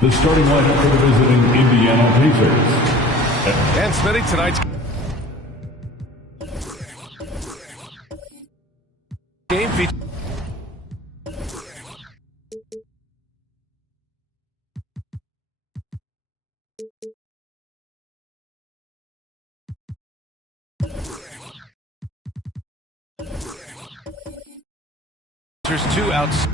The starting lineup for the visiting Indiana Pacers. And Smitty, tonight's game features two outs.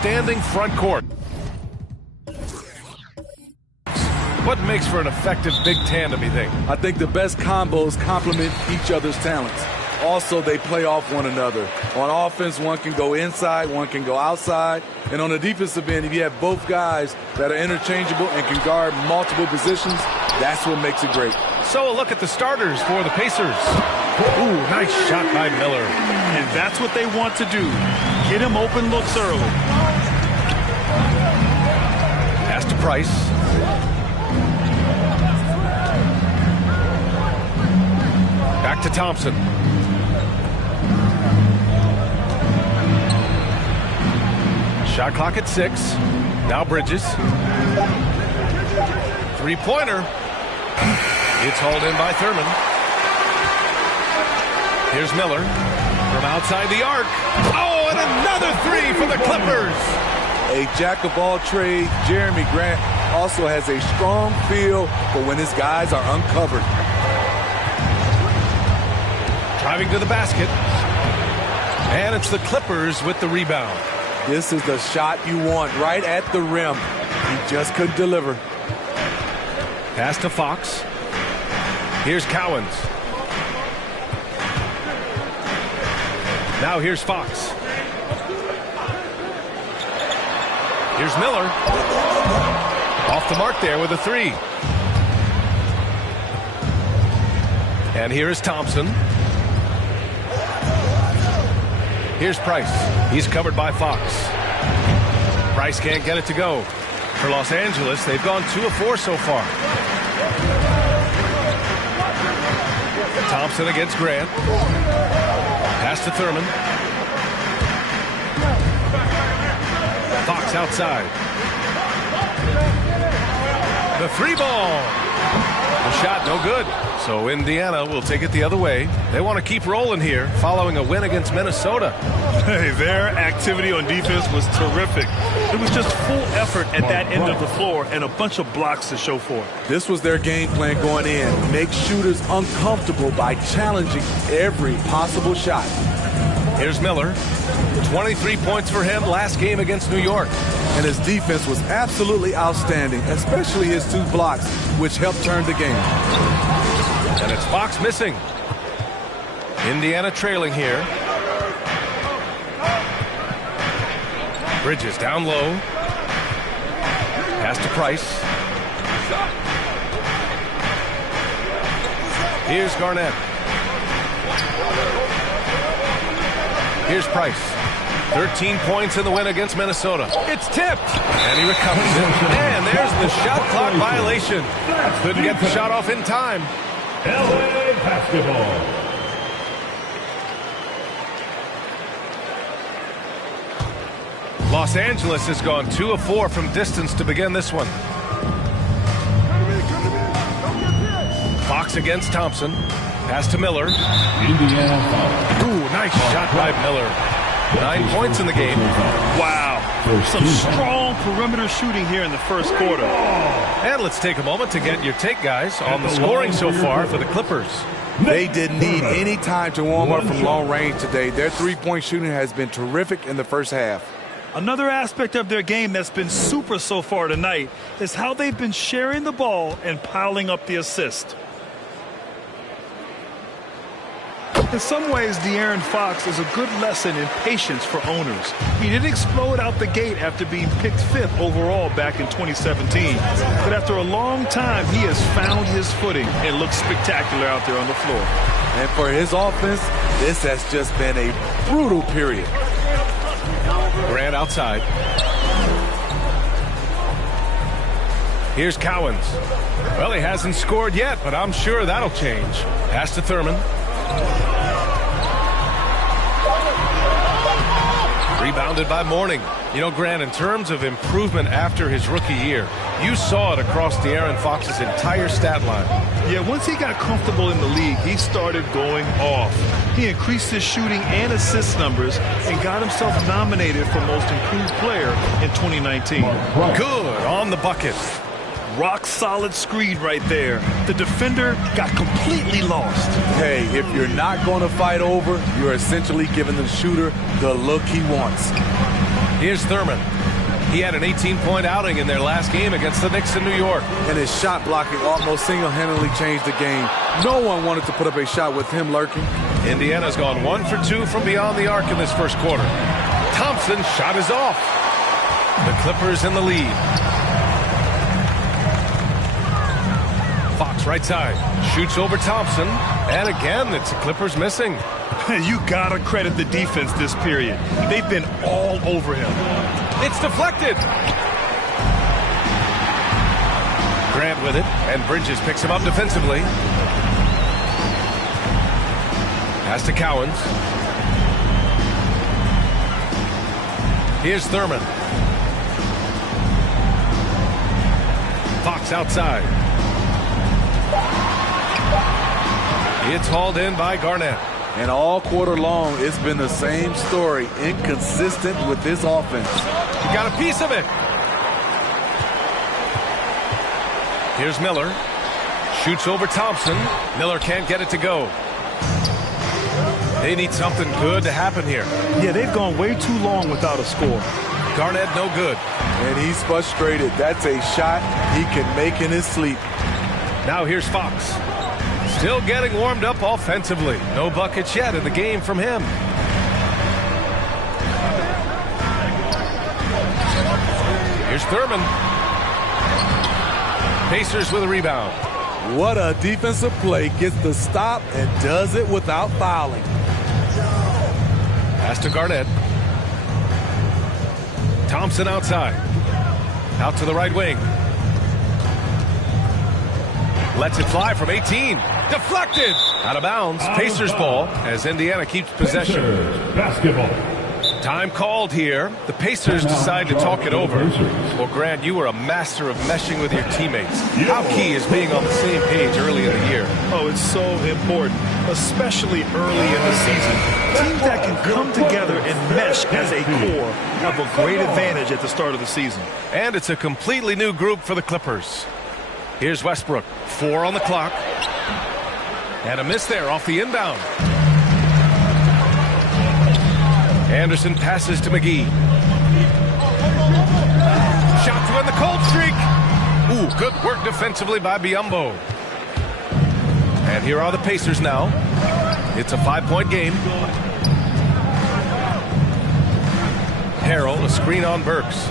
Standing front court. What makes for an effective big tandem, you think? I think the best combos complement each other's talents. Also, they play off one another. On offense, one can go inside, one can go outside. And on the defensive end, if you have both guys that are interchangeable and can guard multiple positions, that's what makes it great. So a look at the starters for the Pacers. Ooh, nice shot by Miller. And that's what they want to do. Get him open looks early. Pass to Price. Back to Thompson. Shot clock at 6. Now Bridges. Three-pointer. It's hauled in by Thurman. Here's Miller from outside the arc. Oh, and another three for the Clippers. A jack of all trades, Jeremy Grant also has a strong feel for when his guys are uncovered. Driving to the basket. And it's the Clippers with the rebound. This is the shot you want right at the rim. He just couldn't deliver. Pass to Fox. Here's Cowens. Now here's Fox. Here's Miller. Off the mark there with a three. And here is Thompson. Here's Price. He's covered by Fox. Price can't get it to go. For Los Angeles, they've gone 2 of 4 so far. Thompson against Grant. Pass to Thurman. Fox outside. The three ball. The shot no good. So Indiana will take it the other way. They want to keep rolling here following a win against Minnesota. Hey, their activity on defense was terrific. It was just full effort at that end of the floor and a bunch of blocks to show for it. This was their game plan going in. Make shooters uncomfortable by challenging every possible shot. Here's Miller. 23 points for him last game against New York. And his defense was absolutely outstanding, especially his 2 blocks, which helped turn the game. And it's Fox missing. Indiana trailing here. Bridges down low. Pass to Price. Here's Garnett. Here's Price. 13 points in the win against Minnesota. It's tipped. And he recovers it. And there's the shot clock violation. Couldn't get the shot off in time. LA basketball. Los Angeles has gone 2 of 4 from distance to begin this one. Fox against Thompson. Pass to Miller. Indiana foul. Ooh, nice shot by Miller. 9 points in the game. Wow. Some strong perimeter shooting here in the first quarter. And let's take a moment to get your take, guys, on the scoring so far for the Clippers. They didn't need any time to warm up from long range today. Their three-point shooting has been terrific in the first half. Another aspect of their game that's been super so far tonight is how they've been sharing the ball and piling up the assist. In some ways, De'Aaron Fox is a good lesson in patience for owners. He didn't explode out the gate after being picked 5th overall back in 2017. But after a long time, he has found his footing and looks spectacular out there on the floor. And for his offense, this has just been a brutal period. Grant outside. Here's Cowens. Well, he hasn't scored yet, but I'm sure that'll change. Pass to Thurman. Rebounded by Mourning. You know, Grant, in terms of improvement after his rookie year, you saw it across De'Aaron Fox's entire stat line. Yeah, once he got comfortable in the league, he started going off. He increased his shooting and assist numbers and got himself nominated for Most Improved Player in 2019. Good on the bucket. Rock-solid screen right there. The defender got completely lost. Hey, if you're not going to fight over, you're essentially giving the shooter the look he wants. Here's Thurman. He had an 18-point outing in their last game against the Knicks in New York. And his shot blocking almost single-handedly changed the game. No one wanted to put up a shot with him lurking. Indiana's gone 1 for 2 from beyond the arc in this first quarter. Thompson's shot is off. The Clippers in the lead. Fox right side. Shoots over Thompson. And again, it's the Clippers missing. You gotta credit the defense this period. They've been all over him. It's deflected. Grant with it, and Bridges picks him up defensively. Pass to Cowens. Here's Thurman. Fox outside. It's hauled in by Garnett. And all quarter long, it's been the same story. Inconsistent with this offense. You got a piece of it. Here's Miller. Shoots over Thompson. Miller can't get it to go. They need something good to happen here. Yeah, they've gone way too long without a score. Garnett no good. And he's frustrated. That's a shot he can make in his sleep. Now here's Fox. Still getting warmed up offensively. No buckets yet in the game from him. Here's Thurman. Pacers with a rebound. What a defensive play. Gets the stop and does it without fouling. Pass to Garnett. Thompson outside. Out to the right wing. Lets it fly from 18. Deflected. Out of bounds. Pacers ball as Indiana keeps possession. Pacers basketball. Time called here. The Pacers decide to talk it over. Well, Grant, you were a master of meshing with your teammates. How key is being on the same page early in the year? Oh, it's so important, especially early in the season. Teams that can come together and mesh as a core have a great advantage at the start of the season. And it's a completely new group for the Clippers. Here's Westbrook. 4 on the clock. And a miss there off the inbound. Anderson passes to McGee. Shot to end the cold streak. Ooh, good work defensively by Biyombo. And here are the Pacers now. It's a 5-point game. Harrell, a screen on Burks.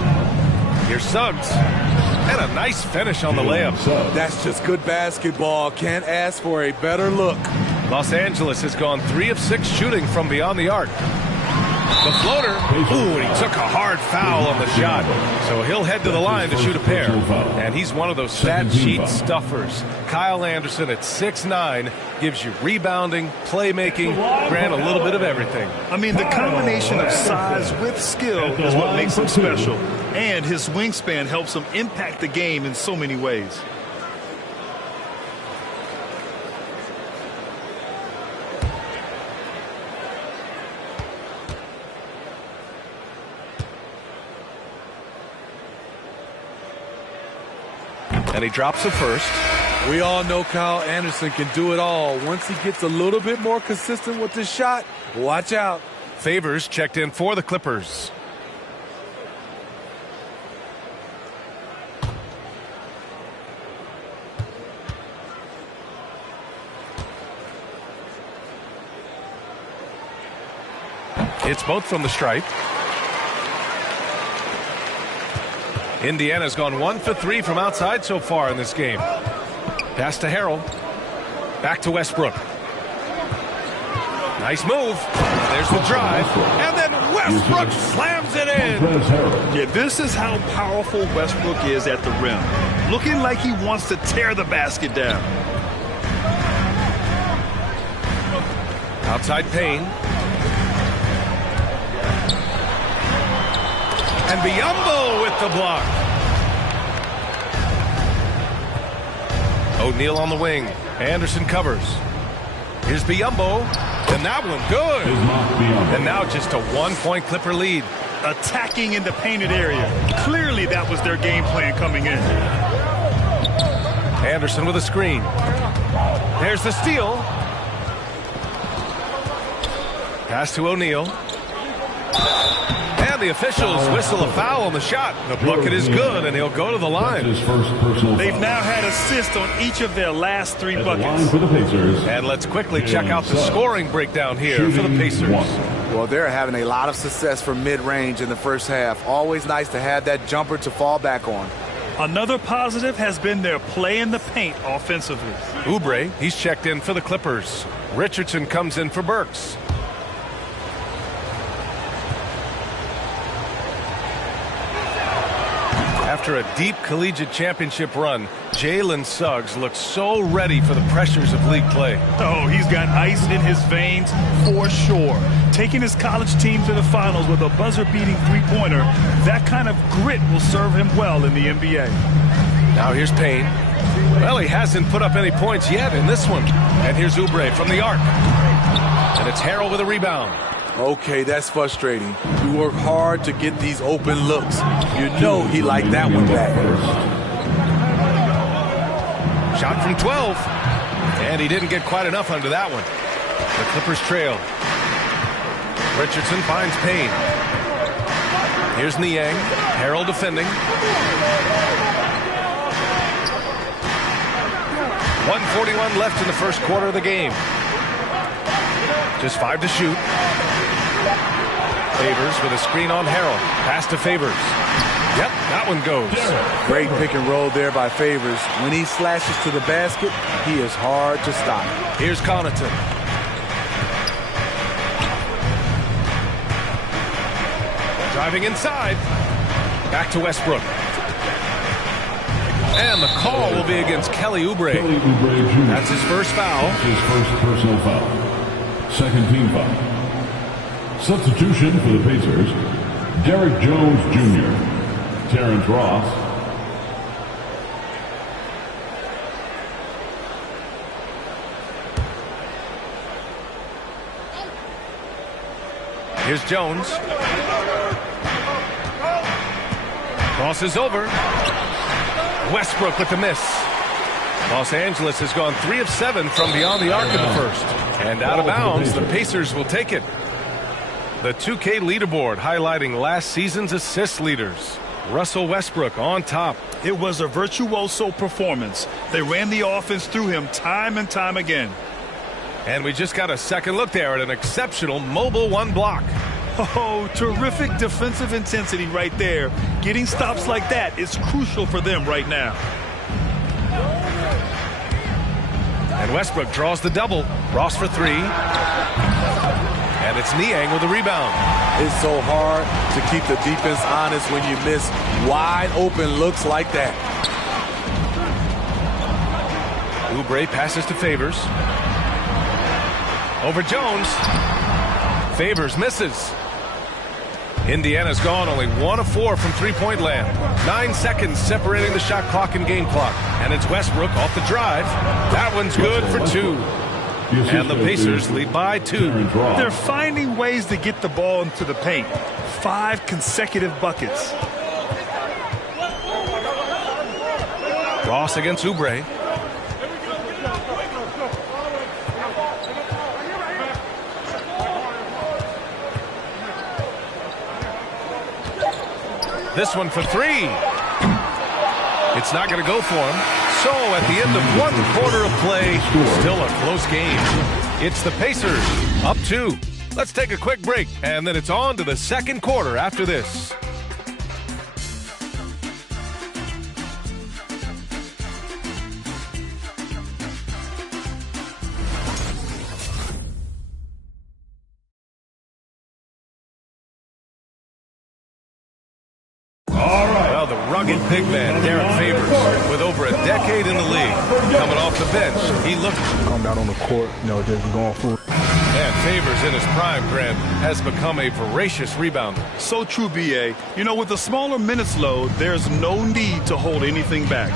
Here's Suggs. And a nice finish on the layup. That's just good basketball. Can't ask for a better look. Los Angeles has gone 3 of 6 shooting from beyond the arc. The floater. Ooh, and he took a hard foul on the shot. So he'll head to the line to shoot a pair. And he's one of those stat sheet stuffers. Kyle Anderson at 6'9" gives you rebounding, playmaking, Grant, a little bit of everything. I mean, the combination of size with skill is what makes him special. And his wingspan helps him impact the game in so many ways. And he drops the first. We all know Kyle Anderson can do it all. Once he gets a little bit more consistent with his shot, watch out. Favors checked in for the Clippers. It's both from the stripe. Indiana's gone 1 for 3 from outside so far in this game. Pass to Harrell. Back to Westbrook. Nice move. There's the drive. And then Westbrook slams it in. Yeah, this is how powerful Westbrook is at the rim. Looking like he wants to tear the basket down. Outside Payne. And Biyombo with the block. O'Neal on the wing. Anderson covers. Here's Biyombo. And that one good. And now just a 1-point Clipper lead. Attacking in the painted area. Clearly that was their game plan coming in. Anderson with a screen. There's the steal. Pass to O'Neal. And the officials whistle a foul on the shot. The bucket is good, and he'll go to the line. His first personal They've foul. now had assists on each of their last 3 At the line buckets. for the Pacers. And let's quickly check out the scoring breakdown here for the Shooting Pacers. 1. Well, they're having a lot of success from mid-range in the first half. Always nice to have that jumper to fall back on. Another positive has been their play in the paint offensively. Oubre, he's checked in for the Clippers. Richardson comes in for Burks. After a deep collegiate championship run, Jalen Suggs looks so ready for the pressures of league play. Oh, he's got ice in his veins for sure. Taking his college team to the finals with a buzzer-beating three-pointer, that kind of grit will serve him well in the NBA. Now here's Payne. Well, he hasn't put up any points yet in this one. And here's Oubre from the arc. And it's Harrell with a rebound. Okay, that's frustrating. You work hard to get these open looks. You know he liked that one back. Shot from 12. And he didn't get quite enough under that one. The Clippers trail. Richardson finds Payne. Here's Niang. Harrell defending. 1:41 left in the first quarter of the game. Just 5 to shoot. Favors with a screen on Harrell. Pass to Favors. Yep, that one goes. Great pick and roll there by Favors. When he slashes to the basket, he is hard to stop. Here's Connaughton. Driving inside. Back to Westbrook. And the call will be against Kelly Oubre. Kelly Oubre Jr. That's his first foul. His first personal foul. Second team foul. Substitution for the Pacers. Derrick Jones Jr. Terrence Ross. Here's Jones. Crosses over. Westbrook with the miss. Los Angeles has gone 3 of 7 from beyond the arc in the first. And out of bounds, the Pacers will take it. The 2K leaderboard highlighting last season's assist leaders. Russell Westbrook on top. It was a virtuoso performance. They ran the offense through him time and time again. And we just got a second look there at an exceptional mobile one block. Oh, terrific defensive intensity right there. Getting stops like that is crucial for them right now. And Westbrook draws the double. Ross for 3. And it's Niang with the rebound. It's so hard to keep the defense honest when you miss wide open looks like that. Oubre passes to Favors. Over Jones. Favors misses. Indiana's gone only 1 of 4 from three-point land. 9 seconds separating the shot clock and game clock. And it's Westbrook off the drive. That one's good for 2. And the Pacers lead by 2. They're finding ways to get the ball into the paint. 5 consecutive buckets. Ross against Oubre. This one for 3. It's not going to go for him. So at the end of 1 quarter of play, still a close game. It's the Pacers up 2. Let's take a quick break, and then it's on to the second quarter after this. Well, the rugged big man, Derek Favors, with over a decade in the league. Coming off the bench, he looked... Come out on the court, just going for it. And Favors in his prime, Grant, has become a voracious rebounder. So true, B.A. You know, with the smaller minutes load, there's no need to hold anything back.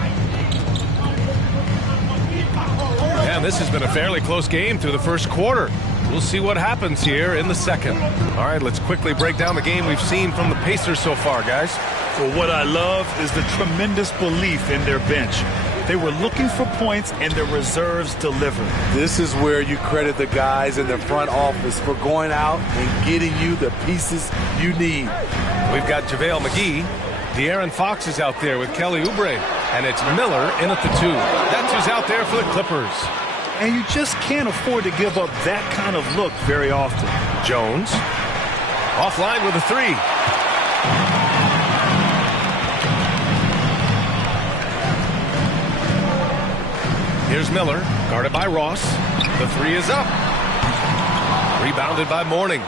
And this has been a fairly close game through the first quarter. We'll see what happens here in the second. All right, let's quickly break down the game we've seen from the Pacers so far, guys. Well, what I love is the tremendous belief in their bench. They were looking for points, and their reserves delivered. This is where you credit the guys in the front office for going out and getting you the pieces you need. We've got JaVale McGee. De'Aaron Fox is out there with Kelly Oubre. And it's Miller in at the 2. That's who's out there for the Clippers. And you just can't afford to give up that kind of look very often. Jones. Offline with a 3. Here's Miller, guarded by Ross. The 3 is up. Rebounded by Mourning.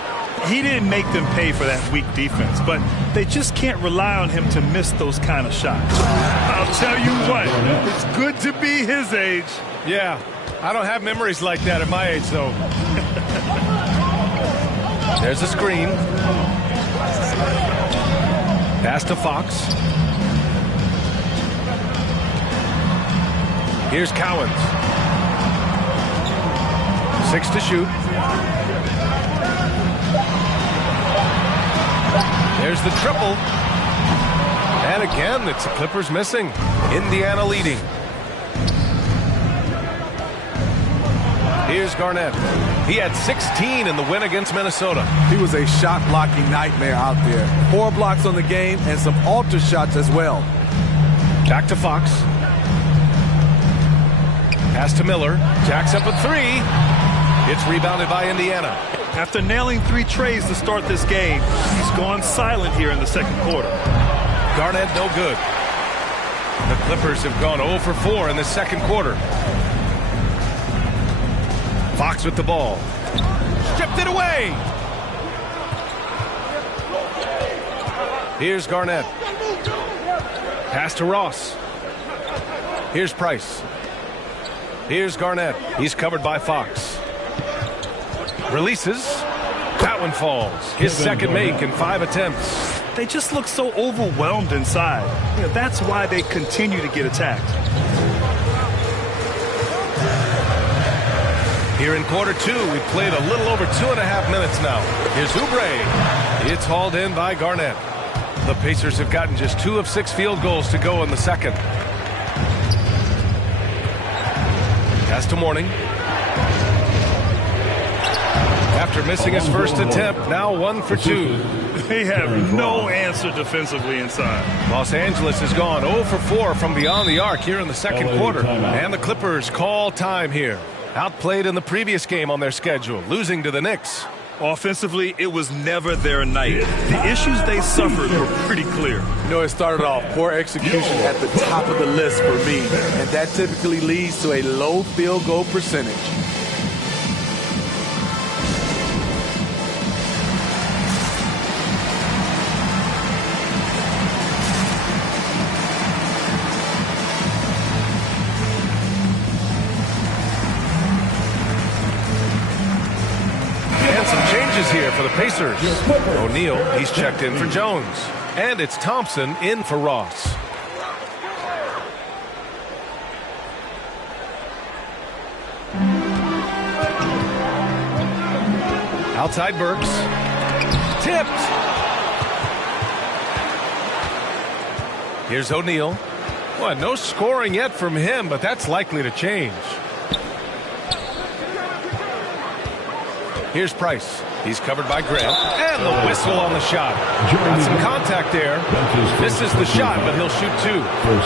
He didn't make them pay for that weak defense, but they just can't rely on him to miss those kind of shots. I'll tell you what, it's good to be his age. Yeah, I don't have memories like that at my age, though. There's a screen. Pass to Fox. Here's Cowens. 6 to shoot. There's the triple. And again, it's the Clippers missing. Indiana leading. Here's Garnett. He had 16 in the win against Minnesota. He was a shot-blocking nightmare out there. 4 blocks on the game and some alter shots as well. Back to Fox. Pass to Miller. Jacks up a 3. It's rebounded by Indiana. After nailing 3 trays to start this game, he's gone silent here in the second quarter. Garnett no good. The Clippers have gone 0 for 4 in the second quarter. Fox with the ball. Stripped it away. Here's Garnett. Pass to Ross. Here's Price. Here's Garnett. He's covered by Fox. Releases. That one falls. His second make in 5 attempts. They just look so overwhelmed inside. That's why they continue to get attacked. Here in quarter 2, we've played a little over 2.5 minutes now. Here's Oubre. It's hauled in by Garnett. The Pacers have gotten just 2 of 6 field goals to go in the second. Pass to Mourning. After missing his first attempt, now 1 for 2. They have no answer defensively inside. Los Angeles has gone 0 for 4 from beyond the arc here in the second quarter. And the Clippers call time here. Outplayed in the previous game on their schedule, losing to the Knicks. Offensively, it was never their night. The issues they suffered were pretty clear. It started off poor execution at the top of the list for me, and that typically leads to a low field goal percentage. Here for the Pacers. O'Neal, he's checked in for Jones. And it's Thompson in for Ross. Outside Burks. Tipped. Here's O'Neal. Well, no scoring yet from him, but that's likely to change. Here's Price. He's covered by Grant. And the whistle on the shot. Got some contact there. Misses the shot, but he'll shoot 2.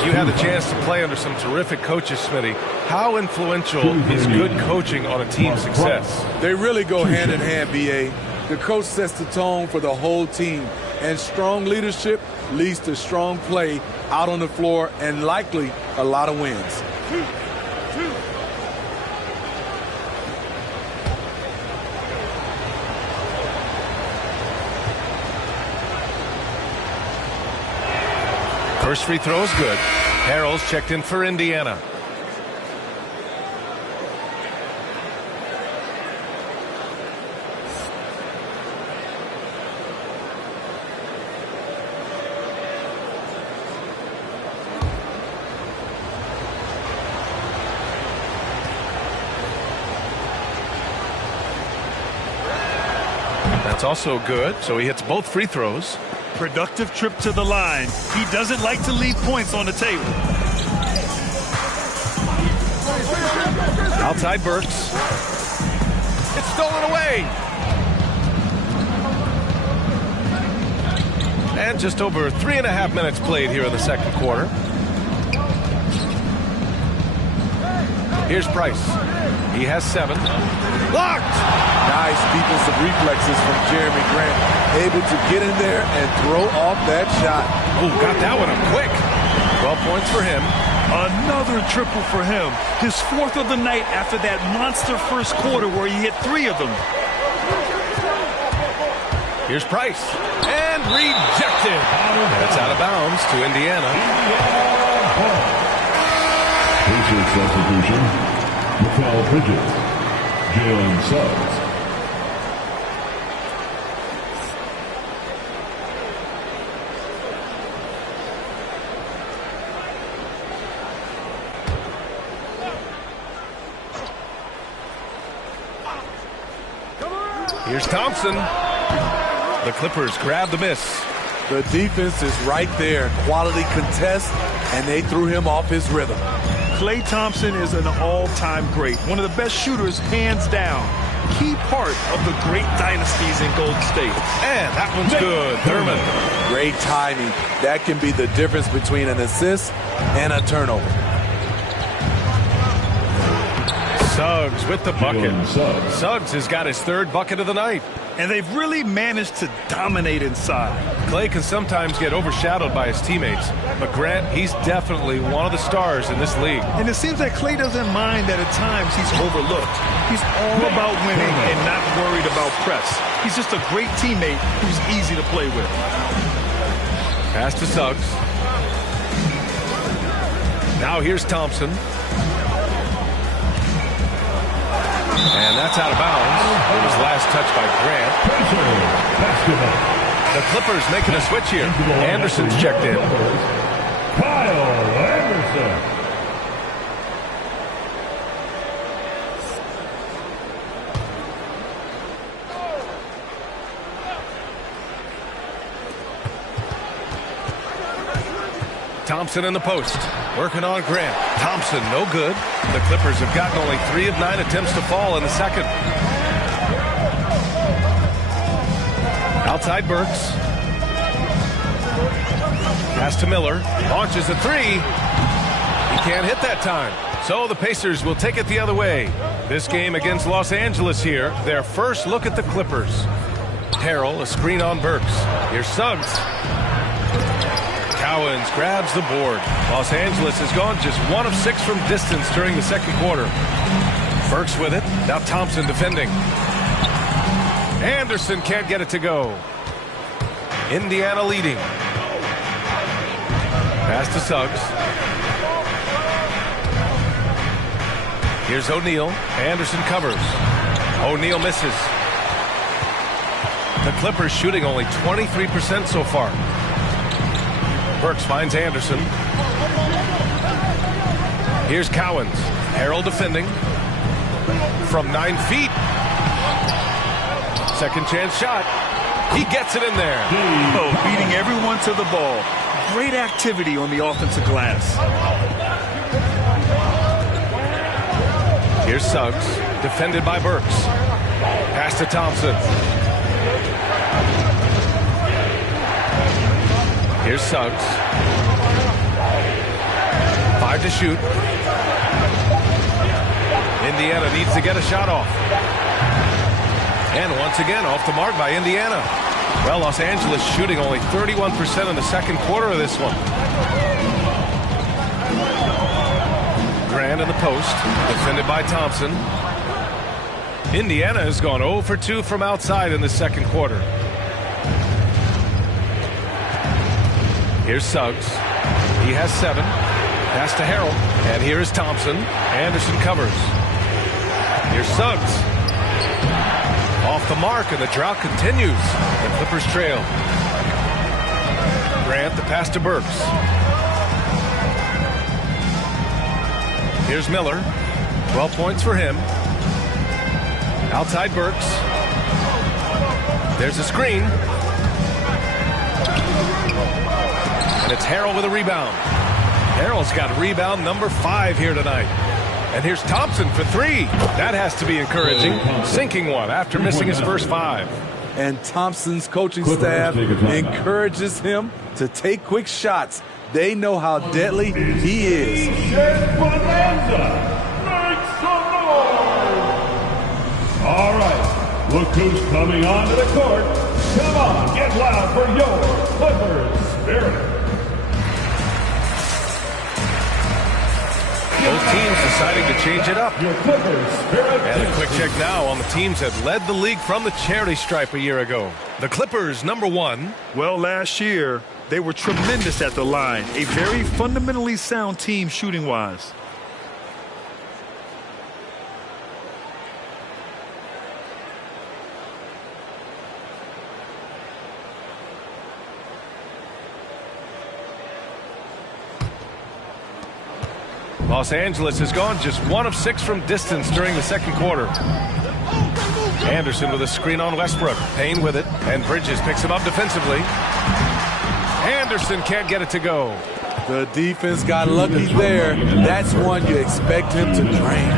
You had the chance to play under some terrific coaches, Smitty. How influential is good coaching on a team's success? They really go hand in hand, B.A. The coach sets the tone for the whole team. And strong leadership leads to strong play out on the floor and likely a lot of wins. First free throw is good. Harrell's checked in for Indiana. That's also good, so he hits both free throws. Productive trip to the line. He doesn't like to leave points on the table. Outside Burks. It's stolen away. And just over 3.5 minutes played here in the second quarter. Here's Price. He has 7. Blocked! Nice defensive reflexes from Jeremy Grant. Able to get in there and throw off that shot. Oh, got that one up quick. 12 points for him. Another triple for him. His 4th of the night after that monster first quarter where he hit 3 of them. Here's Price. And rejected. And it's out of bounds to Indiana. Pacers substitution. Mikal Bridges. Jalen Suggs. Here's Thompson. The Clippers grab the miss. The defense is right there. Quality contest, and they threw him off his rhythm. Klay Thompson is an all-time great. One of the best shooters, hands down. Key part of the great dynasties in Golden State. And that one's good. Thurman. Great timing. That can be the difference between an assist and a turnover. Suggs with the bucket. Suggs has got his 3rd bucket of the night. And they've really managed to dominate inside. Klay can sometimes get overshadowed by his teammates, but Grant, he's definitely one of the stars in this league. And it seems that Klay doesn't mind that at times he's overlooked. He's all about winning and not worried about press. He's just a great teammate who's easy to play with. Pass to Suggs. Now here's Thompson. And that's out of bounds. It was last touched by Grant. The Clippers making a switch here. Anderson's checked in. Kyle Anderson. Thompson in the post. Working on Grant. Thompson, no good. The Clippers have gotten only 3 of 9 attempts to fall in the second. Outside Burks. Pass to Miller. Launches a 3. He can't hit that time. So the Pacers will take it the other way. This game against Los Angeles here. Their first look at the Clippers. Harrell, a screen on Burks. Here's Suggs. Cowens grabs the board. Los Angeles has gone just 1 of 6 from distance during the second quarter. Burks with it. Now Thompson defending. Anderson can't get it to go. Indiana leading. Pass to Suggs. Here's O'Neal. Anderson covers. O'Neal misses. The Clippers shooting only 23% so far. Burks finds Anderson. Here's Cowens. Harrell defending. From 9 feet. Second chance shot. He gets it in there. Oh, beating everyone to the ball. Great activity on the offensive glass. Here's Suggs. Defended by Burks. Pass to Thompson. Here's Suggs. 5 to shoot. Indiana needs to get a shot off. And once again, off the mark by Indiana. Well, Los Angeles shooting only 31% in the second quarter of this one. Grant in the post. Defended by Thompson. Indiana has gone 0 for 2 from outside in the second quarter. Here's Suggs. He has 7. Pass to Harrell. And here is Thompson. Anderson covers. Here's Suggs. Off the mark, and the drought continues. The Clippers trail. Grant, the pass to Burks. Here's Miller. 12 points for him. Outside Burks. There's a screen. And it's Harrell with a rebound. Harrell's got rebound number 5 here tonight. And here's Thompson for three. That has to be encouraging. Sinking one after missing his first 5. And Thompson's coaching staff encourages him to take quick shots. They know how deadly he is. All right, look who's coming onto the court. Come on, get loud for your Clippers Spirit. Both teams deciding to change it up. Your Clippers Spirit. And a quick check now on the teams that led the league from the charity stripe a year ago. The Clippers, number 1. Well, last year, they were tremendous at the line. A very fundamentally sound team shooting-wise. Los Angeles has gone just 1 of 6 from distance during the second quarter. Anderson with a screen on Westbrook. Payne with it, and Bridges picks him up defensively. Anderson can't get it to go. The defense got lucky there. That's one you expect him to drain.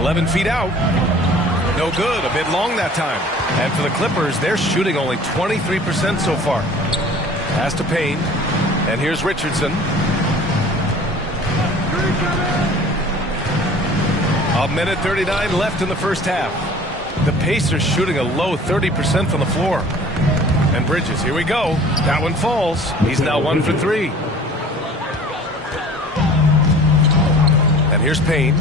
11 feet out. No good, a bit long that time. And for the Clippers, they're shooting only 23% so far. Pass to Payne. And here's Richardson. A minute 39 left in the first half. The Pacers shooting a low 30% from the floor. And Bridges, here we go. That one falls. He's now 1 for 3. And here's Payne.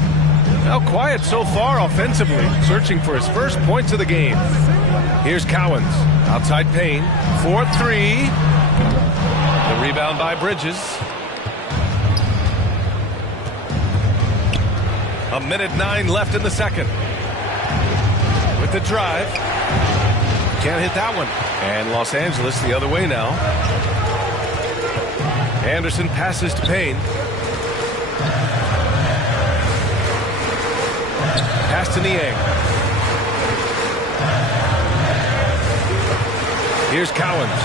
Now quiet so far offensively, searching for his first points of the game. Here's Cowens. Outside Payne. 4-3. The rebound by Bridges. A minute 9 left in the second. With the drive. Can't hit that one. And Los Angeles the other way now. Anderson passes to Payne. Pass to Niang. Here's Cowens.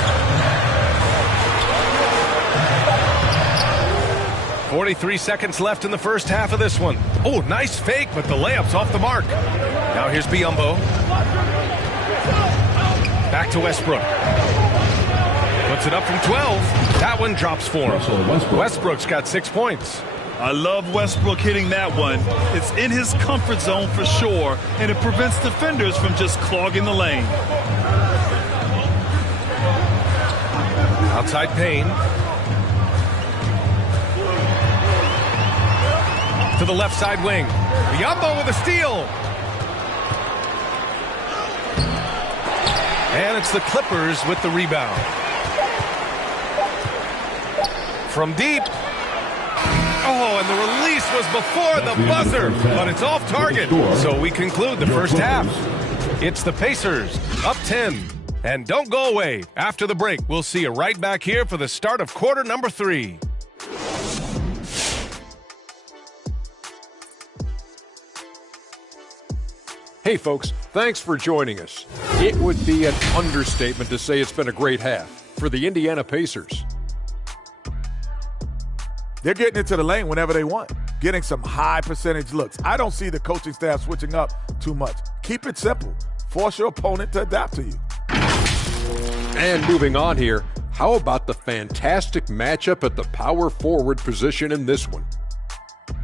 43 seconds left in the first half of this one. Oh, nice fake, but the layup's off the mark. Now here's Biyombo. Back to Westbrook. Puts it up from 12. That one drops for him. Westbrook's got 6 points. I love Westbrook hitting that one. It's in his comfort zone for sure, and it prevents defenders from just clogging the lane. Outside Payne. To the left side wing. Biyombo with a steal. And it's the Clippers with the rebound. From deep. Oh, and the release was before the buzzer, but it's off target. So we conclude the first half. It's the Pacers, up 10. And don't go away. After the break, we'll see you right back here for the start of quarter number 3. Hey folks, thanks for joining us. It would be an understatement to say it's been a great half for the Indiana Pacers. They're getting into the lane whenever they want, getting some high percentage looks. I don't see the coaching staff switching up too much. Keep it simple. Force your opponent to adapt to you. And moving on here, how about the fantastic matchup at the power forward position in this one?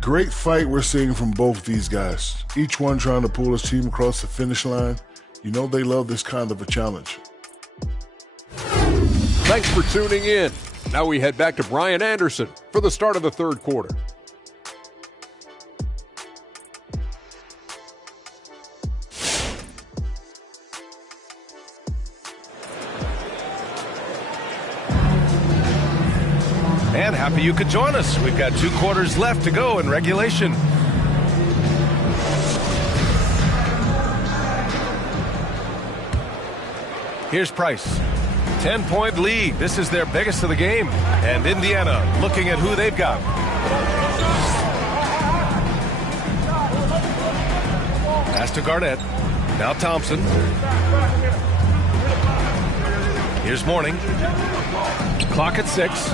Great fight we're seeing from both these guys. Each one trying to pull his team across the finish line. You know they love this kind of a challenge. Thanks for tuning in. Now we head back to Brian Anderson for the start of the third quarter. And happy you could join us. We've got 2 quarters left to go in regulation. Here's Price. 10-point lead. This is their biggest of the game. And Indiana looking at who they've got. Pass to Garnett. Now Thompson. Here's Mourning. Clock at 6.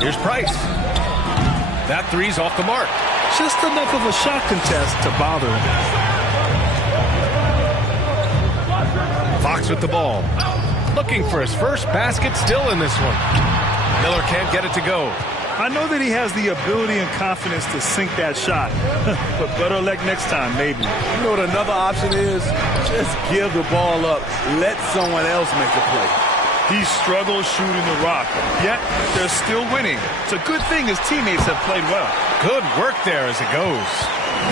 Here's Price. That three's off the mark. Just enough of a shot contest to bother him. Fox with the ball. Looking for his first basket still in this one. Miller can't get it to go. I know that he has the ability and confidence to sink that shot, but better luck next time, maybe. You know what another option is? Just give the ball up. Let someone else make the play. He struggles shooting the rock, yet they're still winning. It's a good thing his teammates have played well. Good work there as it goes.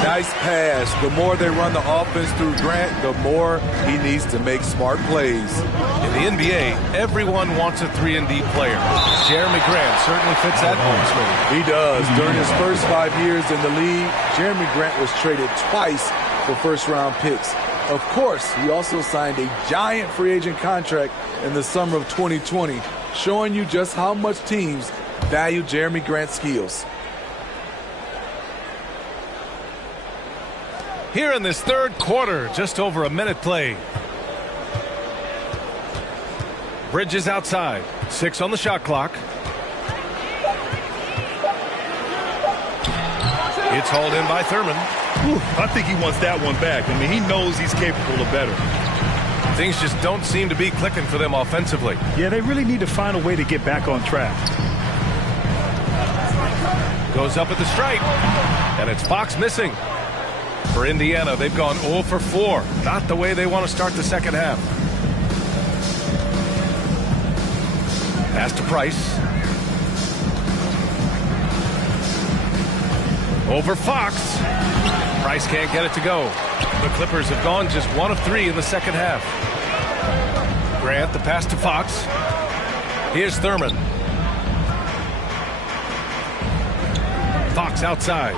Nice pass. The more they run the offense through Grant, the more he needs to make smart plays. In the NBA, everyone wants a 3-and-D player. Jeremy Grant certainly fits that mold. He does. During his first 5 years in the league, Jeremy Grant was traded twice for first-round picks. Of course, he also signed a giant free agent contract in the summer of 2020, showing you just how much teams value Jeremy Grant's skills. Here in this third quarter, just over a minute played. Bridges outside. 6 on the shot clock. It's hauled in by Thurman. Ooh, I think he wants that one back. I mean, he knows he's capable of better. Things just don't seem to be clicking for them offensively. Yeah, they really need to find a way to get back on track. Goes up at the stripe. And it's Fox missing. For Indiana, they've gone 0 for 4. Not the way they want to start the second half. Pass to Price. Over Fox. Price can't get it to go. The Clippers have gone just 1 of 3 in the second half. Grant, the pass to Fox. Here's Thurman. Fox outside.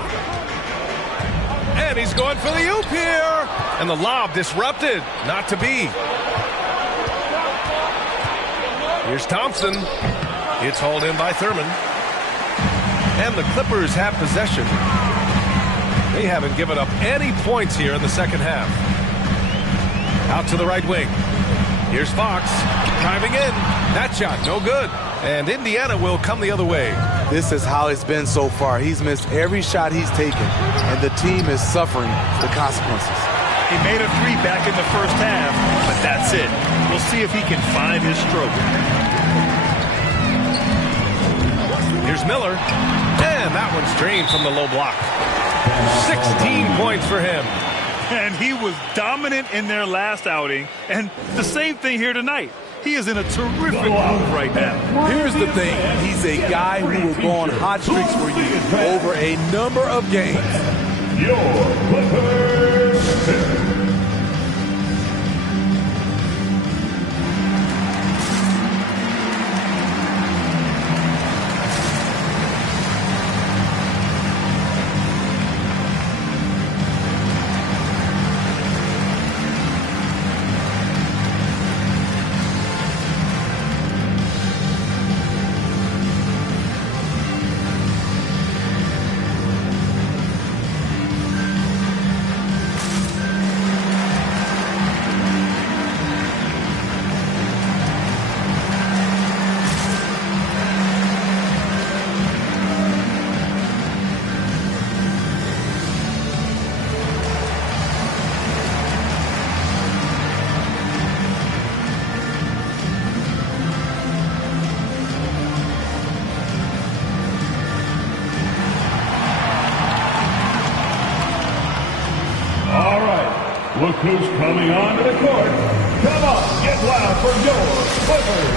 And he's going for the oop here. And the lob disrupted. Not to be. Here's Thompson. It's hauled in by Thurman. And the Clippers have possession. They haven't given up any points here in the second half. Out to the right wing. Here's Fox. Driving in. That shot, no good. And Indiana will come the other way. This is how it's been so far. He's missed every shot he's taken, and the team is suffering the consequences. He made a 3 back in the first half, but that's it. We'll see if he can find his stroke. Here's Miller. And that one's drained from the low block. 16 points for him. And he was dominant in their last outing, and the same thing here tonight. He is in a terrific move right now. Here's the thing. He's a guy who will go on hot streaks for you over a number of games. Your Clippers. Look who's coming onto the court. Come on, get loud for your Clippers.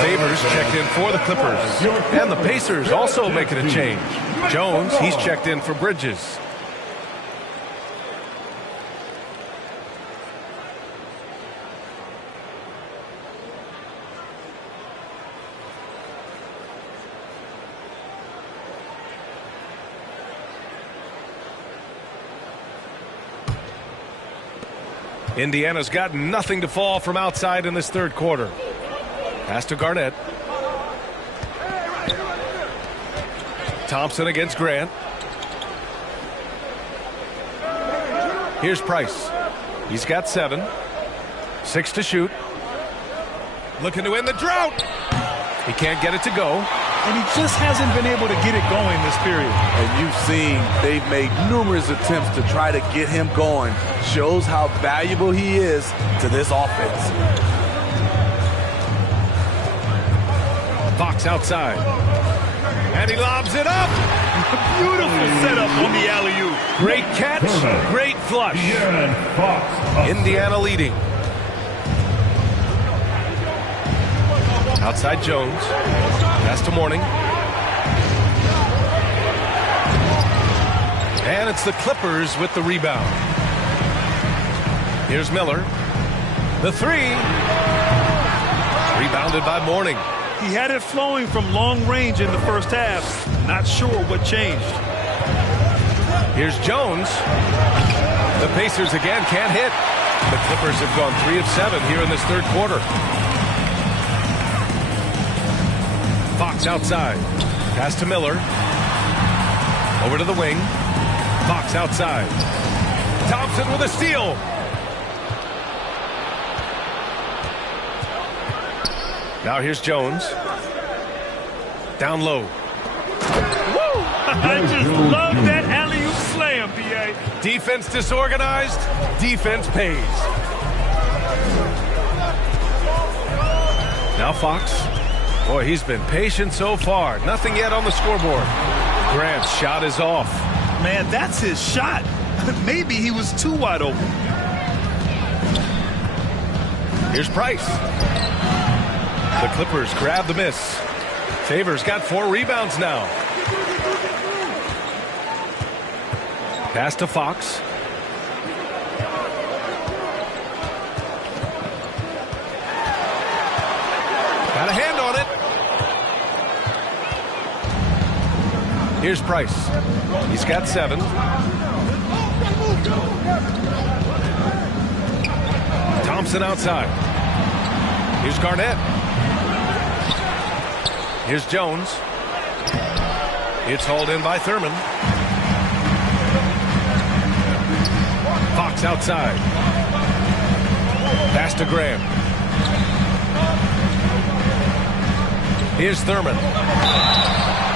Favors checked in for the Clippers. And the Pacers also making a change. Jones, he's checked in for Bridges. Indiana's got nothing to fall from outside in this third quarter. Pass to Garnett. Thompson against Grant. Here's Price. He's got 7. 6 to shoot. Looking to end the drought. He can't get it to go. And he just hasn't been able to get it going this period. And you've seen they've made numerous attempts to try to get him going. Shows how valuable he is to this offense. Fox outside. And he lobs it up. Beautiful setup on the alley-oop. Great catch, great flush. Indiana leading. Outside Jones. Pass to Mourning. And it's the Clippers with the rebound. Here's Miller. The 3. Rebounded by Mourning. He had it flowing from long range in the first half. Not sure what changed. Here's Jones. The Pacers again can't hit. The Clippers have gone 3 of 7 here in this third quarter. Fox outside. Pass to Miller. Over to the wing. Fox outside. Thompson with a steal. Now here's Jones. Down low. Woo! I just love that alley-oop slam, B.A. Defense disorganized. Defense pays. Now Fox. Boy, he's been patient so far. Nothing yet on the scoreboard. Grant's shot is off. Man, that's his shot. Maybe he was too wide open. Here's Price. The Clippers grab the miss. Favors got 4 rebounds now. Pass to Fox. Got a hand on it. Here's Price. He's got 7. Thompson outside. Here's Garnett. Here's Jones. It's hauled in by Thurman. Fox outside. Pass to Graham. Here's Thurman.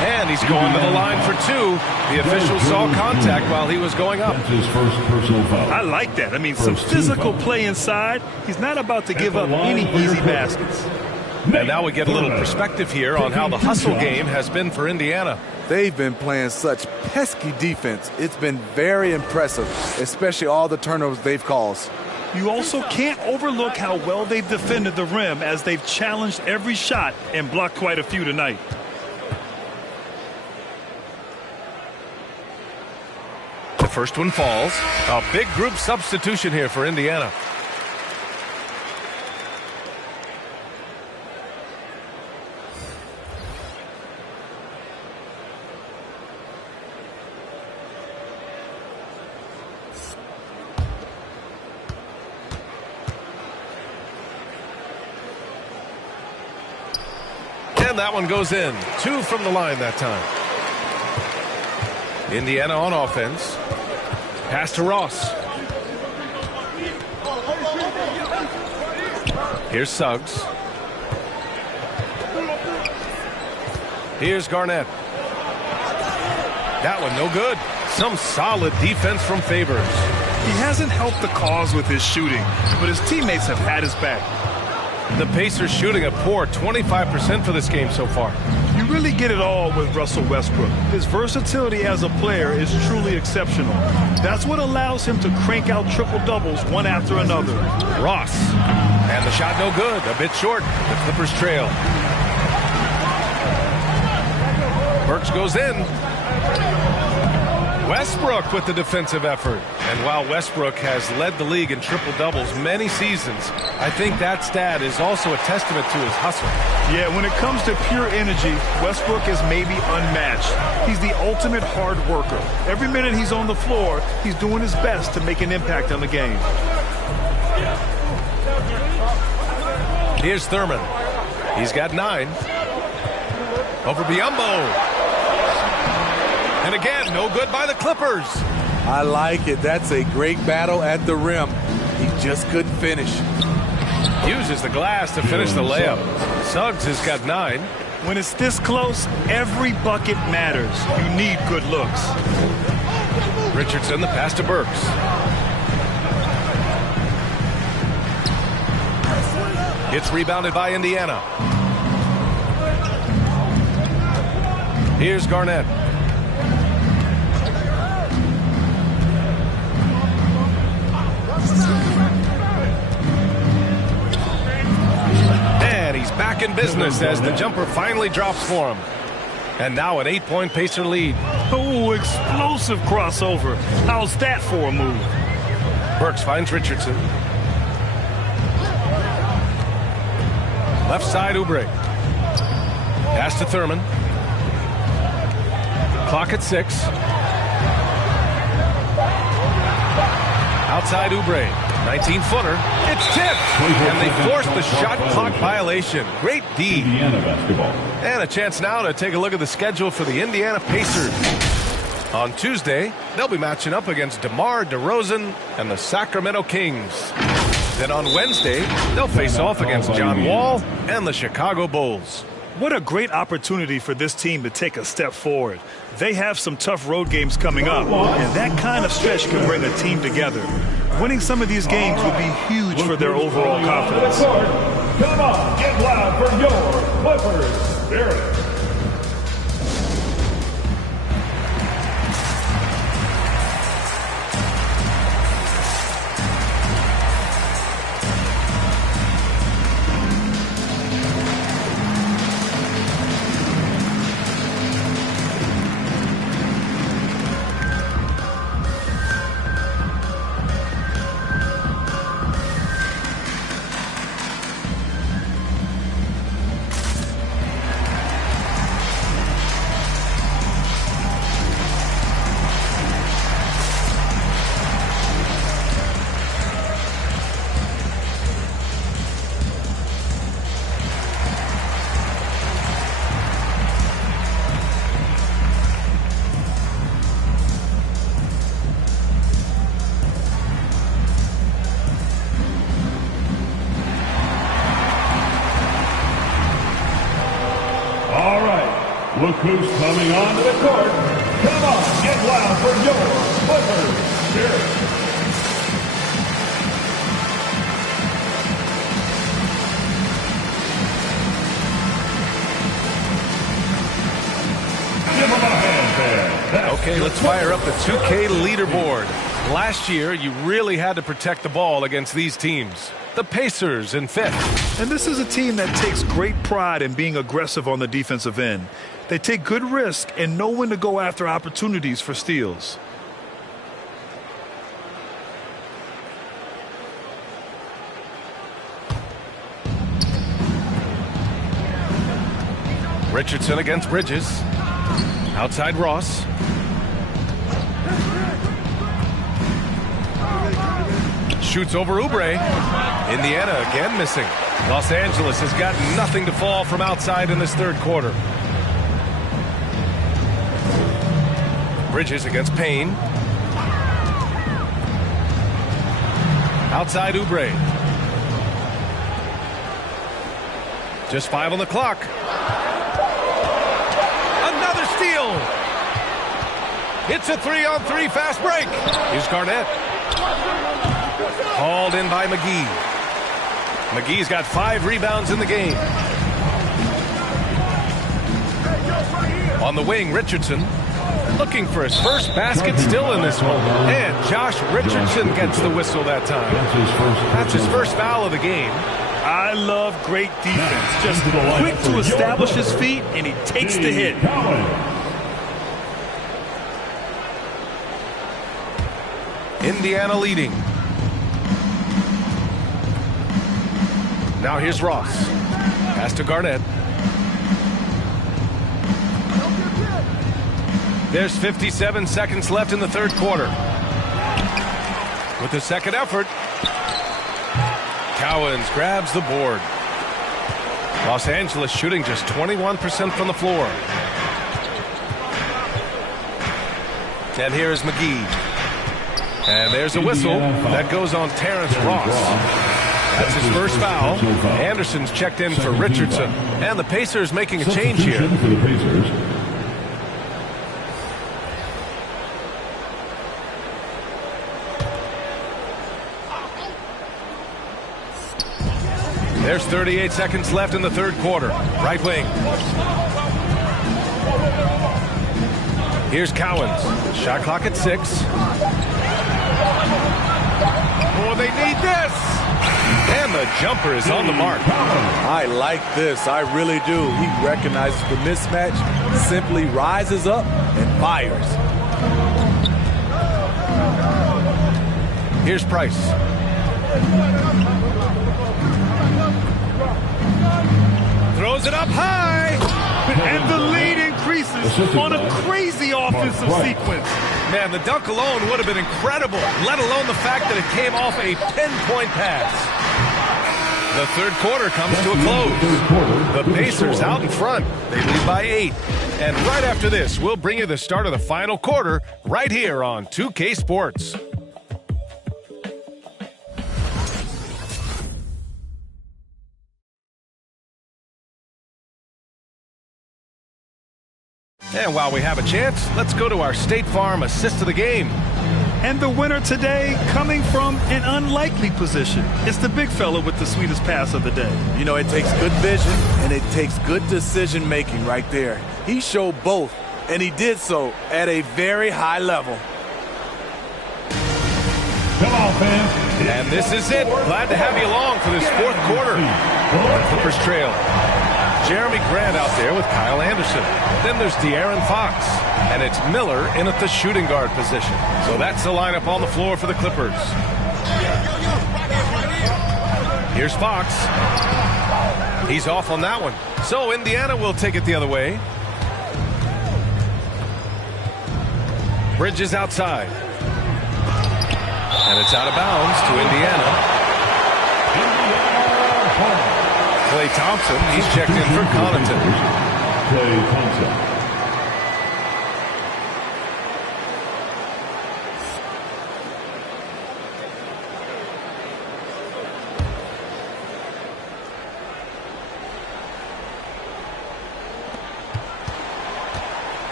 And he's going to the line for 2. The official saw contact while he was going up. That's his first personal foul. I like that. I mean, some physical play inside. He's not about to give up any easy baskets. And now we get a little perspective here on how the hustle game has been for Indiana. They've been playing such pesky defense. It's been very impressive, especially all the turnovers they've caused. You also can't overlook how well they've defended the rim as they've challenged every shot and blocked quite a few tonight. The first one falls. A big group substitution here for Indiana. And that one goes in. 2 from the line that time. Indiana on offense. Pass to Ross. Here's Suggs. Here's Garnett. That one no good. Some solid defense from Favors. He hasn't helped the cause with his shooting, but his teammates have had his back. The Pacers shooting a poor 25% for this game so far. You really get it all with Russell Westbrook. His versatility as a player is truly exceptional. That's what allows him to crank out triple-doubles one after another. Ross. And the shot no good. A bit short. The Clippers trail. Burks goes in. Westbrook with the defensive effort. And while Westbrook has led the league in triple-doubles many seasons, I think that stat is also a testament to his hustle. Yeah, when it comes to pure energy, Westbrook is maybe unmatched. He's the ultimate hard worker. Every minute he's on the floor, he's doing his best to make an impact on the game. Here's Thurman. He's got 9. Over Biyombo. And again, no good by the Clippers. I like it. That's a great battle at the rim. He just couldn't finish. Uses the glass to finish the layup. Suggs has got 9. When it's this close, every bucket matters. You need good looks. Richardson, the pass to Burks. It's rebounded by Indiana. Here's Garnett. And he's back in business as the jumper finally drops for him. And now an 8-point Pacer lead. Oh, explosive crossover. How's that for a move? Burks finds Richardson. Left side, Oubre. Pass to Thurman. Clock at 6. Outside Oubre. 19-footer. It's tipped. And they force the shot clock violation. Great D. Indiana basketball. And a chance now to take a look at the schedule for the Indiana Pacers. On Tuesday, they'll be matching up against DeMar DeRozan and the Sacramento Kings. Then on Wednesday, they'll face off against John Wall and the Chicago Bulls. What a great opportunity for this team to take a step forward. They have some tough road games coming up, and that kind of stretch can bring a team together. Winning some of these games would be huge for their overall confidence. Come on, get loud for your Clippers Spirit. Look who's coming onto the court. Come on, get loud for your Clippers Spirit. Give them a hand there. Okay, let's fire up the 2K leaderboard. Last year, you really had to protect the ball against these teams. The Pacers in 5th. And this is a team that takes great pride in being aggressive on the defensive end. They take good risk and know when to go after opportunities for steals. Richardson against Bridges. Outside Ross. Shoots over Oubre. Indiana again missing. Los Angeles has got nothing to fall from outside in this third quarter. Bridges against Payne. Outside Oubre. Just 5 on the clock. Another steal. It's a 3-on-3 fast break. Here's Garnett. Hauled in by McGee. McGee's got 5 rebounds in the game. On the wing, Richardson. Looking for his first basket still in this one. And Josh Richardson gets the whistle that time. That's his first foul of the game. I love great defense. Just quick to establish his feet, and he takes the hit. Indiana leading. Now here's Ross. Pass to Garnett. There's 57 seconds left in the third quarter. With the second effort, Cowens grabs the board. Los Angeles shooting just 21% from the floor. And here is McGee. And there's a whistle that goes on Terrence Ross. That's his first foul. Anderson's checked in for Richardson. And the Pacers making a change here. For the Pacers. There's 38 seconds left in the third quarter. Right wing. Here's Cowens. Shot clock at 6. Oh, they need this. And the jumper is on the mark. I like this. I really do. He recognizes the mismatch, simply rises up and fires. Here's Price. Throws it up high. And the lead increases on a crazy offensive sequence. Man, the dunk alone would have been incredible, let alone the fact that it came off a pinpoint pass. The third quarter comes to a close. The Pacers out in front. They lead by 8. And right after this, we'll bring you the start of the final quarter right here on 2K Sports. And while we have a chance, let's go to our State Farm assist of the game. And the winner today coming from an unlikely position. It's the big fella with the sweetest pass of the day. You know, it takes good vision and it takes good decision making right there. He showed both, and he did so at a very high level. Come on, fans. And this is it. Glad to have you along for this fourth quarter. The Clippers trail. Jeremy Grant out there with Kyle Anderson. Then there's De'Aaron Fox. And it's Miller in at the shooting guard position. So that's the lineup on the floor for the Clippers. Here's Fox. He's off on that one. So Indiana will take it the other way. Bridges outside. And it's out of bounds to Indiana. Klay Thompson, he's checked in for Connaughton. Klay Thompson.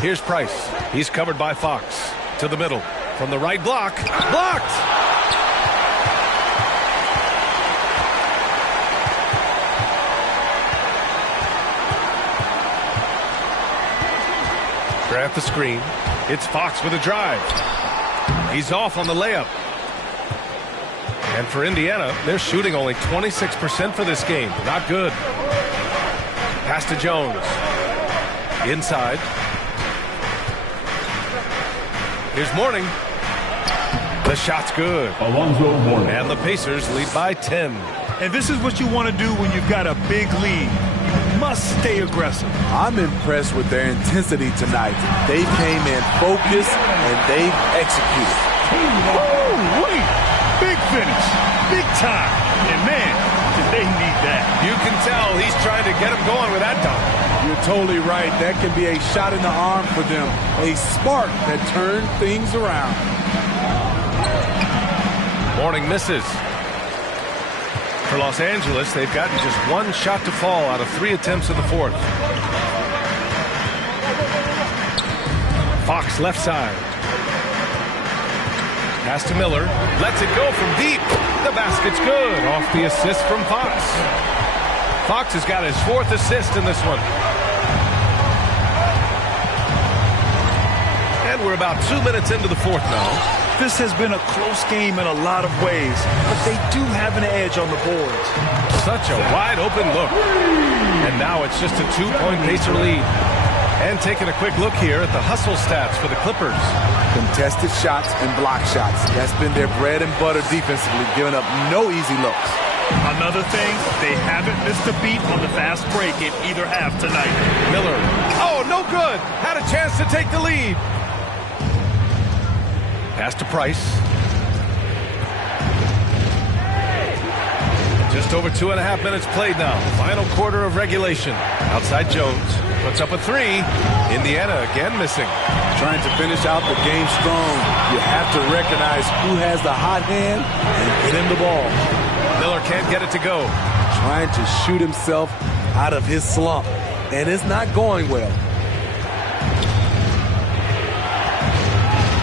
Here's Price. He's covered by Fox. To the middle. From the right block. Blocked! Grant the screen. It's Fox with a drive. He's off on the layup. And for Indiana, they're shooting only 26% for this game. Not good. Pass to Jones. Inside. Here's Mourning. The shot's good. Alonzo Mourning. And the Pacers lead by 10. And this is what you want to do when you've got a big lead. You must stay aggressive. I'm impressed with their intensity tonight. They came in focused and they've executed. Woo, wait. Big finish. Big time. And man, did they need that. You can tell he's trying to get him going with that dunk. You're totally right. That can be a shot in the arm for them. A spark that turned things around. Mourning misses. For Los Angeles, they've gotten just one shot to fall out of 3 attempts in the fourth. Fox left side. Pass to Miller. Lets it go from deep. The basket's good. Off the assist from Fox. Fox has got his 4th assist in this one. And we're about 2 minutes into the fourth now. This has been a close game in a lot of ways, but they do have an edge on the boards. Such a wide open look. And now it's just a 2-point Pacer lead. And taking a quick look here at the hustle stats for the Clippers. Contested shots and block shots. That's been their bread and butter defensively, giving up no easy looks. Another thing, they haven't missed a beat on the fast break in either half tonight. Miller. Oh, no good. Had a chance to take the lead. Pass to Price. Just over 2.5 minutes played now. Final quarter of regulation. Outside Jones. Puts up a 3. Indiana again missing. Trying to finish out the game strong. You have to recognize who has the hot hand and get him the ball. Miller can't get it to go. Trying to shoot himself out of his slump, and it's not going well.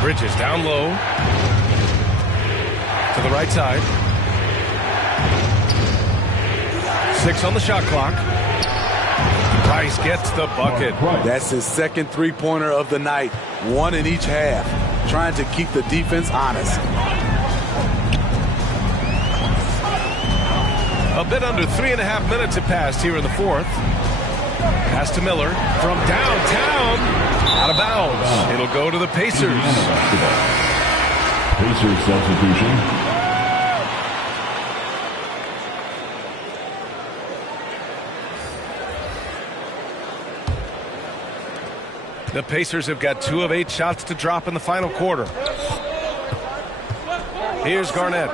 Bridges down low. To the right side. 6 on the shot clock. Price gets the bucket. That's his second three-pointer of the night. 1 in each half. Trying to keep the defense honest. A bit under 3.5 minutes have passed here in the fourth. Pass to Miller from downtown. Out of bounds. It'll go to the Pacers. Pacers substitution. The Pacers have got 2 of 8 shots to drop in the final quarter. Here's Garnett.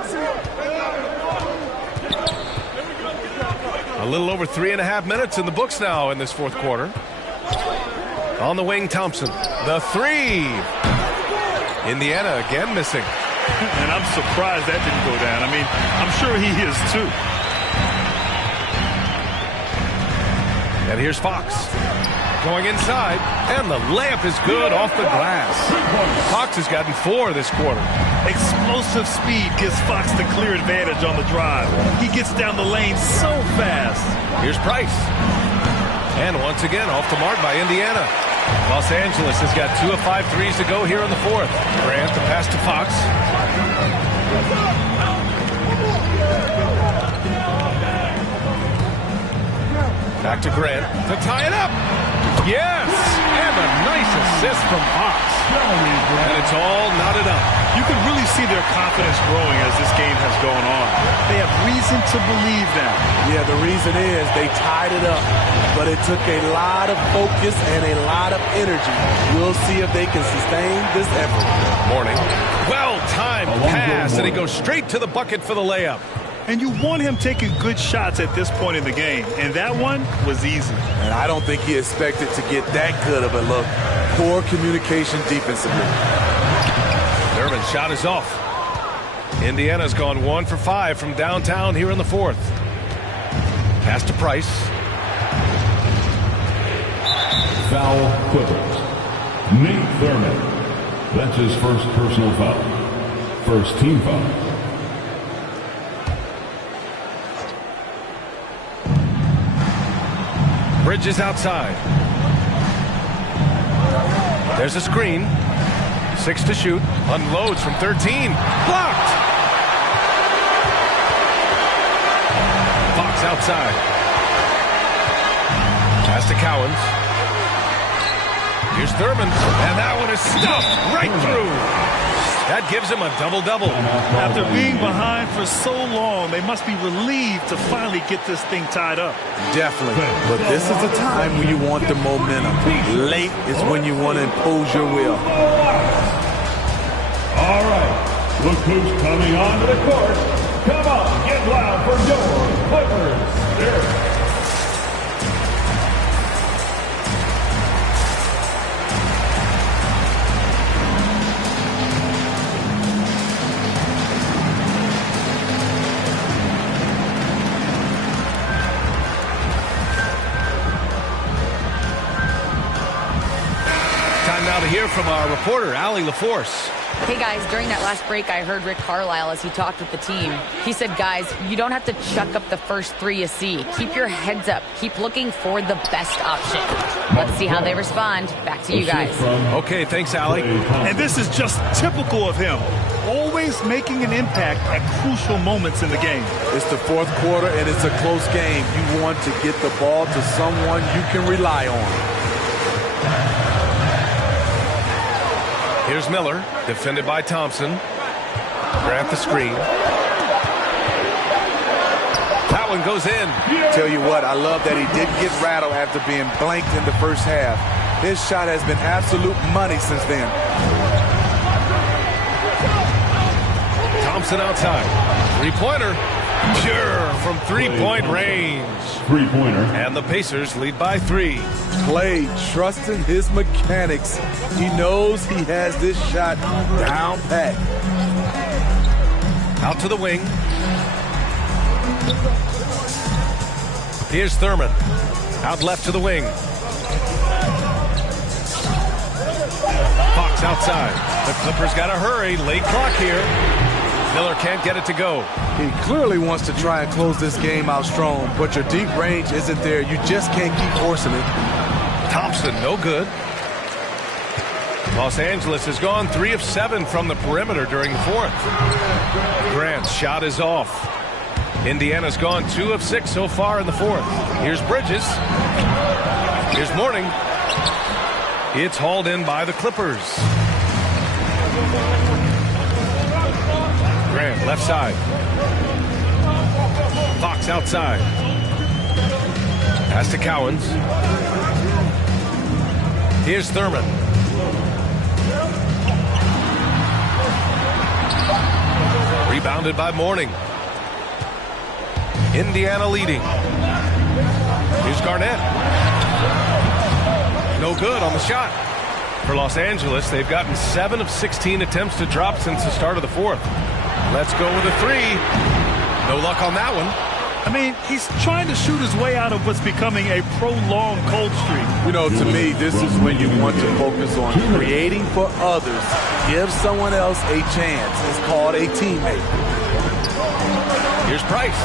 A little over 3.5 minutes in the books now in this fourth quarter. On the wing, Thompson. The 3. Indiana again missing. And I'm surprised that didn't go down. I mean, I'm sure he is too. And here's Fox. Going inside, and the layup is good off the glass. Fox has gotten 4 this quarter. Explosive speed gives Fox the clear advantage on the drive. He gets down the lane so fast. Here's Price. And once again, off the mark by Indiana. Los Angeles has got 2 of 5 threes to go here in the fourth. Grant the pass to Fox. Back to Grant to tie it up. Yes! And a nice assist from Fox. And it's all knotted up. You can really see their confidence growing as this game has gone on. They have reason to believe that. Yeah, the reason is they tied it up, but it took a lot of focus and a lot of energy. We'll see if they can sustain this effort. Morning. Well-timed pass, and he goes straight to the bucket for the layup. And you want him taking good shots at this point in the game, and that one was easy. And I don't think he expected to get that good of a look. Poor communication defensively. Durbin's shot is off. Indiana's gone 1 for 5 from downtown here in the fourth. Pass to Price. Foul Clippers. Nate Thurman. That's his first personal foul. First team foul. Bridges outside. There's a screen. 6 to shoot. Unloads from 13. Blocked! Fox outside. Pass to Cowens. Here's Thurman. And that one is stuffed right through. That gives him a double-double. After being behind for so long, they must be relieved to finally get this thing tied up. Definitely. But this is the time when you want the momentum. Late is when you want to impose your will. All right. Look who's coming onto the court. Come on, get loud for your Clippers. To hear from our reporter, Allie LaForce. Hey guys, during that last break, I heard Rick Carlisle as he talked with the team. He said, guys, you don't have to chuck up the first 3 you see. Keep your heads up. Keep looking for the best option. Let's see how they respond. Back to you guys. Okay, thanks, Allie. And this is just typical of him. Always making an impact at crucial moments in the game. It's the fourth quarter, and it's a close game. You want to get the ball to someone you can rely on. Here's Miller, defended by Thompson. Grant the screen. That one goes in. Tell you what, I love that he didn't get rattled after being blanked in the first half. His shot has been absolute money since then. Thompson outside. 3-pointer. Pure. from three-point range. Three-pointer. And the Pacers lead by 3. Klay trusting his mechanics. He knows he has this shot down pat. Out to the wing. Here's Thurman. Out left to the wing. Fox outside. The Clippers got to hurry. Late clock here. Miller can't get it to go. He clearly wants to try and close this game out strong, but your deep range isn't there. You just can't keep forcing it. Thompson, no good. Los Angeles has gone 3 of 7 from the perimeter during the 4th. Grant's shot is off. Indiana's gone 2 of 6 so far in the 4th. Here's Bridges. Here's Mourning. It's hauled in by the Clippers. Grant, left side. Fox outside. Pass to Cowens. Here's Thurman. Rebounded by Mourning. Indiana leading. Here's Garnett. No good on the shot. For Los Angeles, they've gotten 7 of 16 attempts to drop since the start of the 4th. Let's go with a 3. No luck on that one. I mean, he's trying to shoot his way out of what's becoming a prolonged cold streak. You know, to me, this is when you want to focus on creating for others. Give someone else a chance. It's called a teammate. Here's Price.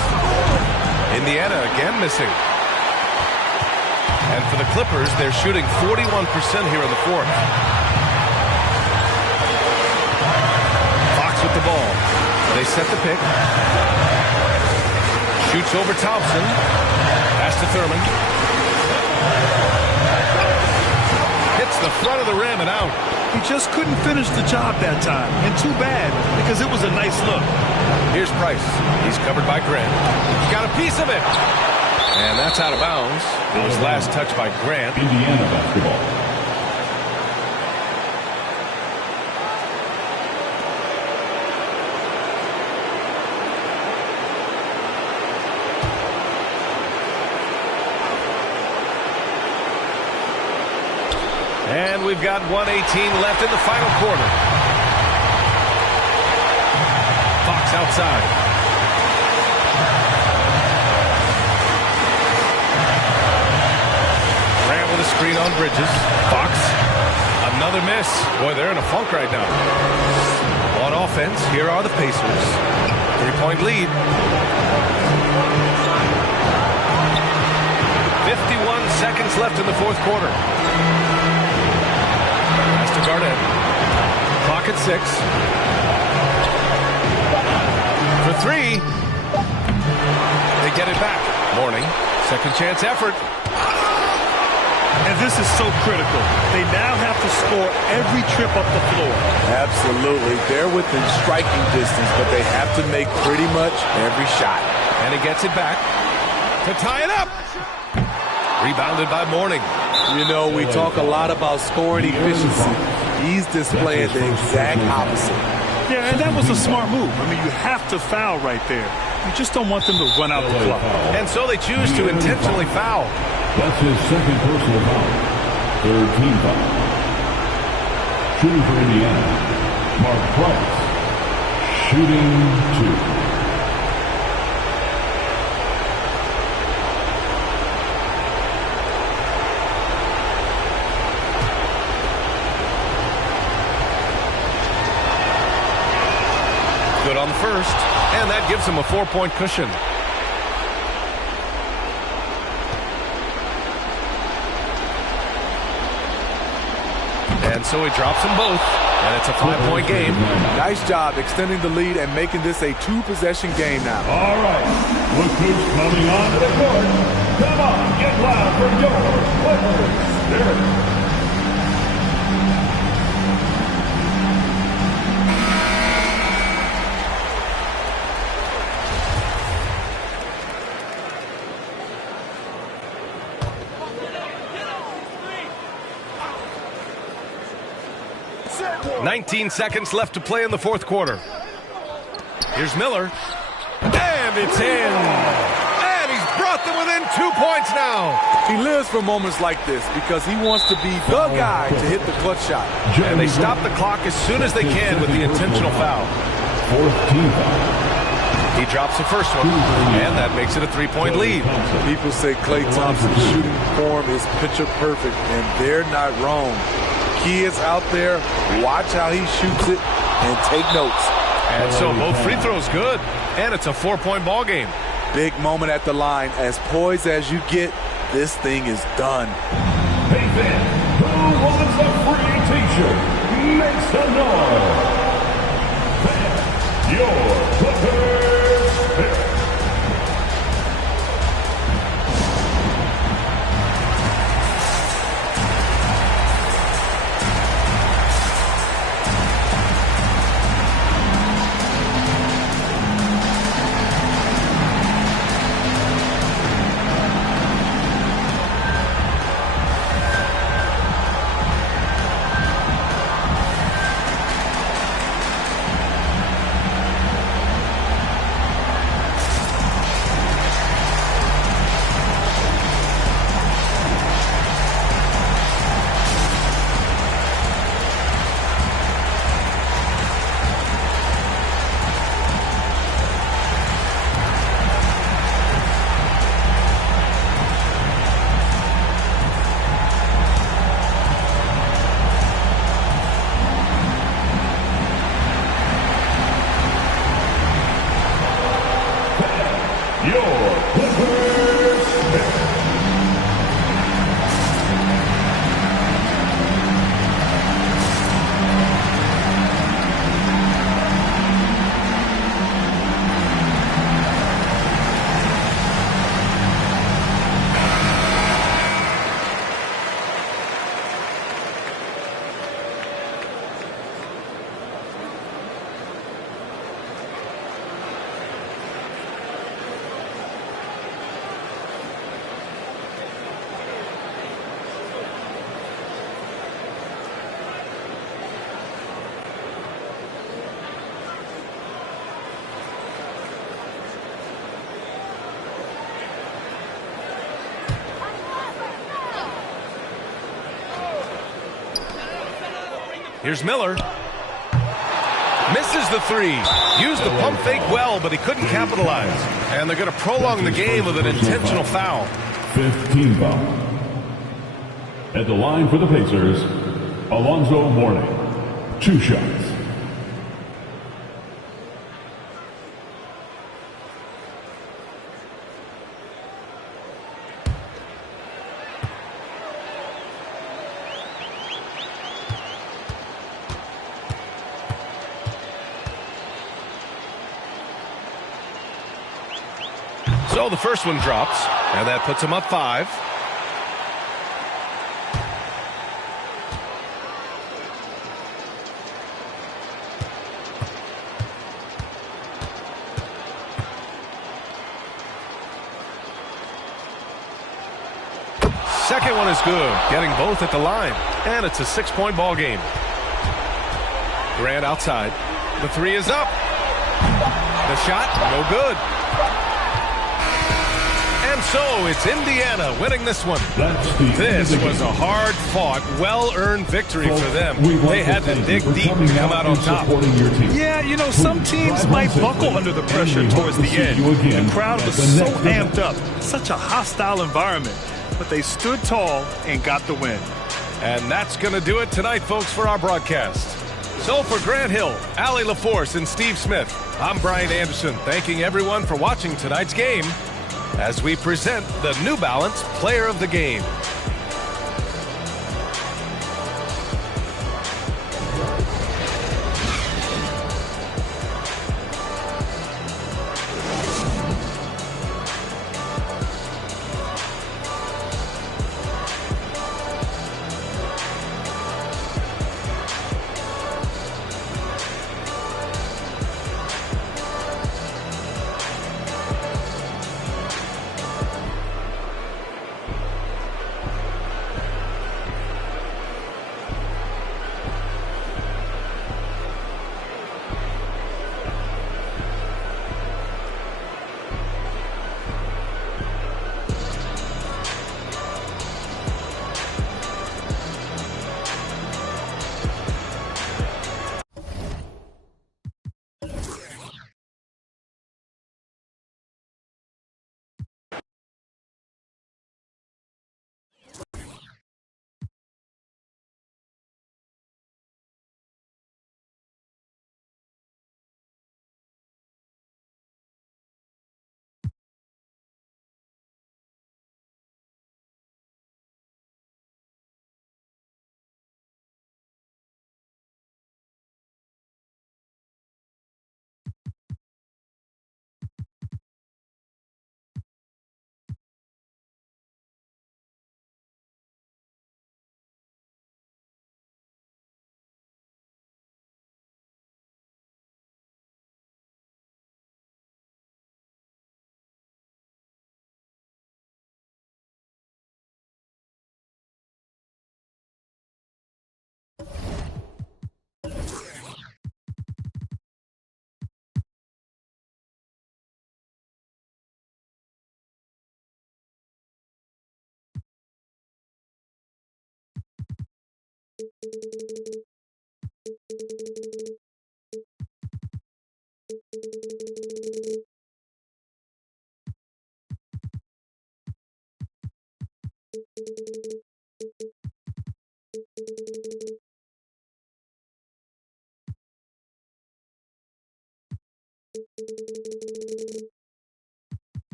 Indiana again missing. And for the Clippers, they're shooting 41% here in the 4th. Fox with the ball. They set the pick. Shoots over Thompson. Pass to Thurman. Hits the front of the rim and out. He just couldn't finish the job that time. And too bad, because it was a nice look. Here's Price. He's covered by Grant. He got a piece of it. And that's out of bounds. It was last touched by Grant. Indiana basketball. And we've got 1:18 left in the final quarter. Fox outside. Grant with a screen on Bridges. Fox. Another miss. Boy, they're in a funk right now. On offense, here are the Pacers. 3-point lead. 51 seconds left in the 4th quarter. Pass to Garnett. Clock at 6. For 3. They get it back. Mourning. Second chance effort. And this is so critical. They now have to score every trip up the floor. Absolutely. They're within striking distance, but they have to make pretty much every shot. And he gets it back to tie it up. Rebounded by Mourning. You know, we talk a lot about scoring efficiency. He's displaying the exact opposite. Yeah, and that was a smart move. I mean, you have to foul right there. You just don't want them to run out the clock. And so they choose to intentionally foul. That's his second personal foul. Third team foul. Shooting for Indiana, Mark Price. Shooting 2. Good on the first, and that gives him a 4-point cushion. And so he drops them both, and it's a 5-point game. Nice job extending the lead and making this a 2-possession game now. All right, look who's coming on to the court. Come on, get loud for your Clippers. There. 19 seconds left to play in the 4th quarter. Here's Miller. And And it's in. And he's brought them within 2 points now. He lives for moments like this because he wants to be the guy to hit the clutch shot. And they stop the clock as soon as they can with the intentional foul. Fourth team foul. He drops the first one, and that makes it a 3-point lead. People say Klay Thompson's shooting form is picture perfect, and they're not wrong. Kids out there, watch how he shoots it and take notes. And so both free throws good, and it's a 4-point ball game. Big moment at the line. As poised as you get, this thing is done. Hey then, who wants a free t-shirt? Make some noise. Then, your Clippers. Here's Miller. Misses the three. Used the pump fake well, but he couldn't capitalize. And they're going to prolong the game with an intentional foul. Fifth team foul. At the line for the Pacers, Alonzo Mourning. 2 shots. So the first one drops, and that puts him up 5. Second one is good, getting both at the line, and it's a 6-point ball game. Grant outside. The three is up. The shot, no good. And so it's Indiana winning this one. This was a hard-fought, well-earned victory for them. They had to dig deep to come out on top. Yeah, you know, some teams might buckle under the pressure towards the end. The crowd was so amped up, such a hostile environment. But they stood tall and got the win. And that's going to do it tonight, folks, for our broadcast. So for Grant Hill, Allie LaForce, and Steve Smith, I'm Brian Anderson, thanking everyone for watching tonight's game as we present the New Balance Player of the Game.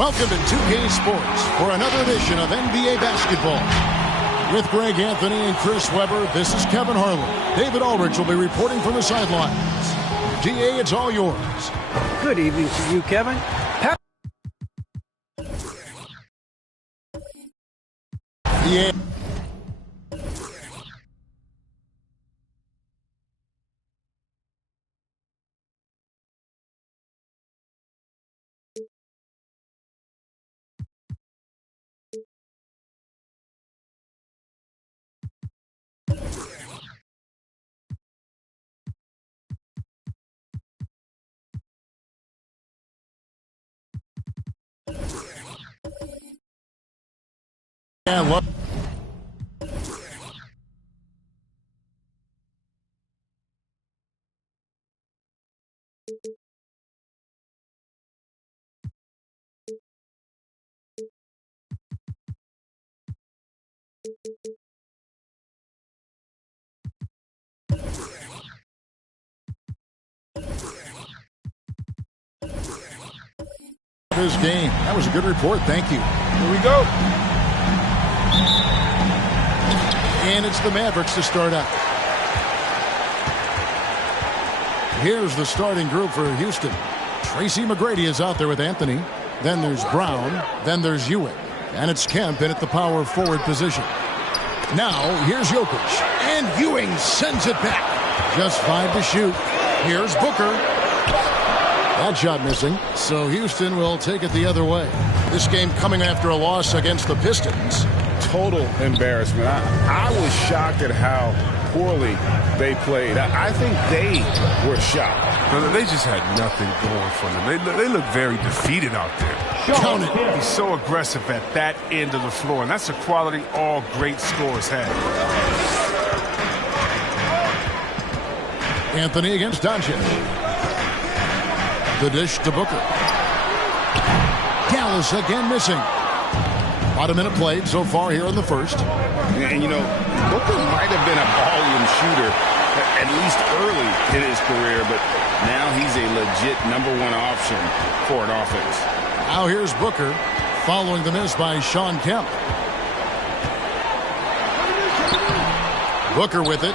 Welcome to 2K Sports for another edition of NBA basketball. With Greg Anthony and Chris Webber, this is Kevin Harlan. David Aldridge will be reporting from the sidelines. DA, it's all yours. Good evening to you, Kevin. Yeah. And this game. That was a good report. Thank you. Here we go. And it's the Mavericks to start out. Here's the starting group for Houston. Tracy McGrady is out there with Anthony. Then there's Brown. Then there's Ewing. And it's Kemp in at the power forward position. Now, here's Jokic. And Ewing sends it back. Just 5 to shoot. Here's Booker. That shot missing. So Houston will take it the other way. This game coming after a loss against the Pistons. Total embarrassment. I was shocked at how poorly they played. I think they were shocked. They just had nothing going for them. They look very defeated out there. Count it. He's so aggressive at that end of the floor, and that's a quality all great scorers have. Anthony against Doncic. The dish to Booker. Dallas again missing. About a minute played so far here in the first. And, you know, Booker might have been a volume shooter, at least early in his career, but now he's a legit #1 option for an offense. Now here's Booker following the miss by Sean Kemp. Booker with it.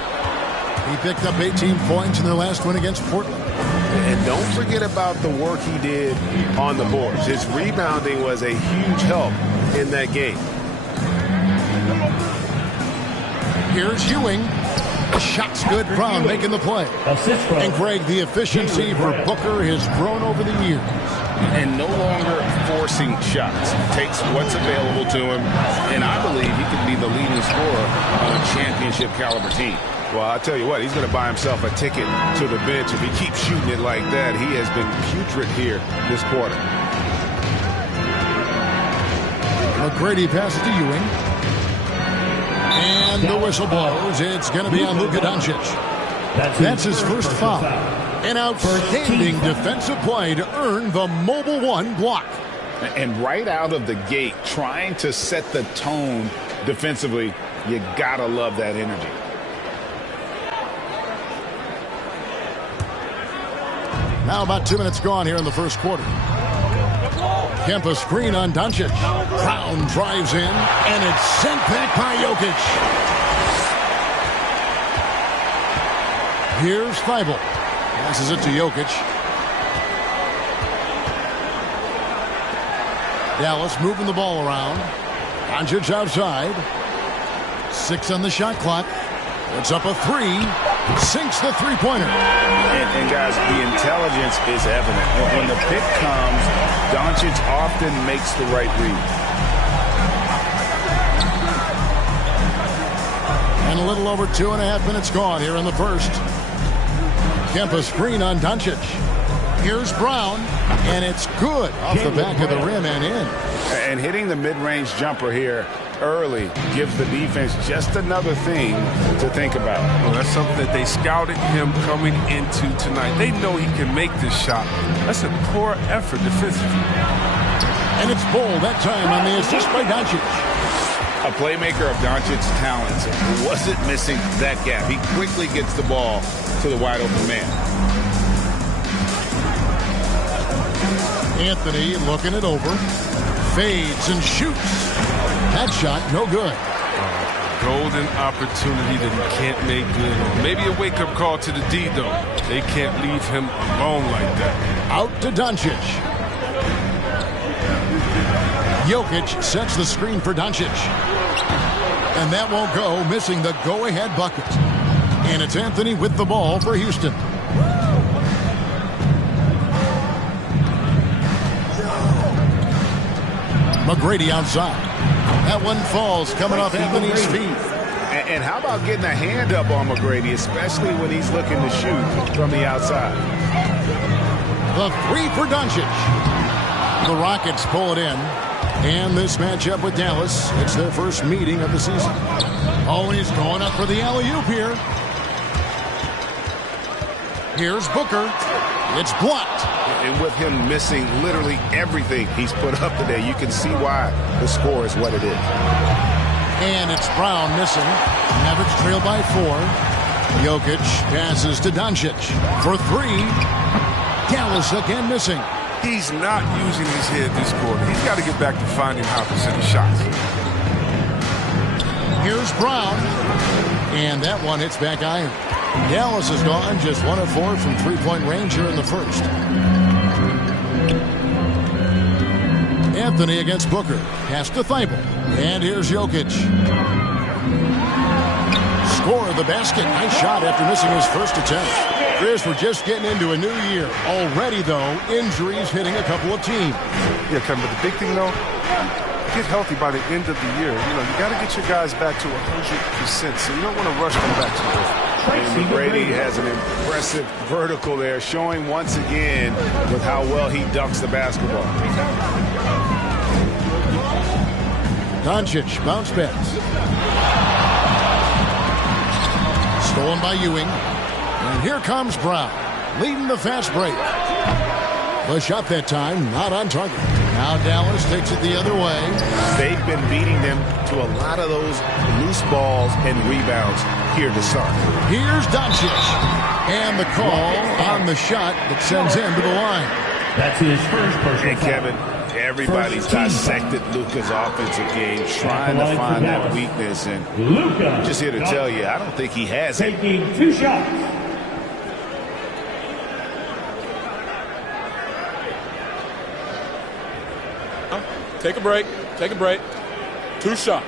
He picked up 18 points in their last win against Portland. And don't forget about the work he did on the boards. His rebounding was a huge help in that game. Here's Ewing. The shot's good. Brown making the play. And Greg, the efficiency for Booker has grown over the years. And no longer forcing shots. Takes what's available to him. And I believe he could be the leading scorer on a championship caliber team. Well, I'll tell you what, he's going to buy himself a ticket to the bench. If he keeps shooting it like that, he has been putrid here this quarter. McGrady passes to Ewing. And the whistle blows. It's going to be on Luka Doncic. That's his first foul. An outstanding defensive play to earn the Mobile One block. And right out of the gate, trying to set the tone defensively, you got to love that energy. Now about 2 minutes gone here in the first quarter. Kemp a screen on Doncic. Brown drives in, and it's sent back by Jokic. Here's Thibault. Passes it to Jokic. Dallas moving the ball around. Doncic outside. 6 on the shot clock. Puts up a 3. Sinks the three-pointer. And guys, the intelligence is evident. When the pick comes, Doncic often makes the right read. And a little over 2.5 minutes gone here in the first. Kemp a screen on Doncic. Here's Brown, and it's good off the back of the rim and in. And hitting the mid-range jumper here early gives the defense just another thing to think about. Well, that's something that they scouted him coming into tonight. They know he can make this shot. That's a poor effort defensively. And it's Bull that time on the assist by Doncic. A playmaker of Doncic's talents wasn't missing that gap. He quickly gets the ball to the wide open man. Anthony looking it over. Fades and shoots. That shot, no good. Golden opportunity that he can't make good on. Maybe a wake-up call to the D, though. They can't leave him alone like that. Out to Doncic. Jokic sets the screen for Doncic. And that won't go, missing the go-ahead bucket. And it's Anthony with the ball for Houston. McGrady outside. That one falls coming off Anthony's feet. And how about getting a hand up on McGrady, especially when he's looking to shoot from the outside? The three for Doncic. The Rockets pull it in. And this matchup with Dallas, it's their first meeting of the season. Oh, and he's going up for the alley-oop here. Here's Booker. It's blocked. And with him missing literally everything he's put up today, you can see why the score is what it is. And it's Brown missing. Mavericks trail by 4. Jokic passes to Doncic for 3. Dallas again missing. He's not using his head this quarter. He's got to get back to finding high percentage shots. Here's Brown. And that one hits back iron. Dallas has gone just 1 of 4 from three-point range here in the first. Anthony against Booker. Pass to Thibault. And here's Jokic. Score the basket. Nice shot after missing his first attempt. Chris, we're just getting into a new year. Already, though, injuries hitting a couple of teams. Yeah, Kevin, but the big thing, though, get healthy by the end of the year. You know, you got to get your guys back to 100%, so you don't want to rush them back to earth. And McGrady has an impressive vertical there, showing once again with how well he dunks the basketball. Doncic bounce pass. Stolen by Ewing. And here comes Brown, leading the fast break. The shot that time, not on target. Now Dallas takes it the other way. They've been beating them to a lot of those loose balls and rebounds here to start. Here's Doncic. And the call on the shot that sends him to the line. That's his first personal foul. Kevin, everybody's dissected Luka's offensive game, trying to find that weakness. And I'm just here to tell you, I don't think he has it. Taking 2 shots. Take a break. Take a break. 2 shots.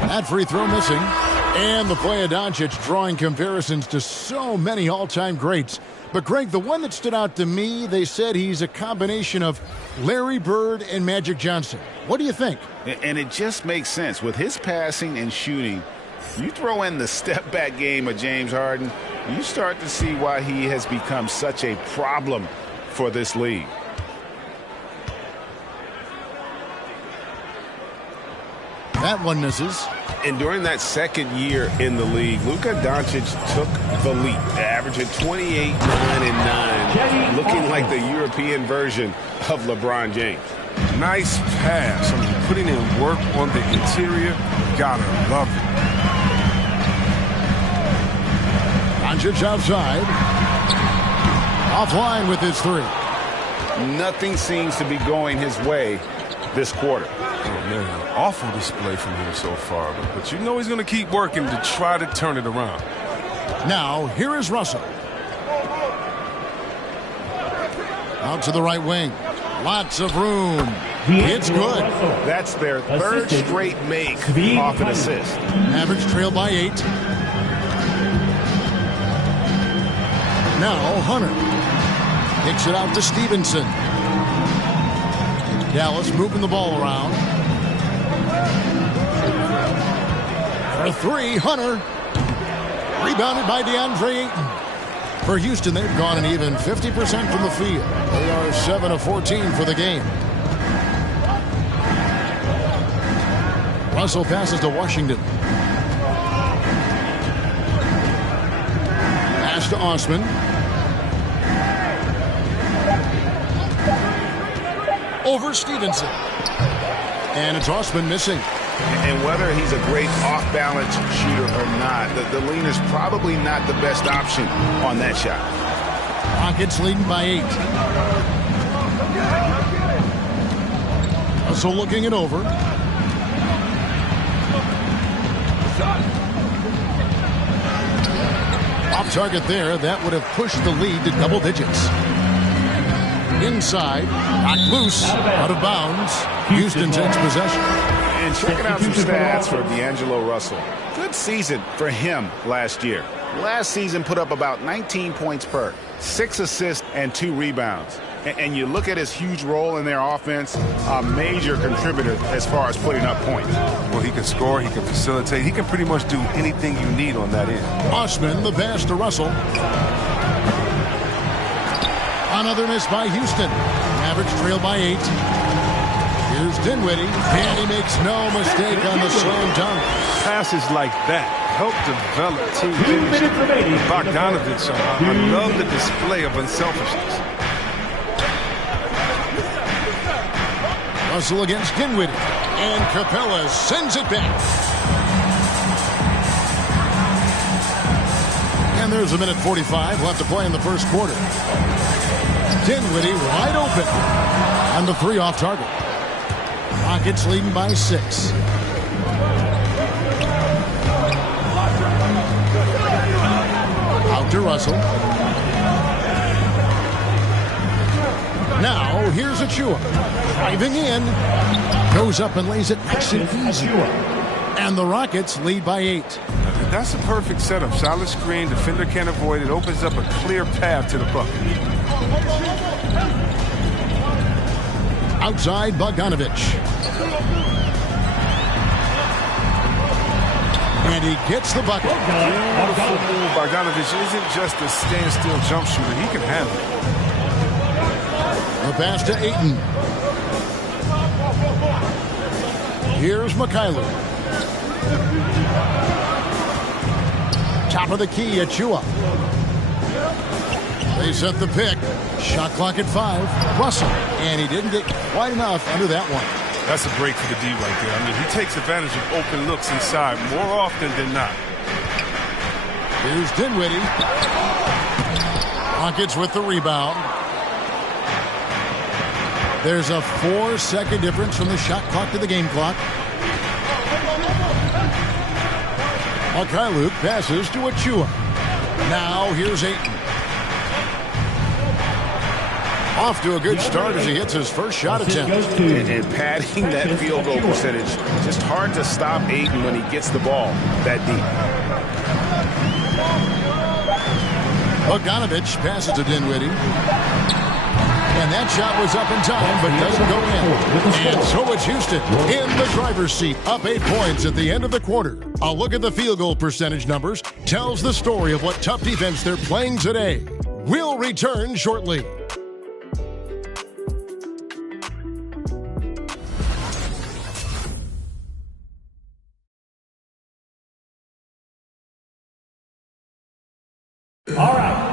That free throw missing. And the play of Doncic drawing comparisons to so many all-time greats. But, Greg, the one that stood out to me, they said he's a combination of Larry Bird and Magic Johnson. What do you think? And it just makes sense. With his passing and shooting, you throw in the step-back game of James Harden, you start to see why he has become such a problem for this league. That one misses. And during that second year in the league, Luka Doncic took the leap, averaging 28, 9, and 9, looking like the European version of LeBron James. Nice pass. I mean, putting in work on the interior, gotta love it. Doncic outside. Offline with his 3. Nothing seems to be going his way this quarter. Oh, man, awful display from him so far. But you know he's going to keep working to try to turn it around. Now, here is Russell. Out to the right wing. Lots of room. It's good. That's their 3rd straight make off an assist. Mavericks trail by 8. Now, Hunter. Kicks it out to Stevenson. Dallas moving the ball around. For 3, Hunter. Rebounded by DeAndre Ayton. For Houston, they've gone an even 50% from the field. They are 7 of 14 for the game. Russell passes to Washington. Pass to Osman. Over Stevenson. And it's Osman missing. And whether he's a great off-balance shooter or not, the lean is probably not the best option on that shot. Rockets leading by 8. Russell looking it over. Off target there. That would have pushed the lead to double digits. Inside, knocked loose, out of bounds. Houston takes possession. And checking out some stats for D'Angelo Russell. Good season for him last year. Last season put up about 19 points per, 6 assists and 2 rebounds. And you look at his huge role in their offense, a major contributor as far as putting up points. Well, he can score, he can facilitate, he can pretty much do anything you need on that end. Osman, the pass to Russell. Another miss by Houston. Mavericks trail by 8. Here's Dinwiddie, and he makes no mistake on the slam dunk. Passes like that help develop team finishing. Bogdanovich, I love the display of unselfishness. Russell against Dinwiddie, and Capella sends it back. And there's a minute 45 left to play in the first quarter. Dinwiddie wide open, and the 3 off target. Rockets leading by 6. Out to Russell. Now here's Achua. Driving in. Goes up and lays it nice and easy. And the Rockets lead by 8. That's a perfect setup. Solid screen. Defender can't avoid it. Opens up a clear path to the bucket. Outside Bogdanovich. And he gets the bucket. Beautiful move. Bogdanovich isn't just a standstill jump shooter. He can handle it. The pass to Ayton. Here's Mikhailuk. Top of the key, Achua. They set the pick. Shot clock at 5. Russell. And he didn't get quite enough under that one. That's a break for the D right there. I mean, he takes advantage of open looks inside more often than not. Here's Dinwiddie. Rockets with the rebound. There's a 4-second difference from the shot clock to the game clock. Mikhailuk passes to Achua. Now here's Ayton. Off to a good start as he hits his first shot attempt. And padding that field goal percentage. Just hard to stop Ayton when he gets the ball that deep. Bogdanovich passes to Dinwiddie. And that shot was up in time, but doesn't go in. And so it's Houston in the driver's seat, up 8 points at the end of the quarter. A look at the field goal percentage numbers tells the story of what tough defense they're playing today. We'll return shortly.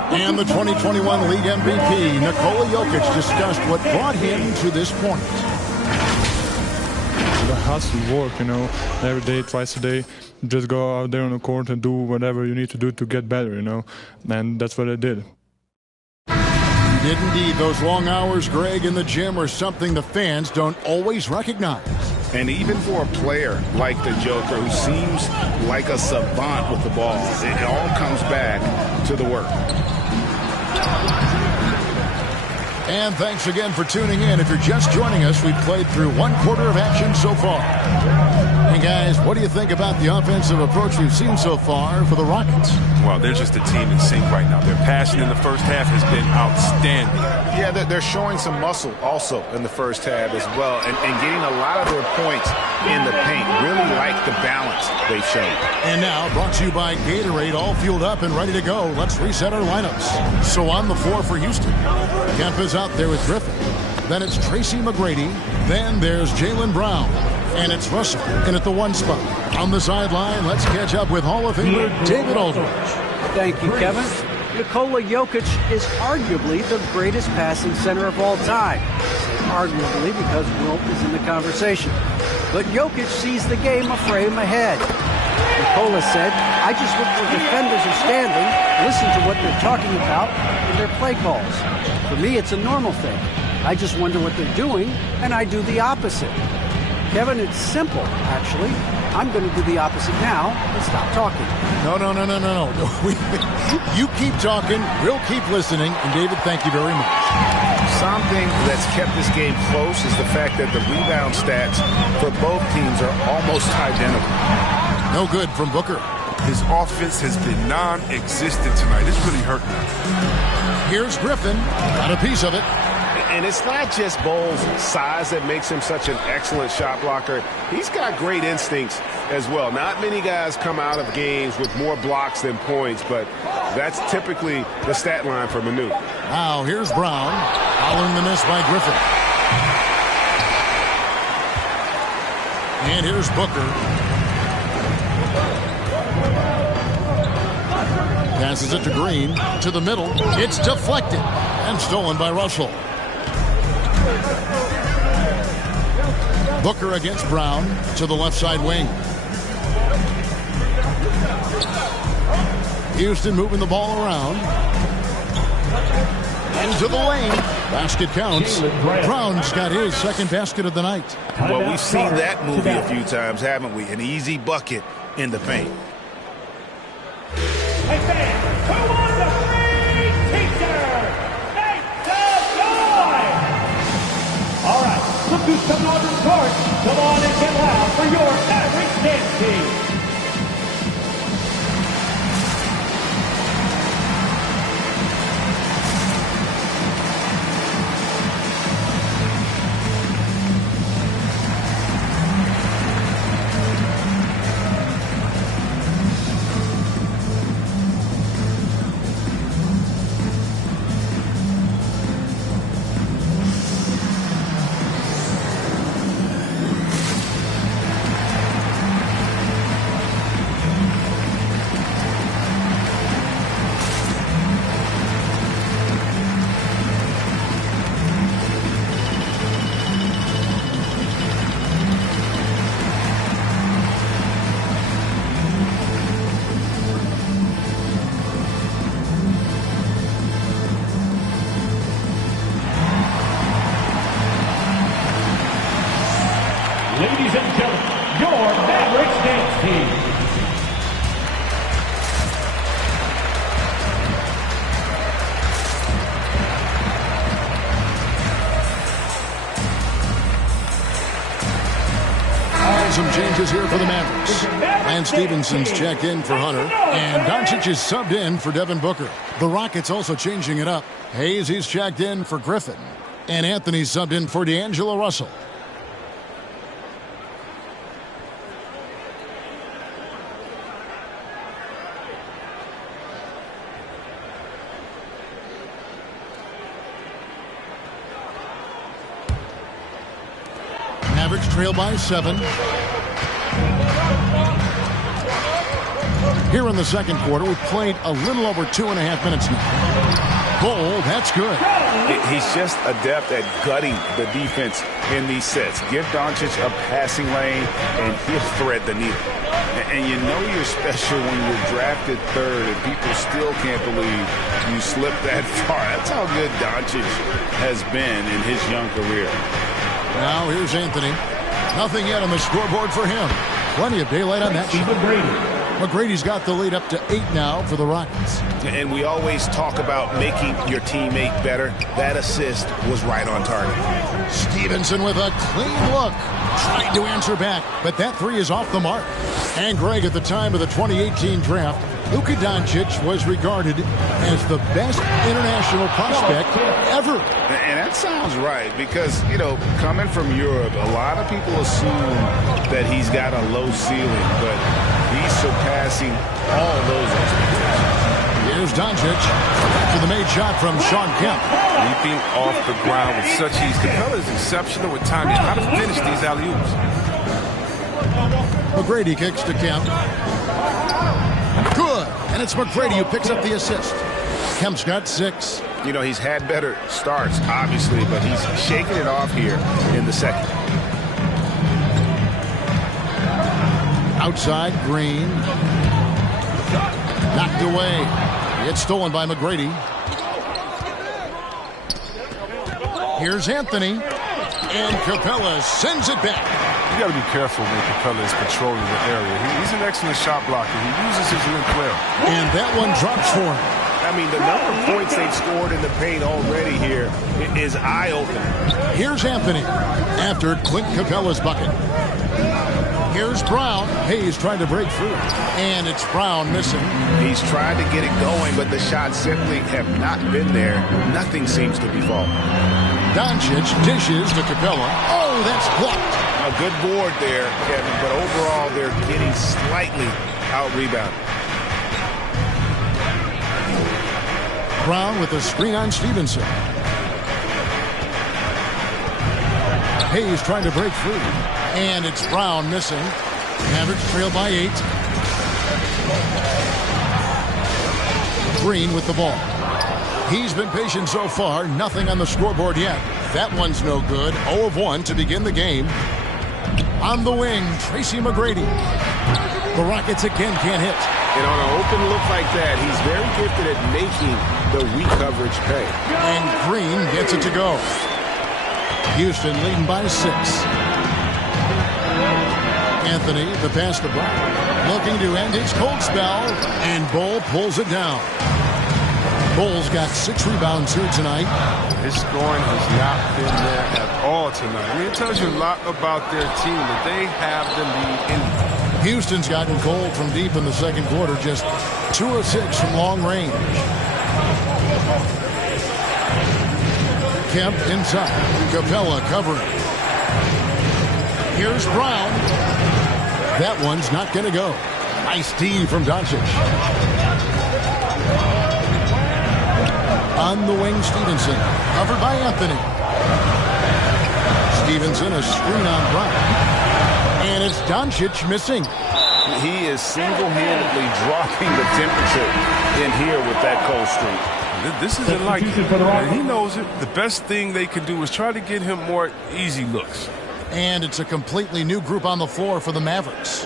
And the 2021 league MVP, Nikola Jokic, discussed what brought him to this point. The hustle work, every day, twice a day. Just go out there on the court and do whatever you need to do to get better, And that's what I did. You did indeed. Those long hours, Greg, in the gym are something the fans don't always recognize. And even for a player like the Joker, who seems like a savant with the ball, it all comes back to the work. And thanks again for tuning in. If you're just joining us, we've played through 1 quarter of action so far. Hey guys, what do you think about the offensive approach we've seen so far for the Rockets? Well, they're just a team in sync right now. Their passion in the first half has been outstanding. Yeah, they're showing some muscle also in the first half as well, and getting a lot of their points in the paint. Really like the balance they've shown. And now, brought to you by Gatorade, all fueled up and ready to go. Let's reset our lineups. So on the floor for Houston, Kemp is out there with Griffin. Then it's Tracy McGrady. Then there's Jaylen Brown. And it's Russell in at the 1 spot. On the sideline, let's catch up with Hall of Famer David Aldridge. Thank you, Kevin. Nikola Jokic is arguably the greatest passing center of all time. Arguably because Wilt is in the conversation. But Jokic sees the game a frame ahead. Nikola said, I just look where defenders are standing, listen to what they're talking about in their play calls. For me, it's a normal thing. I just wonder what they're doing, and I do the opposite. Kevin, it's simple, actually. I'm going to do the opposite now and stop talking. No. You keep talking, we'll keep listening, and David, thank you very much. Something that's kept this game close is the fact that the rebound stats for both teams are almost identical. No good from Booker. His offense has been non-existent tonight. It's really hurting him. Here's Griffin. Got a piece of it. And it's not just Bowles' size that makes him such an excellent shot blocker. He's got great instincts as well. Not many guys come out of games with more blocks than points, but that's typically the stat line for Manu. Now here's Brown. Following the miss by Griffin. And here's Booker. Passes it to Green. To the middle. It's deflected. And stolen by Russell. Booker against Brown to the left side wing. Houston moving the ball around. Into the lane. Basket counts. Brown's got his second basket of the night. Well, we've seen that movie a few times, haven't we? An easy bucket in the paint. Hey fans, who wants a free t-shirt? Make some noise! All right, look who's coming on the court. Come on and get loud for your Mavericks dance team. Ladies and gentlemen, your Mavericks dance team. Some changes here for the Mavericks. Lance Stevenson's checked in for Hunter, and Doncic is subbed in for Devin Booker. The Rockets also changing it up. Hayes, he's checked in for Griffin, and Anthony's subbed in for D'Angelo Russell. Mavericks trail by 7. Here in the second quarter, we've played a little over 2.5 minutes now. Bol, that's good. He's just adept at gutting the defense in these sets. Give Doncic a passing lane, and he'll thread the needle. And you know you're special when you're drafted third, and people still can't believe you slipped that far. That's how good Doncic has been in his young career. Now here's Anthony. Nothing yet on the scoreboard for him. Plenty of daylight on that shot. McGrady's got the lead up to 8 now for the Rockets. And we always talk about making your teammate better. That assist was right on target. Stevenson with a clean look. Tried to answer back, but that three is off the mark. And Greg, at the time of the 2018 draft, Luka Doncic was regarded as the best international prospect ever. And that sounds right because, you know, coming from Europe, a lot of people assume that he's got a low ceiling, but he's surpassing all those expectations. Here's Doncic for the made shot from Sean Kemp. Leaping off the ground with such ease. Capella is exceptional with timing. How to finish these alley-oops. McGrady kicks to Kemp. Good. And it's McGrady who picks up the assist. Kemp's got 6. You know, he's had better starts, obviously, but he's shaking it off here in the second. Outside, Green. Knocked away. It's stolen by McGrady. Here's Anthony. And Capella sends it back. You got to be careful when Capella is patrolling the area. He's an excellent shot blocker. He uses his length well. And that one drops for him. I mean, the number of points they've scored in the paint already here is eye-opening. Here's Anthony after Clint Capella's bucket. Here's Brown. Hayes trying to break free. And it's Brown missing. He's trying to get it going, but the shots simply have not been there. Nothing seems to be falling. Doncic dishes to Capella. Oh, that's blocked. A good board there, Kevin, but overall they're getting slightly out-rebounded. Brown with the screen on Stevenson. Hayes trying to break free. And it's Brown missing. Mavericks trail by 8. Green with the ball. He's been patient so far. Nothing on the scoreboard yet. That one's no good. 0 of 1 to begin the game. On the wing, Tracy McGrady. The Rockets again can't hit. And on an open look like that, he's very gifted at making the weak coverage pay. And Green gets it to go. Houston leading by 6. Anthony, the pass to Brown. Looking to end his cold spell. And Bull pulls it down. Bull's got 6 rebounds here tonight. His scoring has not been there at all tonight. I mean, it tells you a lot about their team that they have the lead in. Houston's gotten cold from deep in the second quarter. Just 2 of 6 from long range. Kemp inside. Capella covering. Here's Brown. That one's not going to go. Nice D from Doncic. On the wing, Stevenson. Covered by Anthony. Stevenson, a screen on Brown. And it's Doncic missing. He is single-handedly dropping the temperature in here with that cold streak. This isn't like him, and he knows it. The best thing they can do is try to get him more easy looks. And it's a completely new group on the floor for the Mavericks.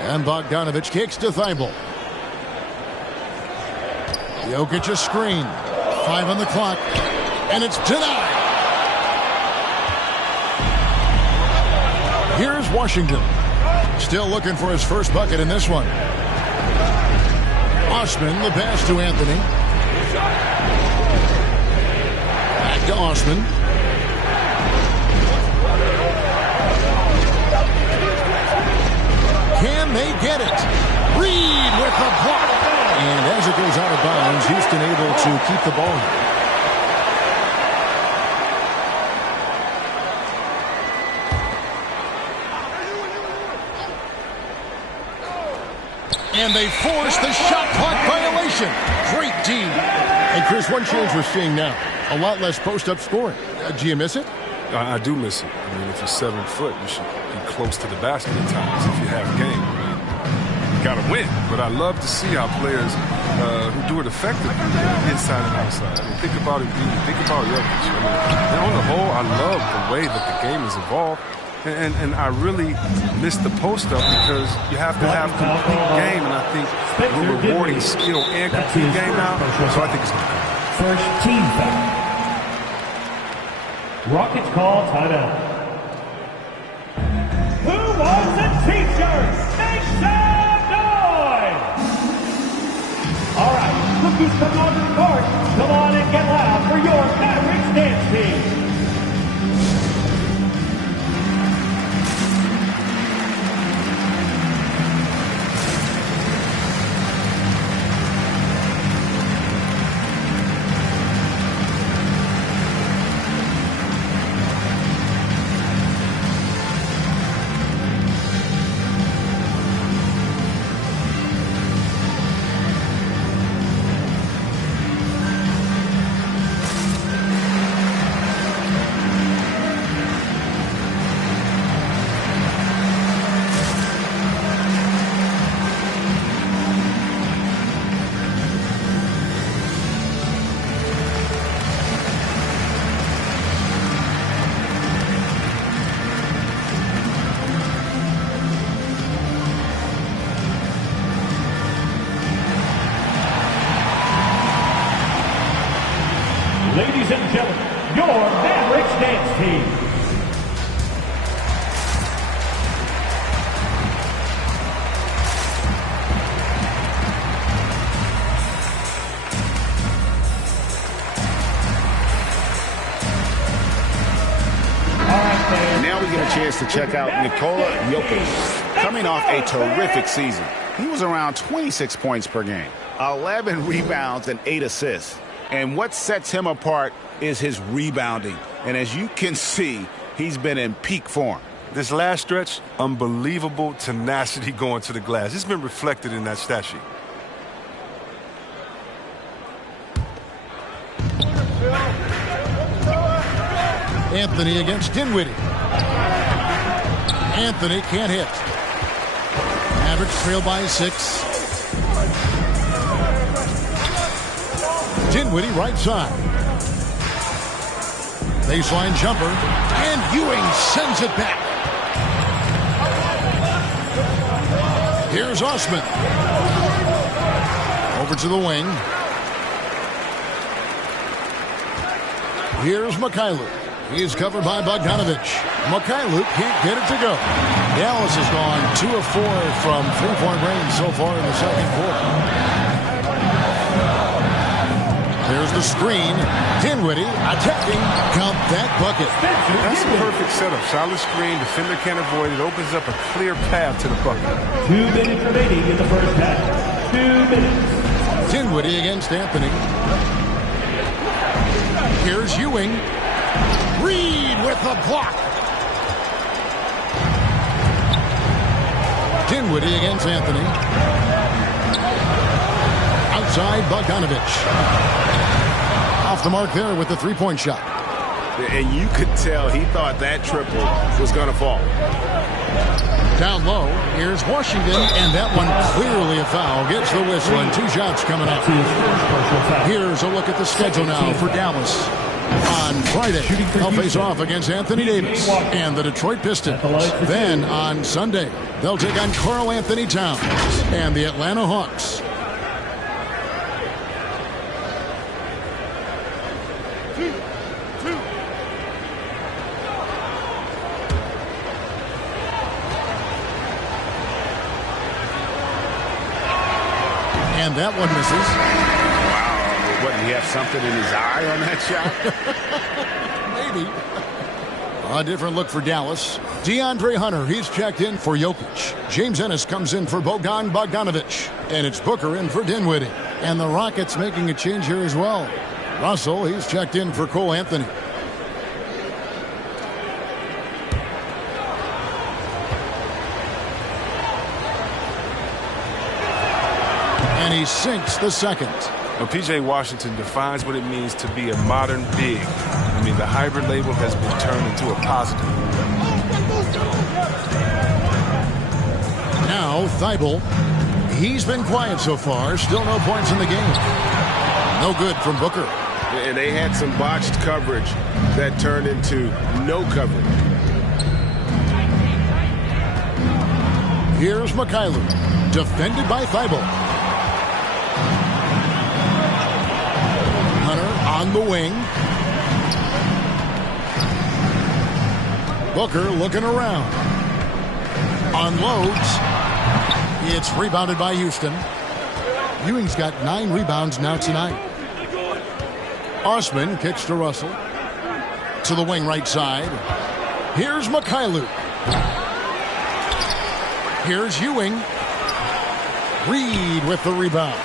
And Bogdanovich kicks to Thibault. Jokic a screen. 5 on the clock. And it's denied. Here's Washington. Still looking for his first bucket in this one. Osman, the pass to Anthony. Back to Osman. Can they get it? Reed with the block. And as it goes out of bounds, Houston able to keep the ball. And they force the shot clock violation. Great D. And Chris, one change we're seeing now. A lot less post-up scoring. Do you miss it? I do miss it. I mean, if you're 7 foot, you should be close to the basket at times if you have game. You got to win. But I love to see how players who do it effectively, inside and outside. I mean, think about it. Think about Jokic. I mean, on the whole, I love the way that the game is evolved. And I really miss the post-up because you have to have complete game. And I think we're rewarding skill and complete game now. So I think it's going to come. First team foul. Rockets call timeout. Who wants a t-shirt? Make some noise! All right, look who's coming onto the court. Come on and get loud for your Mavericks dance team. Ladies and gentlemen, your Mavericks dance team. Now we get a chance to check out Nikola Jokic. Coming off a terrific season, he was around 26 points per game, 11 rebounds, and 8 assists. And what sets him apart is his rebounding. And as you can see, he's been in peak form. This last stretch, unbelievable tenacity going to the glass. It's been reflected in that stat sheet. Anthony against Dinwiddie. Anthony can't hit. Mavericks trail by 6. Dinwiddie right side. Baseline jumper. And Ewing sends it back. Here's Osman. Over to the wing. Here's Mikhailuk. He's covered by Bogdanovic. Mikhailuk can't get it to go. Dallas has gone 2 of 4 from three-point range so far in the second quarter. There's the screen. Dinwiddie attacking. Count that bucket. That's a perfect setup. Solid screen. Defender can't avoid it. Opens up a clear path to the bucket. 2 minutes remaining in the first half. 2 minutes. Dinwiddie against Anthony. Here's Ewing. Reed with the block. Dinwiddie against Anthony. Outside Bogdanovic. Off the mark there with the three-point shot. And you could tell he thought that triple was going to fall. Down low, here's Washington, and that one clearly a foul. Gets the whistle, and 2 shots coming up. Here's a look at the schedule now for Dallas. On Friday, they'll face off against Anthony Davis and the Detroit Pistons. Then on Sunday, they'll take on Karl Anthony Towns and the Atlanta Hawks. And that one misses. What, did he have something in his eye on that shot? Maybe. A different look for Dallas. DeAndre Hunter, he's checked in for Jokic. James Ennis comes in for Bogan Bogdanovic. And it's Booker in for Dinwiddie. And the Rockets making a change here as well. Russell, he's checked in for Cole Anthony. And he sinks the second. Now, P.J. Washington defines what it means to be a modern big. I mean, the hybrid label has been turned into a positive. Now, Thibault. He's been quiet so far. Still no points in the game. No good from Booker. And they had some botched coverage that turned into no coverage. Here's Mikhailuk. Defended by Thibault. On the wing. Booker looking around. Unloads. It's rebounded by Houston. Ewing's got 9 rebounds now tonight. Osman kicks to Russell. To the wing right side. Here's Mikhailuk. Here's Ewing. Reed with the rebound.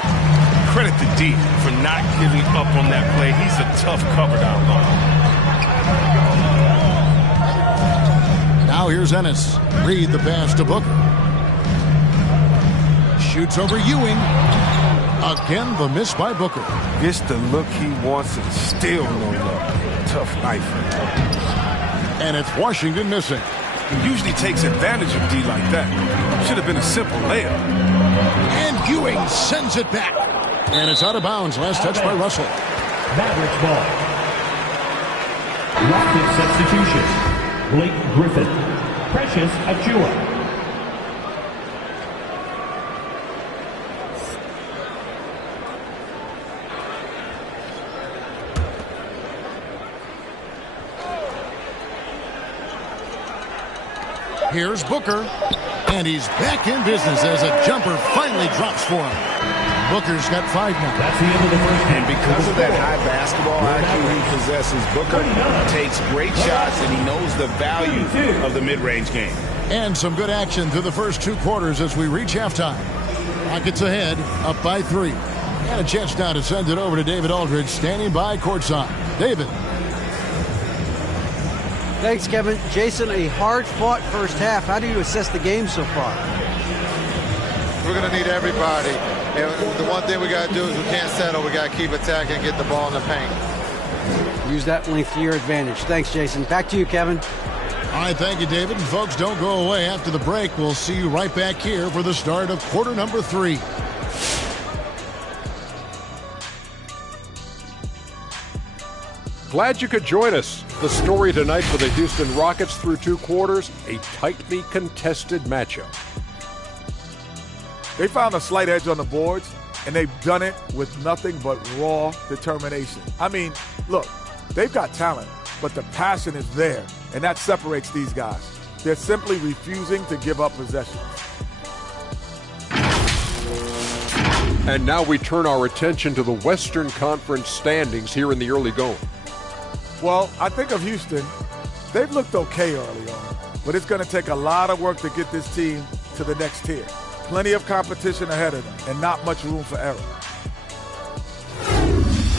Credit to D for not giving up on that play. He's a tough cover down low. Now here's Ennis. Reed the pass to Booker. Shoots over Ewing. Again, the miss by Booker. Gets the look he wants and still no look. Tough knife. And it's Washington missing. He usually takes advantage of D like that. Should have been a simple layup. And Ewing sends it back. And it's out of bounds. Last touch by Russell. Mavericks ball. Rocket substitution. Blake Griffin. Precious Achiuwa. Here's Booker. And he's back in business as a jumper finally drops for him. Booker's got 5 now. That's the end of the first And because of that high basketball IQ he possesses, Booker takes great shots, and he knows the value of the mid-range game. And some good action through the first 2 quarters as we reach halftime. Rockets ahead, up by 3. And a chance now to send it over to David Aldridge, standing by courtside. David. Thanks, Kevin. Jason, a hard-fought first half. How do you assess the game so far? We're going to need everybody. And the one thing we got to do is we can't settle. We got to keep attacking and get the ball in the paint. Use that length to your advantage. Thanks, Jason. Back to you, Kevin. All right, thank you, David. And folks, don't go away. After the break, we'll see you right back here for the start of quarter number 3. Glad you could join us. The story tonight for the Houston Rockets through 2 quarters, a tightly contested matchup. They found a slight edge on the boards, and they've done it with nothing but raw determination. I mean, look, they've got talent, but the passion is there, and that separates these guys. They're simply refusing to give up possession. And now we turn our attention to the Western Conference standings here in the early going. Well, I think of Houston. They've looked okay early on, but it's going to take a lot of work to get this team to the next tier. Plenty of competition ahead of them and not much room for error.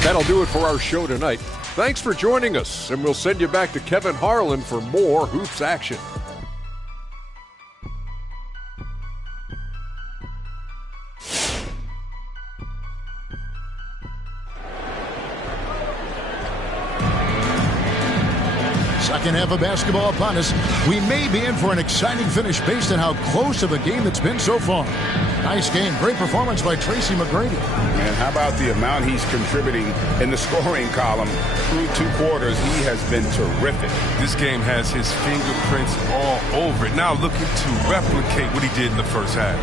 That'll do it for our show tonight. Thanks for joining us, and we'll send you back to Kevin Harlan for more Hoops action. Second half of basketball upon us. We may be in for an exciting finish based on how close of a game it's been so far. Nice game. Great performance by Tracy McGrady. And how about the amount he's contributing in the scoring column through 2 quarters? He has been terrific. This game has his fingerprints all over it. Now looking to replicate what he did in the first half.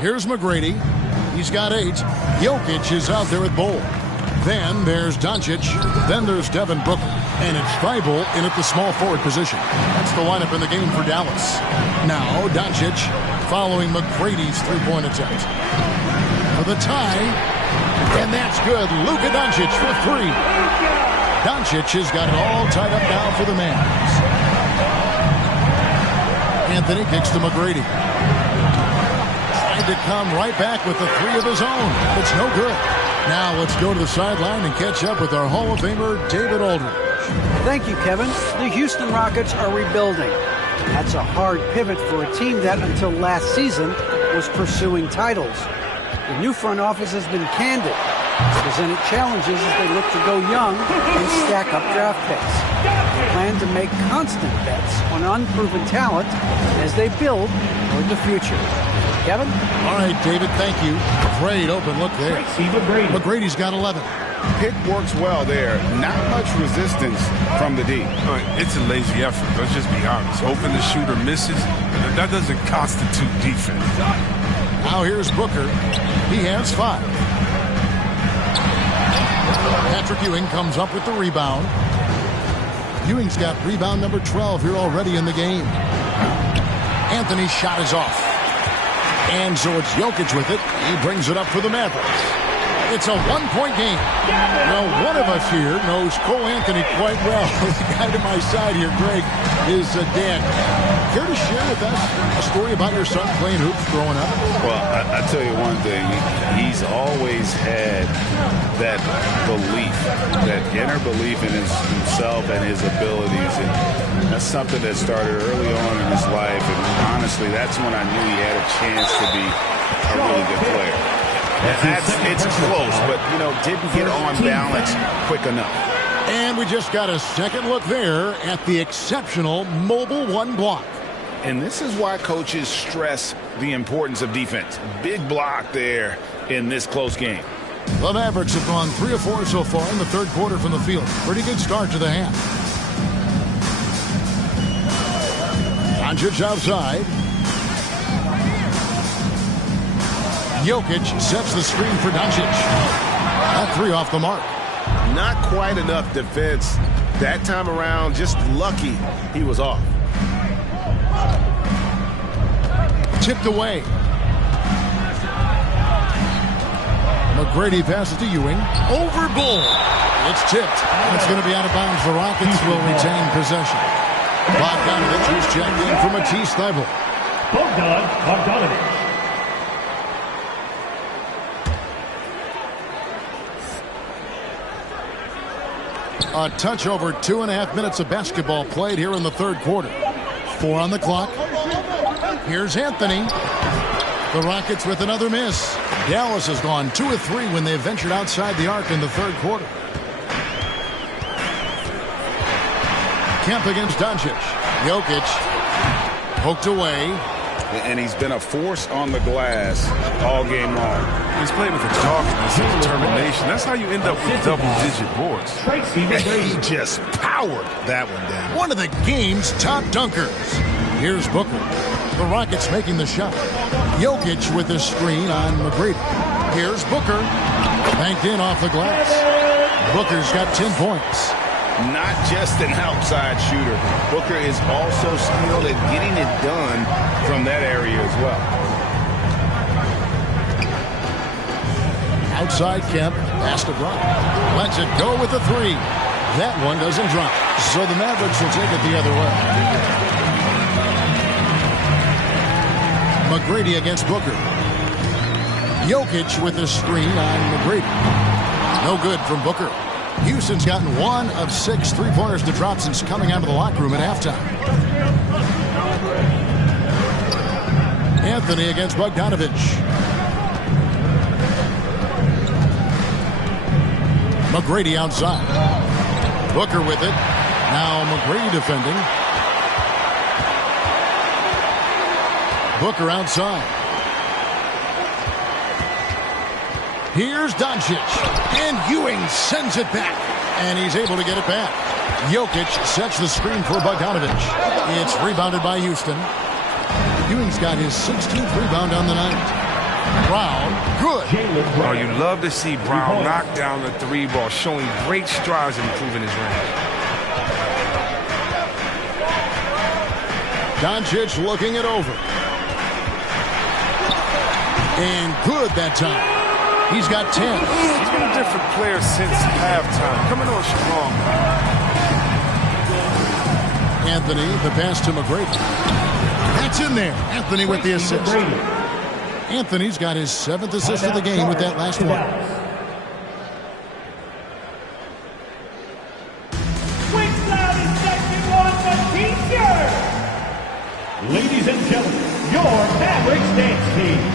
Here's McGrady. He's got 8. Jokic is out there with Bol. Then there's Doncic. Then there's Devin Booker. And it's Thibault in at the small forward position. That's the lineup in the game for Dallas. Now Doncic following McGrady's 3-point attempt. For the tie. And that's good. Luka Doncic for 3. Doncic has got it all tied up now for the Mavs. Anthony kicks to McGrady. To come right back with the 3 of his own. It's no good. Now let's go to the sideline and catch up with our Hall of Famer, David Aldridge. Thank you, Kevin. The Houston Rockets are rebuilding. That's a hard pivot for a team that, until last season, was pursuing titles. The new front office has been candid. It's presented challenges as they look to go young and stack up draft picks. They plan to make constant bets on unproven talent as they build toward the future. Kevin? All right, David, thank you. Great open look there. McGrady's got 11. Pick works well there. Not much resistance from the D. It's a lazy effort. Let's just be honest. Hoping the shooter misses, that doesn't constitute defense. Now here's Booker. He has 5. Patrick Ewing comes up with the rebound. Ewing's got rebound number 12 here already in the game. Anthony's shot is off. And so it's Jokic with it. He brings it up for the Mavericks. It's a 1-point game. Now, one of us here knows Cole Anthony quite well. The guy to my side here, Greg, is Dan. Care to share with us a story about your son playing hoops growing up? Well, I tell you one thing. He's always had that belief, that inner belief in himself and his abilities. And that's something that started early on in his life. And honestly, that's when I knew he had a chance to be a really good player. It's close, but, didn't get on balance quick enough. And we just got a second look there at the exceptional mobile 1 block. And this is why coaches stress the importance of defense. Big block there in this close game. The Mavericks have gone 3 of 4 so far in the third quarter from the field. Pretty good start to the half. Doncic outside. Jokic sets the screen for Doncic. That 3 off the mark. Not quite enough defense that time around. Just lucky he was off. Tipped away. McGrady passes to Ewing. Over Bull. It's tipped. It's going to be out of bounds. The Rockets will retain possession. Bogdanovich is checked in for Matisse Thybulle. Bogdanovich. A touch over 2.5 minutes of basketball played here in the third quarter. 4 on the clock. Here's Anthony. The Rockets with another miss. Dallas has gone 2 of 3 when they've ventured outside the arc in the third quarter. Kemp against Doncic. Jokic poked away. And he's been a force on the glass all game long. He's played with a doggedness and determination. That's how you end up with double-digit boards. He just powered that one down. One of the game's top dunkers. Here's Booker. The Rockets making the shot. Jokic with the screen on McGrady. Here's Booker. Banked in off the glass. Booker's got 10 points. Not just an outside shooter. Booker is also skilled at getting it done from that area as well. Outside Kemp. Pass to Bryant. Lets it go with the 3. That one doesn't drop. So the Mavericks will take it the other way. McGrady against Booker. Jokic with the screen on McGrady. No good from Booker. Houston's gotten 1 of 6 3-pointers to drop since coming out of the locker room at halftime. Anthony against Bogdanovich. McGrady outside. Booker with it. Now McGrady defending. Booker outside. Here's Doncic. And Ewing sends it back. And he's able to get it back. Jokic sets the screen for Bogdanovich. It's rebounded by Houston. Ewing's got his 16th rebound on the night. Brown, good. Oh, you love to see Brown knock down the 3-ball, showing great strides in improving his range. Doncic looking it over. And good that time. He's got 10. He's been a different player since halftime. Coming on strong. Anthony, the pass to McGrady. That's in there. Anthony with the assist. Anthony's got his 7th assist of the game with that last one. Ladies and gentlemen, your Mavericks dance team.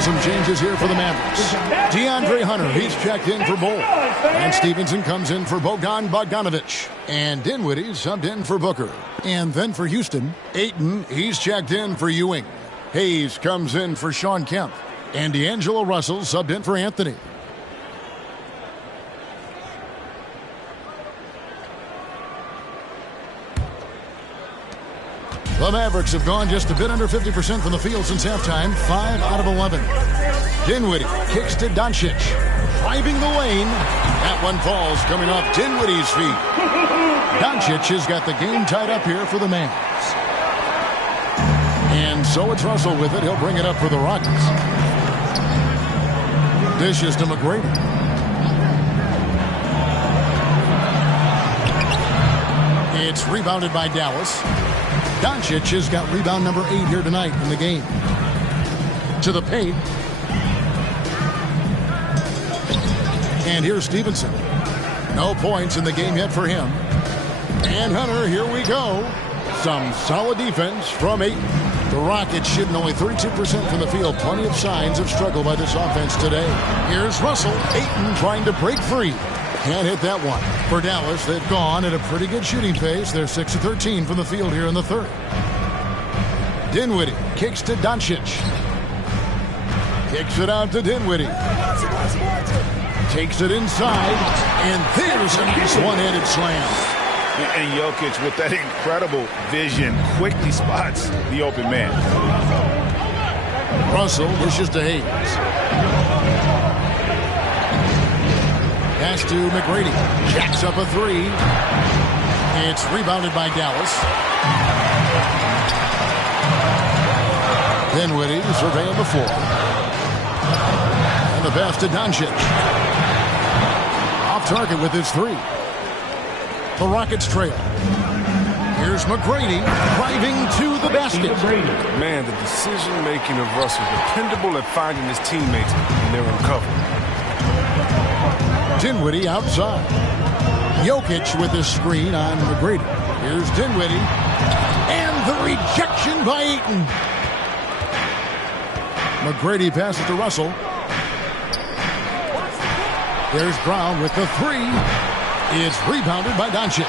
Some changes here for the Mavericks. DeAndre Hunter, he's checked in for Bull. And Stevenson comes in for Bogdanovich. And Dinwiddie subbed in for Booker. And then for Houston, Ayton, he's checked in for Ewing. Hayes comes in for Shawn Kemp. And D'Angelo Russell subbed in for Anthony. The Mavericks have gone just a bit under 50% from the field since halftime, 5 out of 11. Dinwiddie kicks to Doncic, driving the lane. That one falls coming off Dinwiddie's feet. Doncic has got the game tied up here for the Mavs. And so it's Russell with it. He'll bring it up for the Rockets. Dishes to McGrady. It's rebounded by Dallas. Doncic has got rebound number 8 here tonight in the game. To the paint. And here's Stevenson. No points in the game yet for him. And Hunter, here we go. Some solid defense from Ayton. The Rockets shooting only 32% from the field. Plenty of signs of struggle by this offense today. Here's Russell. Ayton trying to break free. Can't hit that one. For Dallas, they've gone at a pretty good shooting pace. They're 6 of 13 from the field here in the third. Dinwiddie kicks to Doncic. Kicks it out to Dinwiddie. Takes it inside. And there's a nice one-handed slam. And Jokic, with that incredible vision, quickly spots the open man. Russell dishes to Hayes. Pass to McGrady. Jacks up a 3. It's rebounded by Dallas. Dinwiddie surveying the floor. And the pass to Doncic. Off target with his 3. The Rockets trail. Here's McGrady driving to the basket. Man, the decision-making of Russell, dependable at finding his teammates when they're in cover. Dinwiddie outside. Jokic with the screen on McGrady. Here's Dinwiddie. And the rejection by Ayton. McGrady passes to Russell. There's Brown with the 3. It's rebounded by Doncic.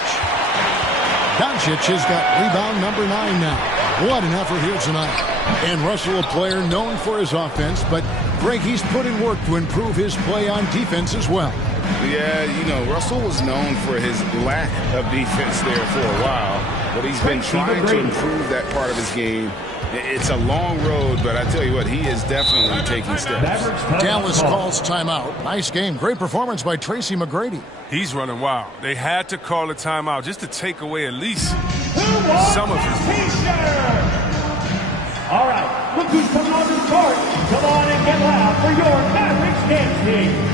Doncic has got rebound number 9 now. What an effort here tonight. And Russell, a player known for his offense, but Greg, he's put in work to improve his play on defense as well. Yeah, you know, Russell was known for his lack of defense there for a while, but he's been trying to improve that part of his game. It's a long road, but I tell you what, he is definitely taking steps. Dallas calls timeout. Nice game. Great performance by Tracy McGrady. He's running wild. They had to call a timeout just to take away at least some of his. All right, look who's coming on the court. Come on and get loud for your Mavericks dance team.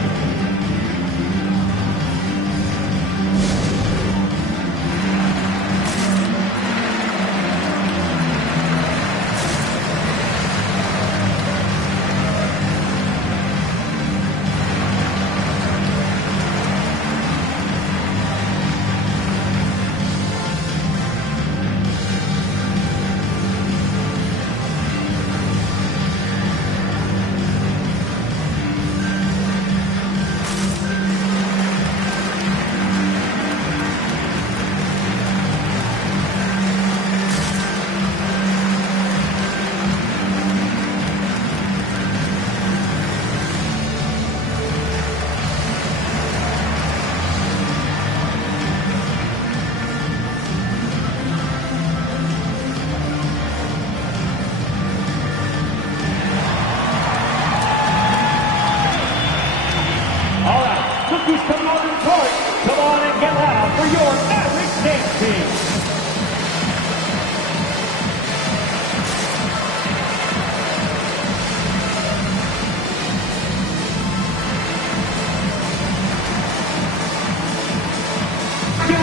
Who's coming on the court? Come on and get loud for your Mavericks dance team.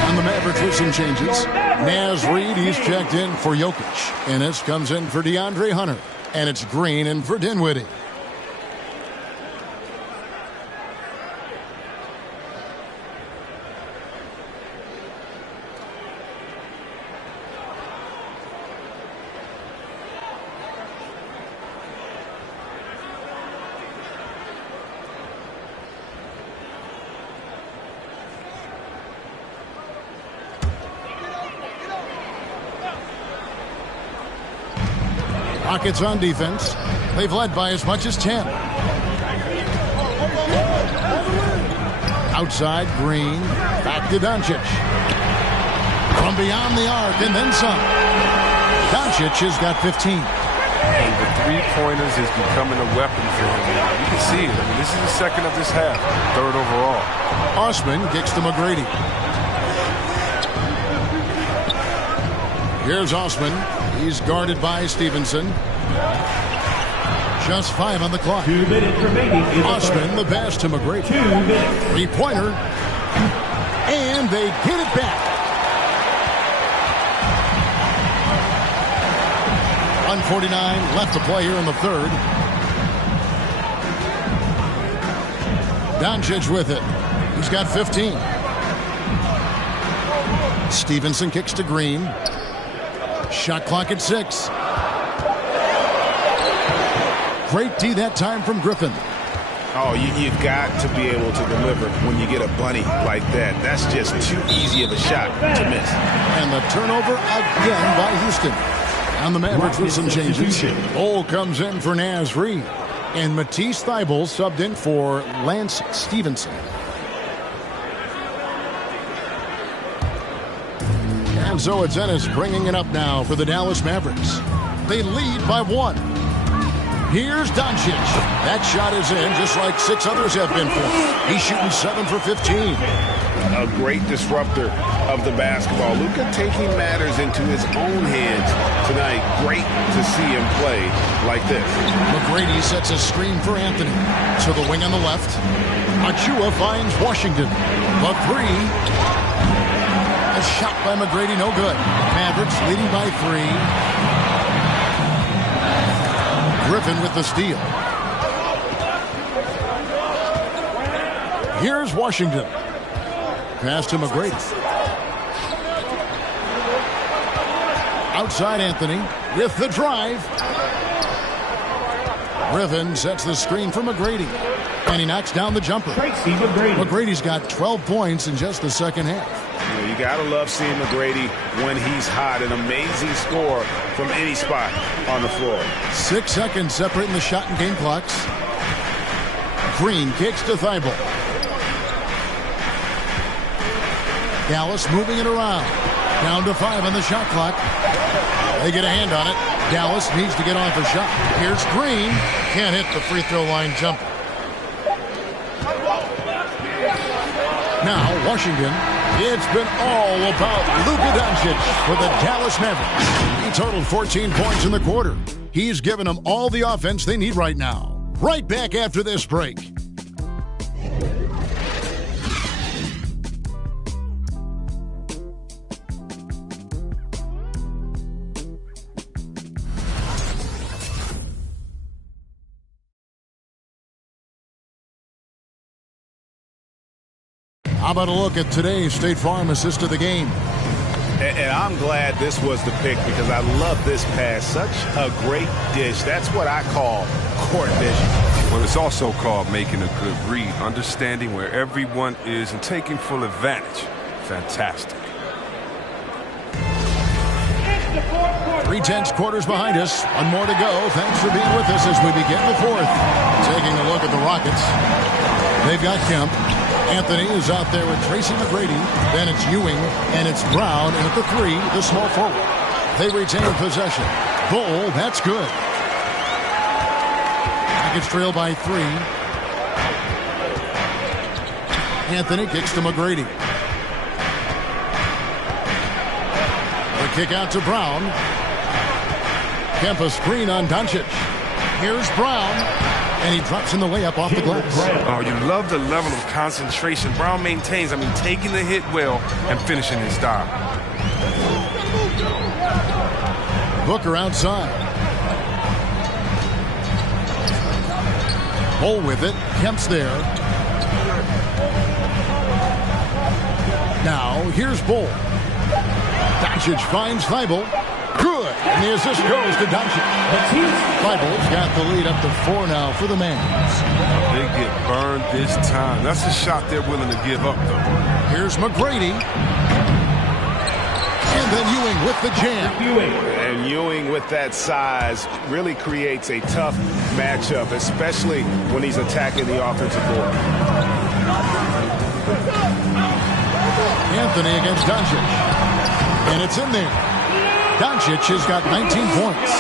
On the Mavericks with some changes. Naz Reid, he's checked in for Jokic. Ennis comes in for DeAndre Hunter. And it's Green in for Dinwiddie. Rockets on defense. They've led by as much as 10. Outside, Green. Back to Doncic. From beyond the arc and then some. Doncic has got 15. And the three-pointers is becoming a weapon for him. You can see it. I mean, this is the second of this half, third overall. Osman kicks to McGrady. Here's Osman. He's guarded by Stevenson. Just 5 on the clock. 2 minutes remaining. Osman the pass to McGrady. 2 minutes. Three-pointer. And they get it back. 1:49 left to play here in the third. Doncic with it. He's got 15. Stevenson kicks to Green. Shot clock at 6. Great D that time from Griffin. Oh, you've got to be able to deliver when you get a bunny like that. That's just too easy of a shot to miss. And the turnover again by Houston. And the Mavericks with some changes. Bol comes in for Naz Reid. And Matisse Thybulle subbed in for Lance Stevenson. And so it's Ennis bringing it up now for the Dallas Mavericks. They lead by 1. Here's Doncic. That shot is in, just like 6 others have been for. He's shooting 7 for 15. A great disruptor of the basketball. Luka taking matters into his own hands tonight. Great to see him play like this. McGrady sets a screen for Anthony. To the wing on the left. Achua finds Washington. The 3. A shot by McGrady, no good. Mavericks leading by 3. Griffin with the steal. Here's Washington. Pass to McGrady. Outside Anthony with the drive. Griffin sets the screen for McGrady. And he knocks down the jumper. McGrady's got 12 points in just the second half. You got to love seeing McGrady when he's hot. An amazing score from any spot on the floor. 6 seconds separating the shot and game clocks. Green kicks to Thybulle. Dallas moving it around. Down to 5 on the shot clock. They get a hand on it. Dallas needs to get off a shot. Here's Green. Can't hit the free throw line jumper. Now Washington. It's been all about Luka Doncic for the Dallas Mavericks. He totaled 14 points in the quarter. He's given them all the offense they need right now. Right back after this break. How about a look at today's State Farm assist of the game? And I'm glad this was the pick because I love this pass. Such a great dish. That's what I call court vision. Well, it's also called making a good read, understanding where everyone is and taking full advantage. Fantastic. 3/10 quarters behind us. One more to go. Thanks for being with us as we begin the fourth. Taking a look at the Rockets. They've got Kemp. Anthony is out there with Tracy McGrady. Then it's Ewing, and it's Brown, and at the 3, the small forward. They retain possession. Bol, that's good. Rockets trail by 3. Anthony kicks to McGrady. The kick out to Brown. Kemp a screen on Doncic. Here's Brown. And he drops in the layup off the glass. Oh, you love the level of concentration Brown maintains. I mean, taking the hit well and finishing his style. Booker outside. Bol with it. Kemp's there. Now, here's Bol. Doncic finds Thybulle. Good. And the assist goes to Doncic. Thybulle's got the lead up to 4 now for the Mavs. They get burned this time. That's a shot they're willing to give up, though. Here's McGrady. And then Ewing with the jam. And Ewing with that size really creates a tough matchup, especially when he's attacking the offensive board. Anthony against Doncic. And it's in there. Doncic has got 19 points.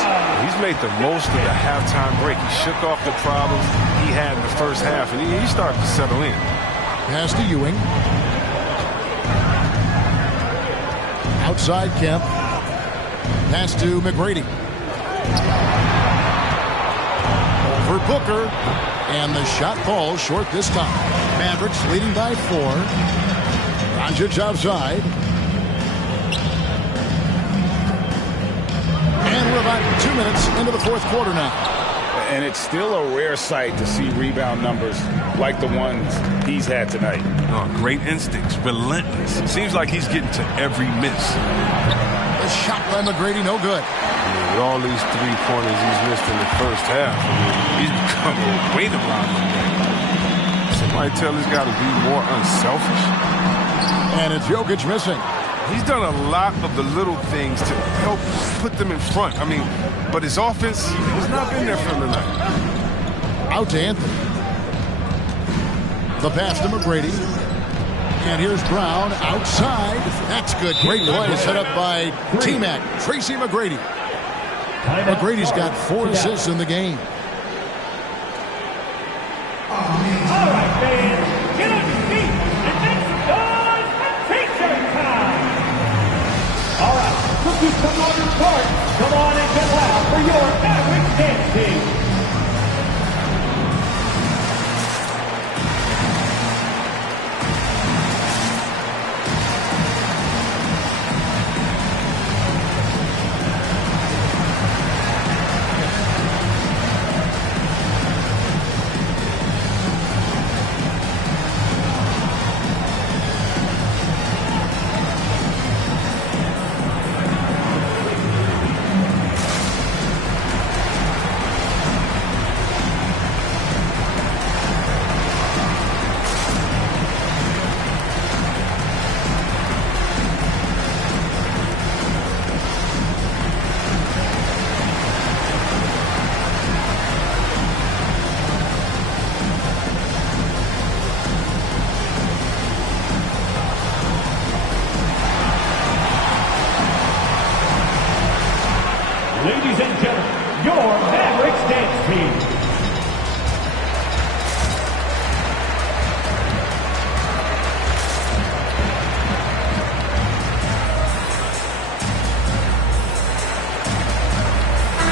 He's made the most of the halftime break. He shook off the problems he had in the first half, and he started to settle in. Pass to Ewing. Outside Kemp. Pass to McGrady. Over Booker. And the shot falls short this time. Mavericks leading by 4. Doncic outside. And we're about 2 minutes into the fourth quarter now. And it's still a rare sight to see rebound numbers like the ones he's had tonight. Oh, great instincts, relentless. Seems like he's getting to every miss. The shot by McGrady, no good. With all these three-pointers he's missed in the first half, He's become a weight around him. somebody tell this guy to be more unselfish. And it's Jokic missing. He's done a lot of the little things to help put them in front. I mean, but his offense has not been there for him tonight. Out to Anthony. The pass to McGrady. And here's Brown outside. That's good. Great play set up by T-Mac, Tracy McGrady. McGrady's got 4 assists in the game. All right, fans, get on your feet and make some noise for T-shirt time. All right, rookies come on your court. Come on and get loud for your Mavericks dance team. Ladies and gentlemen, your Mavericks dance team.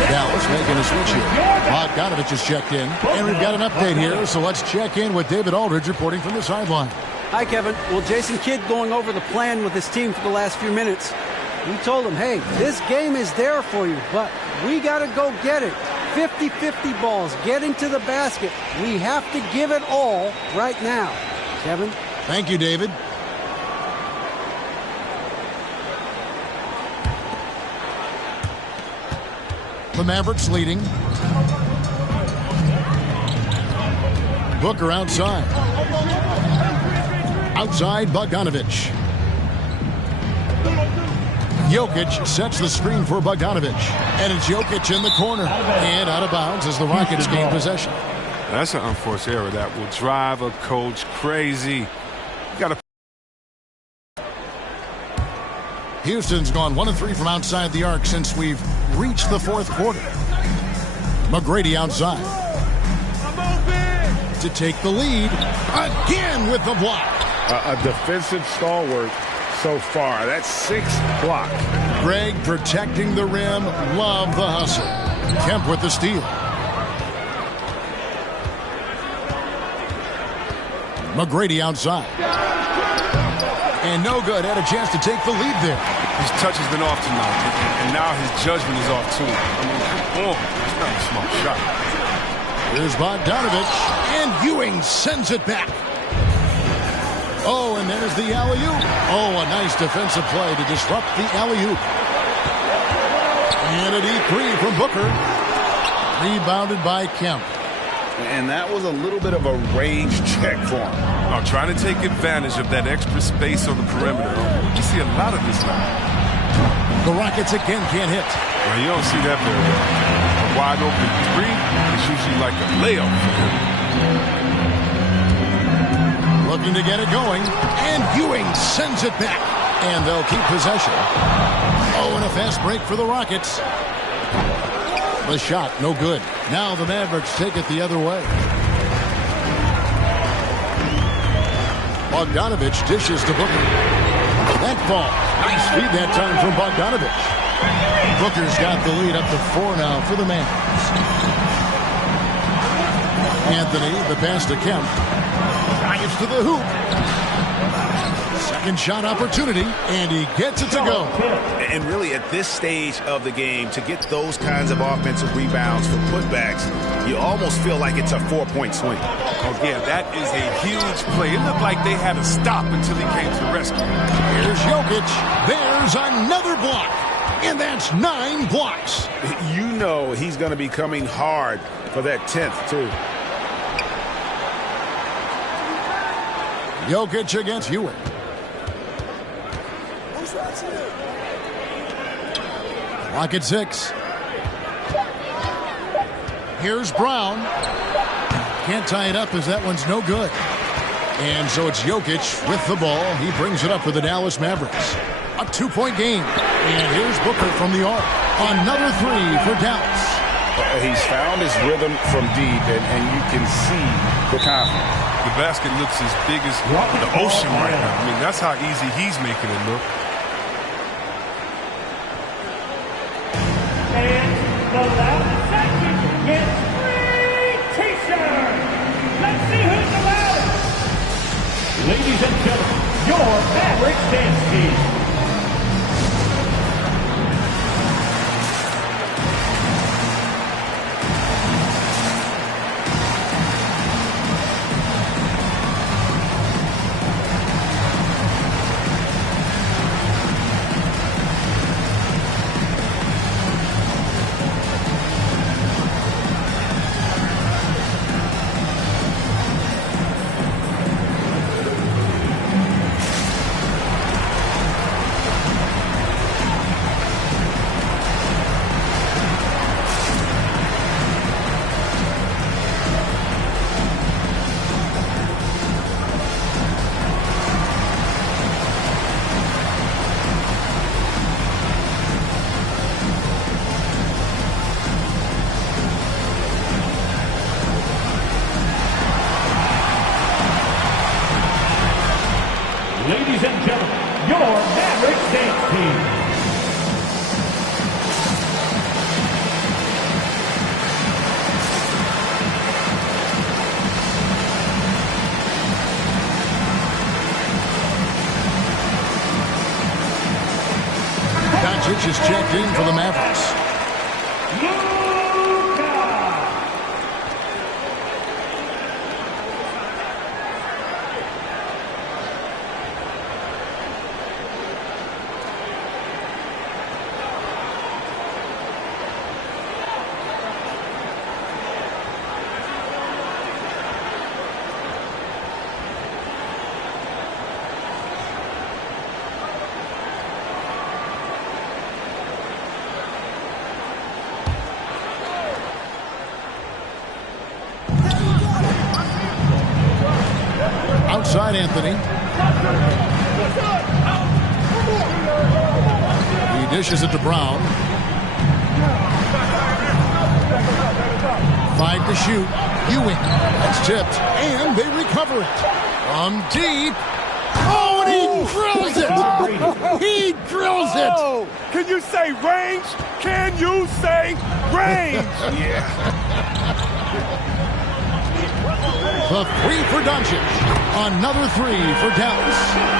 Dallas making a switch here. Bogdanovich has checked in. And we've got an update here, so let's check in with David Aldridge reporting from the sideline. Hi, Kevin. Well, Jason Kidd going over the plan with his team for the last few minutes. We told him, hey, this game is there for you, but we got to go get it. 50-50 balls, getting to the basket. We have to give it all right now. Kevin? Thank you, David. The Mavericks leading. Booker outside. Outside, Bogdanovich. Jokic sets the screen for Bogdanovich. And it's Jokic in the corner. And out of bounds as the Rockets gain possession. That's an unforced error that will drive a coach crazy. You got to. Houston's gone 1 of 3 from outside the arc since we've reached the fourth quarter. McGrady outside. To take the lead. Again with the block. A defensive stalwart so far. That's 6th block. Greg protecting the rim. Love the hustle. Kemp with the steal. McGrady outside. And no good. Had a chance to take the lead there. His touch has been off tonight, and now his judgment is off too. I mean, come on. It's not a small shot. Here's Bogdanovich. And Ewing sends it back. Oh, and there's the alley-oop. Oh, a nice defensive play to disrupt the alley-oop. And a deep 3 from Booker. Rebounded by Kemp. And that was a little bit of a range check for him. Oh, trying to take advantage of that extra space on the perimeter. You see a lot of this now. The Rockets again can't hit. Well, you don't see that very well. A wide open 3 is usually like a layup for him. Looking to get it going. And Ewing sends it back. And they'll keep possession. Oh, and a fast break for the Rockets. The shot, no good. Now the Mavericks take it the other way. Bogdanovich dishes to Booker. That ball. Nice feed that time from Bogdanovich. Booker's got the lead up to 4 now for the Mavs. Anthony, the pass to Kemp. Drives to the hoop. Second shot opportunity, and he gets it to go. And really, at this stage of the game, to get those kinds of offensive rebounds for putbacks, you almost feel like it's a 4-point swing. Oh, yeah, that is a huge play. It looked like they had to stop until he came to the rescue. Here's Jokic. There's another block. And that's 9 blocks. You know he's going to be coming hard for that 10th, too. Jokic against Ewing. Clock at 6. Here's Brown. Can't tie it up as that one's no good. And so it's Jokic with the ball. He brings it up for the Dallas Mavericks. A 2-point game. And here's Booker from the arc. Another 3 for Dallas. He's found his rhythm from deep, and you can see the confidence. The basket looks as big as the ocean right now. I mean, that's how easy he's making it look. And the loudest section gets free T-shirts. Let's see who's the loudest. Ladies and gentlemen, your Mavericks dance team. Ladies and gentlemen, your Mavericks dance team. Doncic is checked in for the Mavericks. Outside Anthony. He dishes it to Brown. 5 to shoot. Ewing. That's tipped. And they recover it. From deep. Oh, and he drills it. He drills it. Oh, can you say range? Can you say range? Yeah. The 3 for Doncic. Another 3 for Dallas.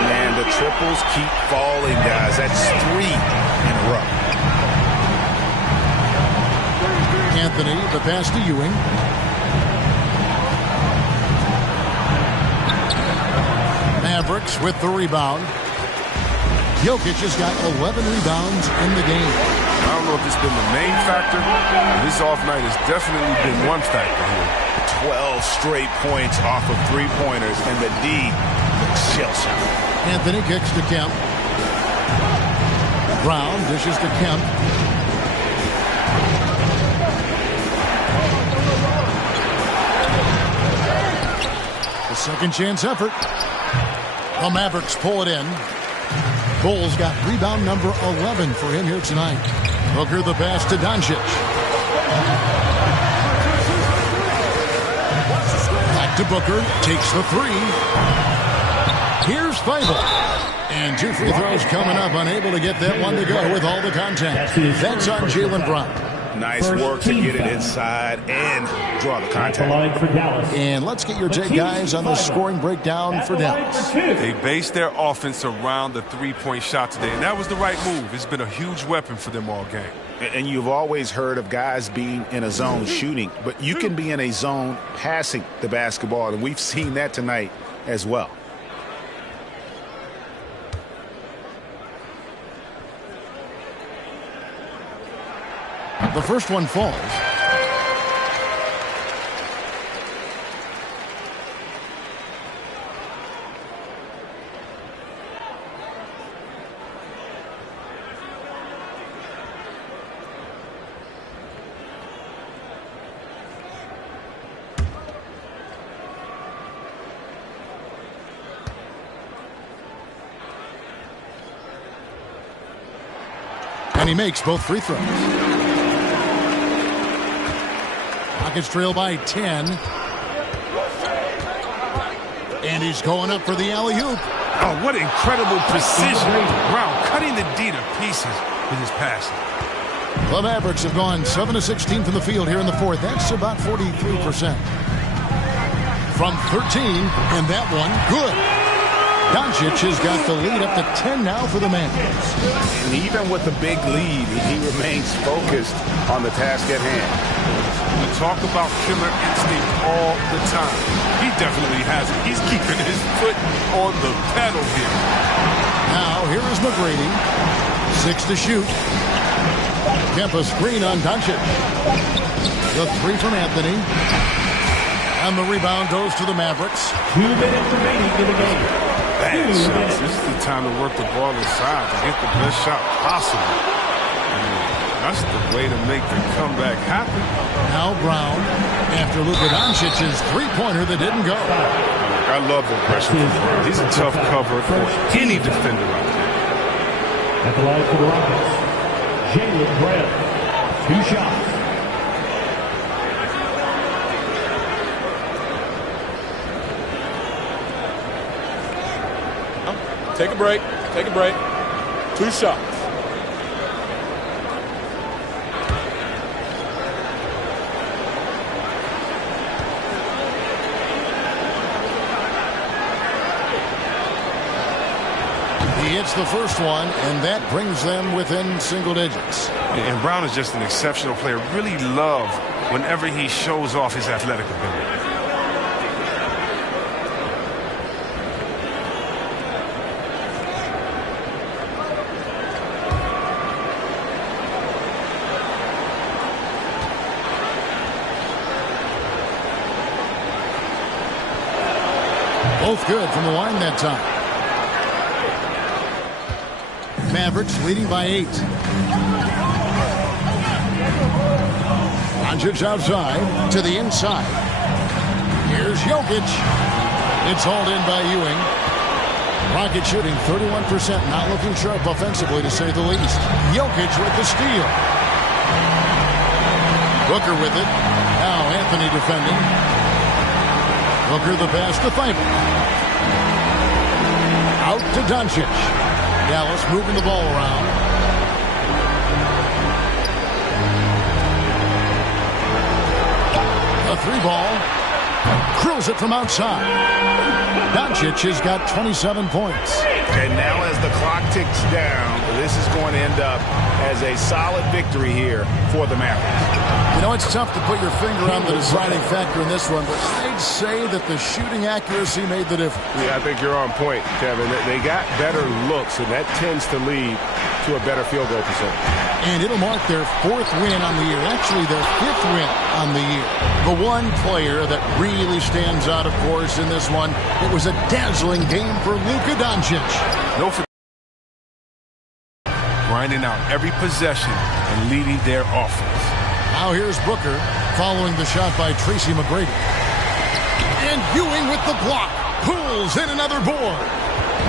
Man, the triples keep falling, guys. That's 3 in a row. Anthony, the pass to Ewing. Mavericks with the rebound. Jokic has got 11 rebounds in the game. I don't know if it's been the main factor, but his off night has definitely been one factor here. 12 straight points off of 3-pointers, and the D looks shell-shocked. Anthony kicks to Kemp. Brown dishes to Kemp. A 2nd chance effort. The Mavericks pull it in. Bulls got rebound number 11 for him here tonight. Booker the pass to Doncic. Back to Booker. Takes the three. Here's Thybulle. And 2 free throws coming up. Unable to get that one to go with all the contact. That's on Jaylen Brown. Nice work to get it inside and draw the contact. And let's get your take, guys, on the scoring breakdown for Dallas. They based their offense around the three-point shot today, and that was the right move. It's been a huge weapon for them all game. And you've always heard of guys being in a zone shooting, but you can be in a zone passing the basketball, and we've seen that tonight as well. The first one falls. And he makes both free throws. Rockets trail by 10. And he's going up for the alley-oop. Oh, what incredible precision. Brown cutting the D to pieces with his passing. The Mavericks have gone 7 of 16 from the field here in the fourth. That's about 43%. From 13, and that one, good. Doncic has got the lead up to 10 now for the Mavericks. And even with the big lead, he remains focused on the task at hand. We talk about killer instinct all the time. He definitely has it. He's keeping his foot on the pedal here. Now, here is McGrady. 6 to shoot. Kempa screen on Doncic. The three from Anthony. And the rebound goes to the Mavericks. 2 minutes remaining in the game. Bad shots. This is the time to work the ball inside to get the best shot possible. That's the way to make the comeback happen. Now Brown, after Luka Doncic's three-pointer that didn't go. I love the pressure from Brown. He's a tough cover for any defender out there. At the line for the Rockets, Jaylen Brown. 2 shots. Take a break. Take a break. 2 shots. He hits the first one, and that brings them within single digits. And Brown is just an exceptional player. Really love whenever he shows off his athletic ability. Both good from the line that time. Mavericks leading by 8. Doncic outside to the inside. Here's Jokic. It's hauled in by Ewing. Rocket shooting 31%, not looking sharp offensively to say the least. Jokic with the steal. Booker with it. Now Anthony defending. Booker the pass to Thybulle. Out to Doncic. Dallas moving the ball around. A 3-ball. Curls it from outside. Doncic has got 27 points. And now as the clock ticks down, this is going to end up as a solid victory here for the Mavericks. You know, it's tough to put your finger on the deciding factor in this one, but I'd say that the shooting accuracy made the difference. Yeah, I think you're on point, Kevin. They got better looks, and that tends to lead to a better field goal percentage. And it'll mark their 4th win on the year. Actually, their 5th win on the year. The one player that really stands out, of course, in this one, it was a dazzling game for Luka Doncic. Grinding out every possession and leading their offense. Now here's Booker following the shot by Tracy McGrady. And Ewing with the block. Pulls in another board.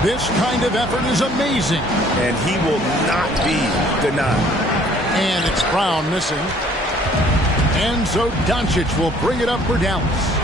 This kind of effort is amazing. And he will not be denied. And it's Brown missing. And so Doncic will bring it up for Dallas.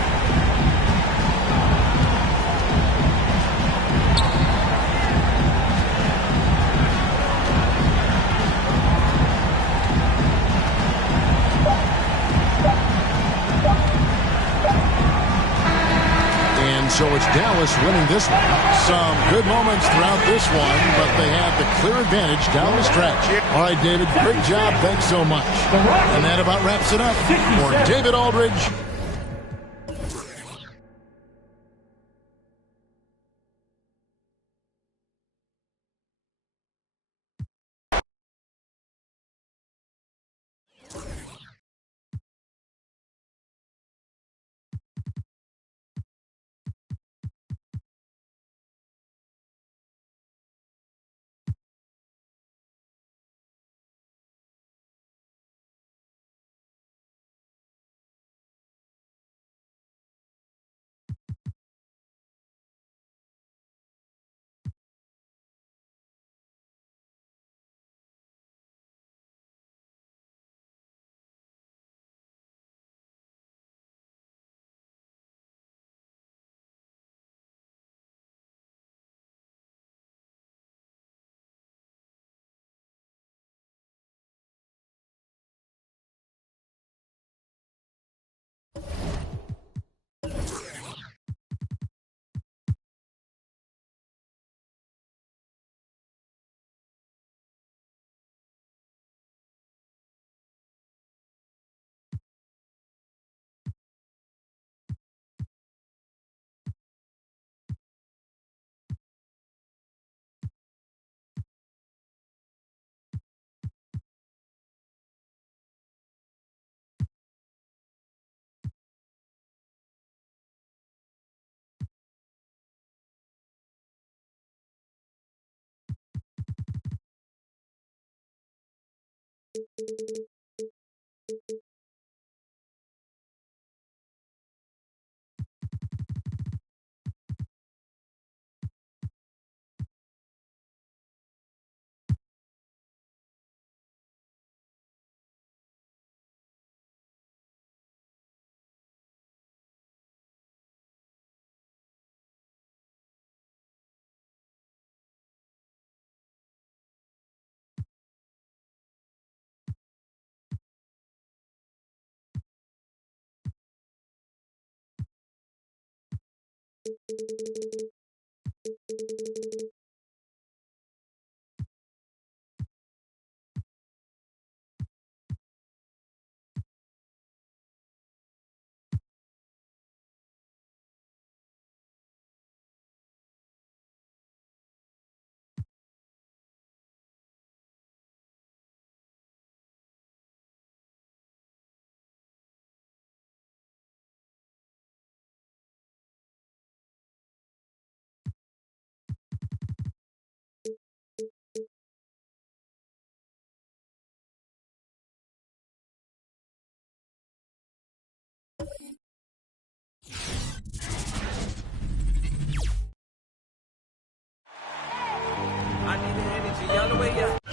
So it's Dallas winning this one. Some good moments throughout this one, but they have the clear advantage down the stretch. All right, David, great job. Thanks so much. And that about wraps it up for David Aldridge.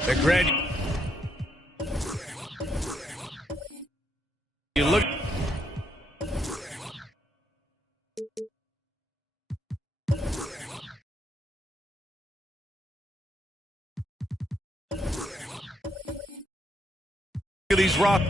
The grand. You look. Look at these rock.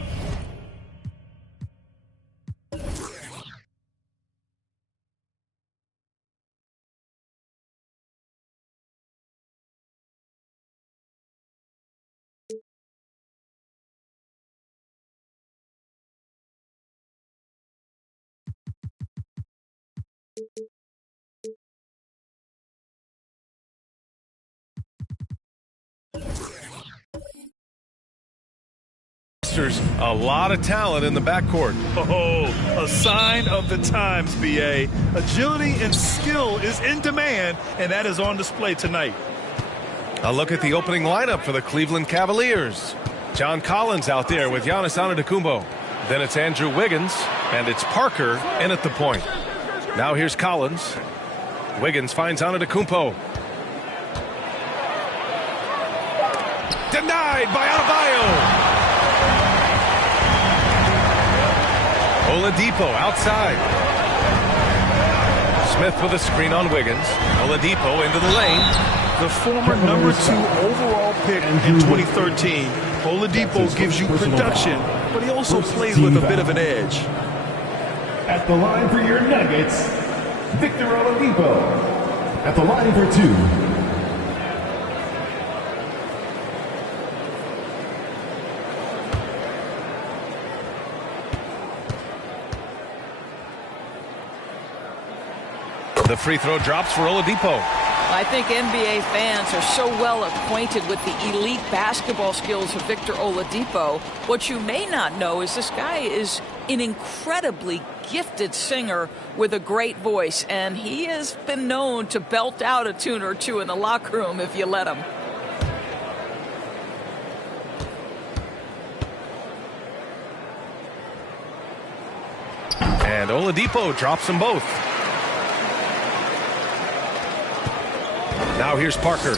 A lot of talent in the backcourt. Oh, a sign of the times, B.A. Agility and skill is in demand, and that is on display tonight. A look at the opening lineup for the Cleveland Cavaliers. John Collins out there with Giannis Antetokounmpo. Then it's Andrew Wiggins, and it's Parker in at the point. Now here's Collins. Wiggins finds Antetokounmpo. Denied by Adebayo. Oladipo outside. Smith with a screen on Wiggins. Oladipo into the lane. The former number 2 overall pick in 2013. Oladipo gives you production, but he also plays with a bit of an edge. At the line for your Nuggets, Victor Oladipo. At the line for 2. The free throw drops for Oladipo. I think NBA fans are so well acquainted with the elite basketball skills of Victor Oladipo. What you may not know is this guy is an incredibly gifted singer with a great voice, and he has been known to belt out a tune or two in the locker room if you let him. And Oladipo drops them both. Now here's Parker.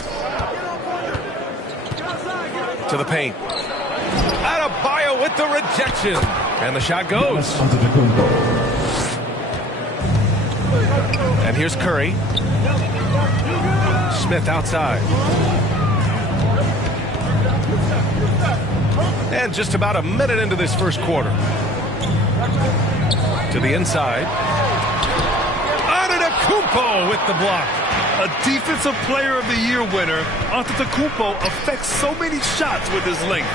To the paint. Adebayo with the rejection. And the shot goes. And here's Curry. Smith outside. And just about a minute into this first quarter. To the inside. Antetokounmpo with the block. A Defensive Player of the Year winner, Antetokounmpo affects so many shots with his length.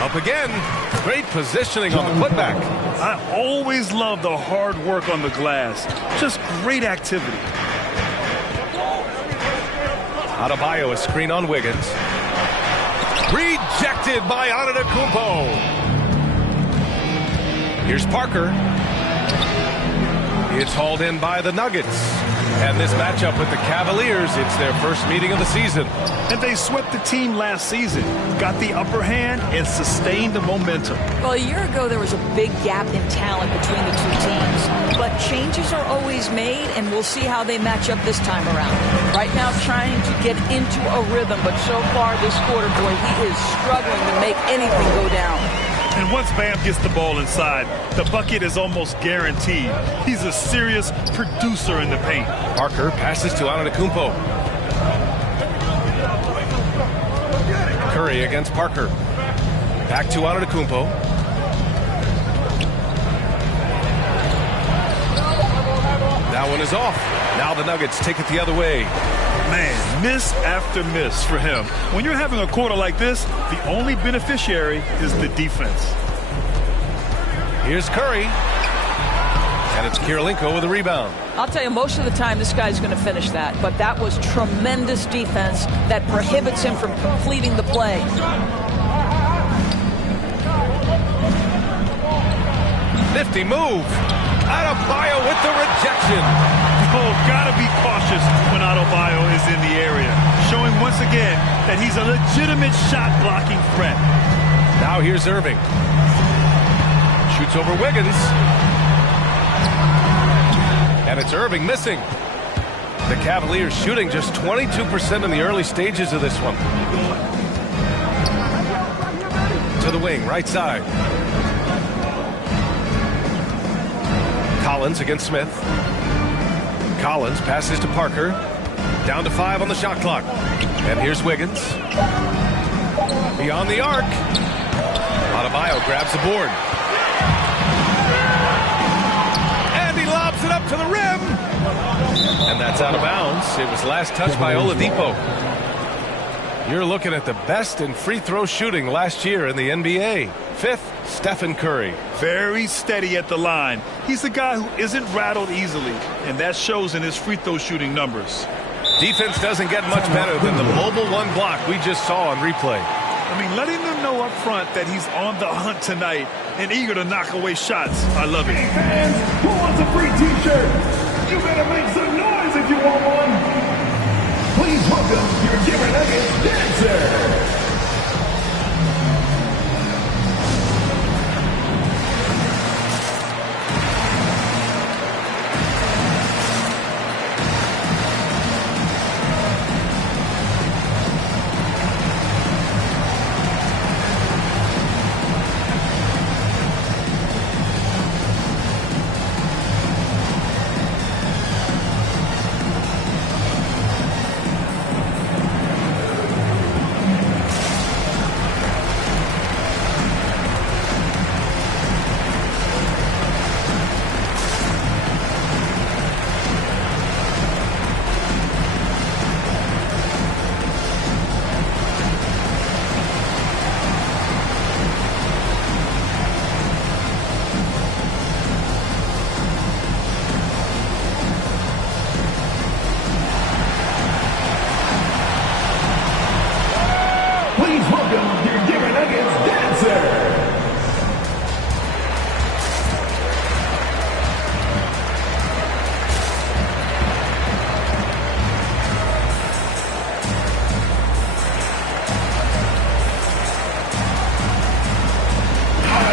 Up again. Great positioning on the putback. I always love the hard work on the glass. Just great activity. Adebayo, a screen on Wiggins. Rejected by Antetokounmpo. Here's Parker. It's hauled in by the Nuggets. And this matchup with the Cavaliers, it's their first meeting of the season. And they swept the team last season, got the upper hand, and sustained the momentum. Well, a year ago, there was a big gap in talent between the two teams. But changes are always made, and we'll see how they match up this time around. Right now, trying to get into a rhythm, but so far this quarter, boy, he is struggling to make anything go down. And once Bam gets the ball inside, the bucket is almost guaranteed. He's a serious producer in the paint. Parker passes to Antetokounmpo. Curry against Parker. Back to Antetokounmpo. That one is off. Now the Nuggets take it the other way. Man, miss after miss for him. When you're having a quarter like this, the only beneficiary is the defense. Here's Curry. And it's Kirilenko with a rebound. I'll tell you, most of the time this guy's going to finish that. But that was tremendous defense that prohibits him from completing the play. Nifty move. Adebayo with the rejection. Oh, gotta be cautious when Adebayo is in the area, showing once again that he's a legitimate shot-blocking threat. Now here's Irving. Shoots over Wiggins. And it's Irving missing. The Cavaliers shooting just 22% in the early stages of this one. To the wing, right side. Collins against Smith. Collins passes to Parker. Down to 5 on the shot clock. And here's Wiggins. Beyond the arc. Adebayo grabs the board. And he lobs it up to the rim. And that's out of bounds. It was last touched by Oladipo. You're looking at the best in free throw shooting last year in the NBA. 5th, Stephen Curry. Very steady at the line. He's the guy who isn't rattled easily, and that shows in his free throw shooting numbers. Defense doesn't get much better than the mobile one block we just saw on replay. I mean, letting them know up front that he's on the hunt tonight and eager to knock away shots. I love it. Hey fans, who wants a free t-shirt? You better make some noise if you want one. Please welcome your Denver Nuggets dancer.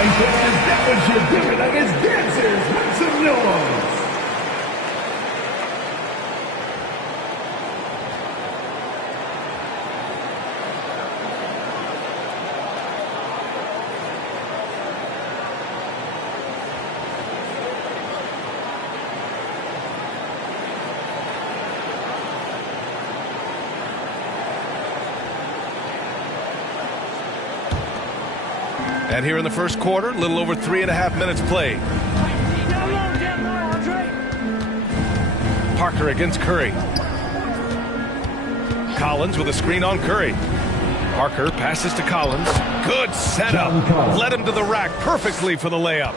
right, fans, that was your Denver Nuggets dancers. Make some noise. And here in the first quarter, a little over 3.5 minutes played. Parker against Curry. Collins with a screen on Curry. Parker passes to Collins. Good setup. Led him to the rack perfectly for the layup.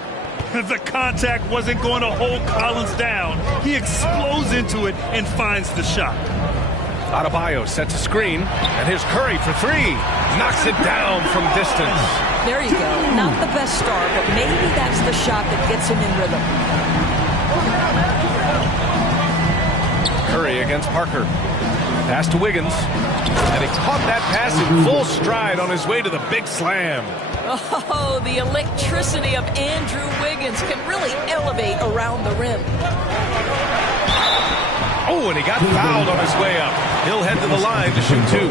The contact wasn't going to hold Collins down. He explodes into it and finds the shot. Adebayo sets a screen, and here's Curry for three. Knocks it down from distance. There you go. Not the best start, but maybe that's the shot that gets him in rhythm. Curry against Parker. Pass to Wiggins. And he caught that pass in full stride on his way to the big slam. Oh, the electricity of Andrew Wiggins can really elevate around the rim. Oh, and he got fouled on his way up. He'll head to the line to shoot two.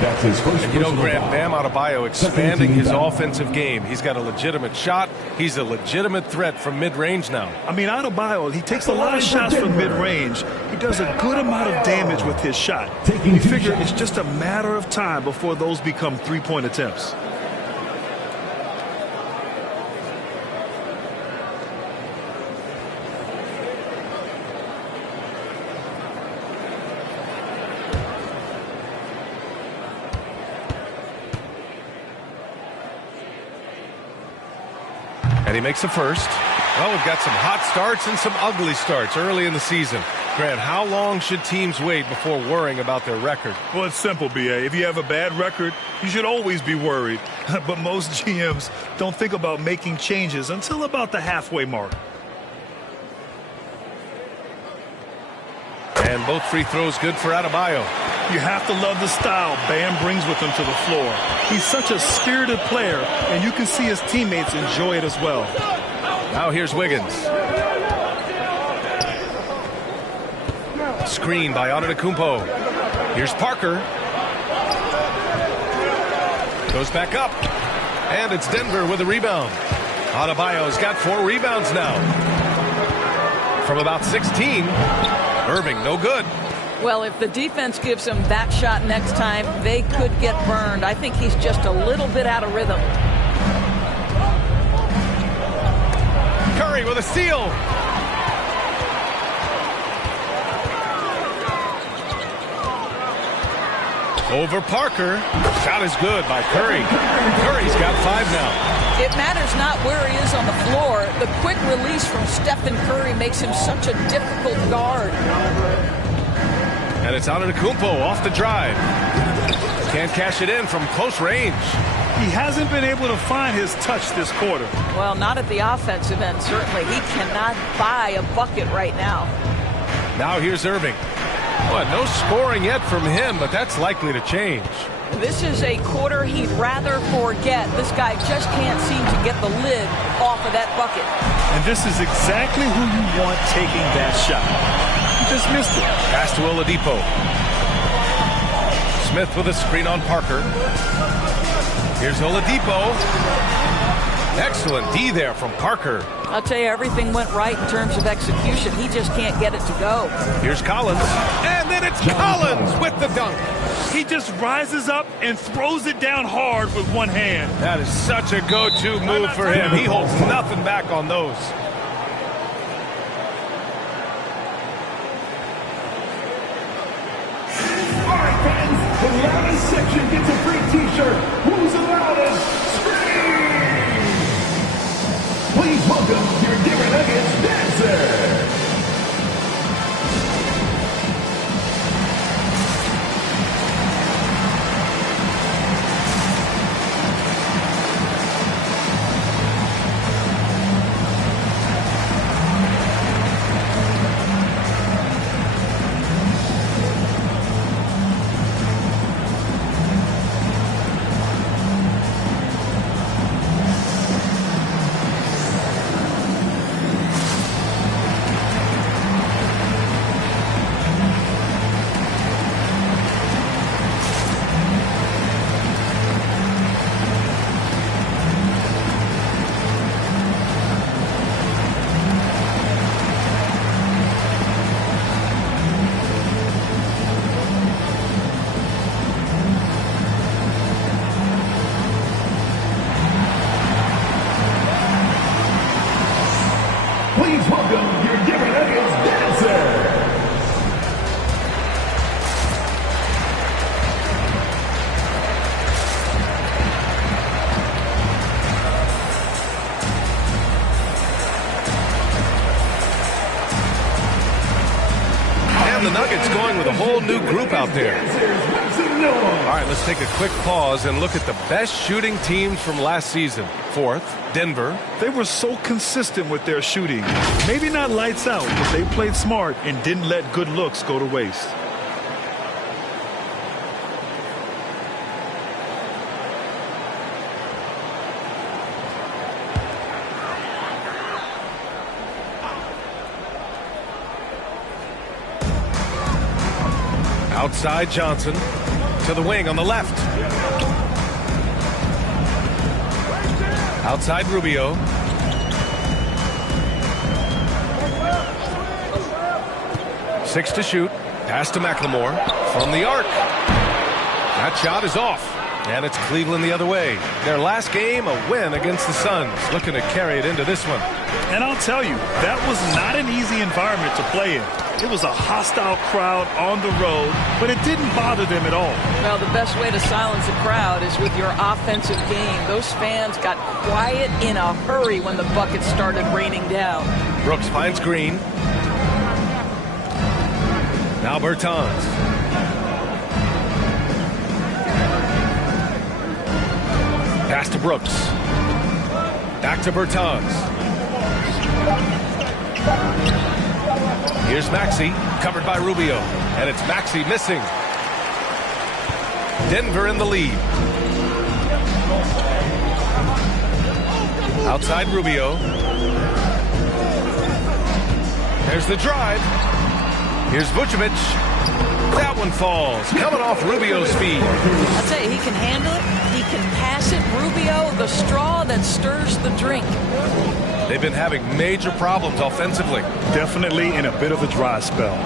That's his first. And you know, Grant, Bam Adebayo expanding his offensive game. He's got a legitimate shot. He's a legitimate threat from mid-range now. I mean, Adebayo, he takes a lot of shots from mid-range. He does a good amount of damage with his shot. You figure it's just a matter of time before those become three-point attempts. And he makes the first. Well, we've got some hot starts and some ugly starts early in the season. Grant, how long should teams wait before worrying about their record? Well, it's simple, B.A. If you have a bad record, you should always be worried. But most GMs don't think about making changes until about the halfway mark. And both free throws good for Adebayo. You have to love the style Bam brings with him to the floor. He's such a spirited player, and you can see his teammates enjoy it as well. Now here's Wiggins. Screen by Antetokounmpo. Here's Parker. Goes back up. And it's Denver with a rebound. Adebayo's got 4 rebounds now. From about 16. Irving, no good. Well, if the defense gives him that shot next time, they could get burned. I think he's just a little bit out of rhythm. Curry with a steal. Over Parker. Shot is good by Curry. Curry's got 5 now. It matters not where he is on the floor. The quick release from Stephen Curry makes him such a difficult guard. And it's Antetokounmpo off the drive. Can't cash it in from close range. He hasn't been able to find his touch this quarter. Well, not at the offensive end, certainly. He cannot buy a bucket right now. Now here's Irving. Well, no scoring yet from him, but that's likely to change. This is a quarter he'd rather forget. This guy just can't seem to get the lid off of that bucket. And this is exactly who you want taking that shot. He just missed it. Pass to Oladipo. Smith with a screen on Parker. Here's Oladipo. Excellent D there from Parker. I'll tell you, everything went right in terms of execution. He just can't get it to go. Here's Collins. And then it's Collins with the dunk. He just rises up and throws it down hard with one hand. That is such a go-to move for him. He holds nothing back on those. All right, fans, the loudest section gets a free T-shirt. Who's the loudest? Please welcome your Denver Nuggets dancer. Nuggets going with a whole new group out there. All right, let's take a quick pause and look at the best shooting teams from last season. Fourth, Denver. They were so consistent with their shooting. Maybe not lights out, but they played smart and didn't let good looks go to waste. Outside Johnson to the wing on the left. Outside Rubio. Six to shoot. Pass to McLemore from the arc. That shot is off. And it's Cleveland the other way. Their last game, a win against the Suns. Looking to carry it into this one. And I'll tell you, that was not an easy environment to play in. It was a hostile crowd on the road, but it didn't bother them at all. Well, the best way to silence a crowd is with your offensive game. Those fans got quiet in a hurry when the buckets started raining down. Brooks finds Green. Now Bertans. Pass to Brooks. Back to Bertans. Here's Maxey, covered by Rubio. And it's Maxey missing. Denver in the lead. Outside Rubio. There's the drive. Here's Vucevic. That one falls. Coming off Rubio's feet. I'll tell you, he can handle it. He can pass it. Rubio, the straw that stirs the drink. They've been having major problems offensively. Definitely in a bit of a dry spell.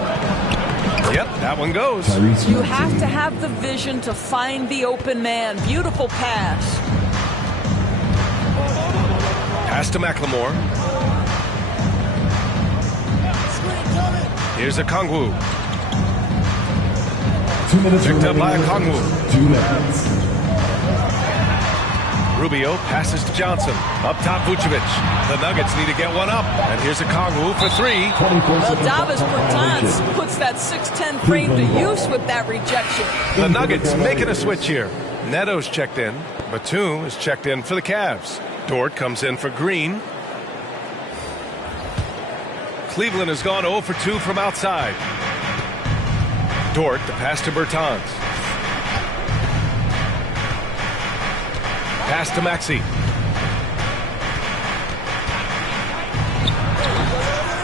Yep, that one goes. You have to have the vision to find the open man. Beautiful pass. Pass to McLemore. Here's Okongwu. 2 minutes Picked up by Okongwu. 2 minutes. Rubio passes to Johnson. Up top, Vucevic. The Nuggets need to get one up. And here's Okongwu for three. Well, Davis Bertans puts that 6'10" frame to use with that rejection. The Nuggets making a switch here. Neto's checked in. Batum is checked in for the Cavs. Dort comes in for Green. Cleveland has gone 0 for 2 from outside. Dort, the pass to Bertans. Pass to Maxey.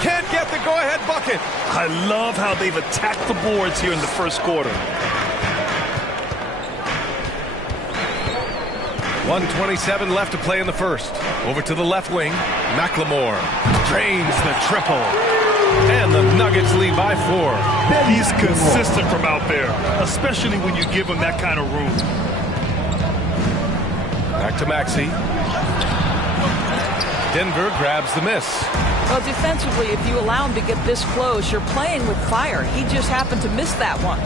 Can't get the go-ahead bucket. I love how they've attacked the boards here in the first quarter. 1:27 left to play in the first. Over to the left wing. McLemore drains the triple. And the Nuggets lead by 4. He's consistent from out there, especially when you give him that kind of room. Back to Maxey. Denver grabs the miss. Well, defensively, if you allow him to get this close, you're playing with fire. He just happened to miss that one.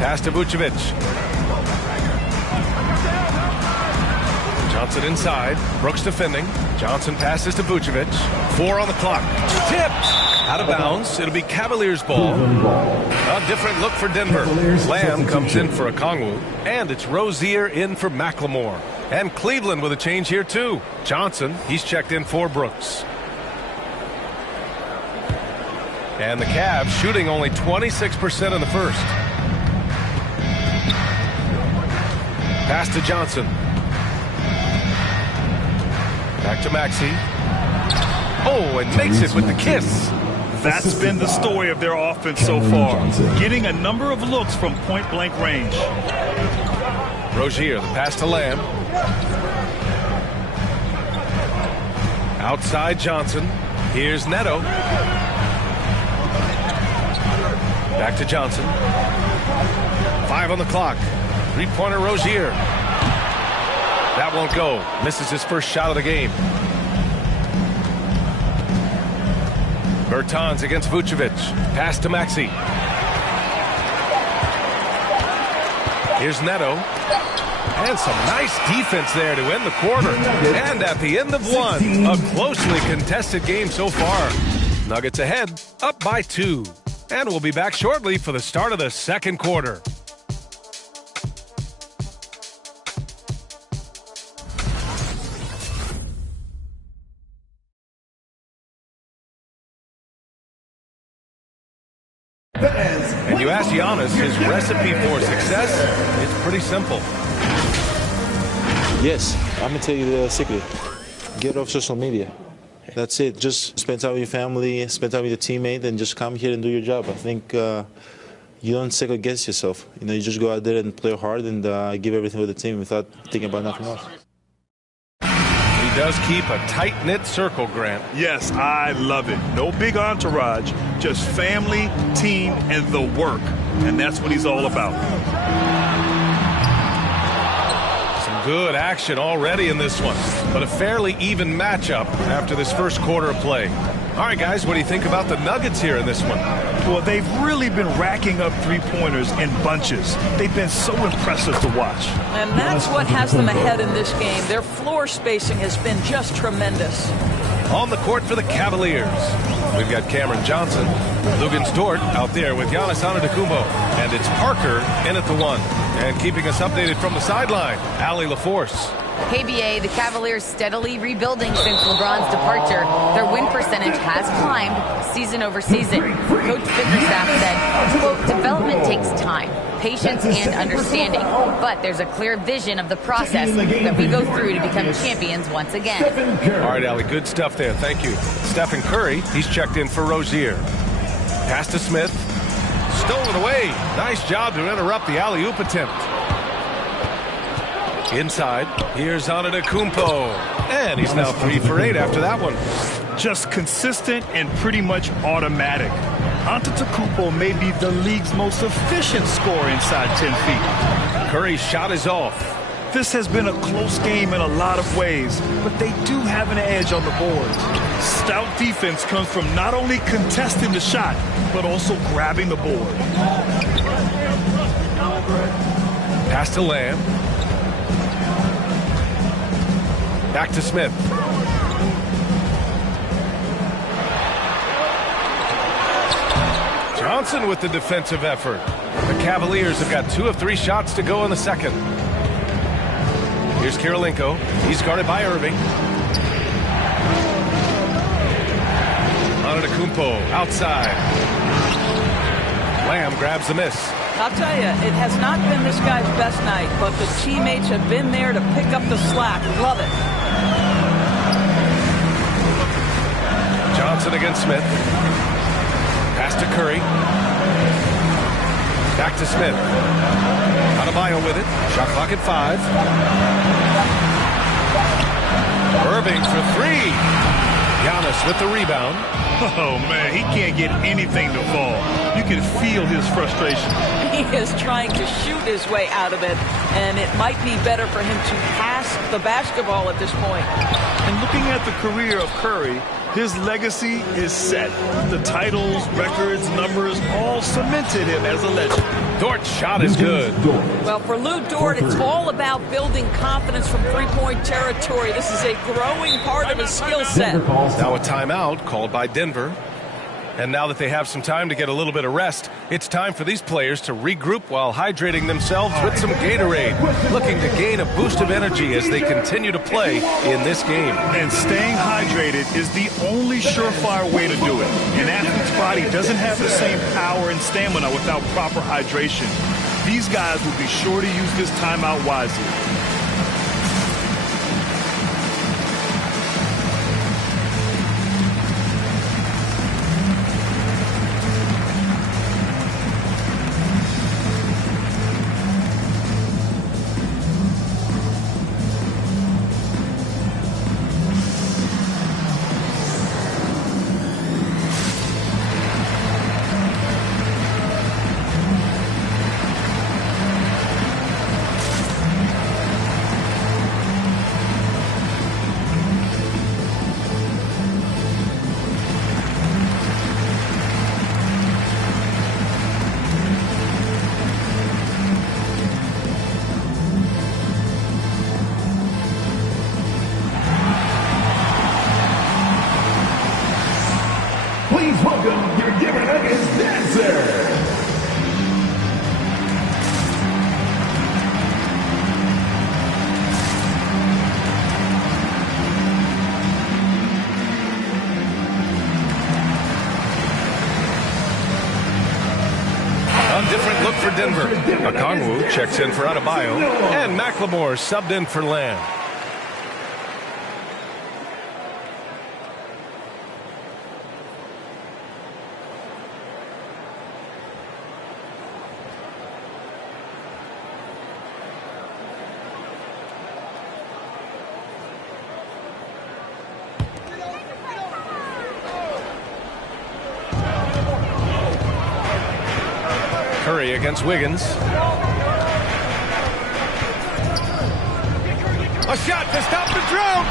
Pass to Vucevic. Johnson inside. Brooks defending. Johnson passes to Vucevic. 4 on the clock. Tipped. Out of bounds. It'll be Cavaliers ball. A different look for Denver. Lamb comes in for Okongwu. And it's Rozier in for McLemore. And Cleveland with a change here too. Johnson, he's checked in for Brooks. And the Cavs shooting only 26% in the first. Pass to Johnson. Back to Maxey. Oh, and makes it with the kiss. That's been the story of their offense so far. Getting a number of looks from point-blank range. Rozier, the pass to Lamb. Outside Johnson. Here's Neto. Back to Johnson. 5 on the clock. Three-pointer Rozier. That won't go. Misses his first shot of the game. Bertans against Vucevic. Pass to Maxey. Here's Neto. And some nice defense there to end the quarter. And at the end of one, a closely contested game so far. Nuggets ahead, up by 2. And we'll be back shortly for the start of the second quarter. And you ask Giannis, his recipe for success, it's pretty simple. Yes, I'm going to tell you the secret. Get off social media. That's it. Just spend time with your family, spend time with your teammate, and just come here and do your job. I think you don't second guess yourself. You just go out there and play hard and give everything for the team without thinking about nothing else. He does keep a tight-knit circle, Grant. Yes, I love it. No big entourage, just family, team, and the work. And that's what he's all about. Some good action already in this one, but a fairly even matchup after this first quarter of play. All right, guys, what do you think about the Nuggets here in this one? Well, they've really been racking up three-pointers in bunches. They've been so impressive to watch. And that's what has them ahead in this game. Their floor spacing has been just tremendous. On the court for the Cavaliers, we've got Cameron Johnson, Luguentz Dort out there with Giannis Antetokounmpo, and it's Parker in at the 1. And keeping us updated from the sideline, Allie LaForce. Hey, BA, the Cavaliers steadily rebuilding since LeBron's departure. Their win percentage has climbed season over season. Coach Bickerstaff said, quote, development takes time, patience, and understanding. But there's a clear vision of the process that we go through to become champions once again. All right, Allie, good stuff there. Thank you. Stephen Curry, he's checked in for Rozier. Pass to Smith. Stolen away. Nice job to interrupt the alley-oop attempt. Inside, here's Antetokounmpo. And he's now 3 for 8 after that one. Just consistent and pretty much automatic. Antetokounmpo may be the league's most efficient scorer inside 10 feet. Curry's shot is off. This has been a close game in a lot of ways, but they do have an edge on the boards. Stout defense comes from not only contesting the shot, but also grabbing the board. Pass to Lamb. Back to Smith. Johnson with the defensive effort. The Cavaliers have got 2 of 3 shots to go in the second. Here's Kirilenko. He's guarded by Irving. Antetokounmpo outside. Lamb grabs the miss. I'll tell you, it has not been this guy's best night, but the teammates have been there to pick up the slack. Love it. Johnson against Smith. Pass to Curry. Back to Smith. Adebayo with it. Shot clock at 5. Irving for 3. Giannis with the rebound. Oh, man, he can't get anything to fall. You can feel his frustration. He is trying to shoot his way out of it, and it might be better for him to pass the basketball at this point. And looking at the career of Curry, his legacy is set. The titles, records, numbers all cemented him as a legend. Dort's shot is good. Well, for Lou Dort, it's all about building confidence from three-point territory. This is a growing part of his skill set. Now a timeout called by Denver. And now that they have some time to get a little bit of rest, it's time for these players to regroup while hydrating themselves with some Gatorade, looking to gain a boost of energy as they continue to play in this game. And staying hydrated is the only surefire way to do it. An athlete's body doesn't have the same power and stamina without proper hydration. These guys will be sure to use this timeout wisely. checks in for Adebayo, and McLemore subbed in for Lamb. Curry against Wiggins. A shot to stop the drought.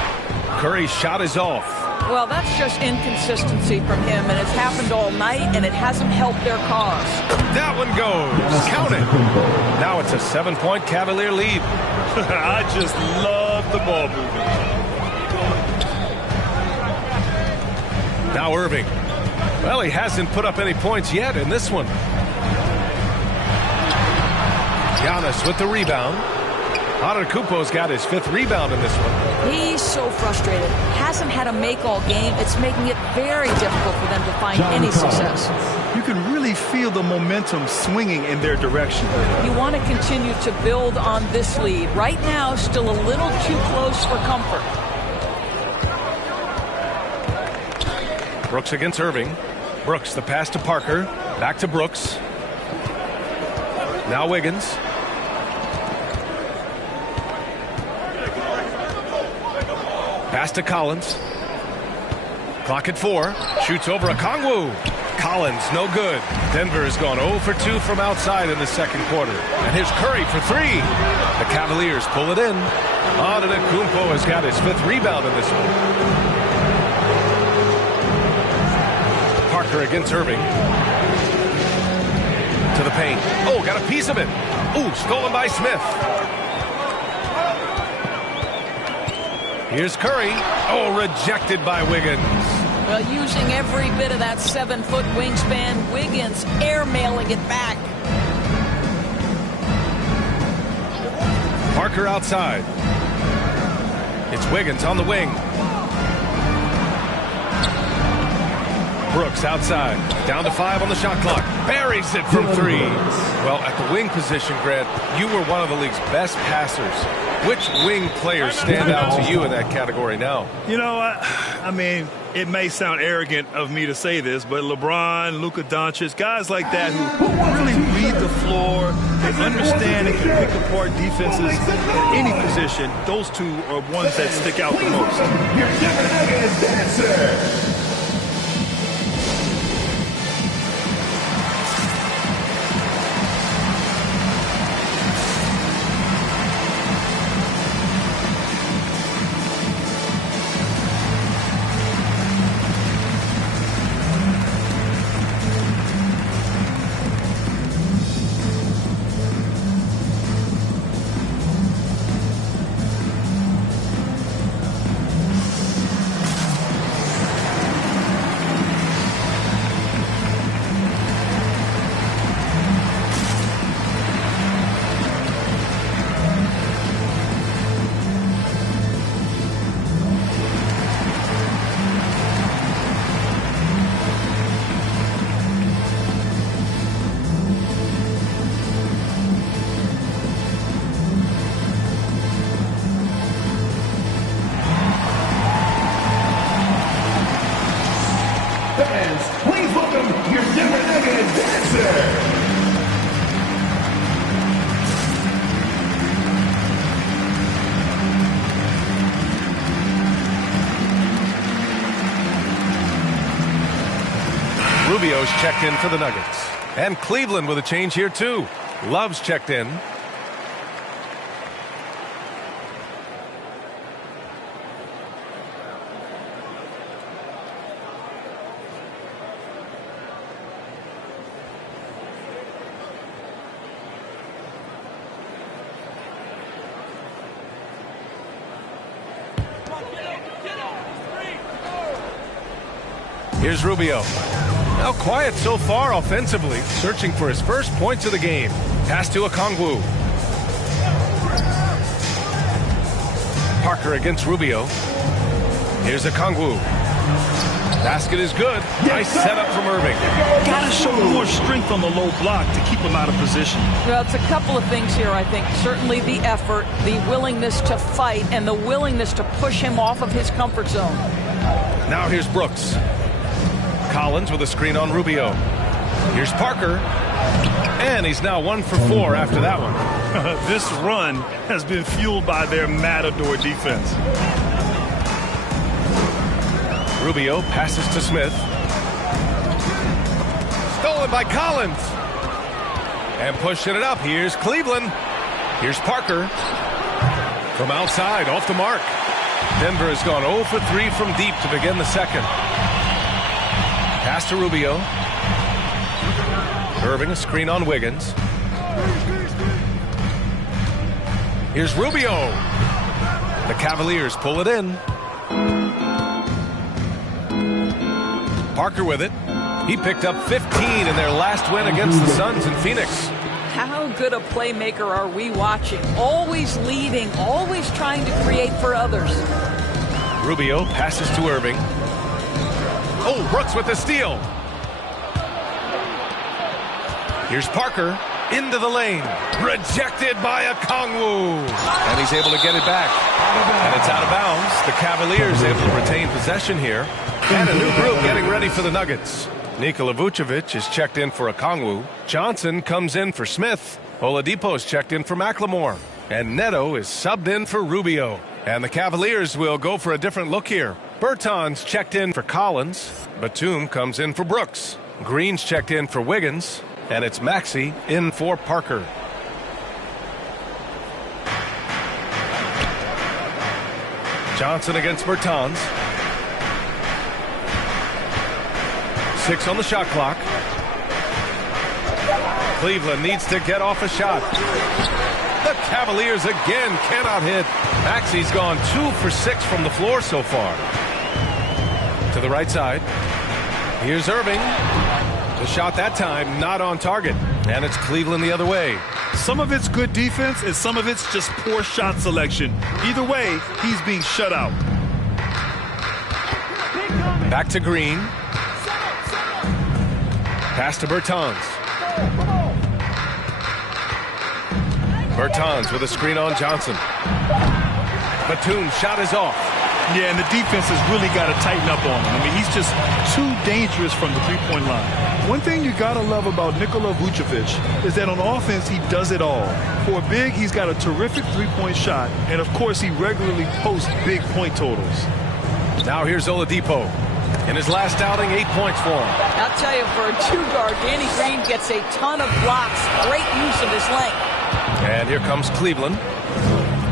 Curry's shot is off. Well, that's just inconsistency from him, and it's happened all night, and it hasn't helped their cause. That one goes. Count it. Now it's a 7-point Cavalier lead. I just love the ball movement. Now Irving. Well, he hasn't put up any points yet in this one. Giannis with the rebound. Antetokounmpo's got his 5th rebound in this one. He's so frustrated. Hasn't had a make all game. It's making it very difficult for them to find any success. You can really feel the momentum swinging in their direction. You want to continue to build on this lead. Right now, still a little too close for comfort. Brooks against Irving. Brooks, the pass to Parker. Back to Brooks. Now Wiggins. Pass to Collins. Clock at 4. Shoots over Okongwu. Collins, no good. Denver has gone 0 for 2 from outside in the second quarter. And here's Curry for 3. The Cavaliers pull it in. Antetokounmpo has got his 5th rebound in this one. Parker against Irving. To the paint. Oh, got a piece of it. Ooh, stolen by Smith. Here's Curry. Oh, rejected by Wiggins. Well, using every bit of that 7-foot wingspan, Wiggins airmailing it back. Parker outside. It's Wiggins on the wing. Brooks outside. Down to 5 on the shot clock. Buries it from 3. Well, at the wing position, Grant, you were one of the league's best passers. Which wing players stand out to you in that category now? You know, I mean, it may sound arrogant of me to say this, but LeBron, Luka Doncic, guys like that who really read the floor, they understand and can pick apart defenses at any position, those two are ones that stick out the most. Rubio's checked in for the Nuggets. And Cleveland with a change here, too. Love's checked in. Here's Rubio. Now quiet so far offensively, searching for his first points of the game. Pass to Okongwu. Parker against Rubio. Here's Okongwu. Basket is good. Nice setup from Irving. Got to show more strength on the low block to keep him out of position. Well, it's a couple of things here, I think. Certainly the effort, the willingness to fight, and the willingness to push him off of his comfort zone. Now here's Brooks. Collins with a screen on Rubio. Here's Parker. And he's now 1 for 4 after that one. This run has been fueled by their Matador defense. Rubio passes to Smith. Stolen by Collins. And pushing it up. Here's Cleveland. Here's Parker. From outside, off the mark. Denver has gone 0 for 3 from deep to begin the second. Pass to Rubio. Irving, a screen on Wiggins. Here's Rubio. The Cavaliers pull it in. Parker with it. He picked up 15 in their last win against the Suns in Phoenix. How good a playmaker are we watching? Always leading, always trying to create for others. Rubio passes to Irving. Oh, Brooks with the steal. Here's Parker into the lane. Rejected by Okongwu. And he's able to get it back. And it's out of bounds. The Cavaliers able to retain possession here. And a new group getting ready for the Nuggets. Nikola Vucevic is checked in for Okongwu. Johnson comes in for Smith. Oladipo is checked in for McLemore. And Neto is subbed in for Rubio. And the Cavaliers will go for a different look here. Bertans checked in for Collins. Batum comes in for Brooks. Green's checked in for Wiggins. And it's Maxey in for Parker. Johnson against Bertans. 6 on the shot clock. Cleveland needs to get off a shot. The Cavaliers again cannot hit. Maxey's gone 2 for 6 from the floor so far. To the right side. Here's Irving. The shot that time not on target. And it's Cleveland the other way. Some of it's good defense and some of it's just poor shot selection. Either way, he's being shut out. Back to Green. Pass to Bertans. Bertans with a screen on Johnson. Batum shot is off. Yeah, and the defense has really got to tighten up on him. I mean, he's just too dangerous from the three-point line. One thing you got to love about Nikola Vucevic is that on offense, he does it all. For a big, he's got a terrific three-point shot, and of course, he regularly posts big point totals. Now here's Oladipo. In his last outing, 8 points for him. I'll tell you, for a two-guard, Danny Green gets a ton of blocks. Great use of his length. And here comes Cleveland.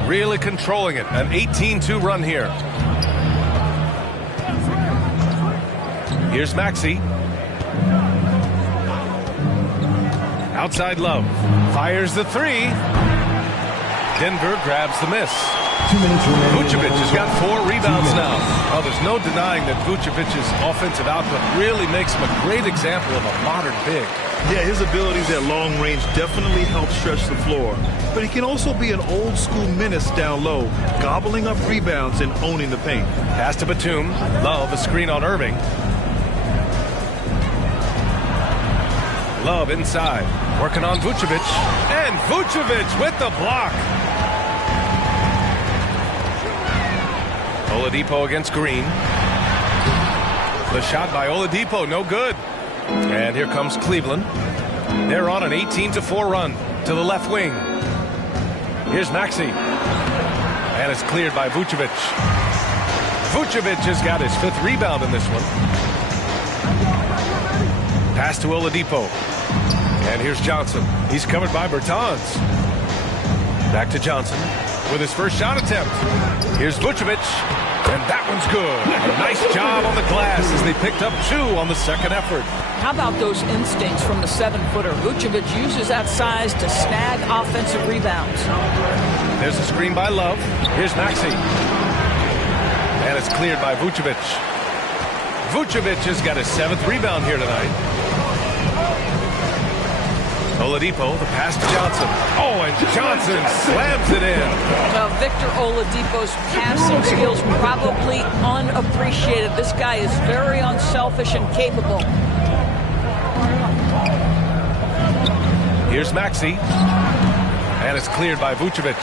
Really controlling it. An 18-2 run here. Here's Maxey. Outside Love. Fires the three. Denver grabs the miss. 2 minutes remaining. Vucevic has got 4 rebounds now. Oh, there's no denying that Vucevic's offensive output really makes him a great example of a modern big. Yeah, his abilities at long range definitely help stretch the floor. But he can also be an old-school menace down low, gobbling up rebounds and owning the paint. Pass to Batum. Love, a screen on Irving. Love inside. Working on Vucevic. And Vucevic with the block. Oladipo against Green. The shot by Oladipo, no good. And here comes Cleveland. They're on an 18-4 run to the left wing. Here's Maxey. And it's cleared by Vucevic. Vucevic has got his 5th rebound in this one. Pass to Oladipo. And here's Johnson. He's covered by Bertans. Back to Johnson with his first shot attempt. Here's Vucevic. And that one's good. A nice job on the glass as they picked up 2 on the second effort. How about those instincts from the 7-footer? Vucevic uses that size to snag offensive rebounds. There's a screen by Love. Here's Maxey. And it's cleared by Vucevic. Vucevic has got his 7th rebound here tonight. Oladipo, the pass to Johnson. Oh, and Johnson slams it in. Well, Victor Oladipo's passing skills probably unappreciated. This guy is very unselfish and capable. Here's Maxey. And it's cleared by Vucevic.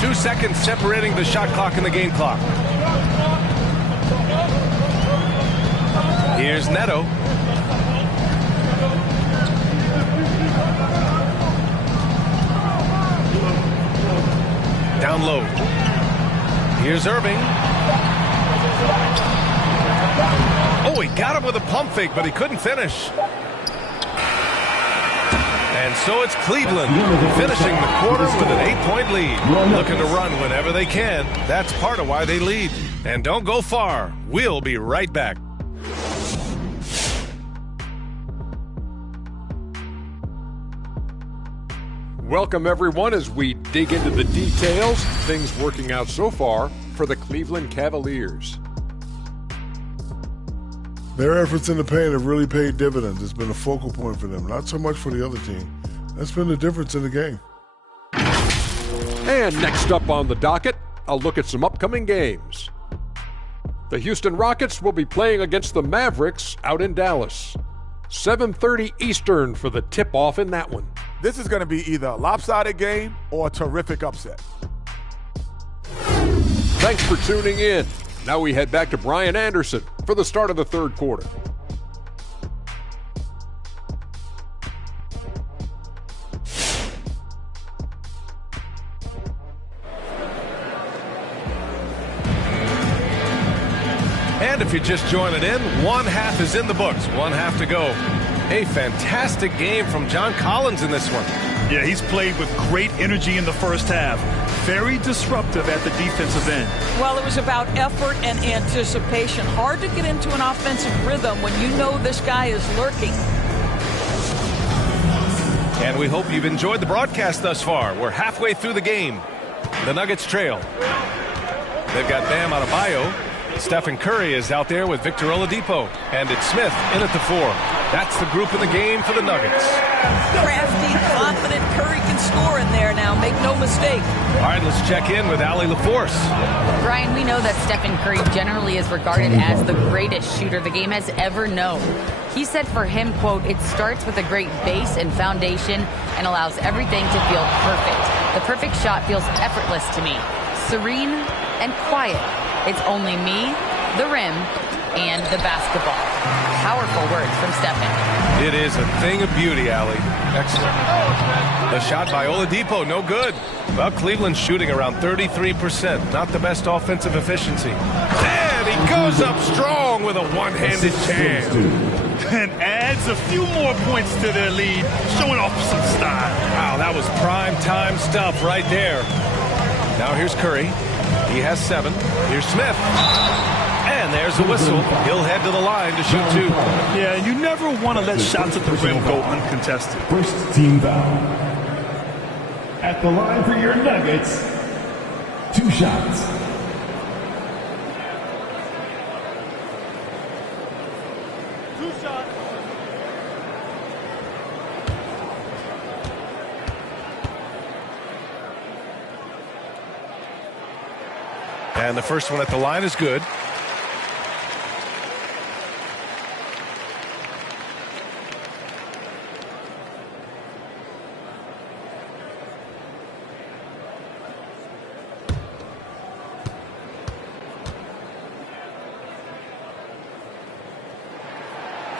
2 seconds separating the shot clock and the game clock. Here's Neto. Down low. Here's Irving. Oh, he got him with a pump fake, but he couldn't finish. And so it's Cleveland finishing the quarter with an 8-point lead. Looking to run whenever they can. That's part of why they lead. And don't go far. We'll be right back. Welcome, everyone, as we dig into the details. Things working out so far for the Cleveland Cavaliers. Their efforts in the paint have really paid dividends. It's been a focal point for them, not so much for the other team. That's been the difference in the game. And next up on the docket, a look at some upcoming games. The Houston Rockets will be playing against the Mavericks out in Dallas. 7:30 Eastern for the tip-off in that one. This is going to be either a lopsided game or a terrific upset. Thanks for tuning in. Now we head back to Brian Anderson for the start of the third quarter. And if you're just joining in, one half is in the books, one half to go. A fantastic game from John Collins in this one. Yeah, he's played with great energy in the first half. Very disruptive at the defensive end. Well, it was about effort and anticipation. Hard to get into an offensive rhythm when you know this guy is lurking. And we hope you've enjoyed the broadcast thus far. We're halfway through the game. The Nuggets trail. They've got Bam Adebayo. Stephen Curry is out there with Victor Oladipo. And it's Smith in at the 4. That's the group in the game for the Nuggets. Crafty, confident Curry can score in there now. Make no mistake. All right, let's check in with Allie LaForce. Brian, we know that Stephen Curry generally is regarded as the greatest shooter the game has ever known. He said for him, quote, "It starts with a great base and foundation and allows everything to feel perfect. The perfect shot feels effortless to me. Serene and quiet. It's only me, the rim, and the basketball." Powerful words from Stephen. It is a thing of beauty, Allie. Excellent. The shot by Oladipo, no good. Well, Cleveland's shooting around 33%. Not the best offensive efficiency. And he goes up strong with a one-handed jam. And adds a few more points to their lead, showing off some style. Wow, that was prime time stuff right there. Now here's Curry. He has 7. Here's Smith. And there's the whistle. He'll head to the line to shoot 2. Yeah, you never want to let shots at the rim go uncontested. First team foul. At the line for your Nuggets, 2 shots. And the first one at the line is good.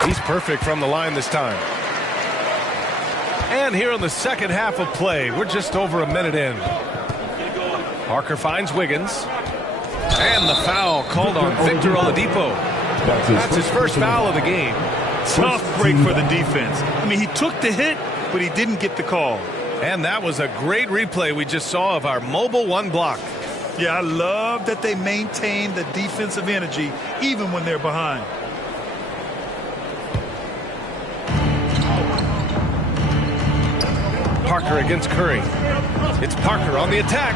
He's perfect from the line this time. And here in the second half of play, we're just over a minute in. Parker finds Wiggins. And the foul called on Victor Oladipo. That's his first foul of the game. Tough break for the defense. I mean, he took the hit, but he didn't get the call. And that was a great replay we just saw of our mobile 1 block. Yeah, I love that they maintain the defensive energy even when they're behind. Parker against Curry. It's Parker on the attack.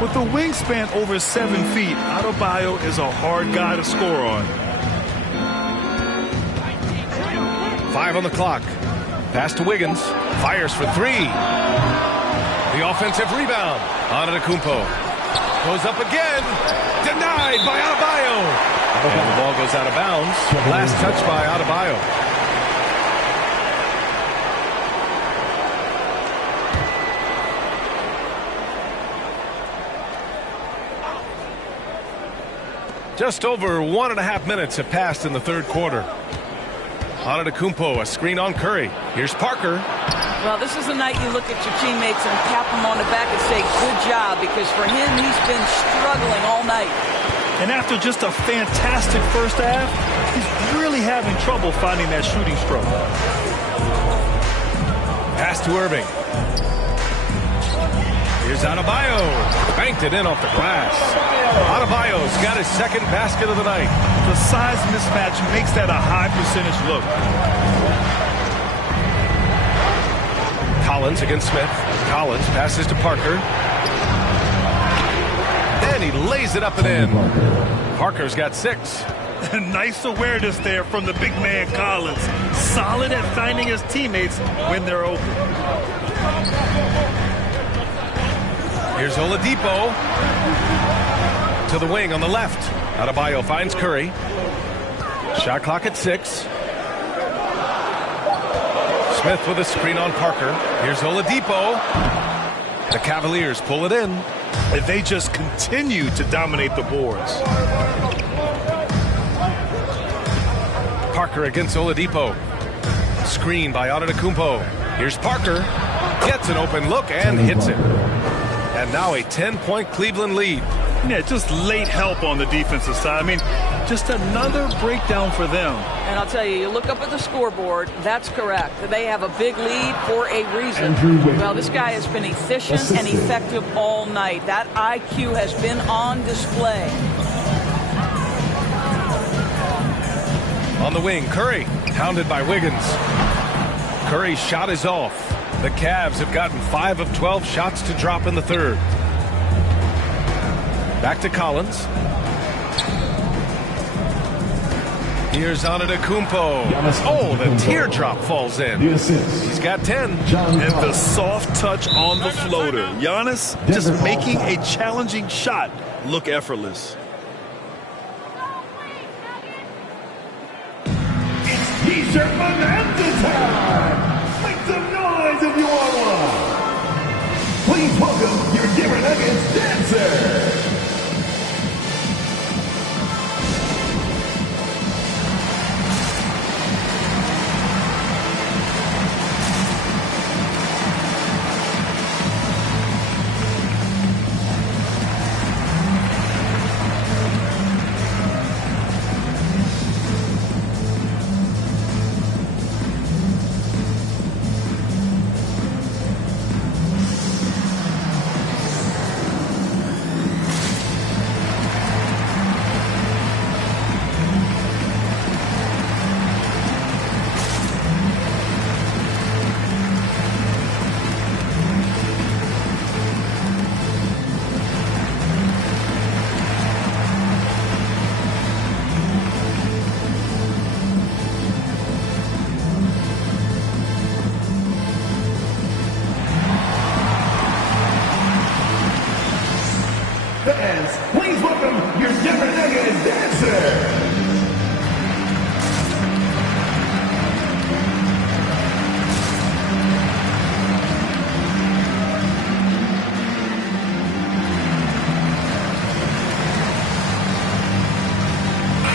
With a wingspan over 7 feet, Adebayo is a hard guy to score on. 5 on the clock. Pass to Wiggins. Fires for 3. The offensive rebound. Antetokounmpo goes up again. Denied by Adebayo. And the ball goes out of bounds. Last touch by Adebayo. Just over 1.5 minutes have passed in the third quarter. Antetokounmpo, a screen on Curry. Here's Parker. Well, this is the night you look at your teammates and tap them on the back and say, good job, because for him, he's been struggling all night. And after just a fantastic first half, he's really having trouble finding that shooting stroke. Pass to Irving. Here's Adebayo. Banked it in off the glass. Adebayo's got his second basket of the night. The size mismatch makes that a high percentage look. Collins against Smith. Collins passes to Parker. And he lays it up and in. Parker's got 6. Nice awareness there from the big man Collins. Solid at finding his teammates when they're open. Here's Oladipo to the wing on the left. Adebayo finds Curry. Shot clock at 6. Smith with a screen on Parker. Here's Oladipo. The Cavaliers pull it in. And they just continue to dominate the boards. Parker against Oladipo. Screen by Antetokounmpo. Here's Parker. Gets an open look and hits it. And now a 10-point Cleveland lead. Yeah, just late help on the defensive side. I mean, just another breakdown for them. And I'll tell you, you look up at the scoreboard, that's correct. They have a big lead for a reason. Well, this guy has been efficient and effective all night. That IQ has been on display. On the wing, Curry, hounded by Wiggins. Curry's shot is off. The Cavs have gotten 5 of 12 shots to drop in the third. Back to Collins. Here's Antetokounmpo. Oh, the teardrop falls in. He's got 10. And the soft touch on the floater. Giannis just making a challenging shot look effortless. It's T-shirt bonanza time! Make some noise if you want one! Please welcome your Denver Nuggets dancer! Fans, please welcome your Denver Nuggets dancer!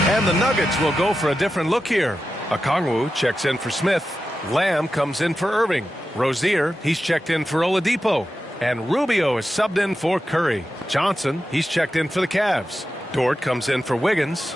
And the Nuggets will go for a different look here. Okongwu checks in for Smith. Lamb comes in for Irving. Rozier, he's checked in for Oladipo. And Rubio is subbed in for Curry. Johnson, he's checked in for the Cavs. Dort comes in for Wiggins.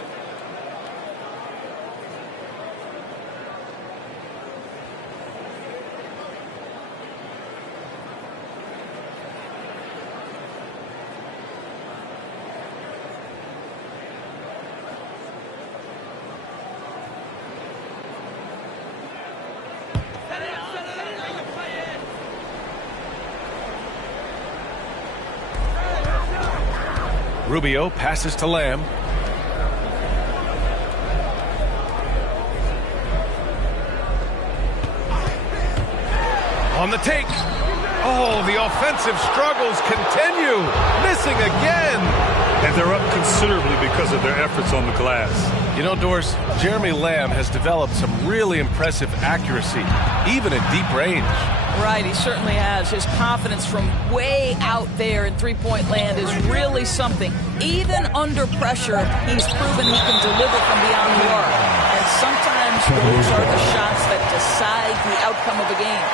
Rubio passes to Lamb. On the take. Oh, the offensive struggles continue. Missing again. And they're up considerably because of their efforts on the glass. You know, Doris, Jeremy Lamb has developed some really impressive accuracy, even at deep range. Right, he certainly has. His confidence from way out there in three-point land is really something. Even under pressure, he's proven he can deliver from beyond the arc. And sometimes those are the shots that decide the outcome of a game.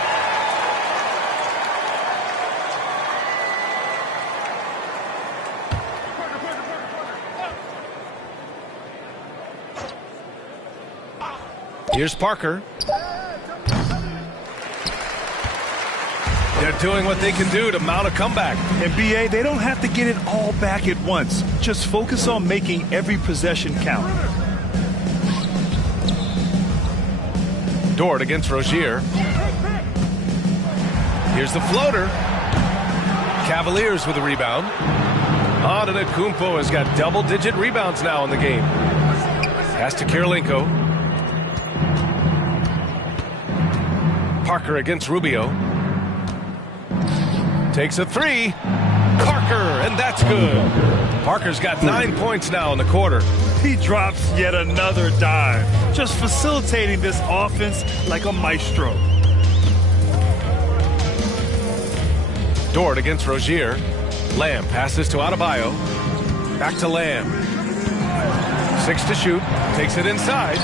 Here's Parker. They're doing what they can do to mount a comeback. And BA, they don't have to get it all back at once. Just focus on making every possession count. Dort against Rozier. Here's the floater. Cavaliers with a rebound. Antetokounmpo has got double-digit rebounds now in the game. Pass to Kirilenko. Parker against Rubio. Takes a three. Parker, and that's good. Parker's got 9 points now in the quarter. He drops yet another dime, just facilitating this offense like a maestro. Dort against Rozier. Lamb passes to Adebayo. Back to Lamb. 6 to shoot. Takes it inside.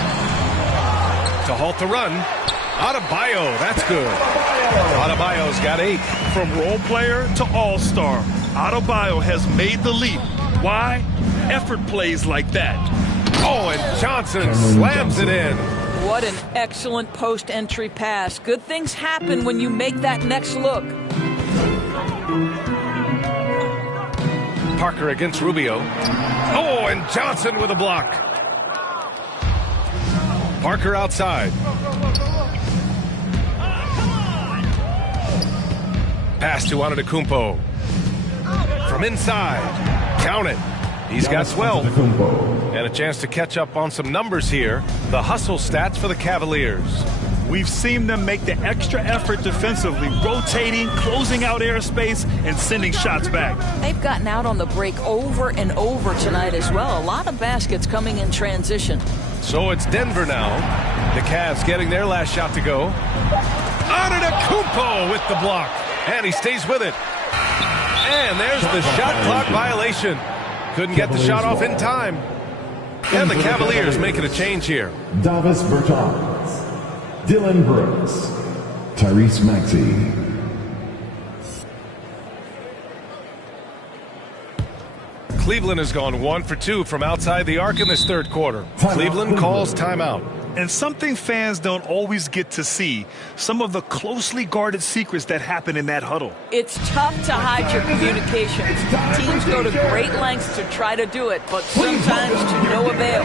To halt the run. Adebayo, that's good. Adebayo's got 8. From role player to all-star, Adebayo has made the leap. Why? Effort plays like that. Oh, and Johnson slams it in. What an excellent post-entry pass. Good things happen when you make that next look. Parker against Rubio. Oh, and Johnson with a block. Parker outside. Pass to Antetokounmpo. From inside. Count it. He's got 12. And a chance to catch up on some numbers here. The hustle stats for the Cavaliers. We've seen them make the extra effort defensively, rotating, closing out airspace, and sending shots back. They've gotten out on the break over and over tonight as well. A lot of baskets coming in transition. So it's Denver now. The Cavs getting their last shot to go. Antetokounmpo with the block. And he stays with it. And there's the shot clock violation. Couldn't get the shot off in time. And the Cavaliers making a change here. Davis Bertans, Dylan Brooks, Tyrese Maxey. Cleveland has gone 1 for 2 from outside the arc in this third quarter. Cleveland calls timeout. And something fans don't always get to see, some of the closely guarded secrets that happen in that huddle. It's tough to hide your communications. Teams go to great lengths to try to do it, but sometimes to no avail.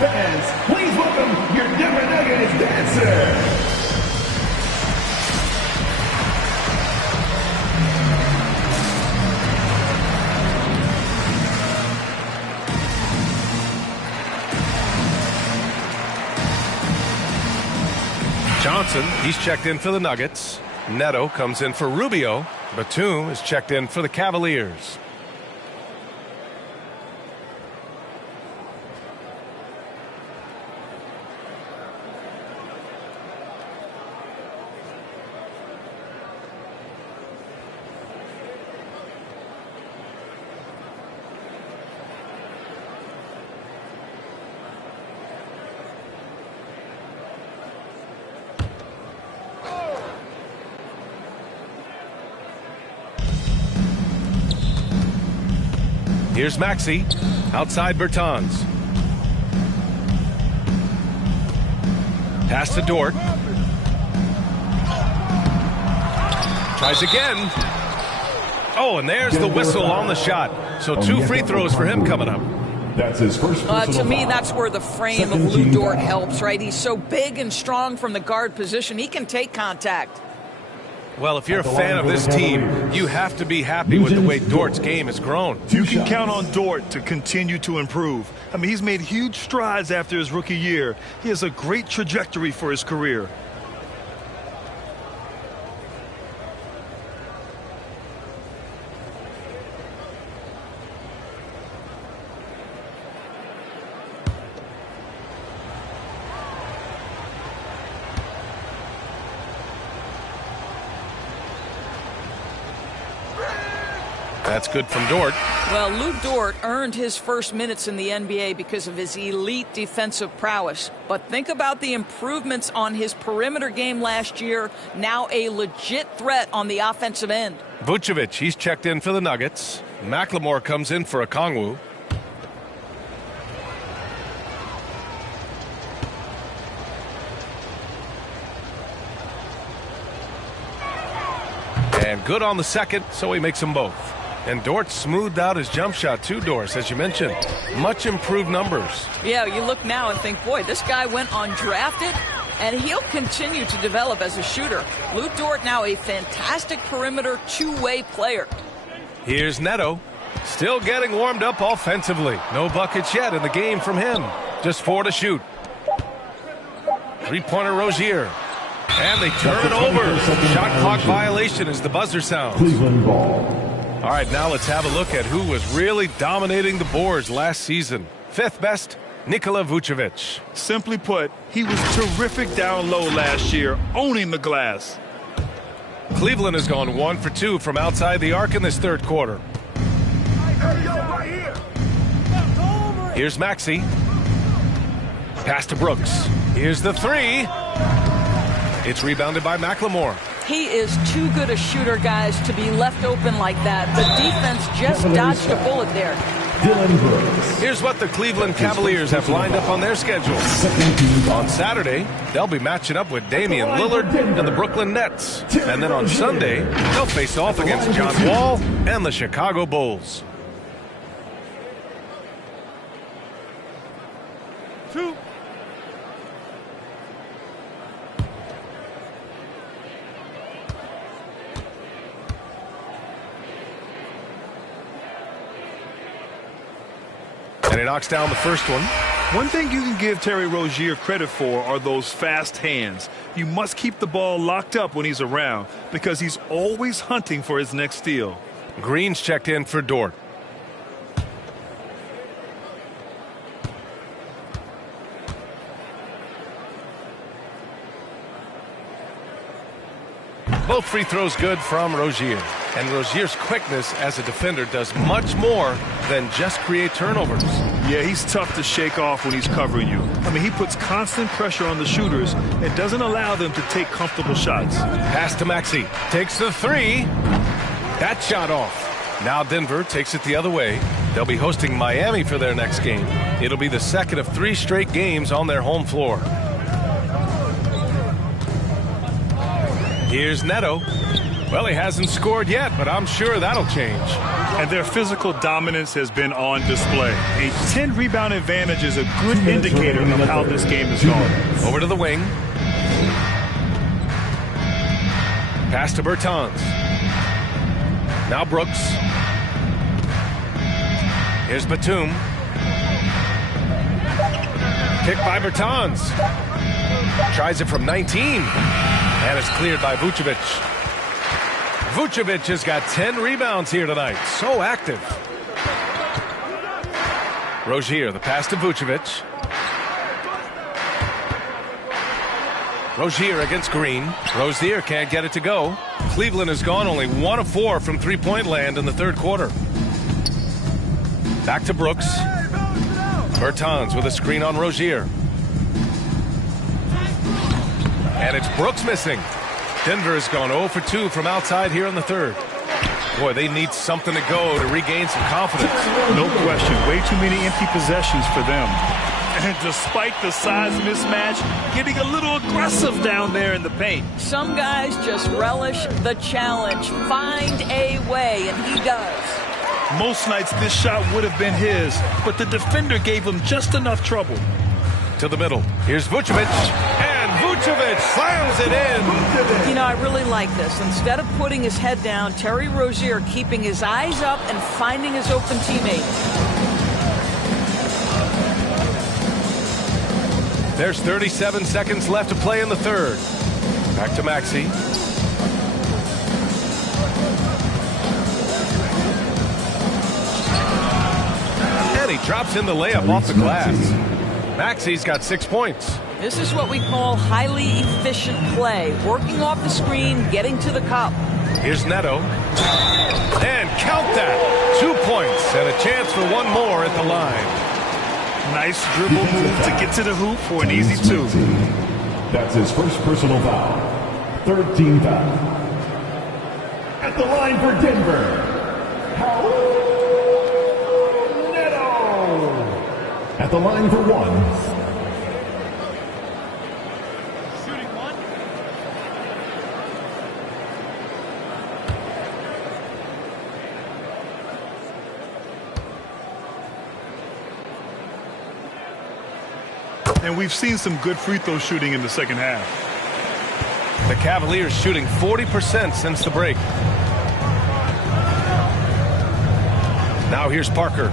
Fans, please welcome your Denver Nuggets dancer. Johnson, he's checked in for the Nuggets. Neto comes in for Rubio. Batum is checked in for the Cavaliers. Here's Maxey. Outside Bertans. Pass to Dort. Tries again. Oh, and there's the whistle on the shot. So 2 free throws for him coming up. That's his first to me, that's where the frame of Lou Dort helps, right? He's so big and strong from the guard position. He can take contact. Well, if you're a fan of this team, you have to be happy with the way Dort's game has grown. You can count on Dort to continue to improve. I mean, he's made huge strides after his rookie year. He has a great trajectory for his career. That's good from Dort. Well, Lou Dort earned his first minutes in the NBA because of his elite defensive prowess. But think about the improvements on his perimeter game last year. Now a legit threat on the offensive end. Vucevic, he's checked in for the Nuggets. McLemore comes in for Okongwu. And good on the second, so he makes them both. And Dort smoothed out his jump shot too, Doris, as you mentioned. Much improved numbers. Yeah, you look now and think, boy, this guy went undrafted, and he'll continue to develop as a shooter. Lou Dort now a fantastic perimeter two-way player. Here's Neto. Still getting warmed up offensively. No buckets yet in the game from him. Just 4 to shoot. Three-pointer Rozier. And they turn it over. Shot clock violation as the buzzer sounds. Cleveland ball. All right, now let's have a look at who was really dominating the boards last season. 5th best, Nikola Vucevic. Simply put, he was terrific down low last year, owning the glass. Cleveland has gone 1 for 2 from outside the arc in this third quarter. Here's Maxey. Pass to Brooks. Here's the 3. It's rebounded by McLemore. He is too good a shooter, guys, to be left open like that. The defense just dodged a bullet there. Here's what the Cleveland Cavaliers have lined up on their schedule. On Saturday, they'll be matching up with Damian Lillard and the Brooklyn Nets. And then on Sunday, they'll face off against John Wall and the Chicago Bulls. 2. And he knocks down the first one. One thing you can give Terry Rozier credit for are those fast hands. You must keep the ball locked up when he's around because he's always hunting for his next steal. Green's checked in for Dort. Both free throws good from Rozier. And Rozier's quickness as a defender does much more than just create turnovers. Yeah, he's tough to shake off when he's covering you. I mean, he puts constant pressure on the shooters and doesn't allow them to take comfortable shots. Pass to Maxey. Takes the 3. That shot off. Now Denver takes it the other way. They'll be hosting Miami for their next game. It'll be the second of 3 straight games on their home floor. Here's Neto. Well, he hasn't scored yet, but I'm sure that'll change. And their physical dominance has been on display. A 10-rebound advantage is a good indicator of how this game is going. Over to the wing. Pass to Bertans. Now Brooks. Here's Batum. Kick by Bertans. Tries it from 19. And it's cleared by Vucevic. Vucevic has got 10 rebounds here tonight. So active. Rozier, the pass to Vucevic. Rozier against Green. Rozier can't get it to go. Cleveland has gone only 1 of 4 from three-point land in the third quarter. Back to Brooks. Bertans with a screen on Rozier. And it's Brooks missing. Denver has gone 0 for 2 from outside here in the third. Boy, they need something to go to regain some confidence. No question. Way too many empty possessions for them. And despite the size mismatch, getting a little aggressive down there in the paint. Some guys just relish the challenge. Find a way, and he does. Most nights this shot would have been his, but the defender gave him just enough trouble. To the middle. Here's Vucevic. And Vucevic slams it in. You know, I really like this. Instead of putting his head down, Terry Rozier keeping his eyes up and finding his open teammate. There's 37 seconds left to play in the third. Back to Maxey. And he drops in the layup off the glass. Maxey's got 6 points. This is what we call highly efficient play. Working off the screen, getting to the cup. Here's Neto. And count that. 2 points and a chance for one more at the line. Nice dribble move to get to the hoop for an easy 2. That's his first personal foul. 3rd team foul. At the line for Denver, Raul Neto. At the line for one. And we've seen some good free throw shooting in the second half. The Cavaliers shooting 40% since the break. Now here's Parker.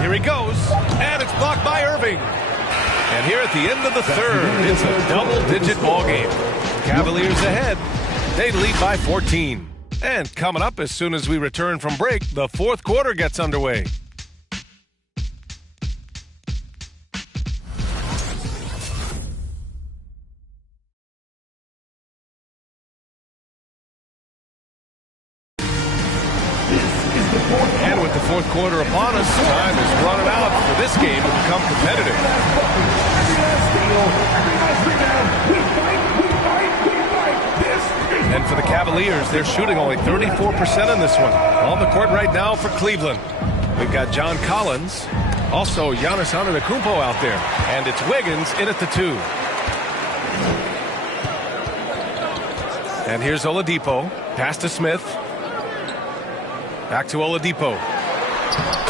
Here he goes, and it's blocked by Irving. And here at the end of the third, it's a double-digit ball game. Cavaliers ahead. They lead by 14. And coming up as soon as we return from break, the fourth quarter gets underway. And with the fourth quarter upon us, time is running out for this game to become competitive. And for the Cavaliers, they're shooting only 34% in this one. On the court right now for Cleveland, we've got John Collins, also Giannis Antetokounmpo out there, and it's Wiggins in at the 2. And here's Oladipo, pass to Smith, back to Oladipo,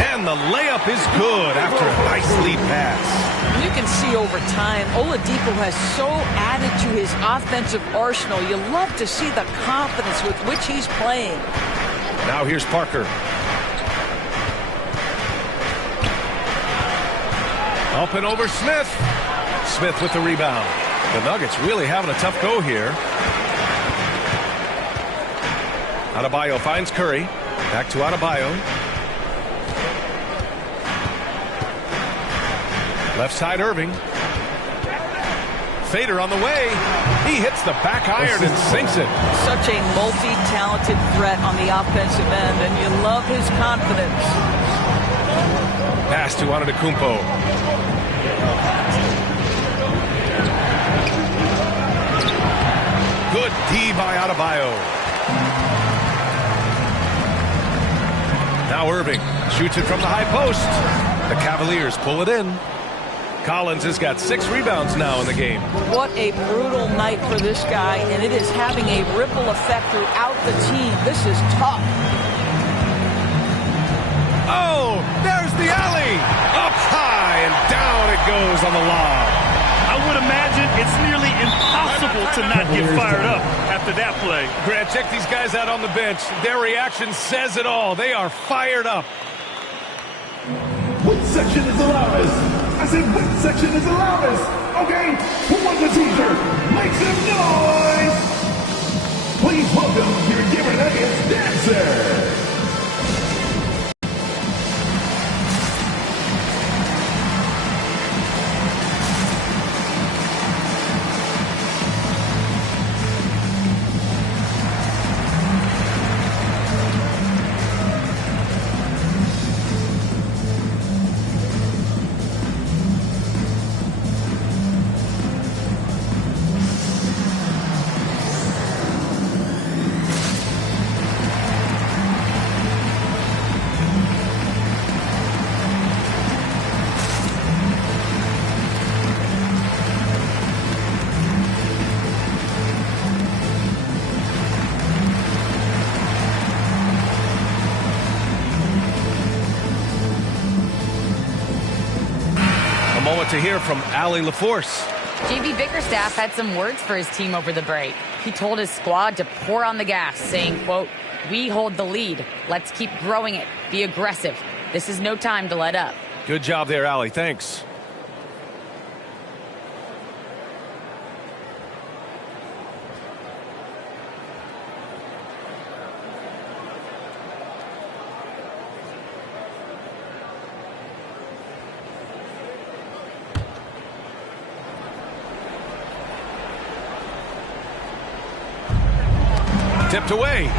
and the layup is good after a nice lead pass. You can see over time, Oladipo has so added to his offensive arsenal. You love to see the confidence with which he's playing. Now here's Parker. Up and over Smith. Smith with the rebound. The Nuggets really having a tough go here. Adebayo finds Curry. Back to Adebayo. Left side Irving. Fader on the way. He hits the back iron and sinks it. Such a multi-talented threat on the offensive end, and you love his confidence. Pass to Antetokounmpo. Good D by Adebayo. Now Irving shoots it from the high post. The Cavaliers pull it in. Collins has got 6 rebounds now in the game. What a brutal night for this guy, and it is having a ripple effect throughout the team. This is tough. Oh, there's the alley. Up high and down it goes on the lob. I would imagine it's nearly impossible to not get fired up after that play. Grant, check these guys out on the bench. Their reaction says it all. They are fired up. What section is the loudest? I said, what section is the loudest? Okay, who won the t-shirt? Make some noise! Please welcome your Denver Nuggets dancer! about to hear from Allie LaForce. JV Bickerstaff had some words for his team over the break. He told his squad to pour on the gas, saying, quote, "We hold the lead. Let's keep growing it. Be aggressive. This is no time to let up." Good job there, Allie. Thanks. Tipped away.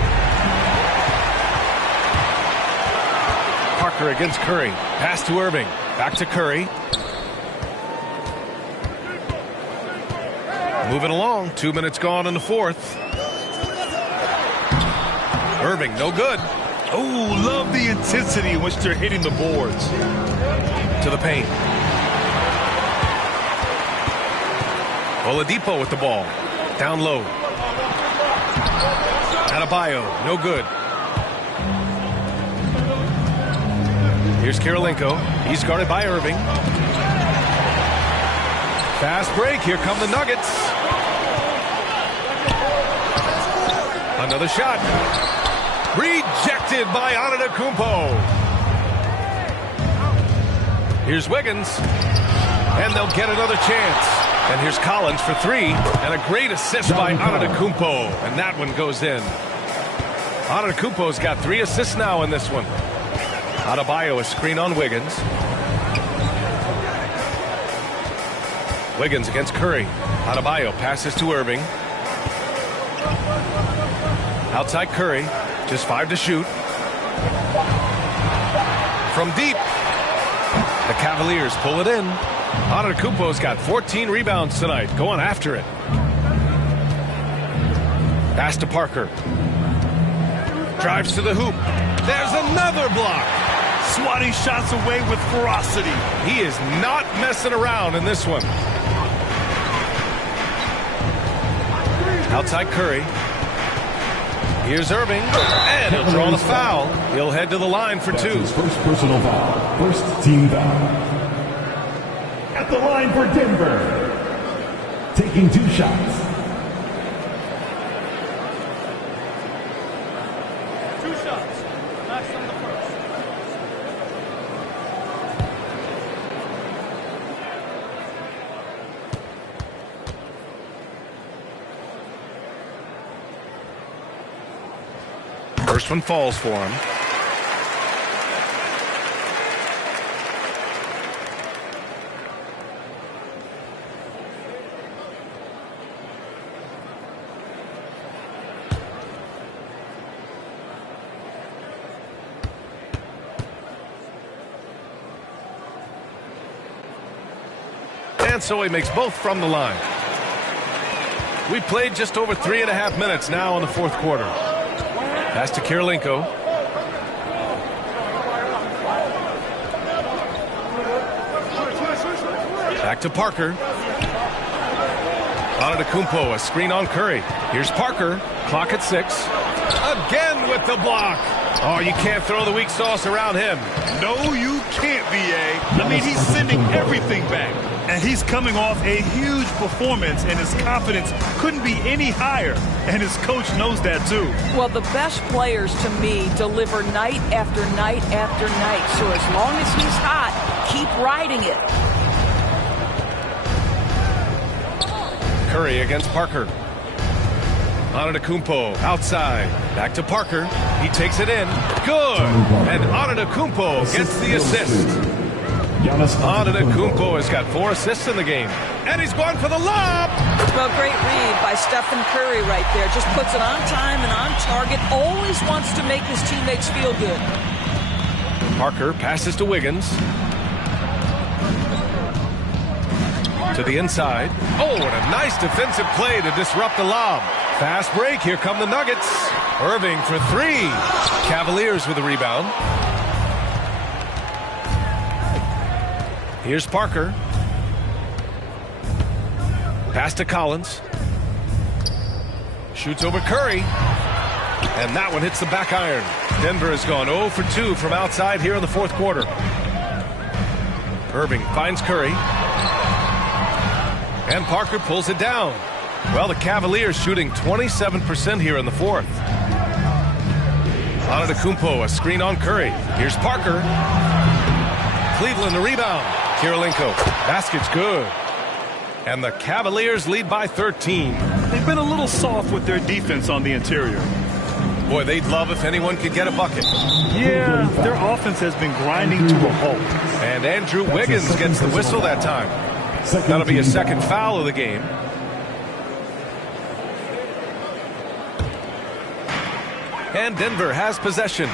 Parker against Curry. Pass to Irving. Back to Curry. Moving along. 2 minutes gone in the fourth. Irving, no good. Oh, love the intensity in which they're hitting the boards. To the paint. Oladipo with the ball. Down low. Adebayo, no good. Here's Kirilenko. He's guarded by Irving. Fast break. Here come the Nuggets. Another shot. Rejected by Antetokounmpo. Here's Wiggins. And they'll get another chance. And here's Collins for three. And a great assist by Antetokounmpo. And that one goes in. Antetokounmpo's got 3 assists now in this one. Adebayo, a screen on Wiggins. Wiggins against Curry. Adebayo passes to Irving. Outside Curry. Just 5 to shoot. From deep. The Cavaliers pull it in. Antetokounmpo's got 14 rebounds tonight. Going after it. Pass to Parker. Drives to the hoop. There's another block. Swatting shots away with ferocity. He is not messing around in this one. Outside Curry. Here's Irving. And he'll draw the foul. He'll head to the line for 2. His first personal foul. First team foul. At the line for Denver. Taking 2 shots. First one falls for him. And so he makes both from the line. We played just over 3.5 minutes now in the fourth quarter. Pass to Kirilenko. Back to Parker. Antetokounmpo, a screen on Curry. Here's Parker. Clock at 6. Again with the block. Oh, you can't throw the weak sauce around him. No, you can't, VA. I mean, he's sending everything back. And he's coming off a huge performance, and his confidence couldn't be any higher. And his coach knows that, too. Well, the best players, to me, deliver night after night after night. So as long as he's hot, keep riding it. Curry against Parker. Antetokounmpo outside. Back to Parker. He takes it in. Good. And Antetokounmpo gets the assist. Antetokounmpo has got 4 assists in the game. And he's going for the lob. Well, great read by Stephen Curry right there. Just puts it on time and on target. Always wants to make his teammates feel good. Parker passes to Wiggins. To the inside. Oh, what a nice defensive play to disrupt the lob. Fast break. Here come the Nuggets. Irving for 3. Cavaliers with a rebound. Here's Parker. Pass to Collins. Shoots over Curry. And that one hits the back iron. Denver has gone 0 for 2 from outside here in the fourth quarter. Irving finds Curry. And Parker pulls it down. Well, the Cavaliers shooting 27% here in the fourth. Antetokounmpo, a screen on Curry. Here's Parker. Cleveland, the rebound. Kirilenko, basket's good. And the Cavaliers lead by 13. They've been a little soft with their defense on the interior. Boy, they'd love if anyone could get a bucket. Yeah, their offense has been grinding to a halt. And Andrew Wiggins gets the whistle that time. That'll be a second foul of the game. And Denver has possession.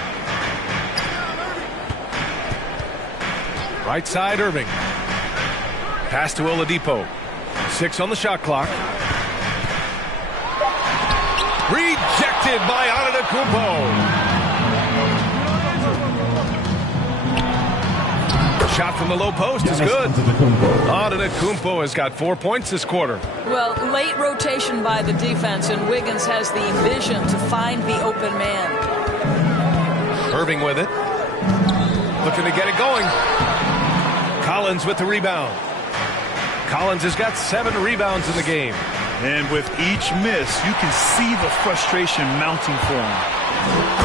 Right side, Irving. Pass to Oladipo. 6 on the shot clock. Rejected by Antetokounmpo. Shot from the low post is good. Antetokounmpo has got 4 points this quarter. Well, late rotation by the defense, and Wiggins has the vision to find the open man. Irving with it. Looking to get it going. Collins with the rebound. Collins has got 7 rebounds in the game. And with each miss, you can see the frustration mounting for him.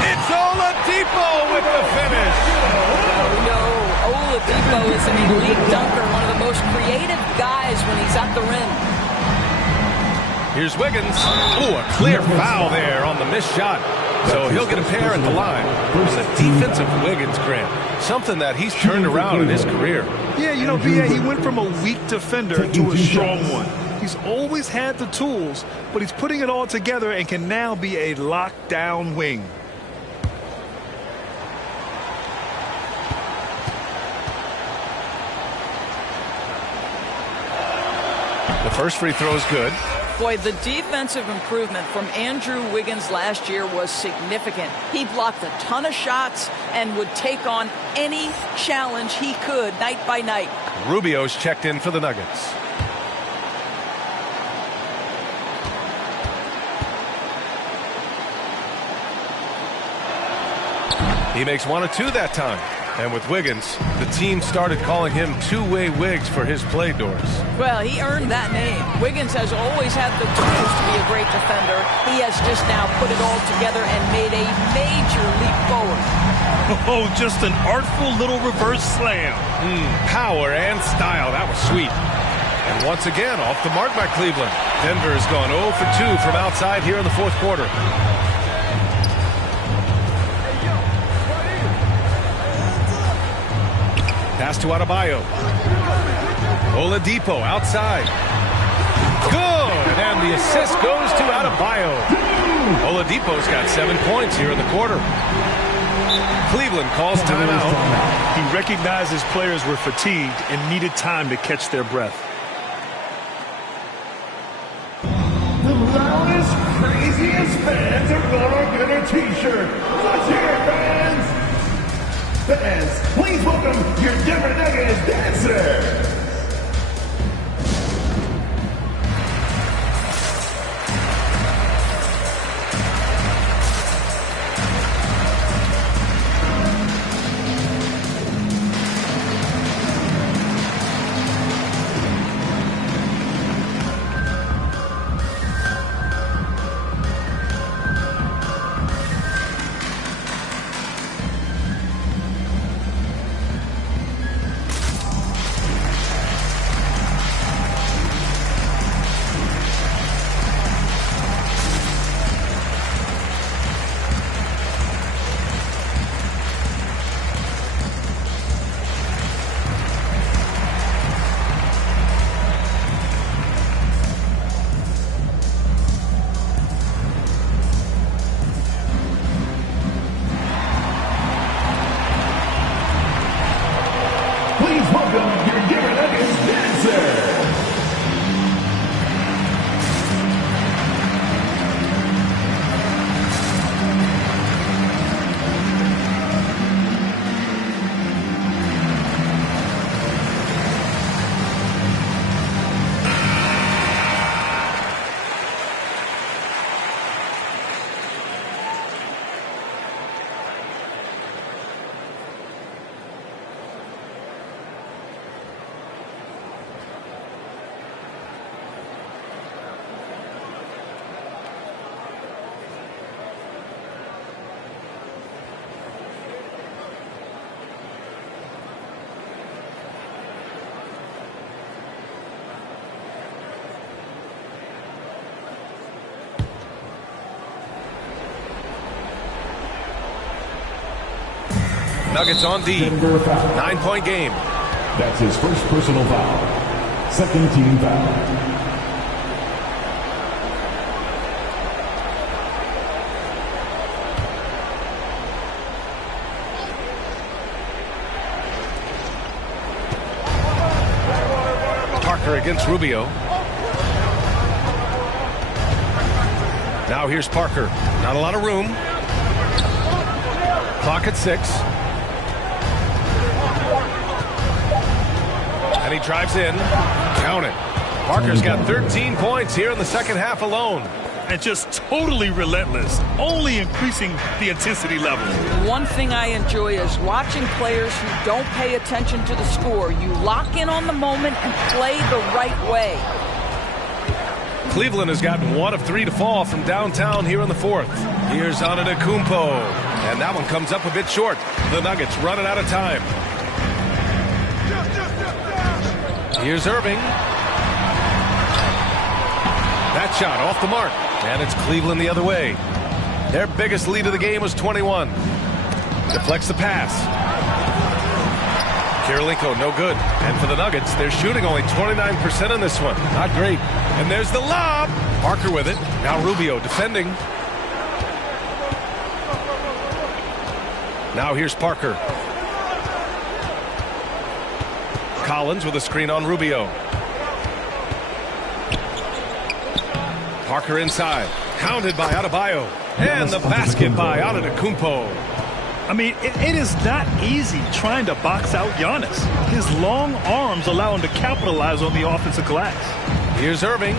It's Oladipo with the finish. No, Oladipo is an elite dunker, one of the most creative guys when he's at the rim. Here's Wiggins. Ooh, a clear foul there on the missed shot. So he'll get a pair at the line. It's a defensive Wiggins, Grant. Something that he's turned around in his career. Yeah, you know, B.A., he went from a weak defender to a strong one. He's always had the tools, but he's putting it all together and can now be a lockdown wing. The first free throw is good. Boy, the defensive improvement from Andrew Wiggins last year was significant. He blocked a ton of shots and would take on any challenge he could night by night. Rubio's checked in for the Nuggets. He makes 1 of 2 that time. And with Wiggins, the team started calling him two-way Wiggs for his play, Doris. Well, he earned that name. Wiggins has always had the tools to be a great defender. He has just now put it all together and made a major leap forward. Oh, just an artful little reverse slam. Power and style. That was sweet. And once again, off the mark by Cleveland. Denver has gone 0 for 2 from outside here in the fourth quarter. Pass to Adebayo. Oladipo outside. Good! And the assist goes to Adebayo. Oladipo's got 7 points here in the quarter. Cleveland calls timeout. He recognized his players were fatigued and needed time to catch their breath. The loudest, craziest fans are gonna get a t-shirt. Let's hear it, fans! Fans, please welcome your Denver Nuggets dancers! Nuggets on D. 9-point game. That's his first personal foul. Second team foul. Parker against Rubio. Now here's Parker. Not a lot of room. Clock at 6. And he drives in. Count it. Parker's got 13 points here in the second half alone. And just totally relentless, only increasing the intensity level. One thing I enjoy is watching players who don't pay attention to the score. You lock in on the moment and play the right way. Cleveland has gotten 1 of 3 to fall from downtown here in the fourth. Here's Antetokounmpo. And that one comes up a bit short. The Nuggets running out of time. Here's Irving. That shot off the mark. And it's Cleveland the other way. Their biggest lead of the game was 21. Deflects the pass. Kirilenko, no good. And for the Nuggets, they're shooting only 29% on this one. Not great. And there's the lob. Parker with it. Now Rubio defending. Now here's Parker. Collins with a screen on Rubio. Parker inside. Hounded by Adebayo. And the basket by Antetokounmpo. I mean, it is not easy trying to box out Giannis. His long arms allow him to capitalize on the offensive glass. Here's Irving.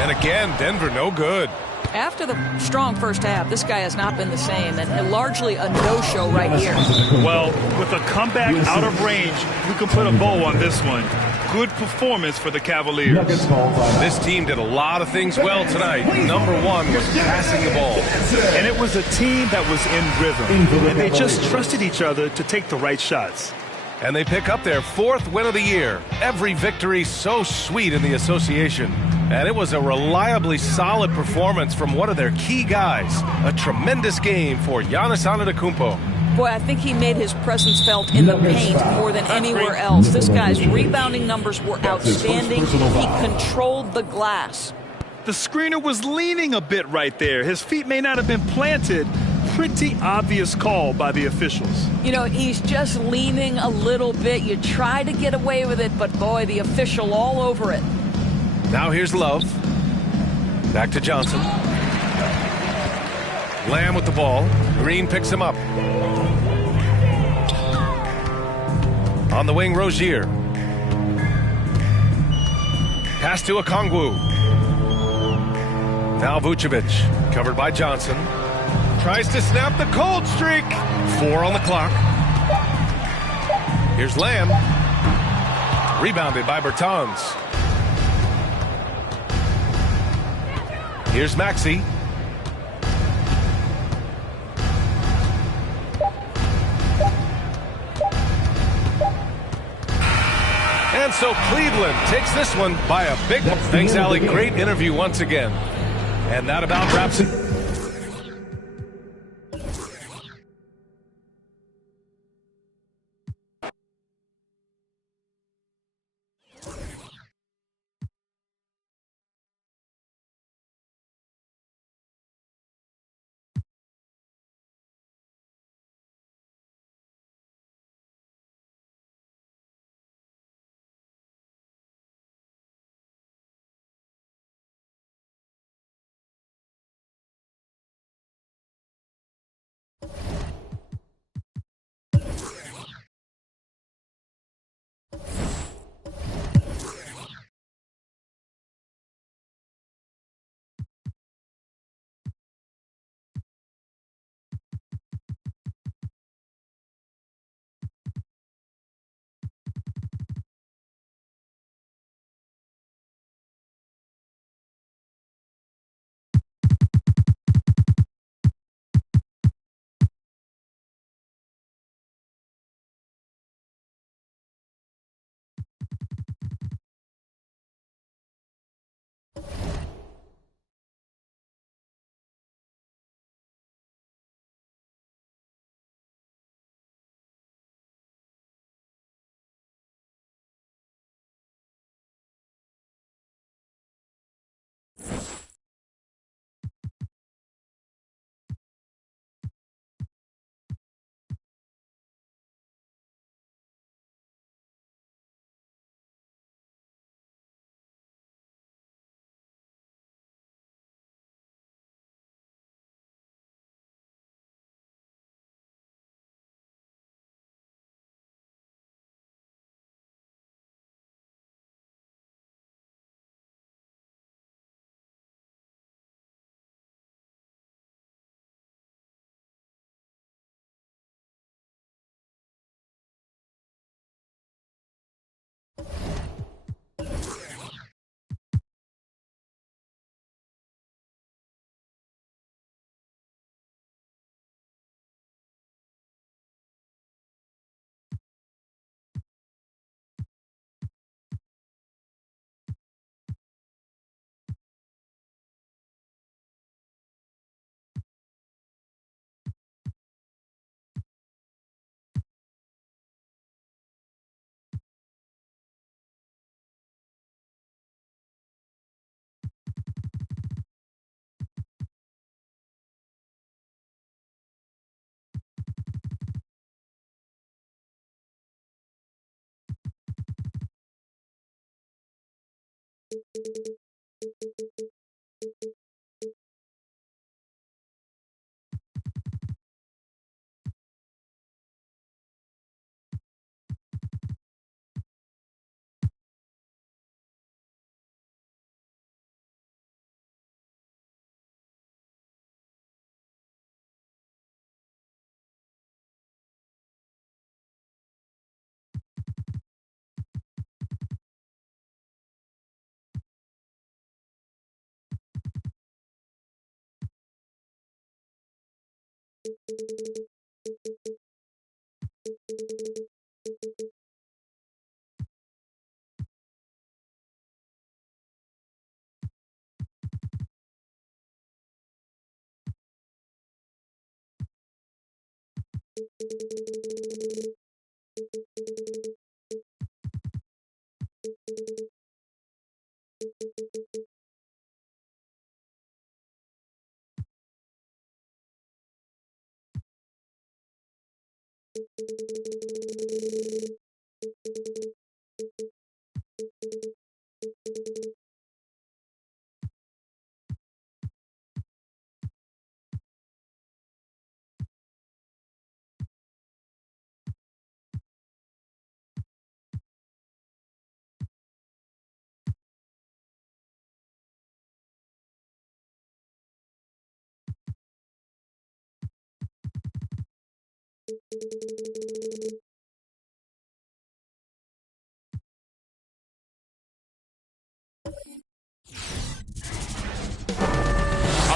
And again, Denver no good. After the strong first half, this guy has not been the same, and largely a no-show right here. Well, with a comeback out of range, we can put a bow on this one. Good performance for the Cavaliers. This team did a lot of things well tonight. Number one was passing the ball. And it was a team that was in rhythm. And they just trusted each other to take the right shots. And they pick up their 4th win of the year. Every victory so sweet in the association. And it was a reliably solid performance from one of their key guys. A tremendous game for Giannis Antetokounmpo. Boy, I think he made his presence felt in the paint more than anywhere else. This guy's rebounding numbers were outstanding. He controlled the glass. The screener was leaning a bit right there. His feet may not have been planted. Pretty obvious call by the officials. You know, he's just leaning a little bit. You try to get away with it, but boy, the official all over it. Now here's Love. Back to Johnson. Lamb with the ball. Green picks him up. On the wing, Rozier. Pass to Okongwu. Now Vucevic, covered by Johnson. Tries to snap the cold streak. 4 on the clock. Here's Lamb. Rebounded by Bertans. Here's Maxey. And so Cleveland takes this one by a big one. Thanks, Allie. Great interview once again. And that about wraps it.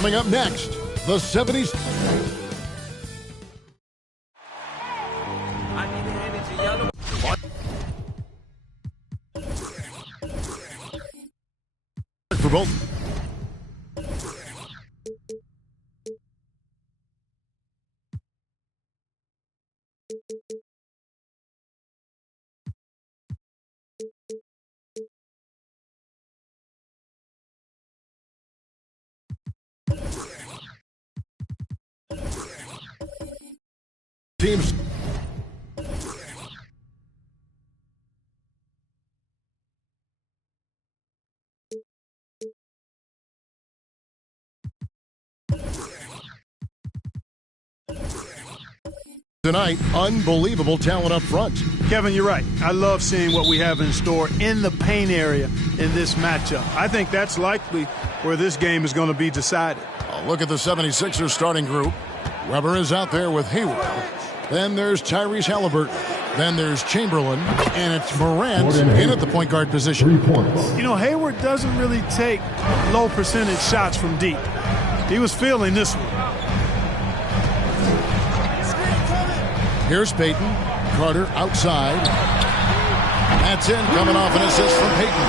Coming up next, the 70s. For both. Teams. Tonight, unbelievable talent up front. Kevin, you're right. I love seeing what we have in store in the paint area in this matchup. I think that's likely where this game is going to be decided. A look at the 76ers starting group. Weber is out there with Hayward. Then there's Tyrese Halliburton. Then there's Chamberlain. And it's Morant in at the point guard position. You know, Hayward doesn't really take low percentage shots from deep. He was feeling this one. Here's Payton. Carter outside. That's in, coming off an assist from Payton.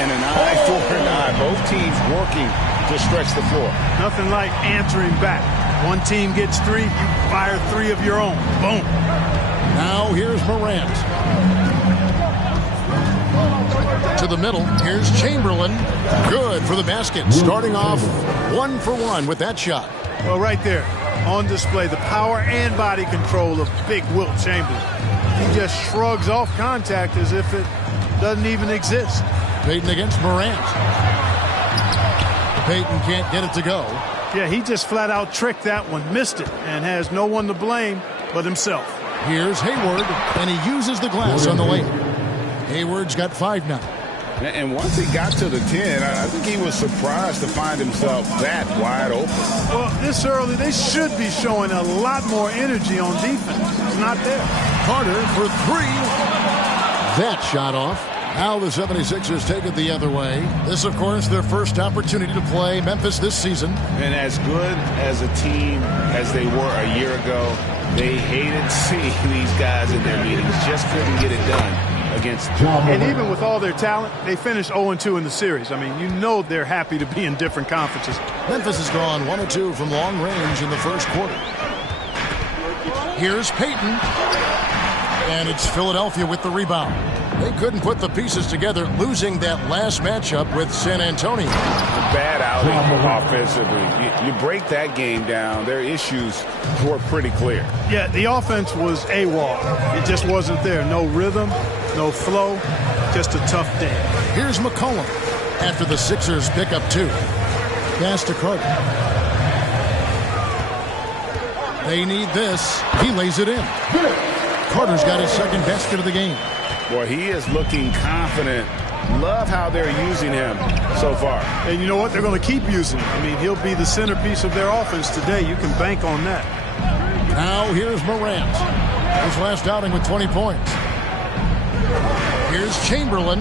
And an eye for an eye. Both teams working to stretch the floor. Nothing like answering back. One team gets three, you fire three of your own. Boom. Now here's Morant. To the middle. Here's Chamberlain. Good for the basket. Starting off 1 for 1 with that shot. Well, right there. On display, the power and body control of big Wilt Chamberlain. He just shrugs off contact as if it doesn't even exist. Payton against Morant. Payton can't get it to go. Yeah, he just flat out tricked that one, missed it, and has no one to blame but himself. Here's Hayward, and he uses the glass on the layup. Hayward's got 5 now. And once he got to the 10, I think he was surprised to find himself that wide open. Well, this early, they should be showing a lot more energy on defense. It's not there. Carter for 3. That shot off. Now the 76ers take it the other way. This, of course, their first opportunity to play Memphis this season. And as good as a team as they were a year ago, they hated seeing these guys in their meetings. Just couldn't get it done against. And even with all their talent, they finished 0-2 in the series. I mean, you know they're happy to be in different conferences. Memphis has gone 1 of 2 from long range in the first quarter. Here's Payton. And it's Philadelphia with the rebound. They couldn't put the pieces together, losing that last matchup with San Antonio. A bad outing offensively. You break that game down, their issues were pretty clear. Yeah, the offense was AWOL. It just wasn't there. No rhythm, no flow, just a tough day. Here's McCollum. after the Sixers pick up 2. Pass to Carter. They need this. He lays it in. Carter's got his second basket of the game. Boy, he is looking confident. Love how they're using him so far. And you know what? They're going to keep using him. I mean, he'll be the centerpiece of their offense today. You can bank on that. Now here's Morant. His last outing with 20 points. Here's Chamberlain.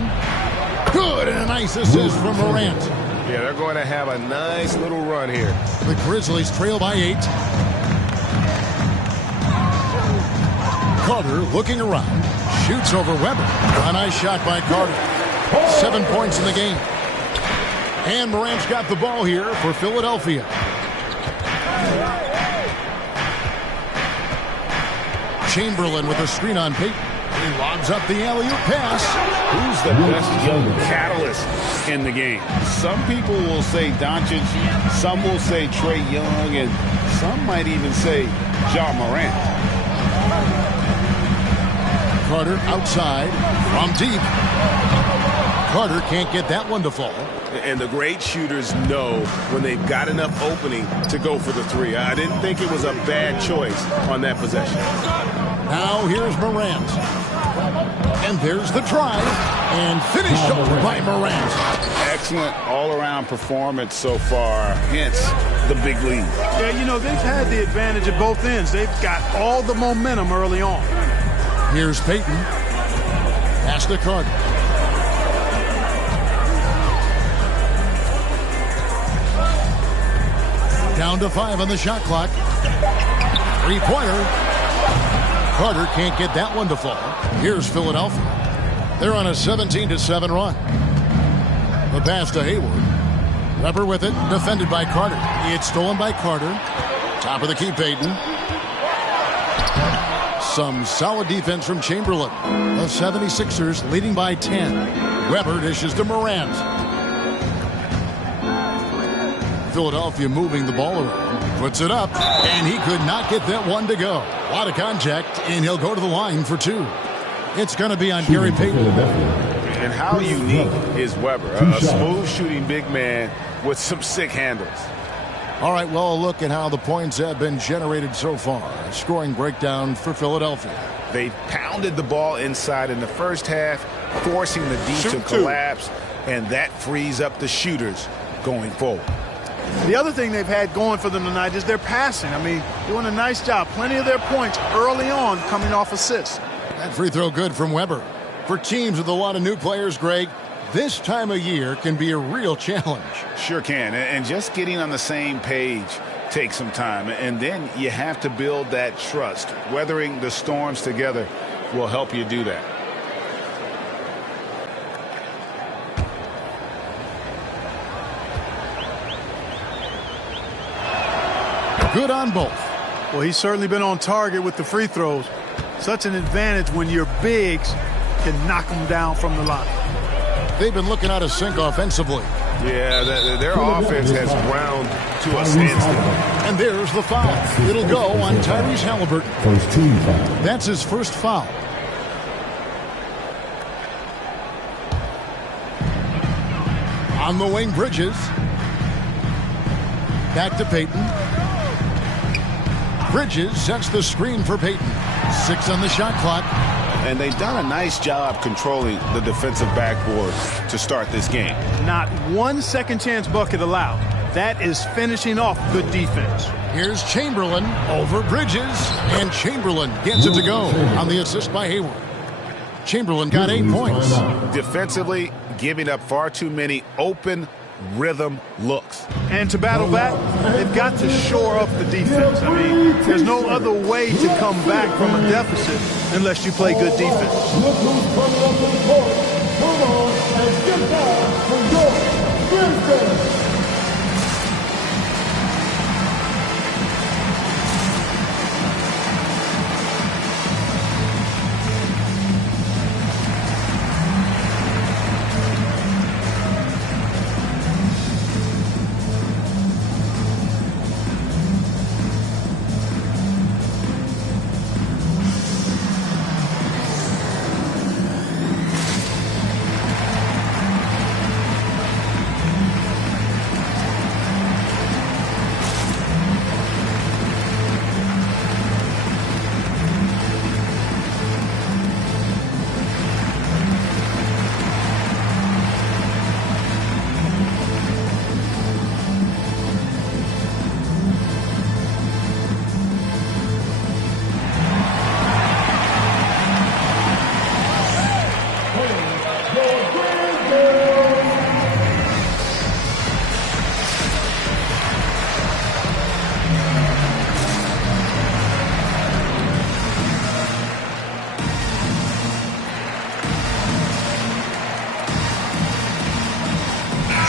Good, and a nice assist from Morant. Yeah, they're going to have a nice little run here. The Grizzlies trail by 8. Carter looking around. Shoots over Weber. A nice shot by Carter. 7 points in the game. And Morant's got the ball here for Philadelphia. Chamberlain with a screen on Payton. He lobs up the alley-oop pass. Who's the best young catalyst in the game? Some people will say Doncic, some will say Trae Young, and some might even say Ja Morant. Carter outside from deep. Carter can't get that one to fall. And the great shooters know when they've got enough opening to go for the 3. I didn't think it was a bad choice on that possession. Now here's Morant. And there's the try. And finished over by Morant. Excellent all-around performance so far, hence the big lead. Yeah, you know, they've had the advantage at both ends. They've got all the momentum early on. Here's Payton. Pass to Carter. Down to 5 on the shot clock. 3-pointer. Carter can't get that one to fall. Here's Philadelphia. They're on a 17-7 run. The pass to Hayward. Weber with it, defended by Carter. It's stolen by Carter. Top of the key, Payton. Some solid defense from Chamberlain. The 76ers leading by 10. Weber dishes to Morant. Philadelphia moving the ball around. Puts it up, and he could not get that one to go. A lot of contact, and he'll go to the line for 2. It's going to be on Gary Payton. And how unique is Weber? A smooth shooting big man with some sick handles. All right, well, a look at how the points have been generated so far. A scoring breakdown for Philadelphia. They pounded the ball inside in the first half, forcing the D to collapse, and that frees up the shooters going forward. The other thing they've had going for them tonight is their passing. I mean, doing a nice job. Plenty of their points early on coming off assists. That free throw good from Weber. For teams with a lot of new players, Greg, this time of year can be a real challenge. Sure can. And just getting on the same page takes some time. And then you have to build that trust. Weathering the storms together will help you do that. Good on both. Well, he's certainly been on target with the free throws. Such an advantage when your bigs can knock them down from the line. They've been looking out of sync offensively. Yeah, their offense has ground to a standstill. And there's the foul. It'll go on Tyrese Halliburton. First team foul. That's his first foul. On the wing, Bridges. Back to Payton. Bridges sets the screen for Payton. 6 on the shot clock. And they've done a nice job controlling the defensive backboard to start this game. Not one second chance bucket allowed. That is finishing off good defense. Here's Chamberlain over Bridges. And Chamberlain gets it to go on the assist by Hayward. Chamberlain got 8 points. Defensively, giving up far too many open rhythm looks. And to battle back, they've got to shore up the defense. I mean, there's no other way to come back from a deficit unless you play good defense. Look who's coming up to the court. Come on and get down for your Grizzlies.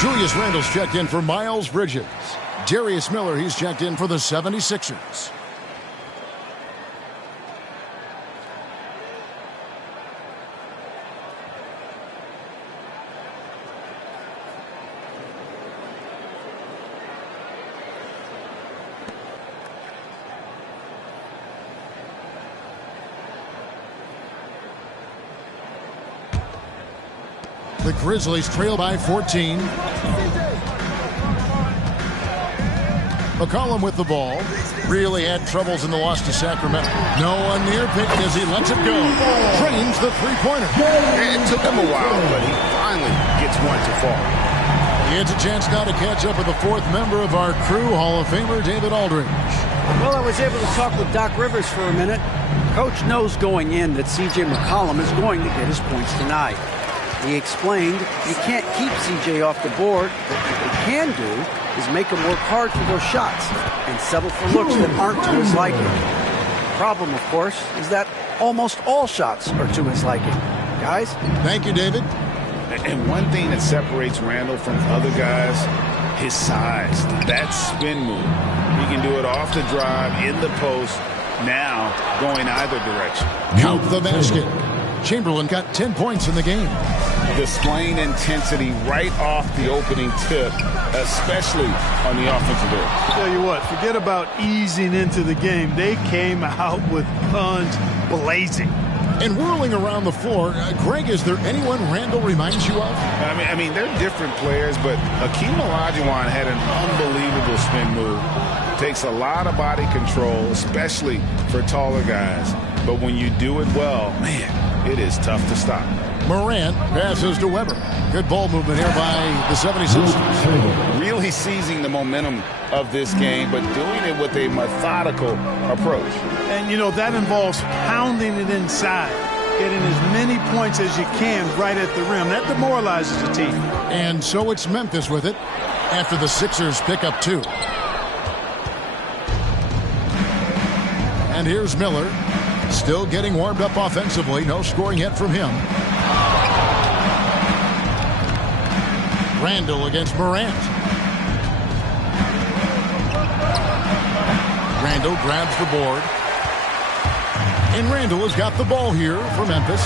Julius Randle's checked in for Miles Bridges. Darius Miller, he's checked in for the 76ers. The Grizzlies trail by 14. McCollum with the ball. Really had troubles in the loss to Sacramento. No one near pick as he lets it go. Drains the three-pointer. It took him a while, but he finally gets one to fall. He has a chance now to catch up with the fourth member of our crew, Hall of Famer David Aldridge. Well, I was able to talk with Doc Rivers for a minute. Coach knows going in that C.J. McCollum is going to get his points tonight. He explained you can't keep C.J. off the board, but what they can do is make him work hard for those shots and settle for looks that aren't to his liking. The problem, of course, is that almost all shots are to his liking. Guys? Thank you, David. And one thing that separates Randle from other guys, his size. That spin move. He can do it off the drive, in the post, now going either direction. Count the basket. Chamberlain got 10 points in the game. Displaying intensity right off the opening tip, especially on the offensive end. Tell you what, forget about easing into the game. They came out with guns blazing. And whirling around the floor, Greg, is there anyone Randle reminds you of? I mean, they're different players, but Akeem Olajuwon had an unbelievable spin move. Takes a lot of body control, especially for taller guys. But when you do it well, man, it is tough to stop. Morant passes to Weber. Good ball movement here by the 76ers. Really seizing the momentum of this game, but doing it with a methodical approach. And, you know, that involves pounding it inside, getting as many points as you can right at the rim. That demoralizes the team. And so it's Memphis with it after the Sixers pick up 2. And here's Miller. Still getting warmed up offensively. No scoring yet from him. Randle against Morant. Randle grabs the board. And Randle has got the ball here for Memphis.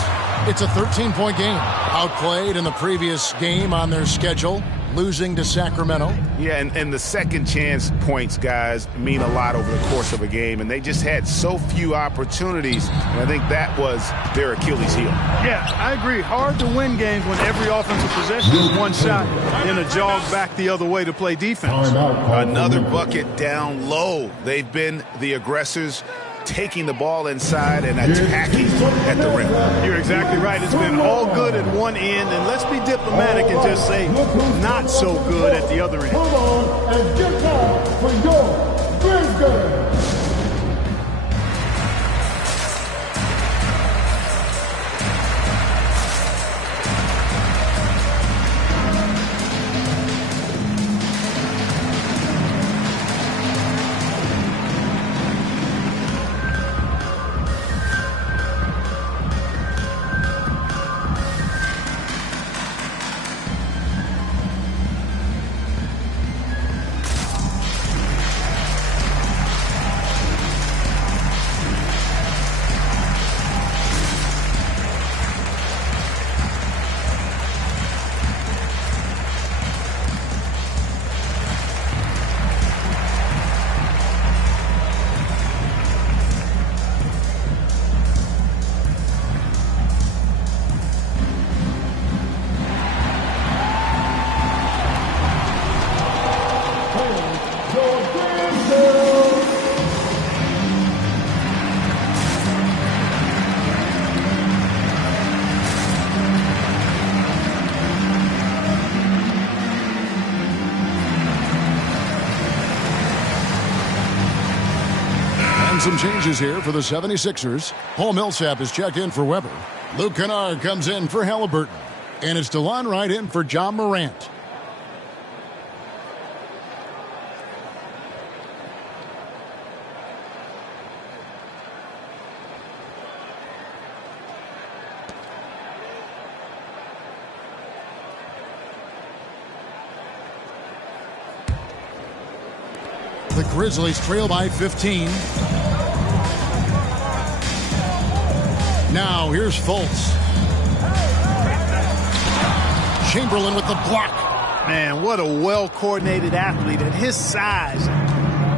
It's a 13-point game. Outplayed in the previous game on their schedule, losing to Sacramento. Yeah, and the second chance points, guys, mean a lot over the course of a game, and they just had so few opportunities, and I think that was their Achilles heel. Yeah, I agree. Hard to win games when every offensive possession is one shot, then a jog back the other way to play defense. Another bucket down low. They've been the aggressors, taking the ball inside and attacking at the rim. You're exactly right. It's been all good at one end, and let's be diplomatic and just say not so good at the other end. Hold on and get down for your Grizzlies. Some changes here for the 76ers. Paul Millsap is checked in for Weber. Luke Kennard comes in for Halliburton. And it's DeLon Wright in for John Morant. The Grizzlies trail by 15. Now here's Fultz. Chamberlain with the block. Man, what a well-coordinated athlete at his size.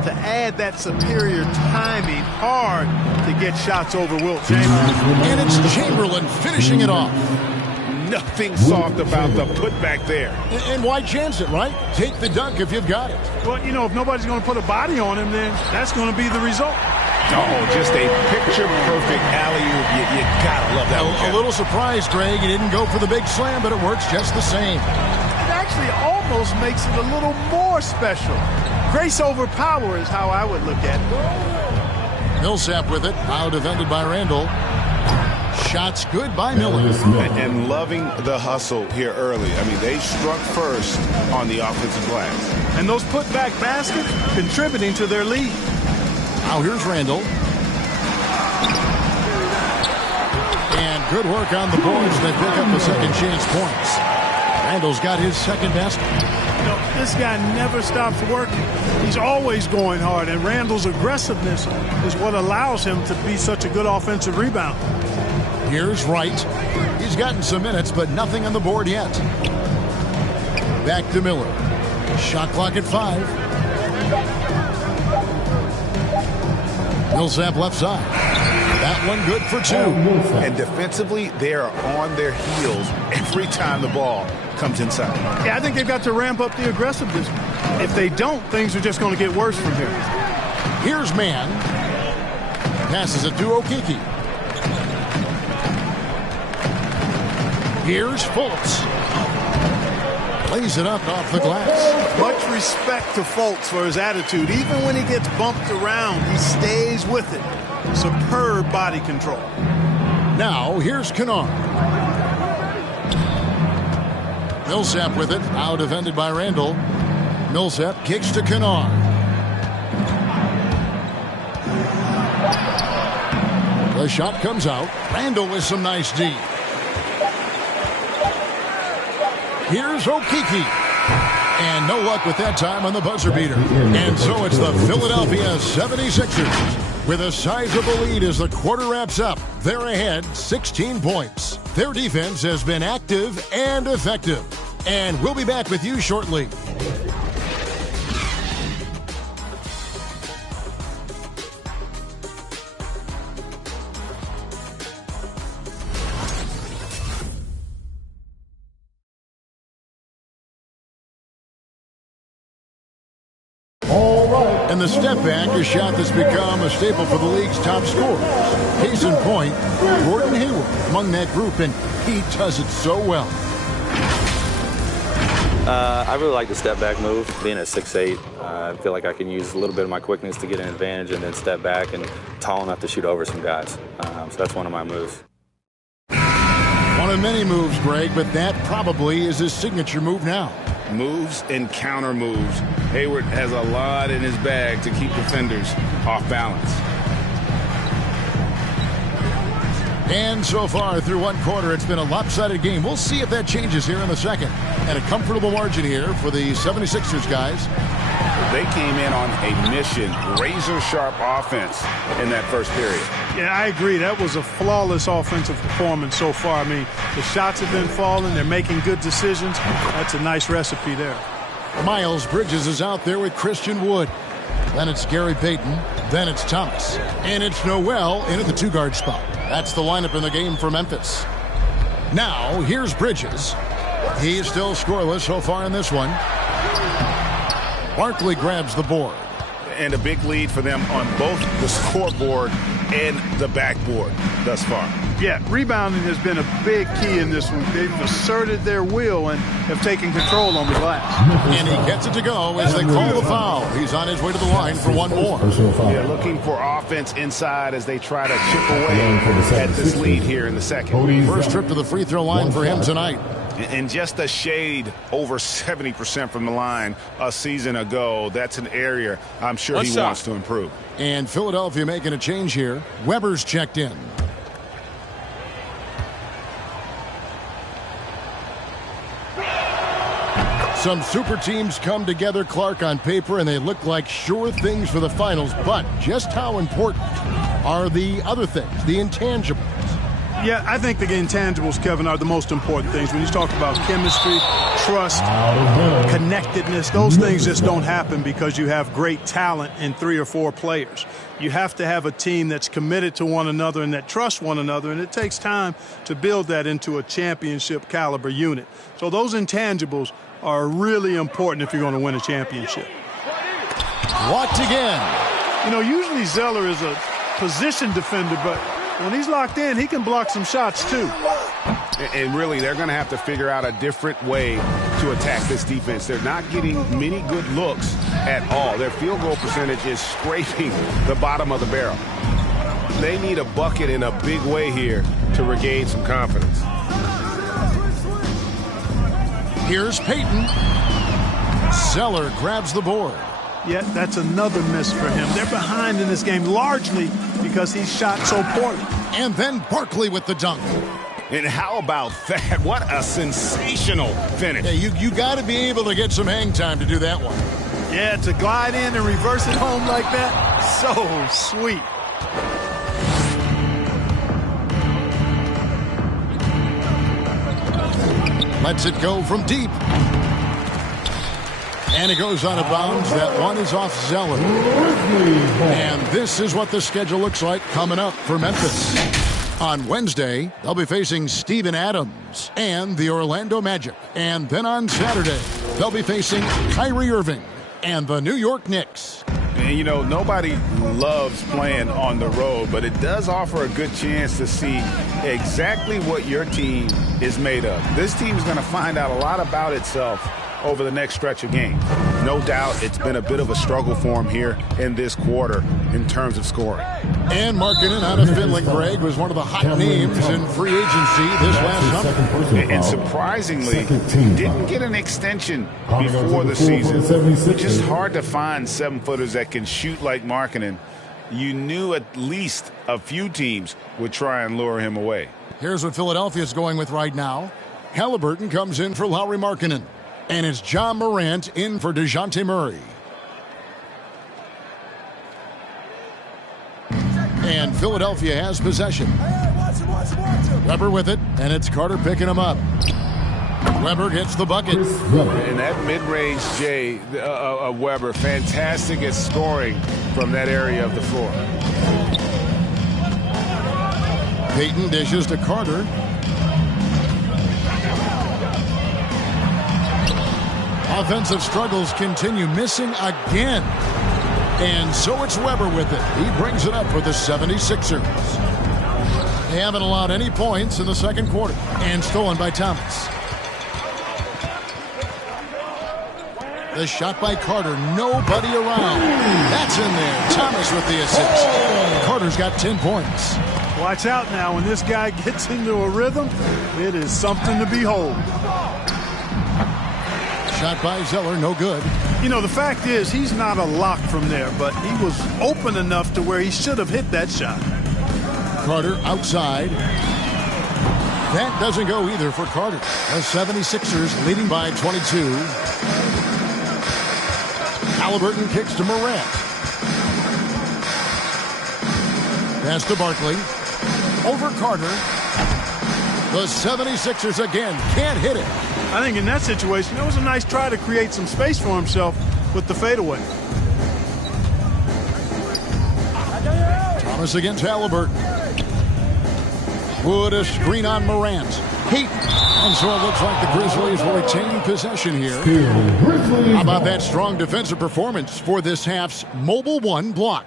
To add that superior timing, hard to get shots over Wilt Chamberlain. And it's Chamberlain finishing it off. Nothing soft about the putback there. And why chance it, right? Take the dunk if you've got it. Well, you know, if nobody's going to put a body on him, then that's going to be the result. Oh, just a picture-perfect alley-oop. You gotta love that one. A little surprised, Greg. He didn't go for the big slam, but it works just the same. It actually almost makes it a little more special. Grace over power is how I would look at it. Millsap with it. Now defended by Randall. Shots good by Miller. And loving the hustle here early. I mean, they struck first on the offensive glass. And those putback baskets contributing to their lead. Now here's Randall. And good work on the boards. They pick up the second chance points. Randall's got his second basket. You know, this guy never stops working. He's always going hard, and Randall's aggressiveness is what allows him to be such a good offensive rebounder. Here's Wright. He's gotten some minutes, but nothing on the board yet. Back to Miller. Shot clock at 5. Millsap left side. That one good for 2. And defensively, they are on their heels every time the ball comes inside. Yeah, I think they've got to ramp up the aggressiveness. If they don't, things are just going to get worse from here. Here's Mann. Passes it to Okeke. Here's Fultz. Plays it up off the glass. Much respect to Fultz for his attitude. Even when he gets bumped around, he stays with it. Superb body control. Now, here's Kennard. Millsap with it. Now defended by Randall. Millsap kicks to Kennard. The shot comes out. Randall with some nice D. Here's Okeke. And no luck with that time on the buzzer beater. And so it's the Philadelphia 76ers with a sizable lead as the quarter wraps up. They're ahead 16 points. Their defense has been active and effective. And we'll be back with you shortly. And the step back, a shot that's become a staple for the league's top scorers. Case in point, Gordon Hayward among that group, and he does it so well. I really like the step back move. Being at 6'8", I feel like I can use a little bit of my quickness to get an advantage and then step back and tall enough to shoot over some guys. So that's one of my moves. One of many moves, Greg, but that probably is his signature move now. Moves and counter moves. Hayward has a lot in his bag to keep defenders off balance. And so far through one quarter, it's been a lopsided game. We'll see if that changes here in the second. And a comfortable margin here for the 76ers guys. They came in on a mission, razor-sharp offense in that first period. Yeah, I agree. That was a flawless offensive performance so far. I mean, the shots have been falling. They're making good decisions. That's a nice recipe there. Miles Bridges is out there with Christian Wood. Then it's Gary Payton. Then it's Thomas. And it's Noel in at the two-guard spot. That's the lineup in the game for Memphis. Now, here's Bridges. He's still scoreless so far in this one. Barkley grabs the board. And a big lead for them on both the scoreboard and the backboard thus far. Yeah, rebounding has been a big key in this one. They've asserted their will and have taken control on the glass. And he gets it to go as they call the foul. He's on his way to the line for one more. Yeah, looking for offense inside as they try to chip away at this lead here in the second. First trip to the free throw line for him tonight. And just a shade over 70% from the line a season ago. That's an area I'm sure he wants to improve. And Philadelphia making a change here. Weber's checked in. Some super teams come together, Clark, on paper, and they look like sure things for the finals. But just how important are the other things, the intangibles? Yeah, I think the intangibles, Kevin, are the most important things. When you talk about chemistry, trust, connectedness, those things just don't happen because you have great talent in 3 or 4 players. You have to have a team that's committed to one another and that trusts one another, and it takes time to build that into a championship caliber unit. So those intangibles are really important if you're going to win a championship. Blocked again. You know, usually Zeller is a position defender, but when he's locked in, he can block some shots too. And really, they're going to have to figure out a different way to attack this defense. They're not getting many good looks at all. Their field goal percentage is scraping the bottom of the barrel. They need a bucket in a big way here to regain some confidence. Here's Payton. Zeller grabs the board. Yeah, that's another miss for him. They're behind in this game largely because he shot so poorly. And then Barkley with the dunk. And how about that? What a sensational finish. Yeah, you got to be able to get some hang time to do that one. Yeah, to glide in and reverse it home like that, so sweet. Lets it go from deep. And it goes out of bounds. That one is off Zeller. And this is what the schedule looks like coming up for Memphis. On Wednesday, they'll be facing Steven Adams and the Orlando Magic. And then on Saturday, they'll be facing Kyrie Irving and the New York Knicks. And, you know, nobody loves playing on the road, but it does offer a good chance to see exactly what your team is made of. This team is going to find out a lot about itself over the next stretch of games. No doubt it's been a bit of a struggle for him here in this quarter in terms of scoring. And Markkanen out of Finland, Greg, was one of the hot names in free agency this last summer. And surprisingly, he didn't get an extension before the season. It's just hard to find 7-footers that can shoot like Markkanen. You knew at least a few teams would try and lure him away. Here's what Philadelphia's going with right now. Halliburton comes in for Lauri Markkanen. And it's John Morant in for DeJounte Murray. And Philadelphia has possession. Weber with it, and it's Carter picking him up. Weber gets the bucket. And that mid-range J of Weber, fantastic at scoring from that area of the floor. Payton dishes to Carter. Offensive struggles continue, missing again. And so it's Weber with it. He brings it up for the 76ers. They haven't allowed any points in the second quarter. And stolen by Thomas. The shot by Carter. Nobody around. That's in there. Thomas with the assist. Carter's got 10 points. Watch out now. When this guy gets into a rhythm, it is something to behold. Shot by Zeller, no good. You know, the fact is, he's not a lock from there, but he was open enough to where he should have hit that shot. Carter outside. That doesn't go either for Carter. The 76ers leading by 22. Halliburton kicks to Morant. Pass to Barkley. Over Carter. The 76ers again can't hit it. I think in that situation, it was a nice try to create some space for himself with the fadeaway. Thomas against Halliburton. Wood a screen on Morant. Payton. And so it looks like the Grizzlies will retain possession here. How about that strong defensive performance for this half's Mobile One block?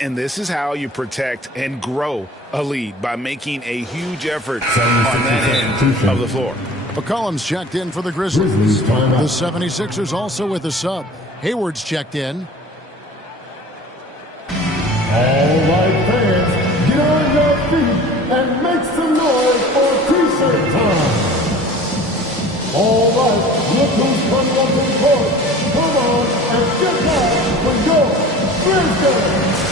And this is how you protect and grow a lead, by making a huge effort on that end of the floor. McCollum's checked in for the Grizzlies. The 76ers also with a sub. Hayward's checked in. All right, fans, get on your feet and make some noise for T-shirt time. All right, look who's coming up to the court. Come on and get down for your Grizzlies.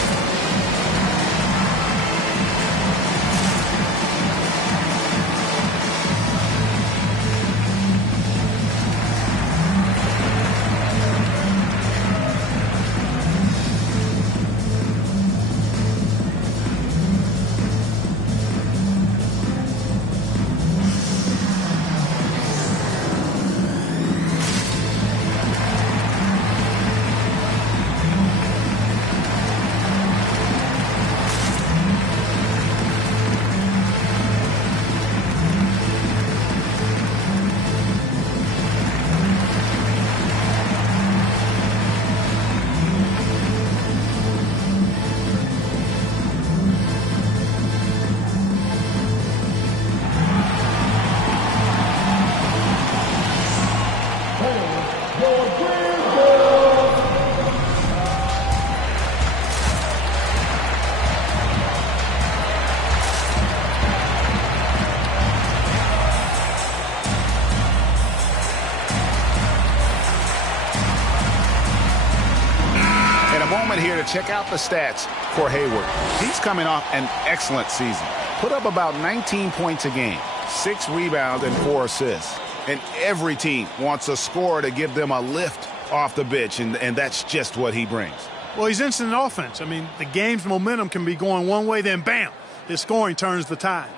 Here to check out the stats for Hayward. He's coming off an excellent season. Put up about 19 points a game, 6 rebounds and 4 assists. And every team wants a scorer to give them a lift off the bench, and that's just what he brings. Well, he's instant offense. I mean, the game's momentum can be going one way, then bam, his scoring turns the tide.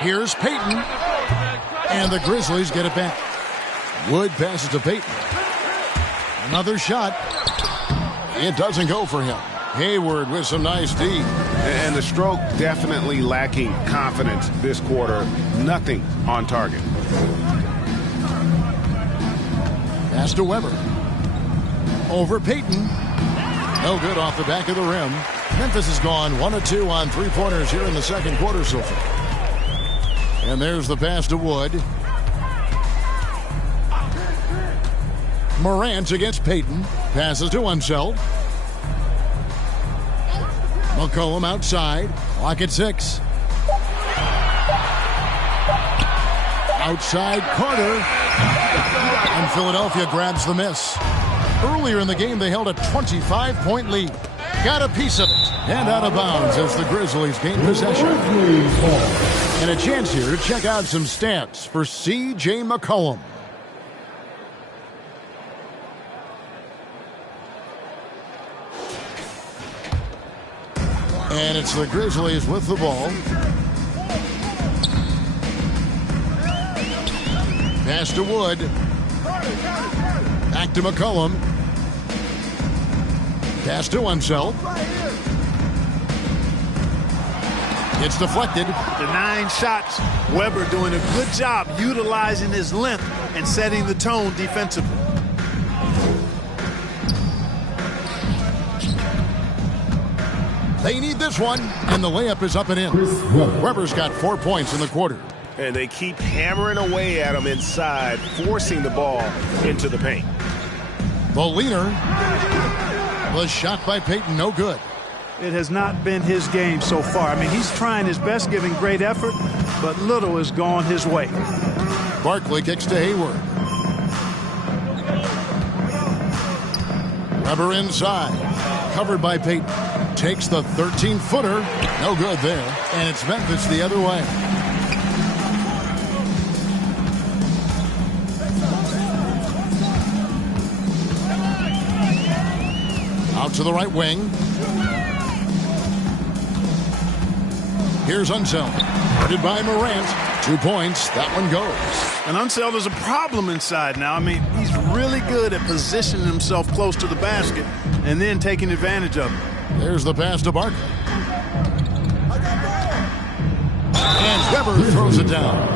Here's Payton, and the Grizzlies get it back. Wood passes to Payton. Another shot. It doesn't go for him. Hayward with some nice D. And the stroke definitely lacking confidence this quarter. Nothing on target. Pass to Weber. Over Payton. No good off the back of the rim. Memphis has gone 1 of 2 on three-pointers here in the second quarter so far. And there's the pass to Wood. Morant against Payton. Passes to Unseld. McCollum outside. Clock at 6. Outside Carter. And Philadelphia grabs the miss. Earlier in the game, they held a 25-point lead. Got a piece of it. And out of bounds as the Grizzlies gain possession. And a chance here to check out some stats for C.J. McCollum. And it's the Grizzlies with the ball. Pass to Wood. Back to McCollum. Pass to Unseld. It's deflected. The 9 shots. Weber doing a good job utilizing his length and setting the tone defensively. They need this one, and the layup is up and in. Weber's got 4 points in the quarter. And they keep hammering away at him inside, forcing the ball into the paint. The leaner. The shot by Payton, no good. It has not been his game so far. I mean, he's trying his best, giving great effort, but little has gone his way. Barkley kicks to Hayward. Weber inside. Covered by Payton. Takes the 13-footer. No good there. And it's Memphis the other way. Out to the right wing. Here's Unseld. Guarded by Morant. 2 points. That one goes. And Unseld is a problem inside now. I mean, he's really good at positioning himself close to the basket and then taking advantage of it. There's the pass to Barkley. And Weber throws it down.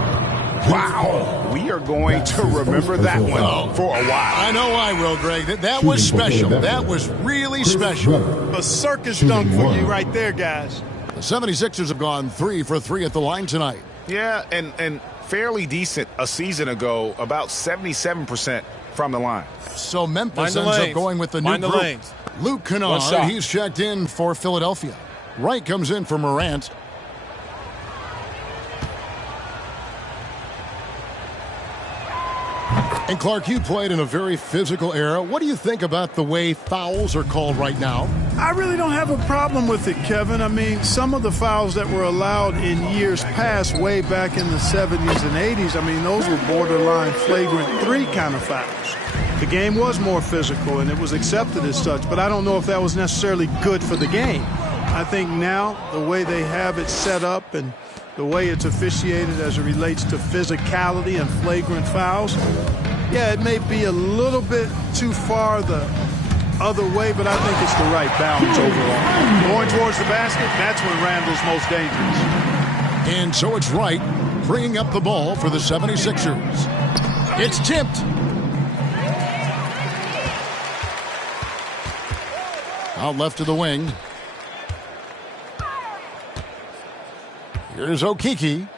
Wow. We are going to remember that one for a while. I know I will, Greg. That was special. That was really special. A circus dunk for you right there, guys. The 76ers have gone 3 for 3 at the line tonight. Yeah, and fairly decent a season ago, about 77% from the line. So Memphis ends up going with the new group. Luke Kennard, he's checked in for Philadelphia. Wright comes in for Morant. And Clark, you played in a very physical era. What do you think about the way fouls are called right now? I really don't have a problem with it, Kevin. I mean, some of the fouls that were allowed in years past, way back in the 70s and 80s, I mean, those were borderline flagrant 3 kind of fouls. The game was more physical, and it was accepted as such, but I don't know if that was necessarily good for the game. I think now, the way they have it set up and the way it's officiated as it relates to physicality and flagrant fouls, yeah, it may be a little bit too far the other way, but I think it's the right balance overall. Going towards the basket, that's when Randall's most dangerous. And so it's Wright bringing up the ball for the 76ers. It's tipped. Out left to the wing. Here's Okeke.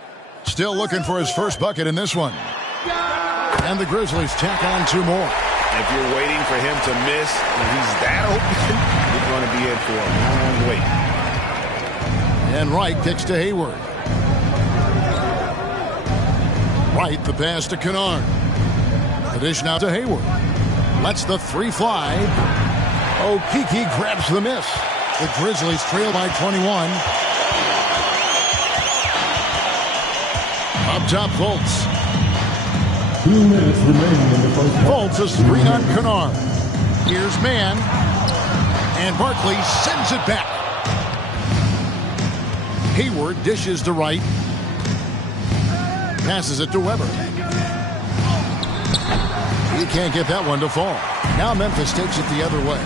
Still looking for his first bucket in this one. And the Grizzlies tack on 2 more. If you're waiting for him to miss when he's that open, you're going to be in for a long wait. And Wright kicks to Hayward. Wright, the pass to Kennard. The dish now to Hayward. Lets the 3 fly. Okeke grabs the miss. The Grizzlies trail by 21. Up top, Fultz. 2 minutes remaining in the first half. Fultz, a screen on Kennard. Here's Mann. And Barkley sends it back. Hayward dishes to Wright. Passes it to Weber. He can't get that one to fall. Now Memphis takes it the other way.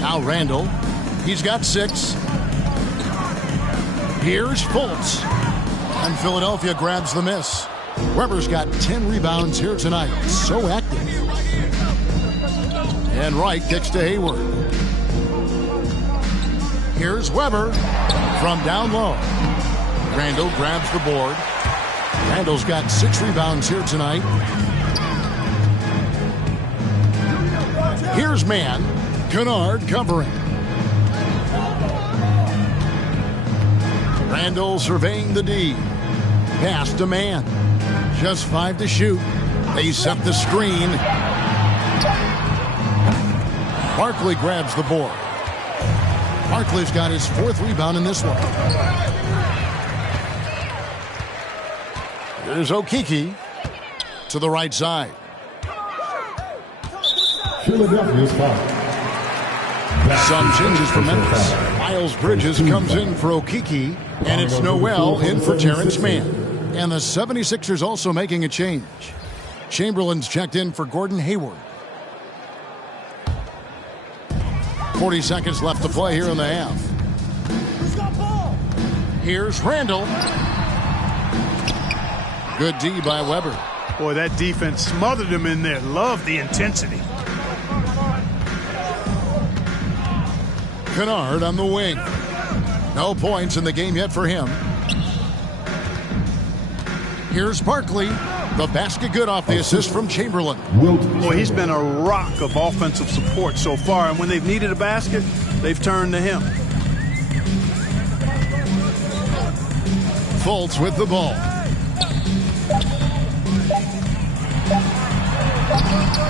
Now Randall. He's got 6. Here's Fultz. And Philadelphia grabs the miss. Weber's got 10 rebounds here tonight. So active. And Wright kicks to Hayward. Here's Weber from down low. Randall grabs the board. Randall's got 6 rebounds here tonight. Here's Mann. Kennard covering. Randall surveying the D. Pass to Mann. Just 5 to shoot. They set the screen. Barkley grabs the board. Barkley's got his 4th rebound in this one. There's Okeke to the right side. Philadelphia's foul. Some changes for Memphis. Miles Bridges comes in for Okeke, and it's Noel in for Terrence Mann. And the 76ers also making a change. Chamberlain's checked in for Gordon Hayward. 40 seconds left to play here in the half. Here's Randall. Good D by Weber. Boy, that defense smothered him in there. Love the intensity. Kennard on the wing. No points in the game yet for him. Here's Barkley. The basket good off the assist from Chamberlain. Boy, he's been a rock of offensive support so far, and when they've needed a basket, they've turned to him. Fultz with the ball.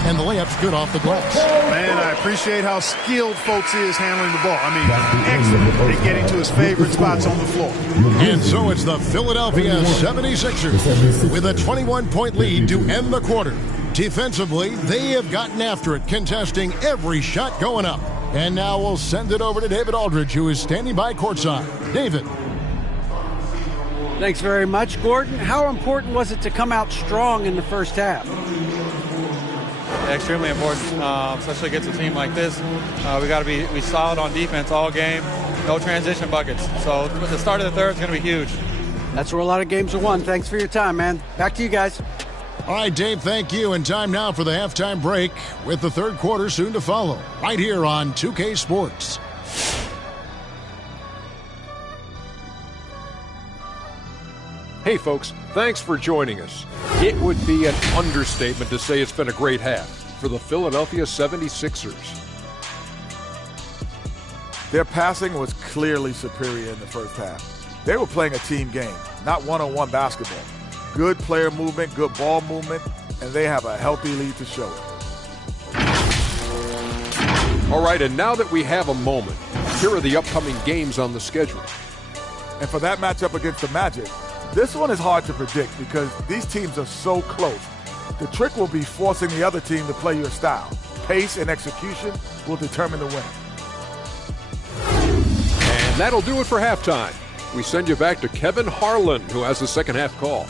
And the layup's good off the glass. Man, I appreciate how skilled Fultz is handling the ball. I mean, excellent at getting to his favorite spots on the floor. And so it's the Philadelphia 76ers with a 21-point lead to end the quarter. Defensively, they have gotten after it, contesting every shot going up. And now we'll send it over to David Aldridge, who is standing by courtside. David. Thanks very much, Gordon. How important was it to come out strong in the first half? Extremely important, especially against a team like this. We got to be solid on defense all game. No transition buckets. So the start of the third is going to be huge. That's where a lot of games are won. Thanks for your time, man. Back to you guys. All right, Dave, thank you. And time now for the halftime break with the third quarter soon to follow. Right here on 2K Sports. Hey, folks, thanks for joining us. It would be an understatement to say it's been a great half for the Philadelphia 76ers. Their passing was clearly superior in the first half. They were playing a team game, not one-on-one basketball. Good player movement, good ball movement, and they have a healthy lead to show it. All right, and now that we have a moment, here are the upcoming games on the schedule. And for that matchup against the Magic, this one is hard to predict because these teams are so close. The trick will be forcing the other team to play your style. Pace and execution will determine the winner. And that'll do it for halftime. We send you back to Kevin Harlan, who has the second half call.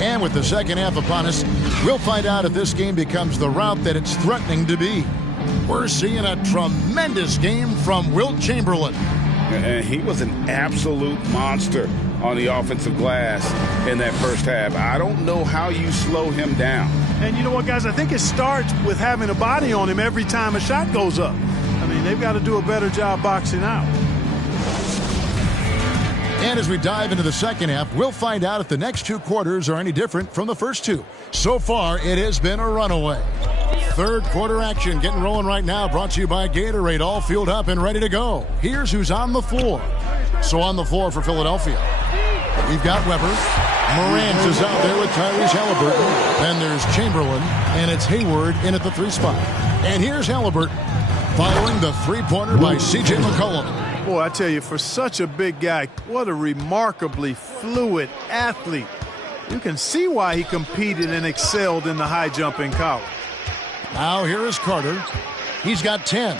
And with the second half upon us, we'll find out if this game becomes the route that it's threatening to be. We're seeing a tremendous game from Wilt Chamberlain. And he was an absolute monster on the offensive glass in that first half. I don't know how you slow him down. And you know what, guys? I think it starts with having a body on him every time a shot goes up. I mean, they've got to do a better job boxing out. And as we dive into the second half, we'll find out if the next two quarters are any different from the first two. So far, it has been a runaway. Third quarter action getting rolling right now, brought to you by Gatorade, all fueled up and ready to go. Here's who's on the floor. So on the floor for Philadelphia, we've got Weber. Morant is out there with Tyrese Halliburton. Then there's Chamberlain, and it's Hayward in at the 3 spot. And here's Halliburton following the three-pointer by C.J. McCollum. Boy, I tell you, for such a big guy, what a remarkably fluid athlete. You can see why he competed and excelled in the high jump in college. Now here is Carter. He's got 10.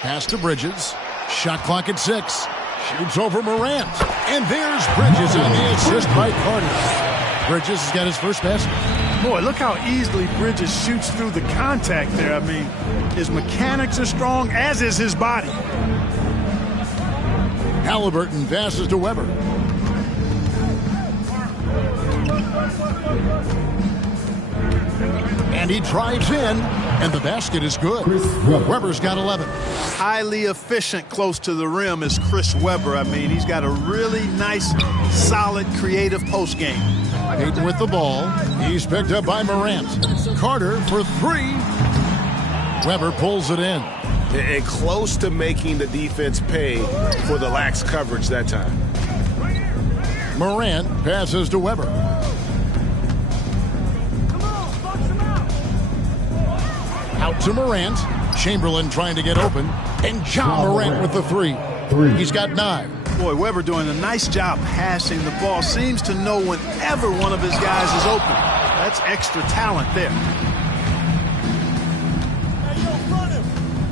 Pass to Bridges. Shot clock at 6. Shoots over Morant. And there's Bridges on the assist by Carter. Bridges has got his first basket. Boy, look how easily Bridges shoots through the contact there. I mean, his mechanics are strong, as is his body. Halliburton passes to Weber. And he drives in, and the basket is good. Weber's got 11. Highly efficient close to the rim is Chris Webber. I mean, he's got a really nice, solid, creative post game. Payton with the ball. He's picked up by Morant. Carter for 3. Weber pulls it in. And close to making the defense pay for the lax coverage that time. Morant passes to Weber. Out to Morant. Chamberlain trying to get open. And John Morant with the 3. He's got 9. Boy, Weber doing a nice job passing the ball. Seems to know whenever one of his guys is open. That's extra talent there.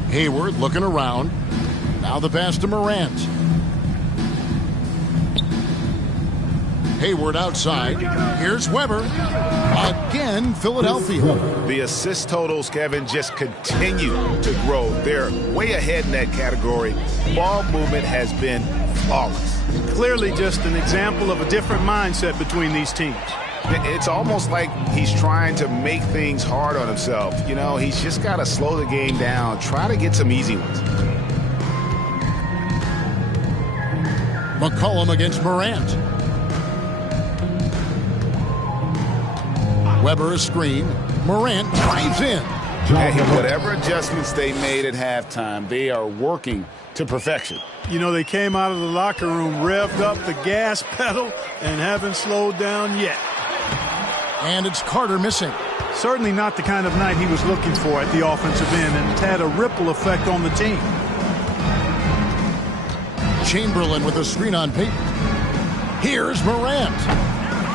Hayward looking around. Now the pass to Morant. Hayward outside. Here's Weber. Again, Philadelphia. The assist totals, Kevin, just continue to grow. They're way ahead in that category. Ball movement has been flawless. Clearly just an example of a different mindset between these teams. It's almost like he's trying to make things hard on himself. You know, he's just got to slow the game down, try to get some easy ones. McCollum against Morant. Weber a screen. Morant drives in. Hey, whatever adjustments they made at halftime, they are working to perfection. You know, they came out of the locker room, revved up the gas pedal, and haven't slowed down yet. And it's Carter missing. Certainly not the kind of night he was looking for at the offensive end, and it's had a ripple effect on the team. Chamberlain with a screen on Payton. Here's Morant.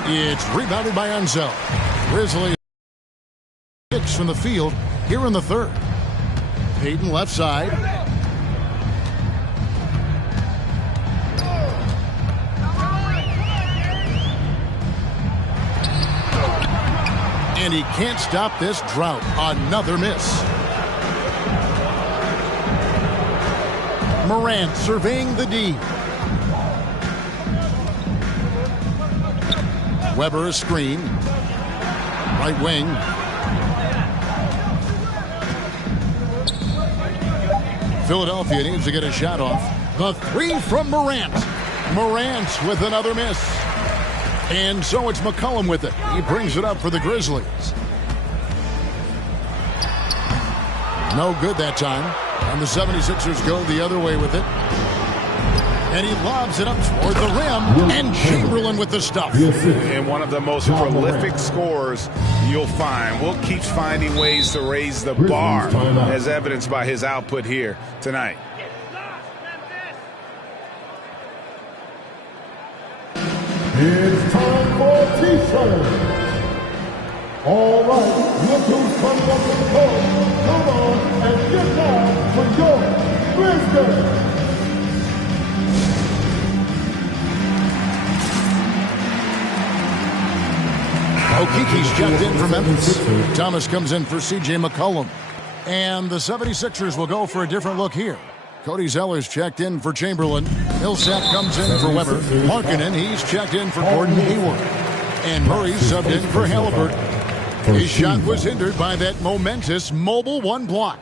It's rebounded by Enzo. Grizzlies 6 from the field here in the third. Payton left side. And he can't stop this drought. Another miss. Morant surveying the D. Weber a screen. Right wing. Philadelphia needs to get a shot off. The 3 from Morant. Morant with another miss. And so it's McCollum with it. He brings it up for the Grizzlies. No good that time. And the 76ers go the other way with it. And he lobs it up toward the rim. And Chamberlain with the stuff. And one of the most prolific scorers you'll find. Will keeps finding ways to raise the bar, as evidenced by his output here tonight. It's time for T-shirt. All right, look who's coming up to the court. Come on and get down for your Grizzlies. Okiki's jumped in for Memphis. Thomas comes in for C.J. McCollum. And the 76ers will go for a different look here. Cody Zeller's checked in for Chamberlain. Millsap comes in for Weber. Markkanen, he's checked in for Gordon Hayward. And Murray subbed in for Halliburton. His shot was hindered by that momentous mobile one block.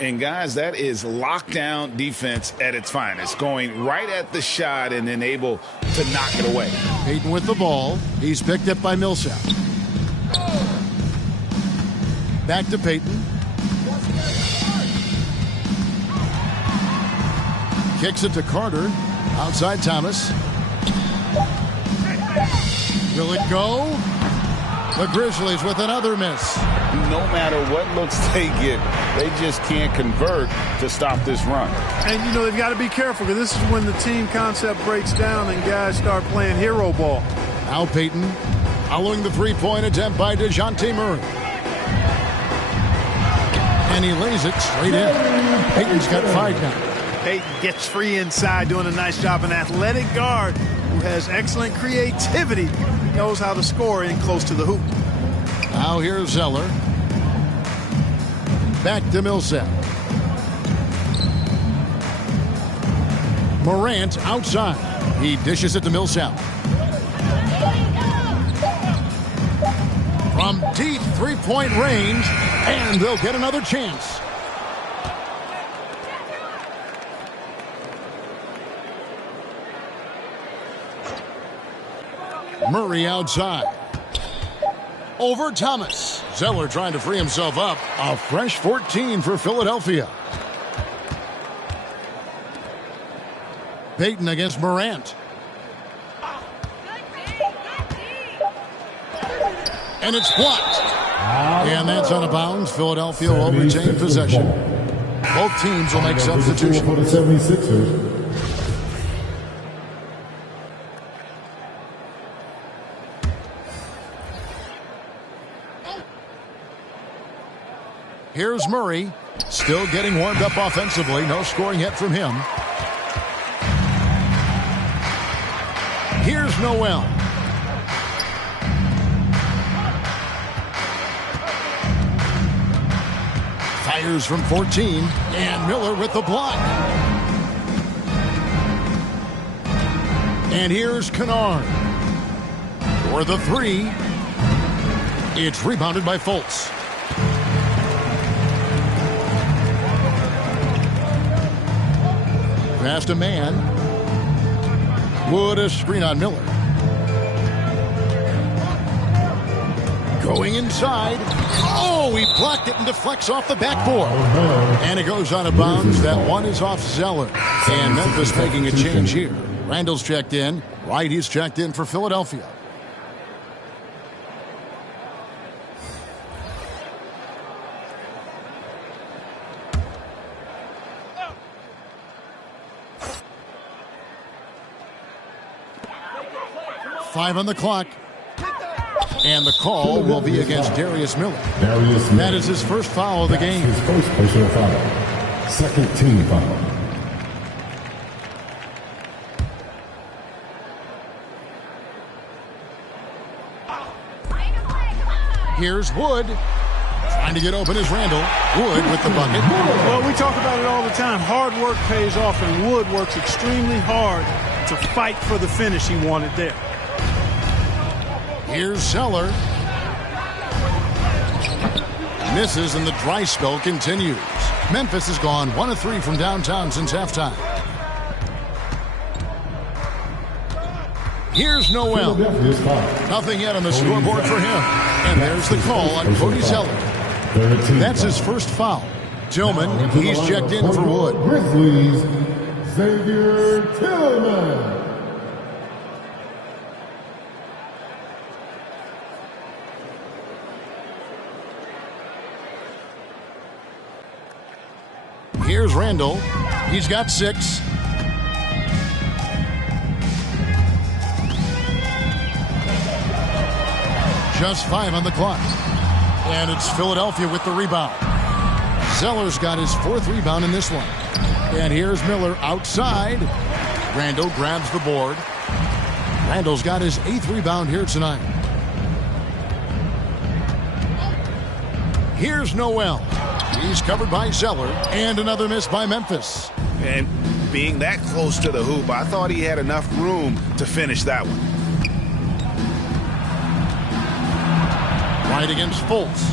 And guys, that is lockdown defense at its finest. Going right at the shot and then able to knock it away. Payton with the ball. He's picked up by Millsap. Back to Payton. Kicks it to Carter. Outside Thomas. Will it go? The Grizzlies with another miss. No matter what looks they get, they just can't convert to stop this run. And, you know, they've got to be careful because this is when the team concept breaks down and guys start playing hero ball. Now Payton following the three-point attempt by DeJounte Murray. And he lays it straight in. Payton's got 5 now. Payton gets free inside, doing a nice job. An athletic guard who has excellent creativity, knows how to score in close to the hoop. Now here's Zeller. Back to Millsap. Morant outside. He dishes it to Millsap. From deep three-point range, and they'll get another chance. Murray outside. Over Thomas. Zeller trying to free himself up. A fresh 14 for Philadelphia. Payton against Morant. And it's blocked. And that's out of bounds. Philadelphia will retain possession. Both teams will make substitutions. For the 76ers. Here's Murray, still getting warmed up offensively. No scoring yet from him. Here's Noel. Fires from 14, and Miller with the block. And here's Kennard for the 3. It's rebounded by Fultz. Past a man. Wood a screen on Miller. Going inside. Oh, he blocked it and deflects off the backboard. And it goes out of bounds. That one is off Zeller. And Memphis making a change here. Randall's checked in. Wright, he's checked in for Philadelphia. Five on the clock. And the call will be against Darius Miller. That is his first foul of the game. His first personal foul. Second team foul. Here's Wood. Trying to get open is Randall. Wood with the bucket. Well, we talk about it all the time. Hard work pays off, and Wood works extremely hard to fight for the finish he wanted there. Here's Zeller. Misses, and the dry spell continues. Memphis has gone 1 of 3 from downtown since halftime. Here's Noel. Nothing yet on the scoreboard for him. And there's the call on Cody Zeller. That's his first foul. Tillman, he's checked in for Wood. Grizzlies, Xavier Tillman. Here's Randall. He's got 6. Just 5 on the clock. And it's Philadelphia with the rebound. Zeller's got his 4th rebound in this one. And here's Miller outside. Randall grabs the board. Randall's got his 8th rebound here tonight. Here's Noel. He's covered by Zeller, and another miss by Memphis. And being that close to the hoop, I thought he had enough room to finish that one. Right against Fultz.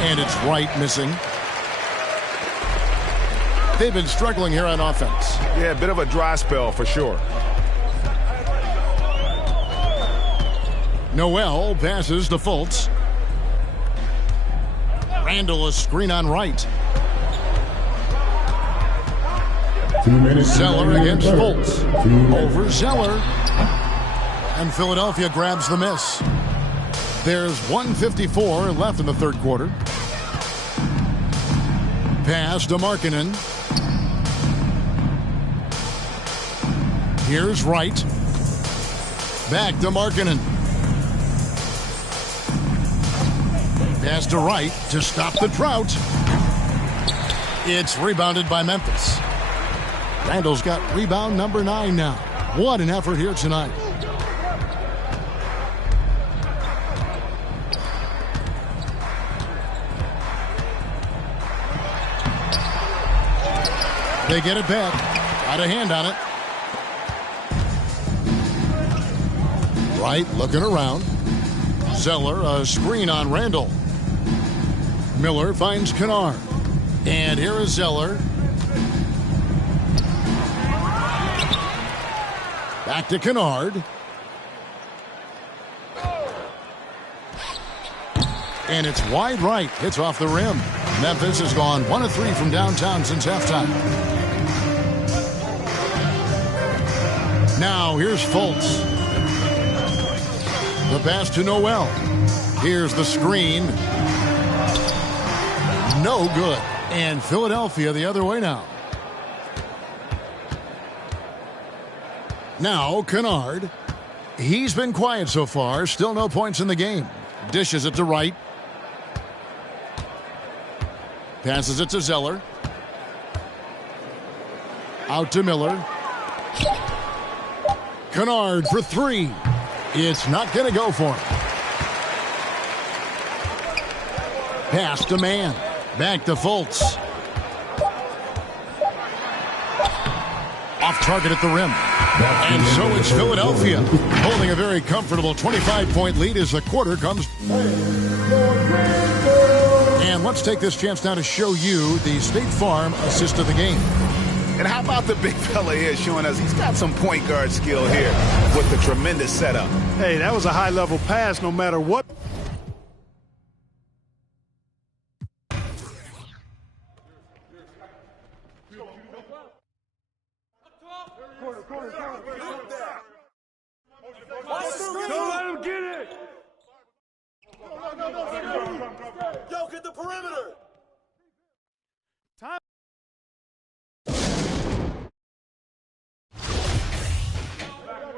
And it's Wright missing. They've been struggling here on offense. Yeah, a bit of a dry spell for sure. Noel passes to Fultz. Randall a screen on Wright. Zeller against Fultz. Over Zeller. And Philadelphia grabs the miss. There's 1:54 left in the third quarter. Pass to Markkanen. Here's Wright. Back to Markkanen. Pass to Wright to stop the drought. It's rebounded by Memphis. Randall's got rebound number 9 now. What an effort here tonight. They get it back. Got a hand on it. Wright looking around. Zeller a screen on Randall. Miller finds Kennard. And here is Zeller. Back to Kennard. And it's wide right. Hits off the rim. Memphis has gone 1 of 3 from downtown since halftime. Now here's Fultz. The pass to Noel. Here's the screen. No good. And Philadelphia the other way now. Now Kennard. He's been quiet so far. Still no points in the game. Dishes it to Wright. Passes it to Zeller. Out to Miller. Kennard for 3. It's not going to go for him. Pass to Mann. Back to Fultz. Off target at the rim. And so it's Philadelphia holding a very comfortable 25-point lead as the quarter comes. And let's take this chance now to show you the State Farm assist of the game. And how about the big fella here showing us he's got some point guard skill here with the tremendous setup. Hey, that was a high-level pass no matter what. Don't let him get it! Yo, get the perimeter! Time.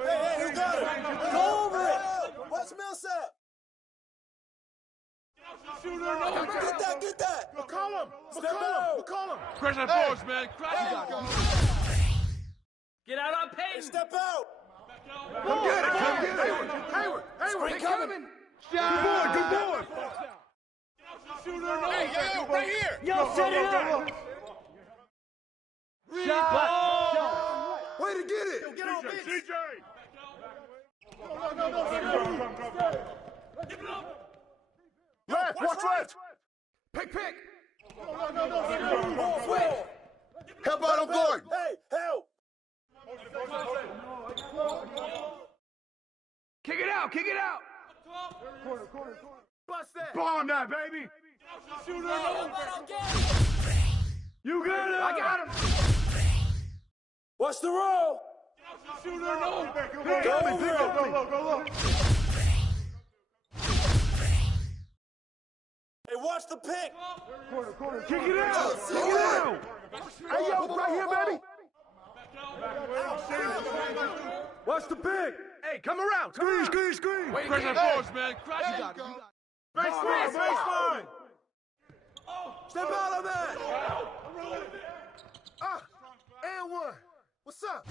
Hey, you got it! Go over it! Watch Millsap! Get that! McCollum! Crash that boards, man! Get out on pace! Step out! Come get it! Hayward! Screen coming! Good boy! Hey, yo, right here! Yo, set it up! Shot! Way to get it! Get on Vince! Left! Watch left! Pick! Help out on Gordon! Hey, help! Kick it out! Corner. Bust that! Bomb that, baby! You got it! I got him! Watch the roll! Go low! Hey, watch the pick! Corner. Kick it out! Hey, yo, right here, baby! Watch the pick! Hey, come around! Screen! Crash that boards, man! Crash it! Baseline! Step out on that! And one! What's up?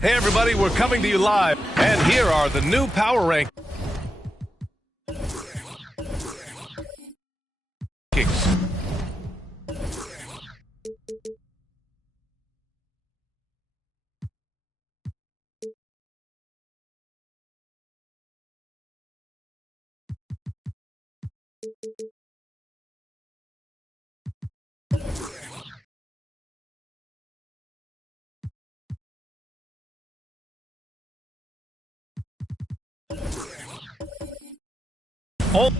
Hey, everybody, we're coming to you live, and here are the new Power Rankings. Oh.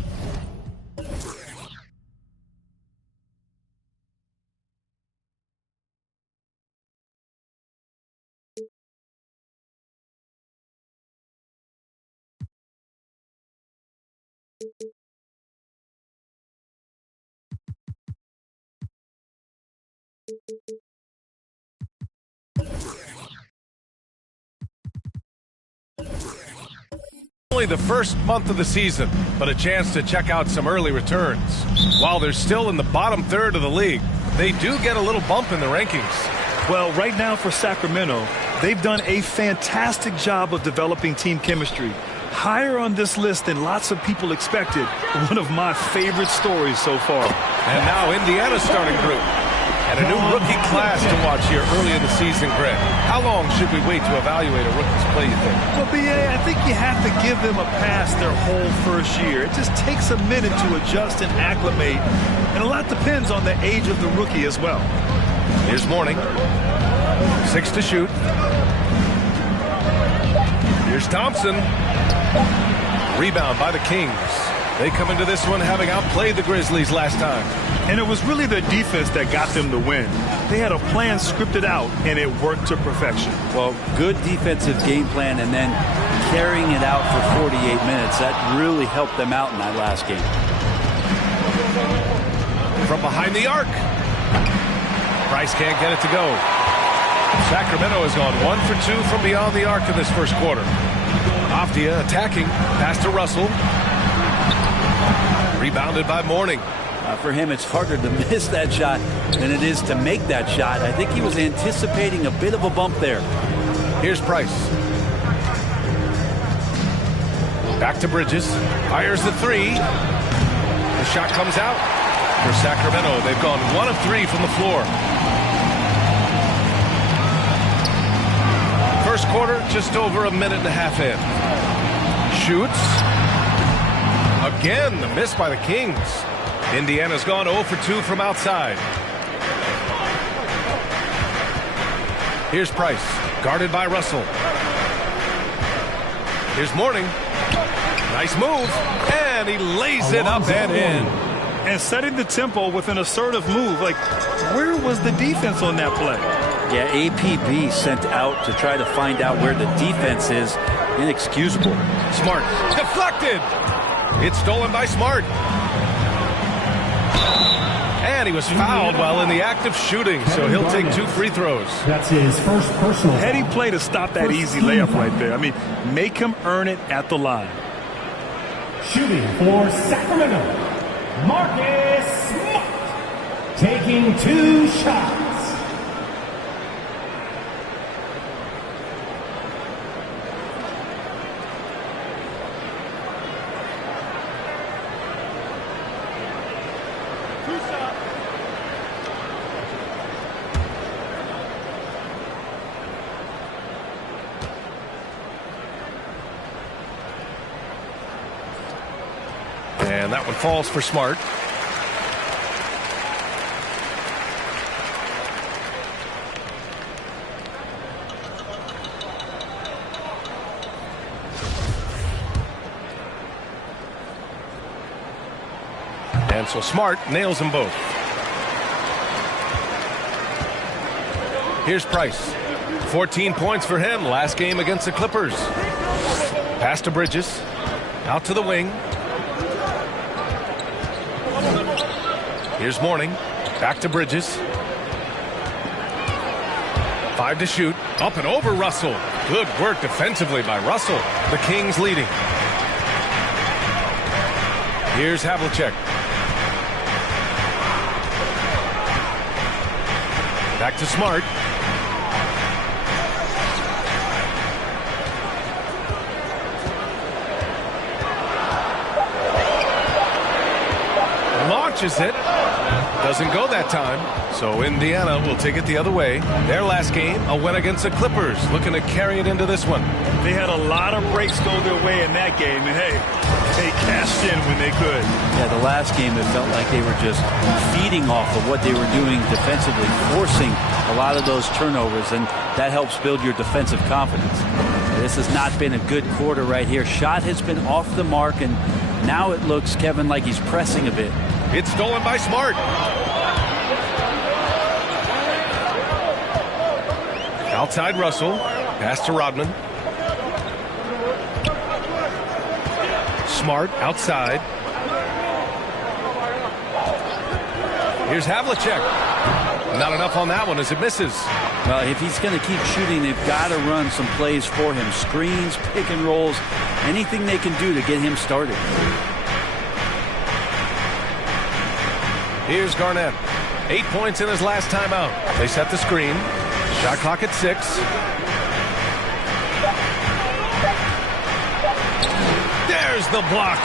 Only the first month of the season, but a chance to check out some early returns. While they're still in the bottom third of the league, they do get a little bump in the rankings. Well, right now for Sacramento, they've done a fantastic job of developing team chemistry. Higher on this list than lots of people expected. One of my favorite stories so far. And now Indiana's starting group. And a new rookie class to watch here early in the season, Greg. How long should we wait to evaluate a rookie's play, you think? Well, B.A., I think you have to give them a pass their whole first year. It just takes a minute to adjust and acclimate. And a lot depends on the age of the rookie as well. Here's Mourning. 6 to shoot. Here's Thompson. Rebound by the Kings. They come into this one having outplayed the Grizzlies last time. And it was really their defense that got them the win. They had a plan scripted out, and it worked to perfection. Well, good defensive game plan and then carrying it out for 48 minutes. That really helped them out in that last game. From behind the arc. Price can't get it to go. Sacramento has gone 1 for 2 from beyond the arc in this first quarter. Avdia attacking. Pass to Russell. Rebounded by Mourning. For him, it's harder to miss that shot than it is to make that shot. I think he was anticipating a bit of a bump there. Here's Price. Back to Bridges. Fires the three. The shot comes out. For Sacramento, they've gone 1 of 3 from the floor. First quarter, just over a minute and a half in. Shoots. Again, the miss by the Kings. Indiana's gone 0 for 2 from outside. Here's Price, guarded by Russell. Here's Mourning. Nice move, and he lays it up and in. And setting the tempo with an assertive move. Like, where was the defense on that play? Yeah, APB sent out to try to find out where the defense is. Inexcusable. Smart. Deflected. It's stolen by Smart. And he was fouled while in the act of shooting, so he'll take 2 free throws. That's his first personal. Heady play to stop that easy layup right there. I mean, make him earn it at the line. Shooting for Sacramento, Marcus Smart, taking 2 shots. And that one falls for Smart. And so Smart nails them both. Here's Price. 14 points for him last game against the Clippers. Pass to Bridges. Out to the wing. Here's Mourning. Back to Bridges. 5 to shoot. Up and over Russell. Good work defensively by Russell. The Kings leading. Here's Havlicek. Back to Smart. Launches it. Doesn't go that time. So Indiana will take it the other way. Their last game, a win against the Clippers. Looking to carry it into this one. They had a lot of breaks go their way in that game. And hey, they cashed in when they could. Yeah, the last game, it felt like they were just feeding off of what they were doing defensively, forcing a lot of those turnovers, and that helps build your defensive confidence. This has not been a good quarter right here. Shot has been off the mark, and now it looks, Kevin, like he's pressing a bit. It's stolen by Smart. Outside Russell. Pass to Rodman. Smart outside. Here's Havlicek. Not enough on that one as it misses. Well, if he's going to keep shooting, they've got to run some plays for him. Screens, pick and rolls, anything they can do to get him started. Here's Garnett. 8 points in his last time out. They set the screen. Shot clock at 6. There's the block.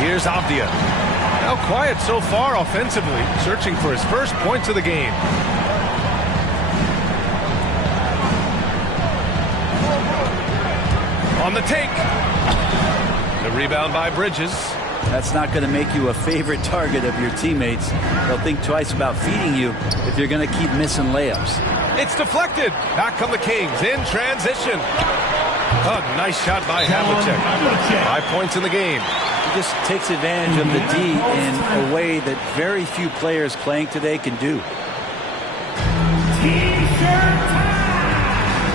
Here's Avdia. Now quiet so far offensively, searching for his first points of the game. On the take. The rebound by Bridges. That's not going to make you a favorite target of your teammates. They'll think twice about feeding you if you're going to keep missing layups. It's deflected. Back come the Kings in transition. A nice shot by Havlicek. 5 points in the game. He just takes advantage of the D in a way that very few players playing today can do. T-shirt time!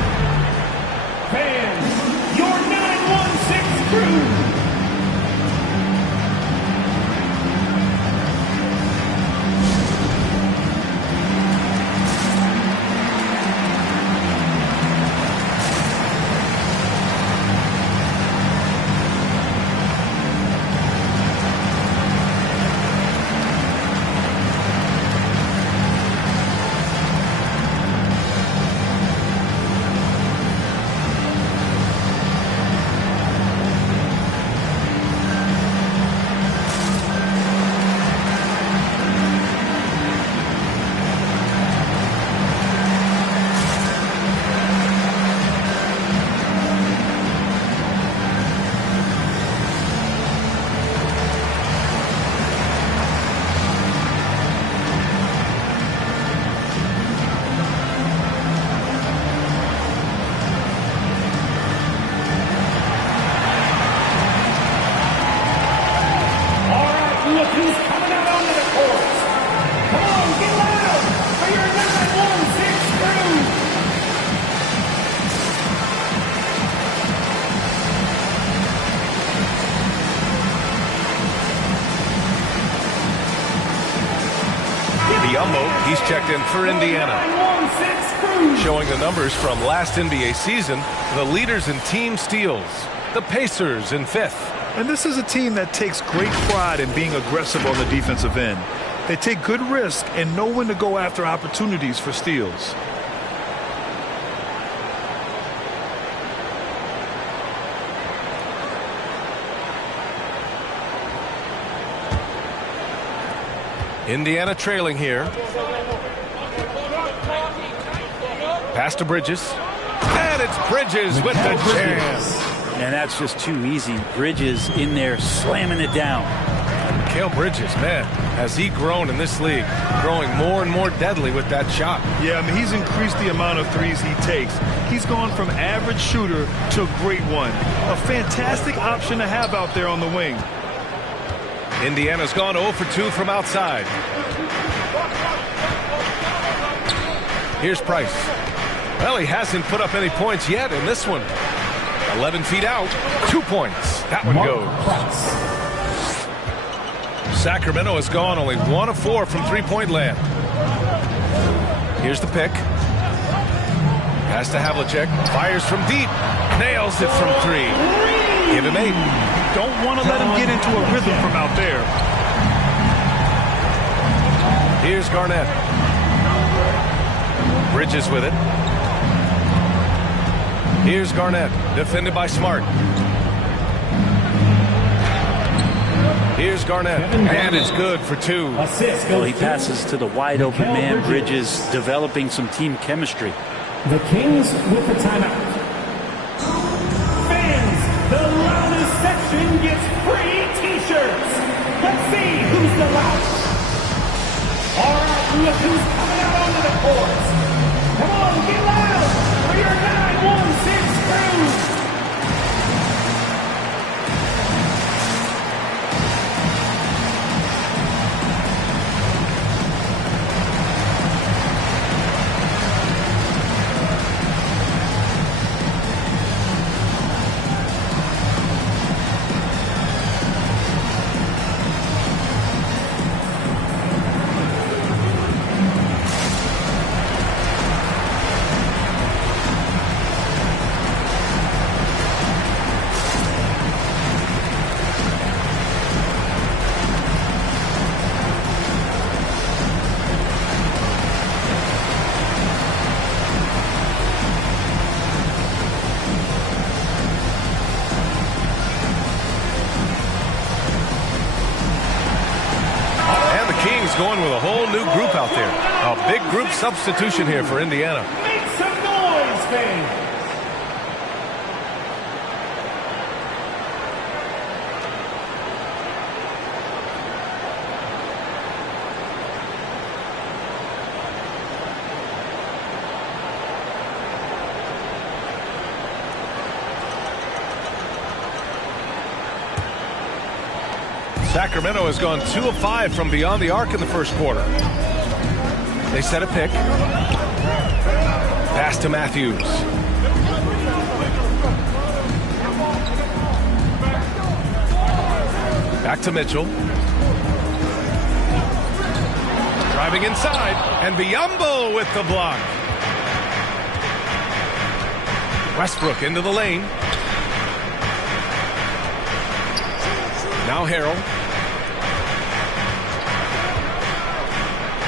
Biyombo, he's checked in for Indiana. Showing the numbers from last NBA season, the leaders in team steals, the Pacers in 5th. And this is a team that takes great pride in being aggressive on the defensive end. They take good risk and know when to go after opportunities for steals. Indiana trailing here. Pass to Bridges. And it's Bridges with the jam. And that's just too easy. Bridges in there slamming it down. Mikal Bridges, man, has he grown in this league, growing more and more deadly with that shot. Yeah, I mean, he's increased the amount of threes he takes. He's gone from average shooter to a great one. A fantastic option to have out there on the wing. Indiana's gone 0 for 2 from outside. Here's Price. Well, he hasn't put up any points yet in this one. 11 feet out, 2 points. That one goes. Sacramento has gone only 1 of 4 from three-point land. Here's the pick. Pass to Havlicek. Fires from deep. Nails it from 3. Give him 8. Don't want to let him get into a rhythm from out there. Here's Garnett. Bridges with it. Here's Garnett, defended by Smart. Here's Garnett, and it's good for 2. Well, he passes to the wide open man. Bridges developing some team chemistry. The Kings with the timeout. Fans, the loudest section gets free T-shirts. Let's see who's the loudest. All right, look who's coming out onto the court. Come on, get loud for your 916 crew. Going with a whole new group out there. A big group substitution here for Indiana. Make some noise, fans. Sacramento has gone 2 of 5 from beyond the arc in the first quarter. They set a pick. Pass to Matthews. Back to Mitchell. Driving inside, and Biyombo with the block. Westbrook into the lane. Now Harrell.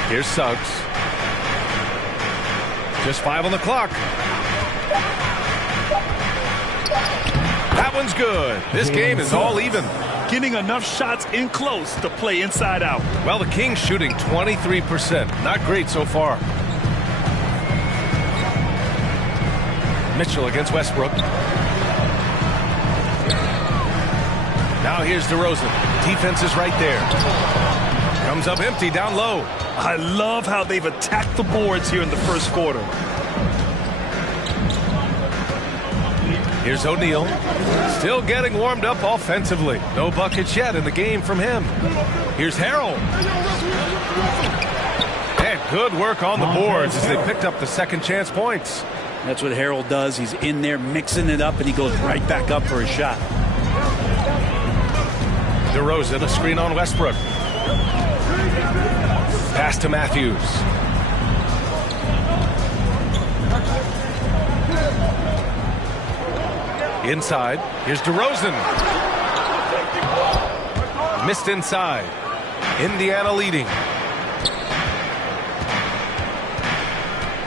Here's Suggs. Just 5 on the clock. That one's good. This game is all even. Getting enough shots in close to play inside out. Well, the Kings shooting 23%. Not great so far. Mitchell against Westbrook. Now here's DeRozan. Defense is right there. Comes up empty down low. I love how they've attacked the boards here in the first quarter. Here's O'Neal. Still getting warmed up offensively. No buckets yet in the game from him. Here's Harrell. And good work on the boards as they picked up the second chance points. That's what Harrell does. He's in there mixing it up, and he goes right back up for a shot. DeRozan, a screen on Westbrook. Pass to Matthews. Inside. Here's DeRozan. Missed inside. Indiana leading.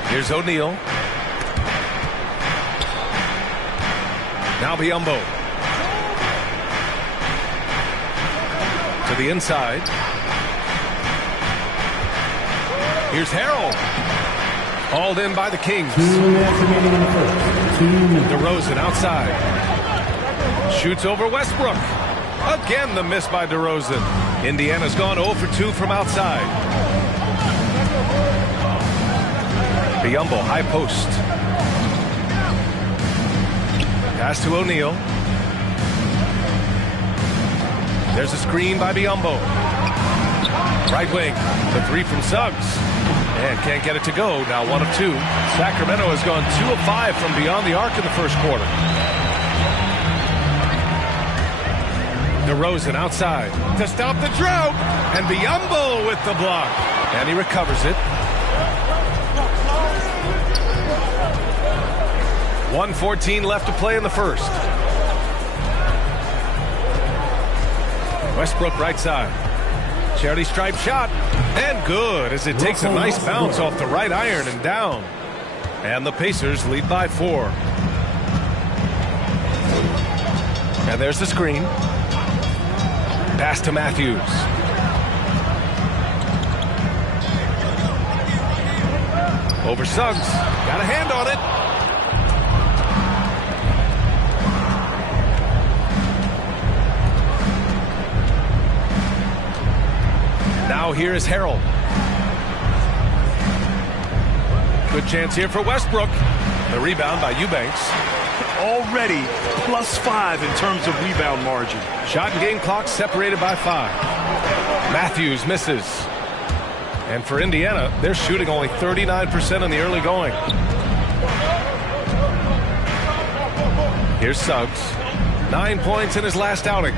Here's O'Neal. Now Biyombo. To the inside. Here's Harrell. Hauled in by the Kings. DeRozan outside. Shoots over Westbrook. Again the miss by DeRozan. Indiana's gone 0 for 2 from outside. Biyombo, high post. Pass to O'Neal. There's a screen by Biyombo. Right wing. The three from Suggs. And can't get it to go. Now 1 of 2. Sacramento has gone 2 of 5 from beyond the arc in the first quarter. DeRozan outside to stop the drought. And Biyombo with the block. And he recovers it. 1:14 left to play in the first. Westbrook right side. Charity stripe shot. And good as it takes a nice bounce off the right iron and down. And the Pacers lead by 4. And there's the screen. Pass to Matthews. Over Suggs. Got a hand on it. Now here is Harrell. Good chance here for Westbrook. The rebound by Eubanks. Already +5 in terms of rebound margin. Shot and game clock separated by 5. Matthews misses. And for Indiana, they're shooting only 39% in the early going. Here's Suggs. 9 points in his last outing.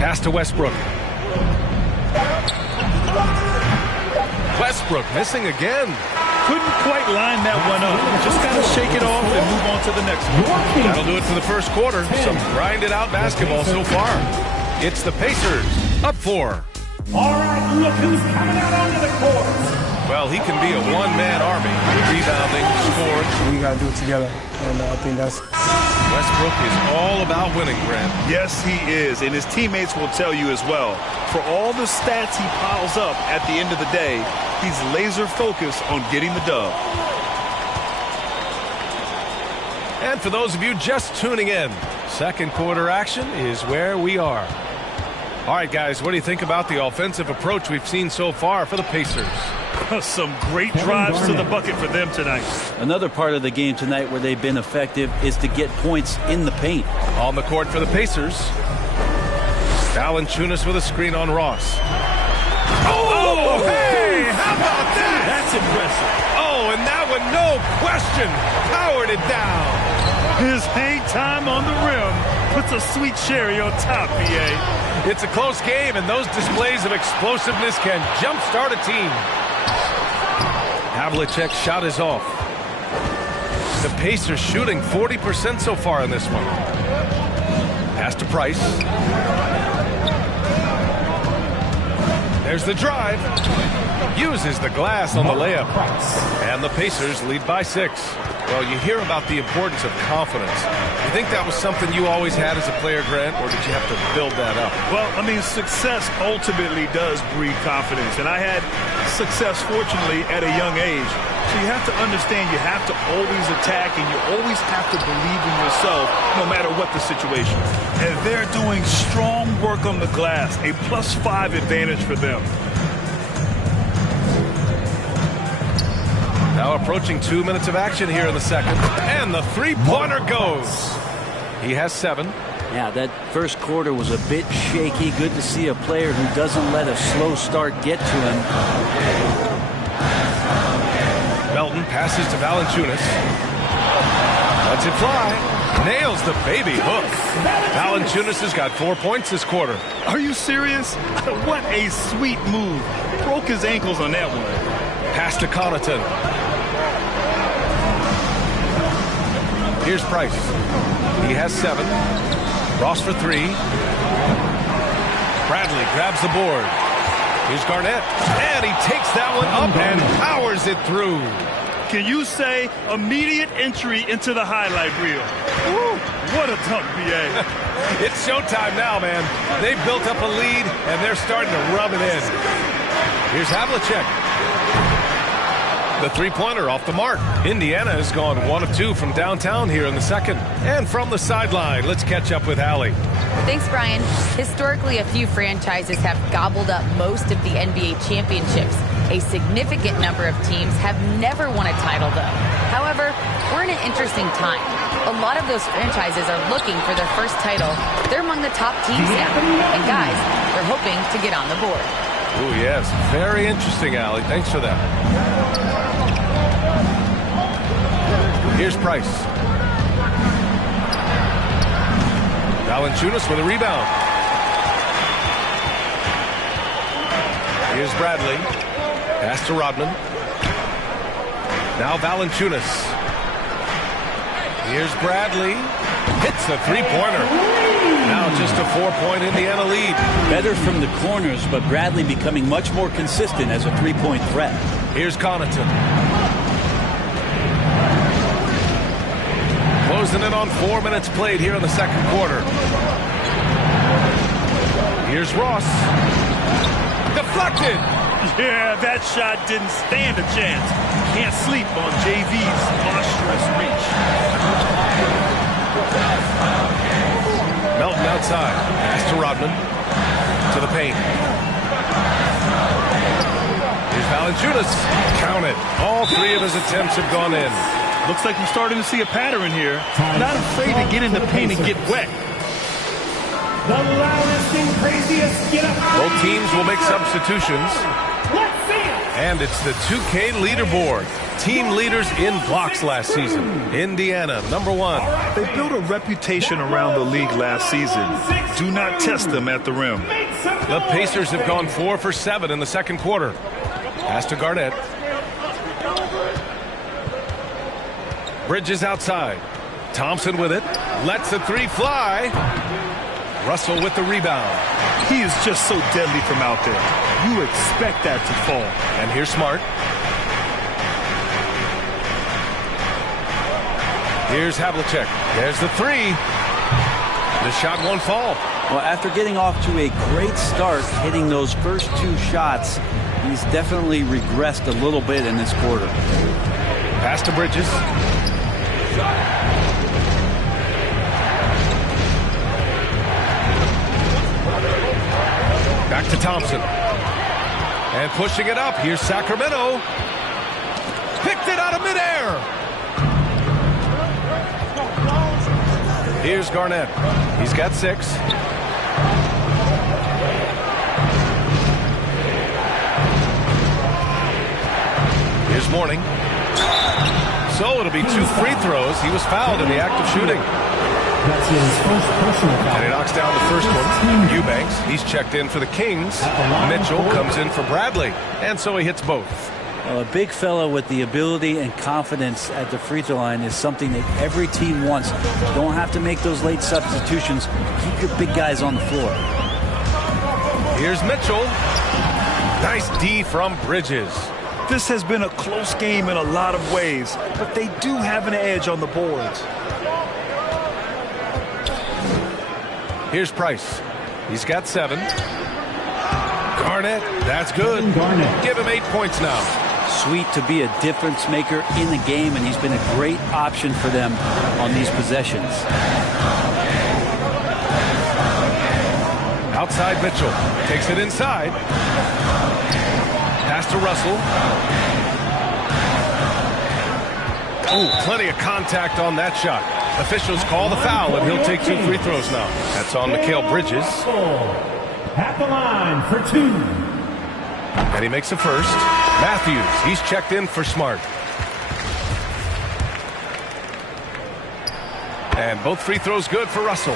Pass to Westbrook. Westbrook missing again. Couldn't quite line that one up. Just kind of shake it off and move on to the next one. That'll do it for the first quarter. Some grinded out basketball so far. It's the Pacers up 4. All right, look who's coming out onto the court. Well, he can be a one-man army. Rebounding, scoring. We got to do it together, and I think that's... Westbrook is all about winning, Grant. Yes, he is, and his teammates will tell you as well. For all the stats he piles up at the end of the day, he's laser focused on getting the dub. And for those of you just tuning in, second quarter action is where we are. All right, guys, what do you think about the offensive approach we've seen so far for the Pacers? Some great drives to the bucket for them tonight. Another part of the game tonight where they've been effective is to get points in the paint. On the court for the Pacers. Valanciunas with a screen on Ross. Oh, hey, how about that? That's impressive. Oh, and that one, no question, powered it down. His hang time on the rim puts a sweet cherry on top, BA. It's a close game, and those displays of explosiveness can jumpstart a team. Havlicek's shot is off. The Pacers shooting 40% so far in this one. Pass to Price. There's the drive. Uses the glass on the layup. And the Pacers lead by 6. Well, you hear about the importance of confidence. You think that was something you always had as a player, Grant, or did you have to build that up? Well, I mean, success ultimately does breed confidence. And I had success, fortunately, at a young age. So you have to understand you have to always attack and you always have to believe in yourself no matter what the situation. And they're doing strong work on the glass, a +5 advantage for them. Now approaching 2 minutes of action here in the second. And the three-pointer goes. He has 7. Yeah, that first quarter was a bit shaky. Good to see a player who doesn't let a slow start get to him. Melton passes to Valanciunas. Lets it fly. Nails the baby hook. Valanciunas has got 4 points this quarter. Are you serious? What a sweet move. Broke his ankles on that one. Pass to Connaughton. Here's Price. He has 7. Ross for 3. Bradley grabs the board. Here's Garnett. And he takes that one up and powers it through. Can you say immediate entry into the highlight reel? Woo, what a dunk, B.A. It's showtime now, man. They've built up a lead, and they're starting to rub it in. Here's Havlicek. The three-pointer off the mark. Indiana has gone 1 of 2 from downtown here in the second. And from the sideline, let's catch up with Allie. Thanks, Brian. Historically, a few franchises have gobbled up most of the NBA championships. A significant number of teams have never won a title, though. However, we're in an interesting time. A lot of those franchises are looking for their first title. They're among the top teams now. And guys, they're hoping to get on the board. Oh, yes. Very interesting, Allie. Thanks for that. Here's Price. Valanciunas with a rebound. Here's Bradley. Pass to Rodman. Now Valanciunas. Here's Bradley. Hits the three-pointer. Now just a 4-point Indiana lead. Better from the corners, but Bradley becoming much more consistent as a three-point threat. Here's Connaughton. Closing in on 4 minutes played here in the second quarter. Here's Ross. Deflected. Yeah, that shot didn't stand a chance. Can't sleep on JV's monstrous reach. Melton outside. Pass to Rodman. To the paint. Here's Valanciunas. Count it. All 3 of his attempts have gone in. Looks like we're starting to see a pattern here. Not afraid to get in the paint and get wet. The loudest and craziest get up. Both teams will make substitutions. Let's see it. And it's the 2K leaderboard. Team leaders in blocks last season. Indiana, number 1. They built a reputation around the league last season. Do not test them at the rim. The Pacers have gone 4 for 7 in the second quarter. Pass to Garnett. Bridges outside. Thompson with it. Lets the 3 fly. Russell with the rebound. He is just so deadly from out there. You expect that to fall. And here's Smart. Here's Havlicek. There's the 3. The shot won't fall. Well, after getting off to a great start, hitting those first 2 shots, he's definitely regressed a little bit in this quarter. Pass to Bridges. Back to Thompson. And pushing it up. Here's Sacramento. Picked it out of midair. Here's Garnett. He's got 6. Here's Mourning. So it'll be 2 free throws. He was fouled in the act of shooting. That's his first personal foul. And he knocks down the first one. Eubanks, he's checked in for the Kings. Mitchell comes in for Bradley. And so he hits both. Well, a big fella with the ability and confidence at the free throw line is something that every team wants. Don't have to make those late substitutions. Keep your big guys on the floor. Here's Mitchell. Nice D from Bridges. This has been a close game in a lot of ways, but they do have an edge on the boards. Here's Price. He's got 7. Garnett, that's good. Give him 8 points now. Sweet to be a difference maker in the game, and he's been a great option for them on these possessions. Outside Mitchell. Takes it inside. Pass to Russell. Oh, plenty of contact on that shot. Officials call the foul, and he'll take 2 free throws now. That's on Mikal Bridges. At the line for 2. And he makes a first. Matthews, he's checked in for Smart. And both free throws good for Russell.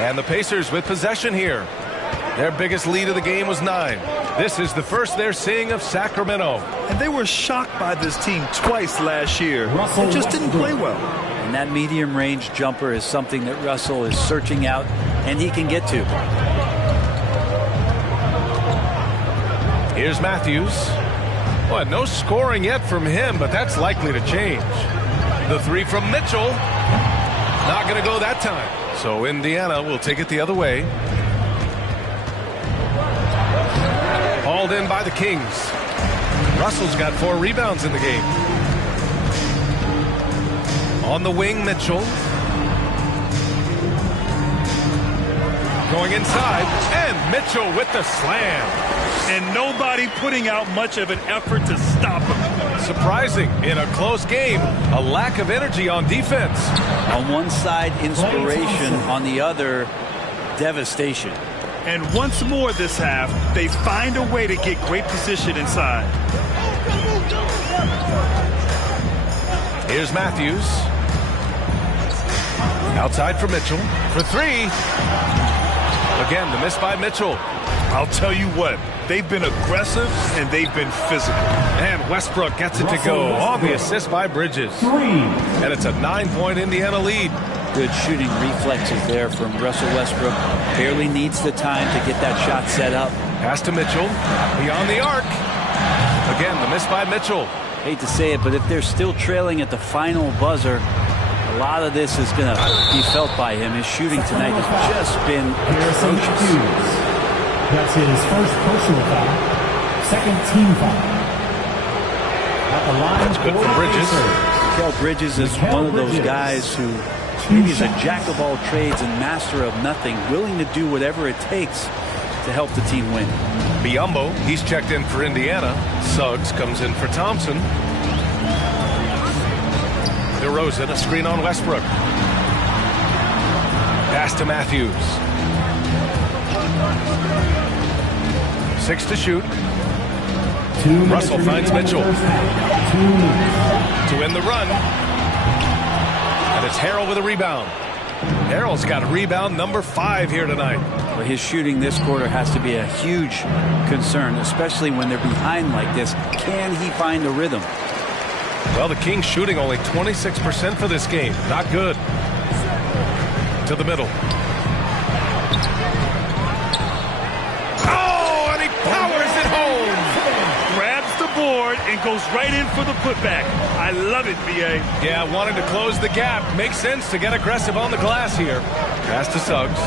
And the Pacers with possession here. Their biggest lead of the game was 9. This is the first they're seeing of Sacramento. And they were shocked by this team twice last year. It just didn't play well. And that medium range jumper is something that Russell is searching out, and he can get to. Here's Matthews. Well, no scoring yet from him, but that's likely to change. The three from Mitchell. Not going to go that time. So Indiana will take it the other way. Hauled in by the Kings. Russell's got 4 rebounds in the game. On the wing, Mitchell. Going inside, and Mitchell with the slam. And nobody putting out much of an effort to stop him. Surprising in a close game, a lack of energy on defense. On one side, inspiration. On the other, devastation. And once more this half, they find a way to get great position inside. Here's Matthews. Outside for Mitchell. For 3. Again, the miss by Mitchell. I'll tell you what, they've been aggressive and they've been physical. And Westbrook gets it to go on the assist by Bridges. 3. And it's a 9-point Indiana lead. Good shooting reflexes there from Russell Westbrook. Barely needs the time to get that shot set up. Pass to Mitchell. Beyond the arc. Again, the miss by Mitchell. Hate to say it, but if they're still trailing at the final buzzer, a lot of this is going to be felt by him. His shooting tonight has just been atrocious. That's his first personal foul. Second team foul. That's good for Bridges. Mikal Bridges is one of those guys who maybe is a jack of all trades and master of nothing, willing to do whatever it takes to help the team win. Biyombo, he's checked in for Indiana. Suggs comes in for Thompson. DeRozan, a screen on Westbrook. Pass to Matthews. 6 to shoot. Russell finds Mitchell. To end the run. And it's Harrell with a rebound. Harrell's got rebound number 5 here tonight. Well, his shooting this quarter has to be a huge concern, especially when they're behind like this. Can he find a rhythm? Well, the Kings shooting only 26% for this game. Not good. To the middle. Oh, and he powers it home. Grabs the board and goes right in for the putback. I love it, B.A. Yeah, wanting to close the gap. Makes sense to get aggressive on the glass here. Pass to Suggs.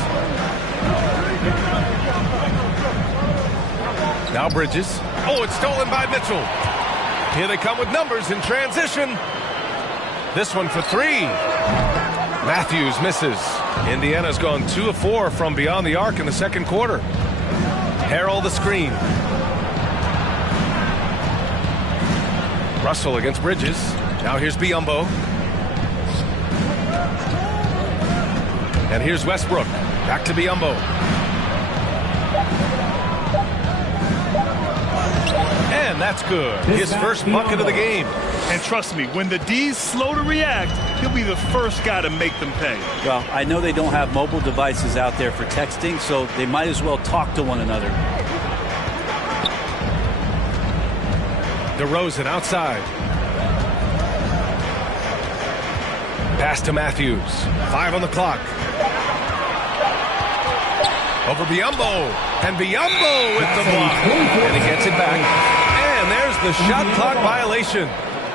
Now Bridges. Oh, it's stolen by Mitchell. Here they come with numbers in transition. This one for 3. Matthews misses. Indiana's gone 2 of 4 from beyond the arc in the second quarter. Harrell the screen. Russell against Bridges. Now here's Biyombo. And here's Westbrook. Back to Biyombo. And that's good. His first bucket of the game. And trust me, when the D's slow to react, he'll be the first guy to make them pay. Well, I know they don't have mobile devices out there for texting, so they might as well talk to one another. DeRozan outside. Pass to Matthews. 5 on the clock. Over Biyombo. And Biyombo with the block. And he gets it back. And there's the shot clock violation.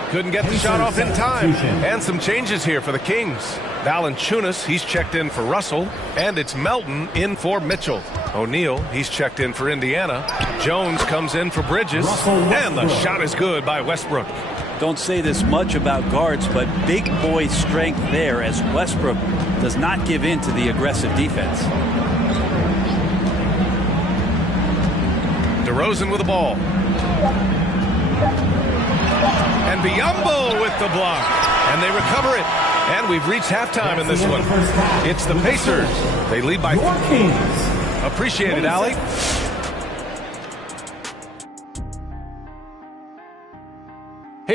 Couldn't get the shot off in time. And some changes here for the Kings. Valanciunas, he's checked in for Russell. And it's Melton in for Mitchell. O'Neal, he's checked in for Indiana. Jones comes in for Bridges. And the shot is good by Westbrook. Don't say this much about guards, but big boy strength there as Westbrook does not give in to the aggressive defense. DeRozan with the ball. And Biyombo with the block. And they recover it. And we've reached halftime in this one. It's the Pacers. They lead by 3. Appreciate it, Allie.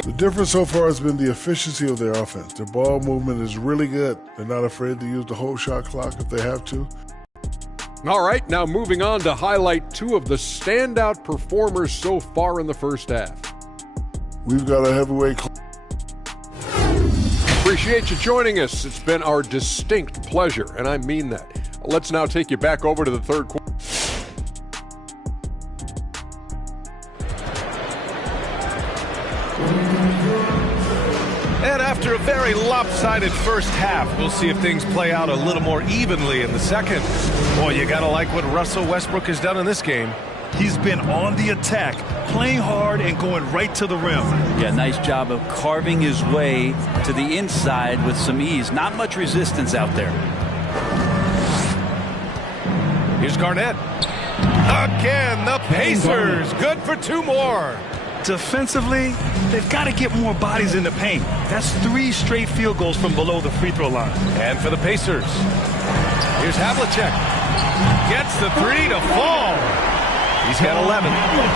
The difference so far has been the efficiency of their offense. Their ball movement is really good. They're not afraid to use the whole shot clock if they have to. All right, now moving on to highlight two of the standout performers so far in the first half. We've got a heavyweight. Appreciate you joining us. It's been our distinct pleasure, and I mean that. Let's now take you back over to the third quarter. And after a very lopsided first half, we'll see if things play out a little more evenly in the second. Boy, you gotta like what Russell Westbrook has done in this game. He's been on the attack, playing hard and going right to the rim. Yeah, nice job of carving his way to the inside with some ease. Not much resistance out there. Here's Garnett. Again, the Pacers. Good for two more. Defensively, they've got to get more bodies in the paint. That's 3 straight field goals from below the free throw line. And for the Pacers, here's Havlicek. Gets the 3 to fall. He's got 11.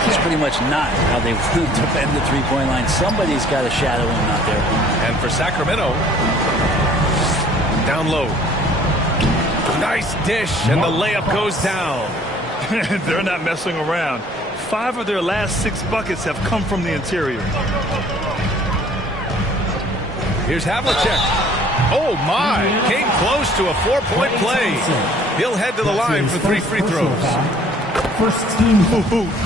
It's pretty much not how they defend the three-point line. Somebody's got to shadow him out there. And for Sacramento, down low. Nice dish, and the layup goes down. They're not messing around. 5 of their last 6 buckets have come from the interior. Here's Havlicek. Oh, my. Came close to a 4-point play. He'll head to the line for 3 free throws.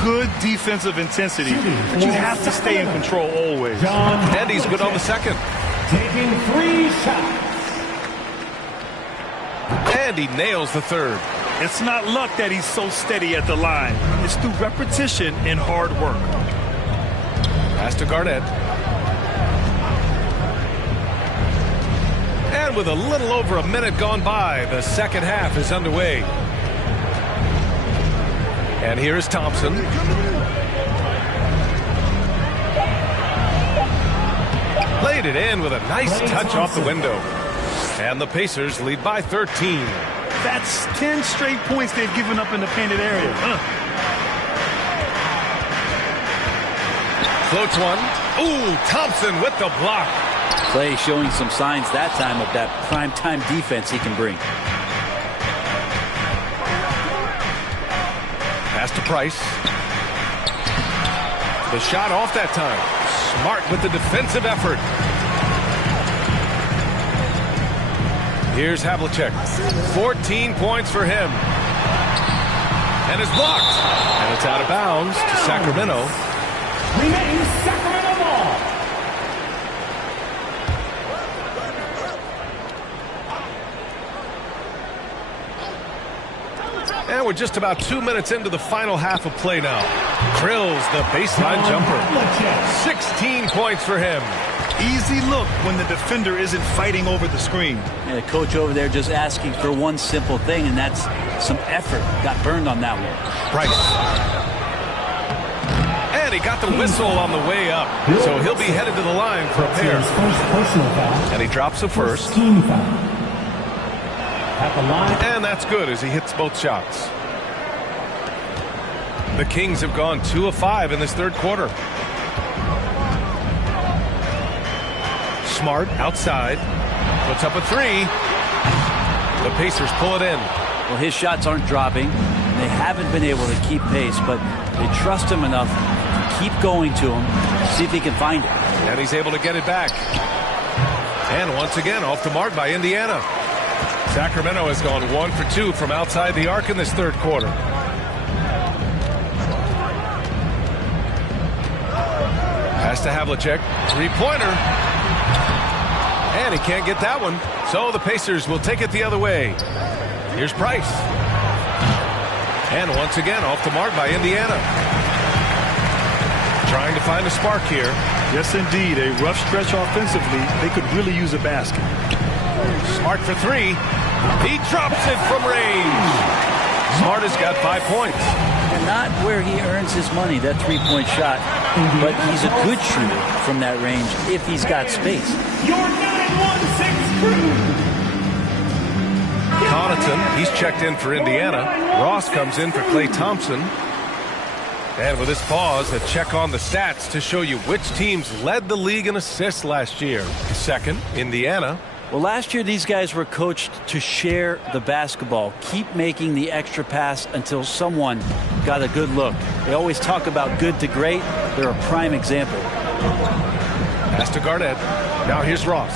Good defensive intensity, but you have to stay in control always. And he's good on the second. Taking 3 shots. And he nails the third. It's not luck that he's so steady at the line. It's through repetition and hard work. Pass to Garnett. And with a little over a minute gone by, the second half is underway. And here is Thompson. Laid it in with a nice touch off the window. And the Pacers lead by 13. That's 10 straight points they've given up in the painted area. Floats one. Ooh, Thompson with the block. Clay showing some signs that time of that prime-time defense he can bring. Pass to Price. The shot off that time. Smart with the defensive effort. Here's Havlicek. 14 points for him. And it's blocked. And it's out of bounds to Sacramento. Remains Sacramento ball. And we're just about 2 minutes into the final half of play now. Drills the baseline jumper. 16 points for him. Easy look when the defender isn't fighting over the screen. And the coach over there just asking for one simple thing, and that's some effort. Got burned on that one. Price. And he got the whistle on the way up. So he'll be headed to the line for a pair. And he drops the first. And that's good as he hits both shots. The Kings have gone 2 of 5 in this third quarter. Smart outside. Puts up a 3. The Pacers pull it in. Well, his shots aren't dropping. They haven't been able to keep pace, but they trust him enough to keep going to him, see if he can find it. And he's able to get it back. And once again, off the mark by Indiana. Sacramento has gone 1 for 2 from outside the arc in this third quarter. Pass to Havlicek. 3-pointer. And he can't get that one. So the Pacers will take it the other way. Here's Price. And once again, off the mark by Indiana. Trying to find a spark here. Yes, indeed. A rough stretch offensively. They could really use a basket. Smart for 3. He drops it from range. Smart has got 5 points. And not where he earns his money, that 3-point shot. But he's a good shooter from that range if he's got space. Your 9-1-6 crew. Connaughton, he's checked in for Indiana. Ross comes in for Klay Thompson. And with this pause, a check on the stats to show you which teams led the league in assists last year. Second, Indiana. Well, last year these guys were coached to share the basketball, keep making the extra pass until someone got a good look. They always talk about good to great. They're a prime example. Pass to Garnett. Now here's Ross.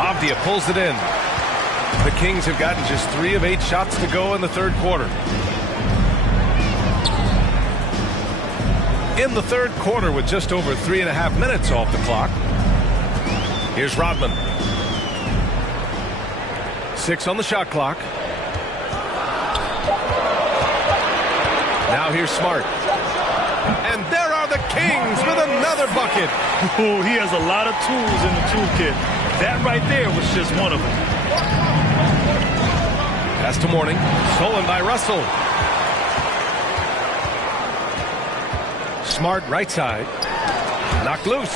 Avdia pulls it in. The Kings have gotten just 3 of 8 shots to go in the third quarter. In the third quarter with just over 3.5 minutes off the clock. Here's Rodman. 6 on the shot clock. Now here's Smart. And there are the Kings with another bucket. Oh, he has a lot of tools in the toolkit. That right there was just one of them. Pass to Mourning. Stolen by Russell. Smart right side. Knocked loose.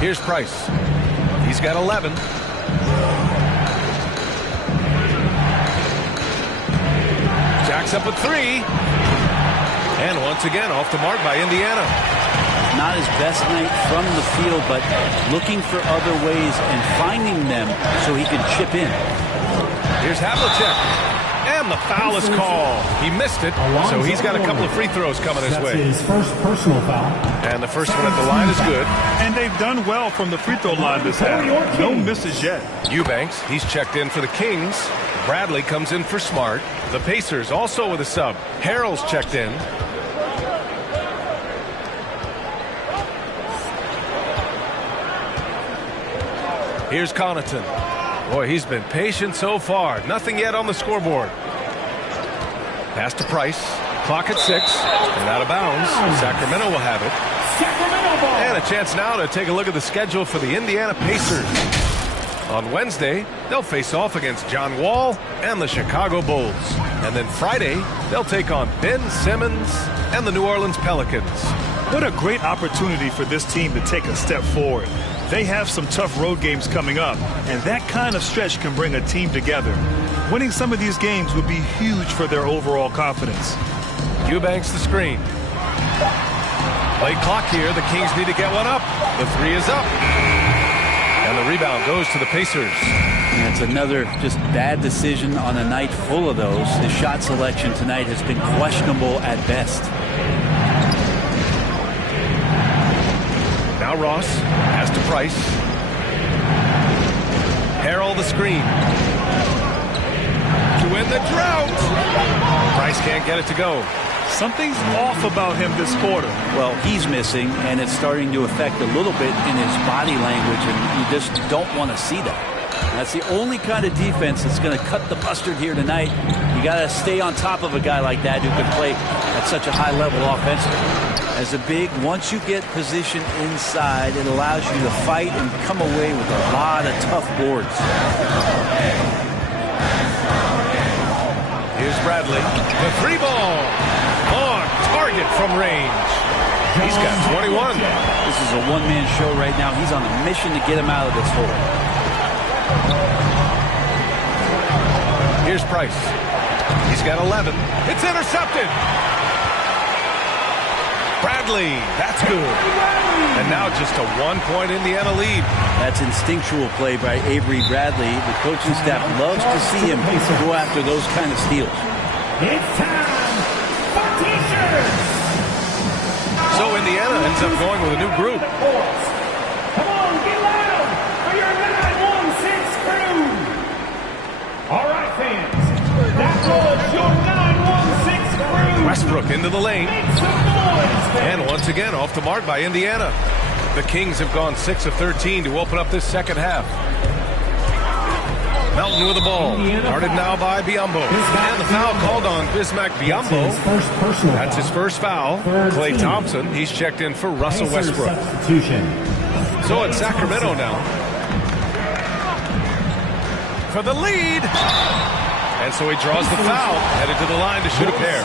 Here's Price. He's got 11. Jacks up a 3. And once again off the mark by Indiana. Not his best night from the field, but looking for other ways and finding them so he can chip in. Here's Havlicek. And the foul is called. He missed it, so he's got a couple of free throws coming his way. That's his first personal foul. And the first one at the line is good. And they've done well from the free throw line this half. No misses yet. Eubanks, he's checked in for the Kings. Bradley comes in for Smart. The Pacers also with a sub. Harrell's checked in. Here's Connaughton. Boy, he's been patient so far. Nothing yet on the scoreboard. Pass to Price. Clock at 6. And out of bounds. Sacramento will have it. And a chance now to take a look at the schedule for the Indiana Pacers. On Wednesday, they'll face off against John Wall and the Chicago Bulls. And then Friday, they'll take on Ben Simmons and the New Orleans Pelicans. What a great opportunity for this team to take a step forward. They have some tough road games coming up, and that kind of stretch can bring a team together. Winning some of these games would be huge for their overall confidence. Eubanks the screen. Late clock here. The Kings need to get one up. The 3 is up. And the rebound goes to the Pacers. And it's another just bad decision on a night full of those. His shot selection tonight has been questionable at best. Now Ross, pass to Price. Harrell the screen. To win the drought. Price can't get it to go. Something's off about him this quarter. Well, he's missing, and it's starting to affect a little bit in his body language, and you just don't want to see that. That's the only kind of defense that's going to cut the mustard here tonight. You got to stay on top of a guy like that who can play at such a high level offensively. As a big, once you get position inside, it allows you to fight and come away with a lot of tough boards. Here's Bradley. The 3 ball. On target from range. He's got 21. This is a one-man show right now. He's on a mission to get him out of this hole. Here's Price. He's got 11. It's intercepted. Bradley, that's good. And now just a 1-point Indiana lead. That's instinctual play by Avery Bradley. The coaching staff loves to see him go after those kind of steals. It's time for T-shirts. So Indiana ends up going with a new group. Come on, get loud for your 916 crew. All right, fans. That was your 916 crew. Westbrook into the lane. And once again, off the mark by Indiana. The Kings have gone 6 of 13 to open up this second half. Melton with the ball. Guarded now by Biyombo. And the foul called on Bismack Biyombo. That's his first foul. Klay Thompson, he's checked in for Russell Westbrook. So it's Sacramento now. For the lead. And so he draws the foul. Headed to the line to shoot a pair.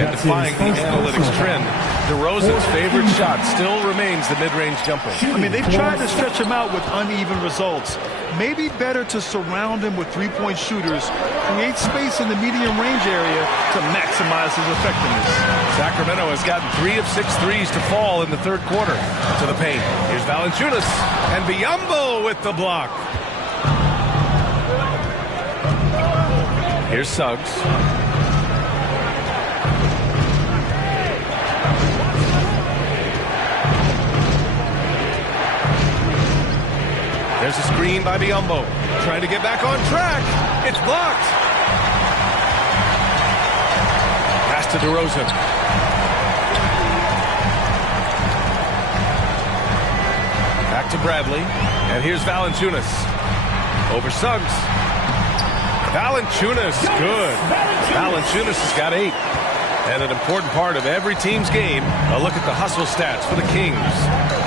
And defying the analytics trend, DeRozan's favorite shot still remains the mid-range jumper. I mean, they've tried to stretch him out with uneven results. Maybe better to surround him with three-point shooters, create space in the medium range area to maximize his effectiveness. Sacramento has gotten 3 of 6 threes to fall in the third quarter. To the paint. Here's Valanciunas. And Biyombo with the block. Here's Suggs. There's a screen by Biyombo. Trying to get back on track. It's blocked. Pass to DeRozan. Back to Bradley. And here's Valanciunas. Over Suggs. Valanciunas, good. Valanciunas has got 8. And an important part of every team's game, a look at the hustle stats for the Kings.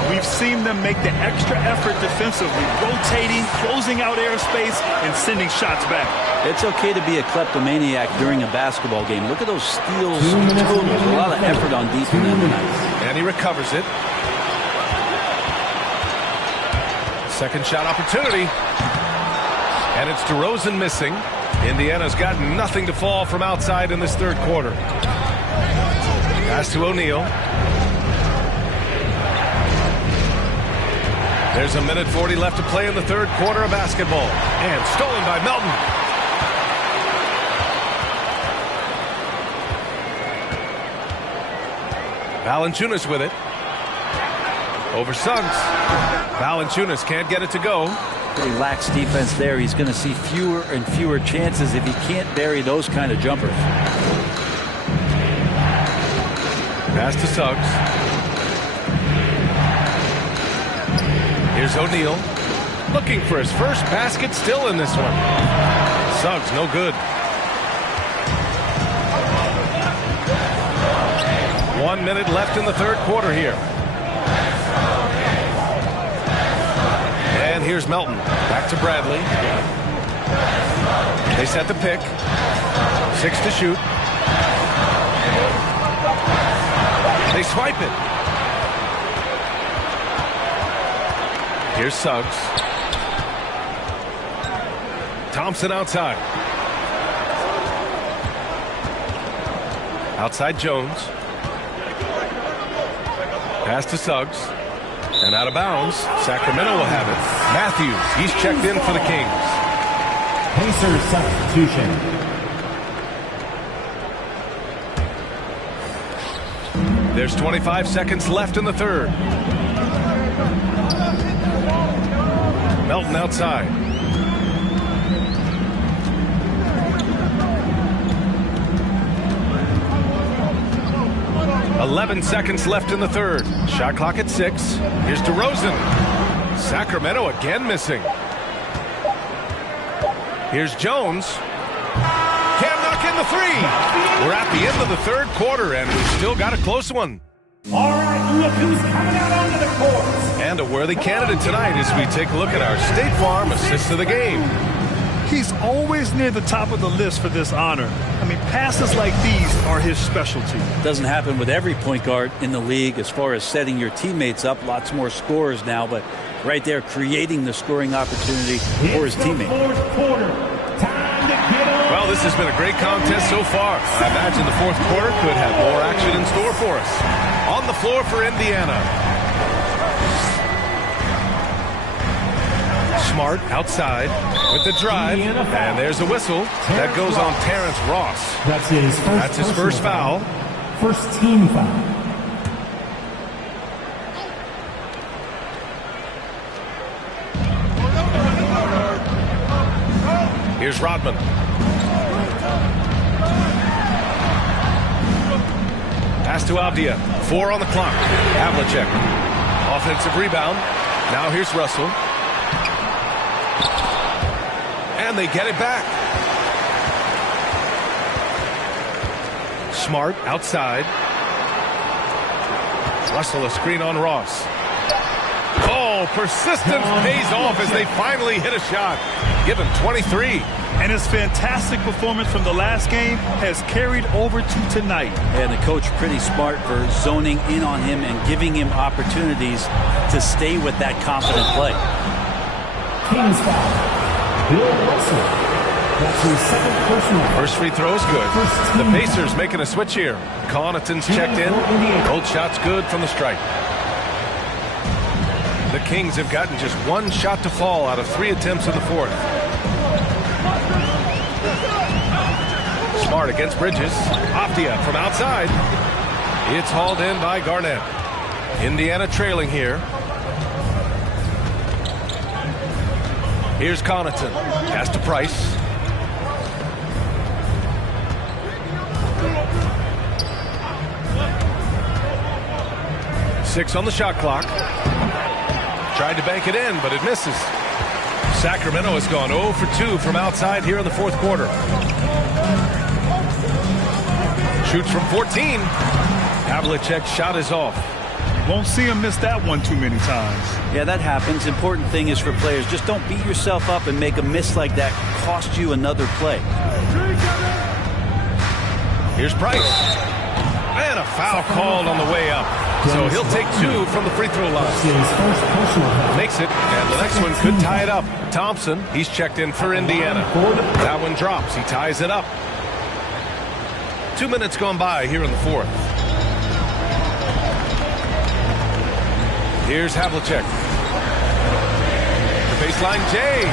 We've seen them make the extra effort defensively, rotating, closing out airspace, and sending shots back. It's okay to be a kleptomaniac during a basketball game. Look at those steals, totals, a lot of effort on defense tonight. And he recovers it. Second shot opportunity. And it's DeRozan missing. Indiana's got nothing to fall from outside in this third quarter. Pass to O'Neal. There's a minute 40 left to play in the third quarter of basketball. And stolen by Melton. Valanciunas with it. Over Suggs. Valanciunas can't get it to go. Pretty lax defense there. He's going to see fewer and fewer chances if he can't bury those kind of jumpers. Pass to Suggs. Here's O'Neal. Looking for his first basket still in this one. Suggs, no good. 1 minute left in the third quarter here. And here's Melton. Back to Bradley. They set the pick. 6 to shoot. They swipe it. Here's Suggs. Thompson outside. Outside Jones. Pass to Suggs. And out of bounds. Sacramento will have it. Matthews, he's checked in for the Kings. Pacers substitution. There's 25 seconds left in the third. Melton outside. .11 seconds left in the third. Shot clock at 6. Here's DeRozan. Sacramento again missing. Here's Jones. Can't knock in the 3. We're at the end of the third quarter, and we've still got a close one. All right, look who's coming out onto the court. And a worthy candidate tonight as we take a look at our State Farm assist of the game. He's always near the top of the list for this honor. I mean, passes like these are his specialty. Doesn't happen with every point guard in the league as far as setting your teammates up. Lots more scorers now, but right there creating the scoring opportunity for his teammates. Well, this has been a great contest so far. I imagine the fourth quarter could have more action in store for us. On the floor for Indiana. Smart outside with the drive, and there's a whistle that goes on Terrence Ross. That's his first foul. First team foul. Here's Rodman. Pass to Avdia. 4 on the clock. Havlicek. Offensive rebound. Now here's Russell. And they get it back. Smart outside. Russell a screen on Ross. Oh, Oh, persistence pays off as they finally hit a shot. Give him 23. And his fantastic performance from the last game has carried over to tonight. And the coach pretty smart for zoning in on him and giving him opportunities to stay with that confident play. Kings foul. Bill Russell. That's his second personal. First free throw is good. The Pacers making a switch here. Connaughton's checked in. Both shots good from the stripe. The Kings have gotten just one shot to fall out of 3 attempts in the fourth. Smart against Bridges. Afdia from outside. It's hauled in by Garnett. Indiana trailing here. Here's Connaughton. Pass to Price. Six on the shot clock. Tried to bank it in, but it misses. Sacramento has gone 0 for 2 from outside here in the fourth quarter. Shoots from 14. Havlicek's shot is off. Won't see him miss that one too many times. Yeah, that happens. Important thing is for players, just don't beat yourself up and make a miss like that cost you another play. Here's Price. And a foul called on the way up. So he'll take 2 from the free throw line. Makes it, and the next one could tie it up. Thompson, he's checked in for Indiana. That one drops. He ties it up. 2 minutes gone by here in the fourth. Here's Havlicek. The baseline J.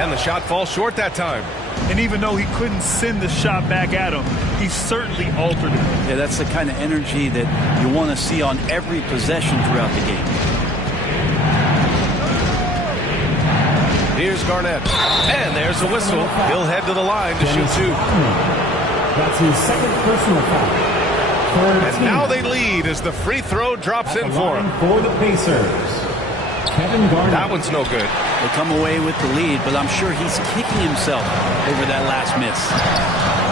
And the shot falls short that time. And even though he couldn't send the shot back at him, he certainly altered it. Yeah, that's the kind of energy that you want to see on every possession throughout the game. Here's Garnett. And there's the whistle. He'll head to the line to shoot 2. That's his second personal foul. And now they lead as the free throw drops in for him. For the Pacers, Kevin Garnett. That one's no good. They come away with the lead, but I'm sure he's kicking himself over that last miss.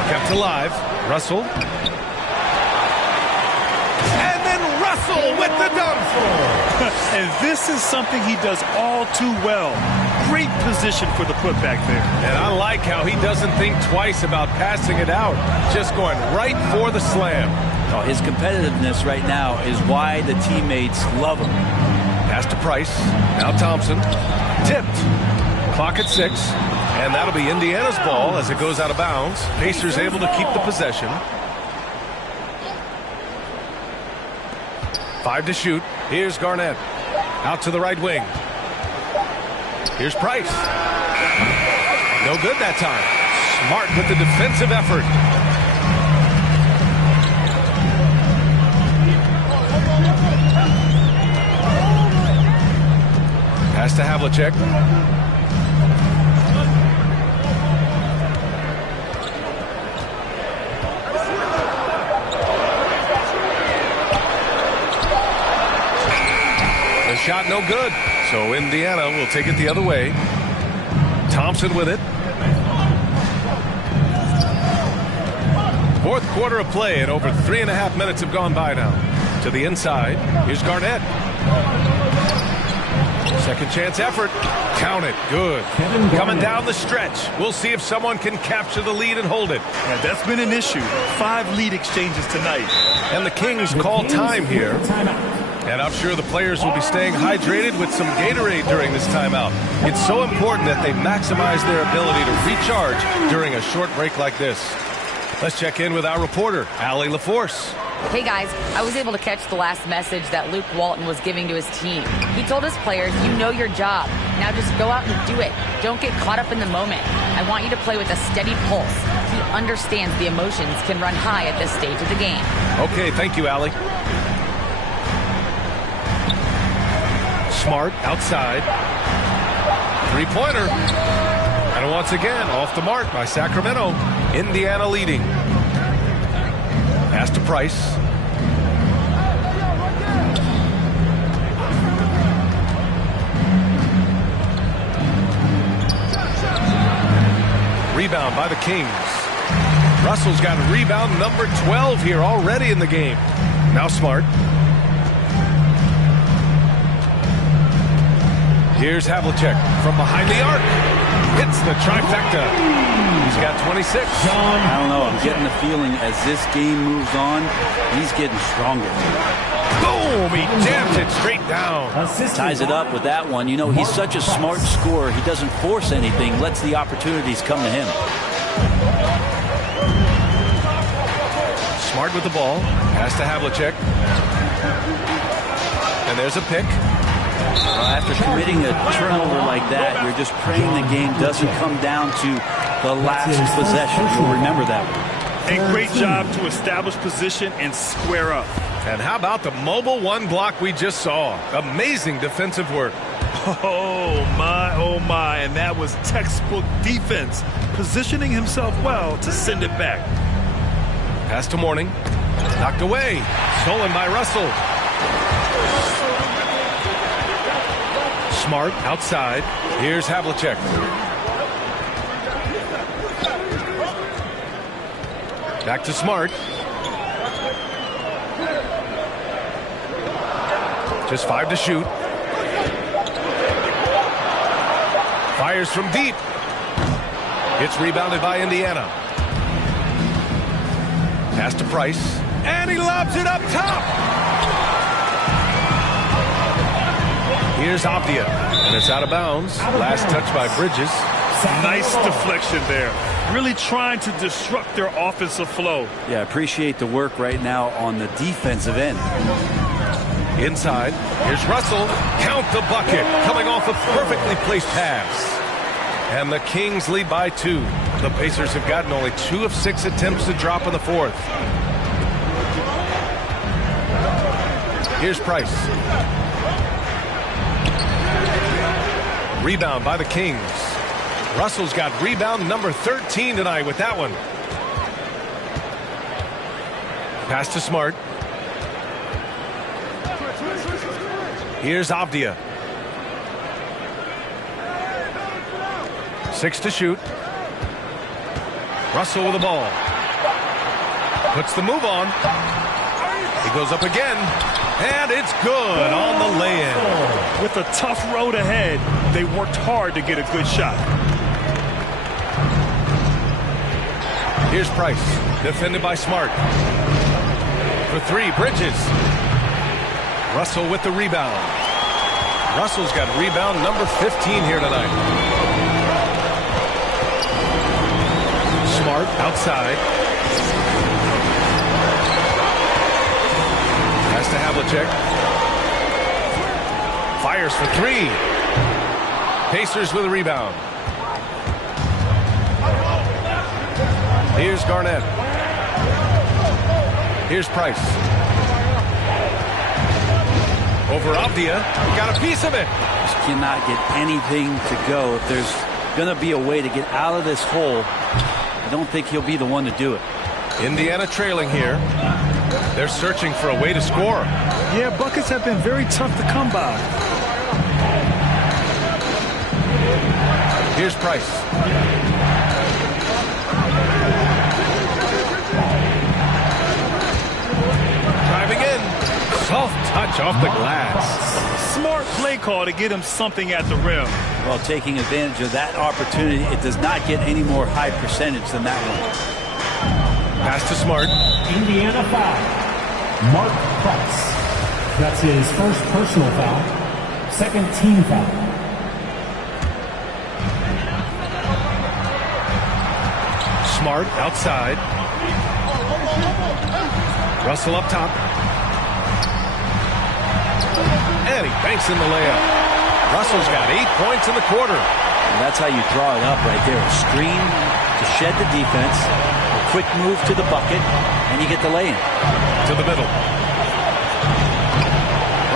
Kept alive. Russell. And then Russell with the dunk. And this is something he does all too well. Great position for the putback there. And I like how he doesn't think twice about passing it out. Just going right for the slam. Oh, his competitiveness right now is why the teammates love him. Pass to Price. Now Thompson. Tipped. Clock at 6. And that'll be Indiana's ball as it goes out of bounds. Pacers able to keep the possession. 5 to shoot. Here's Garnett. Out to the right wing. Here's Price. No good that time. Smart with the defensive effort. Pass to Havlicek. The shot no good. So Indiana will take it the other way. Thompson with it. Fourth quarter of play and over 3.5 minutes have gone by now. To the inside. Here's Garnett. Second chance effort. Count it. Good. Coming down the stretch. We'll see if someone can capture the lead and hold it. Yeah, that's been an issue. 5 lead exchanges tonight. And the Kings call time here. And I'm sure the players will be staying hydrated with some Gatorade during this timeout. It's so important that they maximize their ability to recharge during a short break like this. Let's check in with our reporter, Allie LaForce. Hey guys, I was able to catch the last message that Luke Walton was giving to his team. He told his players, you know your job. Now just go out and do it. Don't get caught up in the moment. I want you to play with a steady pulse. He understands the emotions can run high at this stage of the game. Okay, thank you, Allie. Smart outside. Three-pointer. And once again, off the mark by Sacramento. Indiana leading. Pass to Price. Rebound by the Kings. Russell's got rebound number 12 here already in the game. Now Smart. Here's Havlicek from behind the arc. Hits the trifecta. He's got 26. I don't know. I'm getting the feeling as this game moves on, he's getting stronger. Boom! He jams it straight down. Ties it up with that one. You know, he's such a smart scorer. He doesn't force anything. Lets the opportunities come to him. Smart with the ball. Pass to Havlicek. And there's a pick. After committing a turnover like that, you're just praying the game doesn't come down to the last possession. You'll remember that one. A great job to establish position and square up. And how about the mobile one block we just saw? Amazing defensive work. Oh, my. And that was textbook defense. Positioning himself well to send it back. Pass to Mourning. Knocked away. Stolen by Russell. Smart outside. Here's Havlicek. Back to Smart. Just 5 to shoot. Fires from deep. It's rebounded by Indiana. Pass to Price. And he lobs it up top. Here's Avdia. And it's out of bounds. Last touch by Bridges. Nice deflection there. Really trying to disrupt their offensive flow. Yeah, appreciate the work right now on the defensive end. Inside, here's Russell. Count the bucket. Coming off a perfectly placed pass. And the Kings lead by 2. The Pacers have gotten only 2 of 6 attempts to drop in the fourth. Here's Price. Rebound by the Kings. Russell's got rebound number 13 tonight with that one. Pass to Smart. Here's Avdia. 6 to shoot. Russell with the ball. Puts the move on. He goes up again. And it's good on the lay-in. With a tough road ahead, they worked hard to get a good shot. Here's Price. Defended by Smart. For 3, Bridges. Russell with the rebound. Russell's got rebound number 15 here tonight. Smart outside. Pass to Havlicek. Fires for 3. Pacers with a rebound. Here's Garnett. Here's Price. Over Avdia. Got a piece of it. Just cannot get anything to go. If there's going to be a way to get out of this hole, I don't think he'll be the one to do it. Indiana trailing here. They're searching for a way to score. Yeah, buckets have been very tough to come by. Here's Price. Driving in. Soft touch off the glass. Smart play call to get him something at the rim. Well, taking advantage of that opportunity, it does not get any more high percentage than that one. Pass to Smart. Indiana foul. Mark Price. That's his first personal foul. Second team foul. Smart outside. Russell up top. And he banks in the layup. Russell's got 8 points in the quarter. And that's how you draw it up right there. A screen to shed the defense, a quick move to the bucket, and you get the lay-in. To the middle.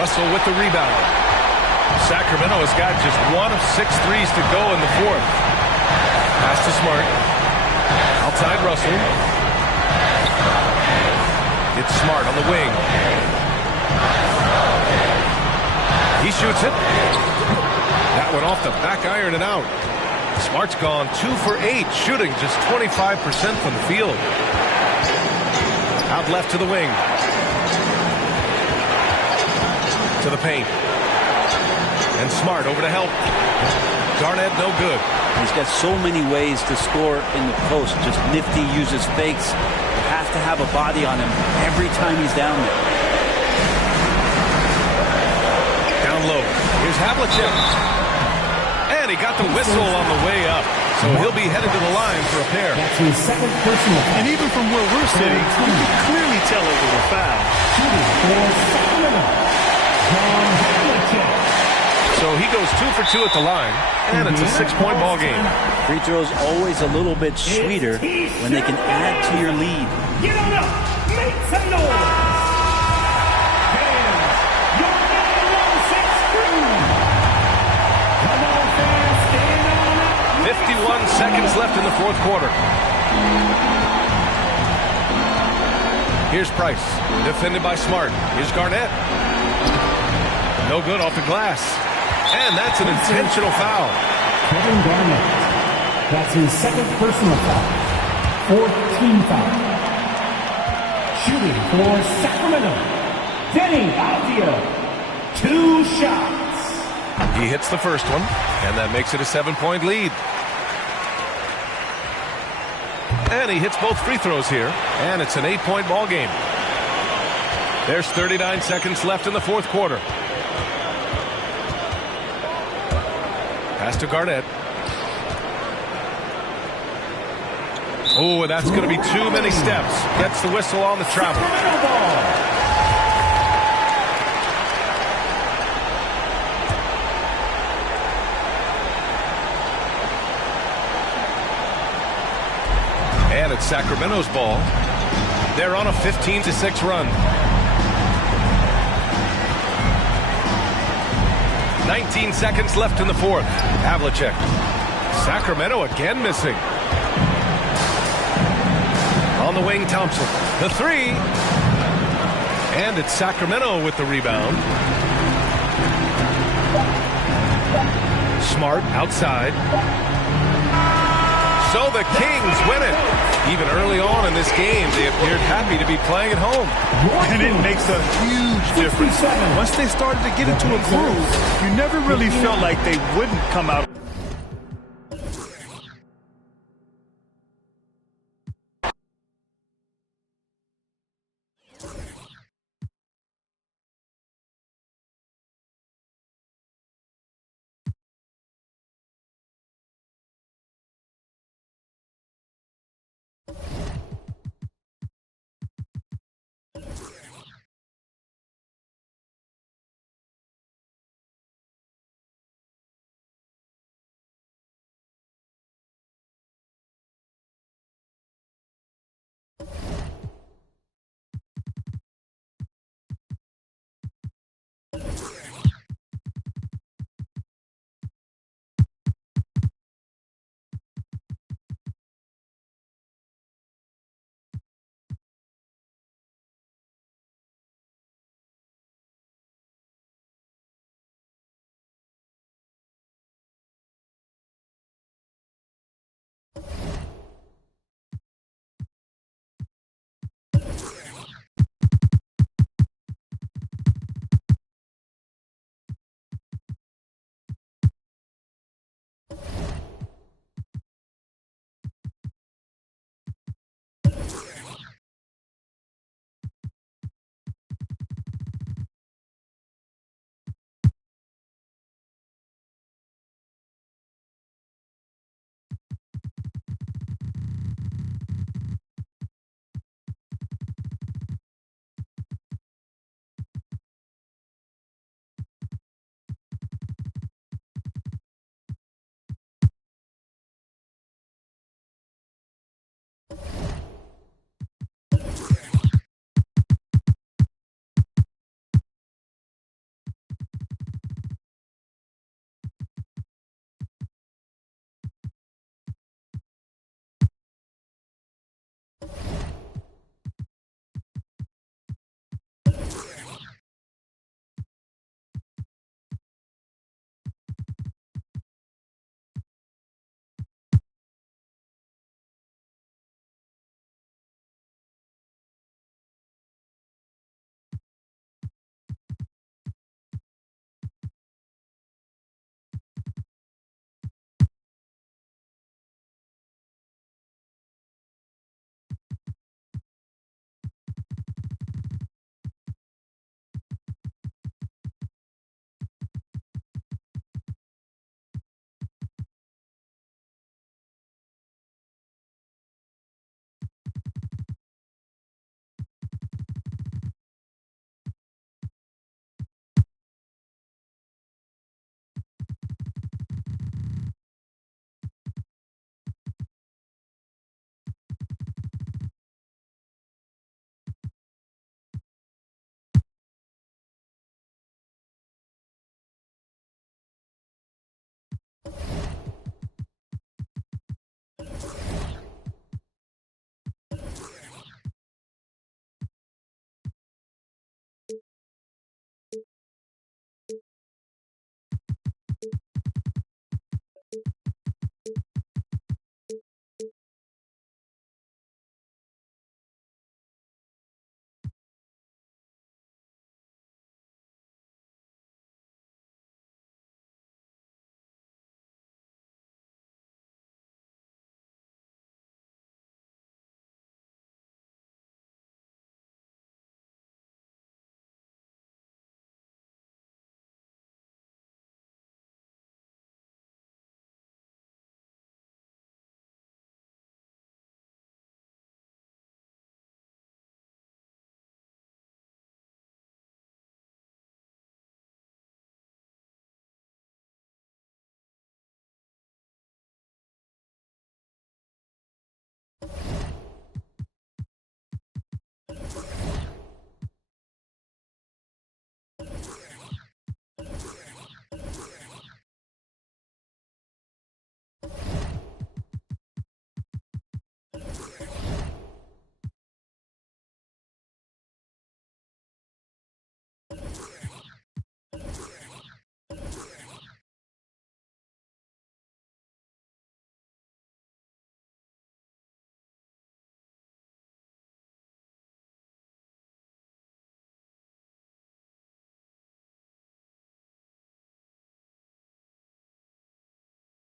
Russell with the rebound. Sacramento has got just 1 of 6 threes to go in the fourth. Pass to Smart. Outside Russell. It's Smart on the wing. He shoots it. That went off the back iron and out. Smart's gone 2 for 8, shooting just 25% from the field. Out left to the wing. To the paint. And Smart over to help. Garnett no good. He's got so many ways to score in the post. Just nifty, uses fakes. You have to have a body on him every time he's down there. Down low. Here's Havlicek. And he got the whistle on the way up. So he'll be headed to the line for a pair. That's his second personal foul. And even from where we're sitting, you can clearly tell it was a foul. Shooting for Sacramento, John Havlicek. So he goes 2 for 2 at the line, and it's a 6-point ball game. Free throws always a little bit sweeter when they can add to your lead. Get on up! Make some noise! Fans, your number 6 crew! Come on, fans, stand on up! 51 seconds left in the fourth quarter. Here's Price, defended by Smart. Here's Garnett. No good off the glass. And that's an intentional foul. Kevin Garnett. That's his second personal foul. Fourth team foul. Shooting for Sacramento, Denny Avdia. 2 shots. He hits the first one, and that makes it a 7-point lead. And he hits both free throws here, and it's an 8-point ball game. There's 39 seconds left in the fourth quarter. Pass to Garnett. Oh, and that's going to be too many steps. Gets the whistle on the travel. And it's Sacramento's ball. They're on a 15-6 run. 19 seconds left in the fourth. Havlicek. Sacramento again missing. On the wing, Thompson. The 3. And it's Sacramento with the rebound. Smart outside. So the Kings win it. Even early on in this game, they appeared happy to be playing at home. And it makes a huge difference. Once they started to get into a groove, you never really felt like they wouldn't come out.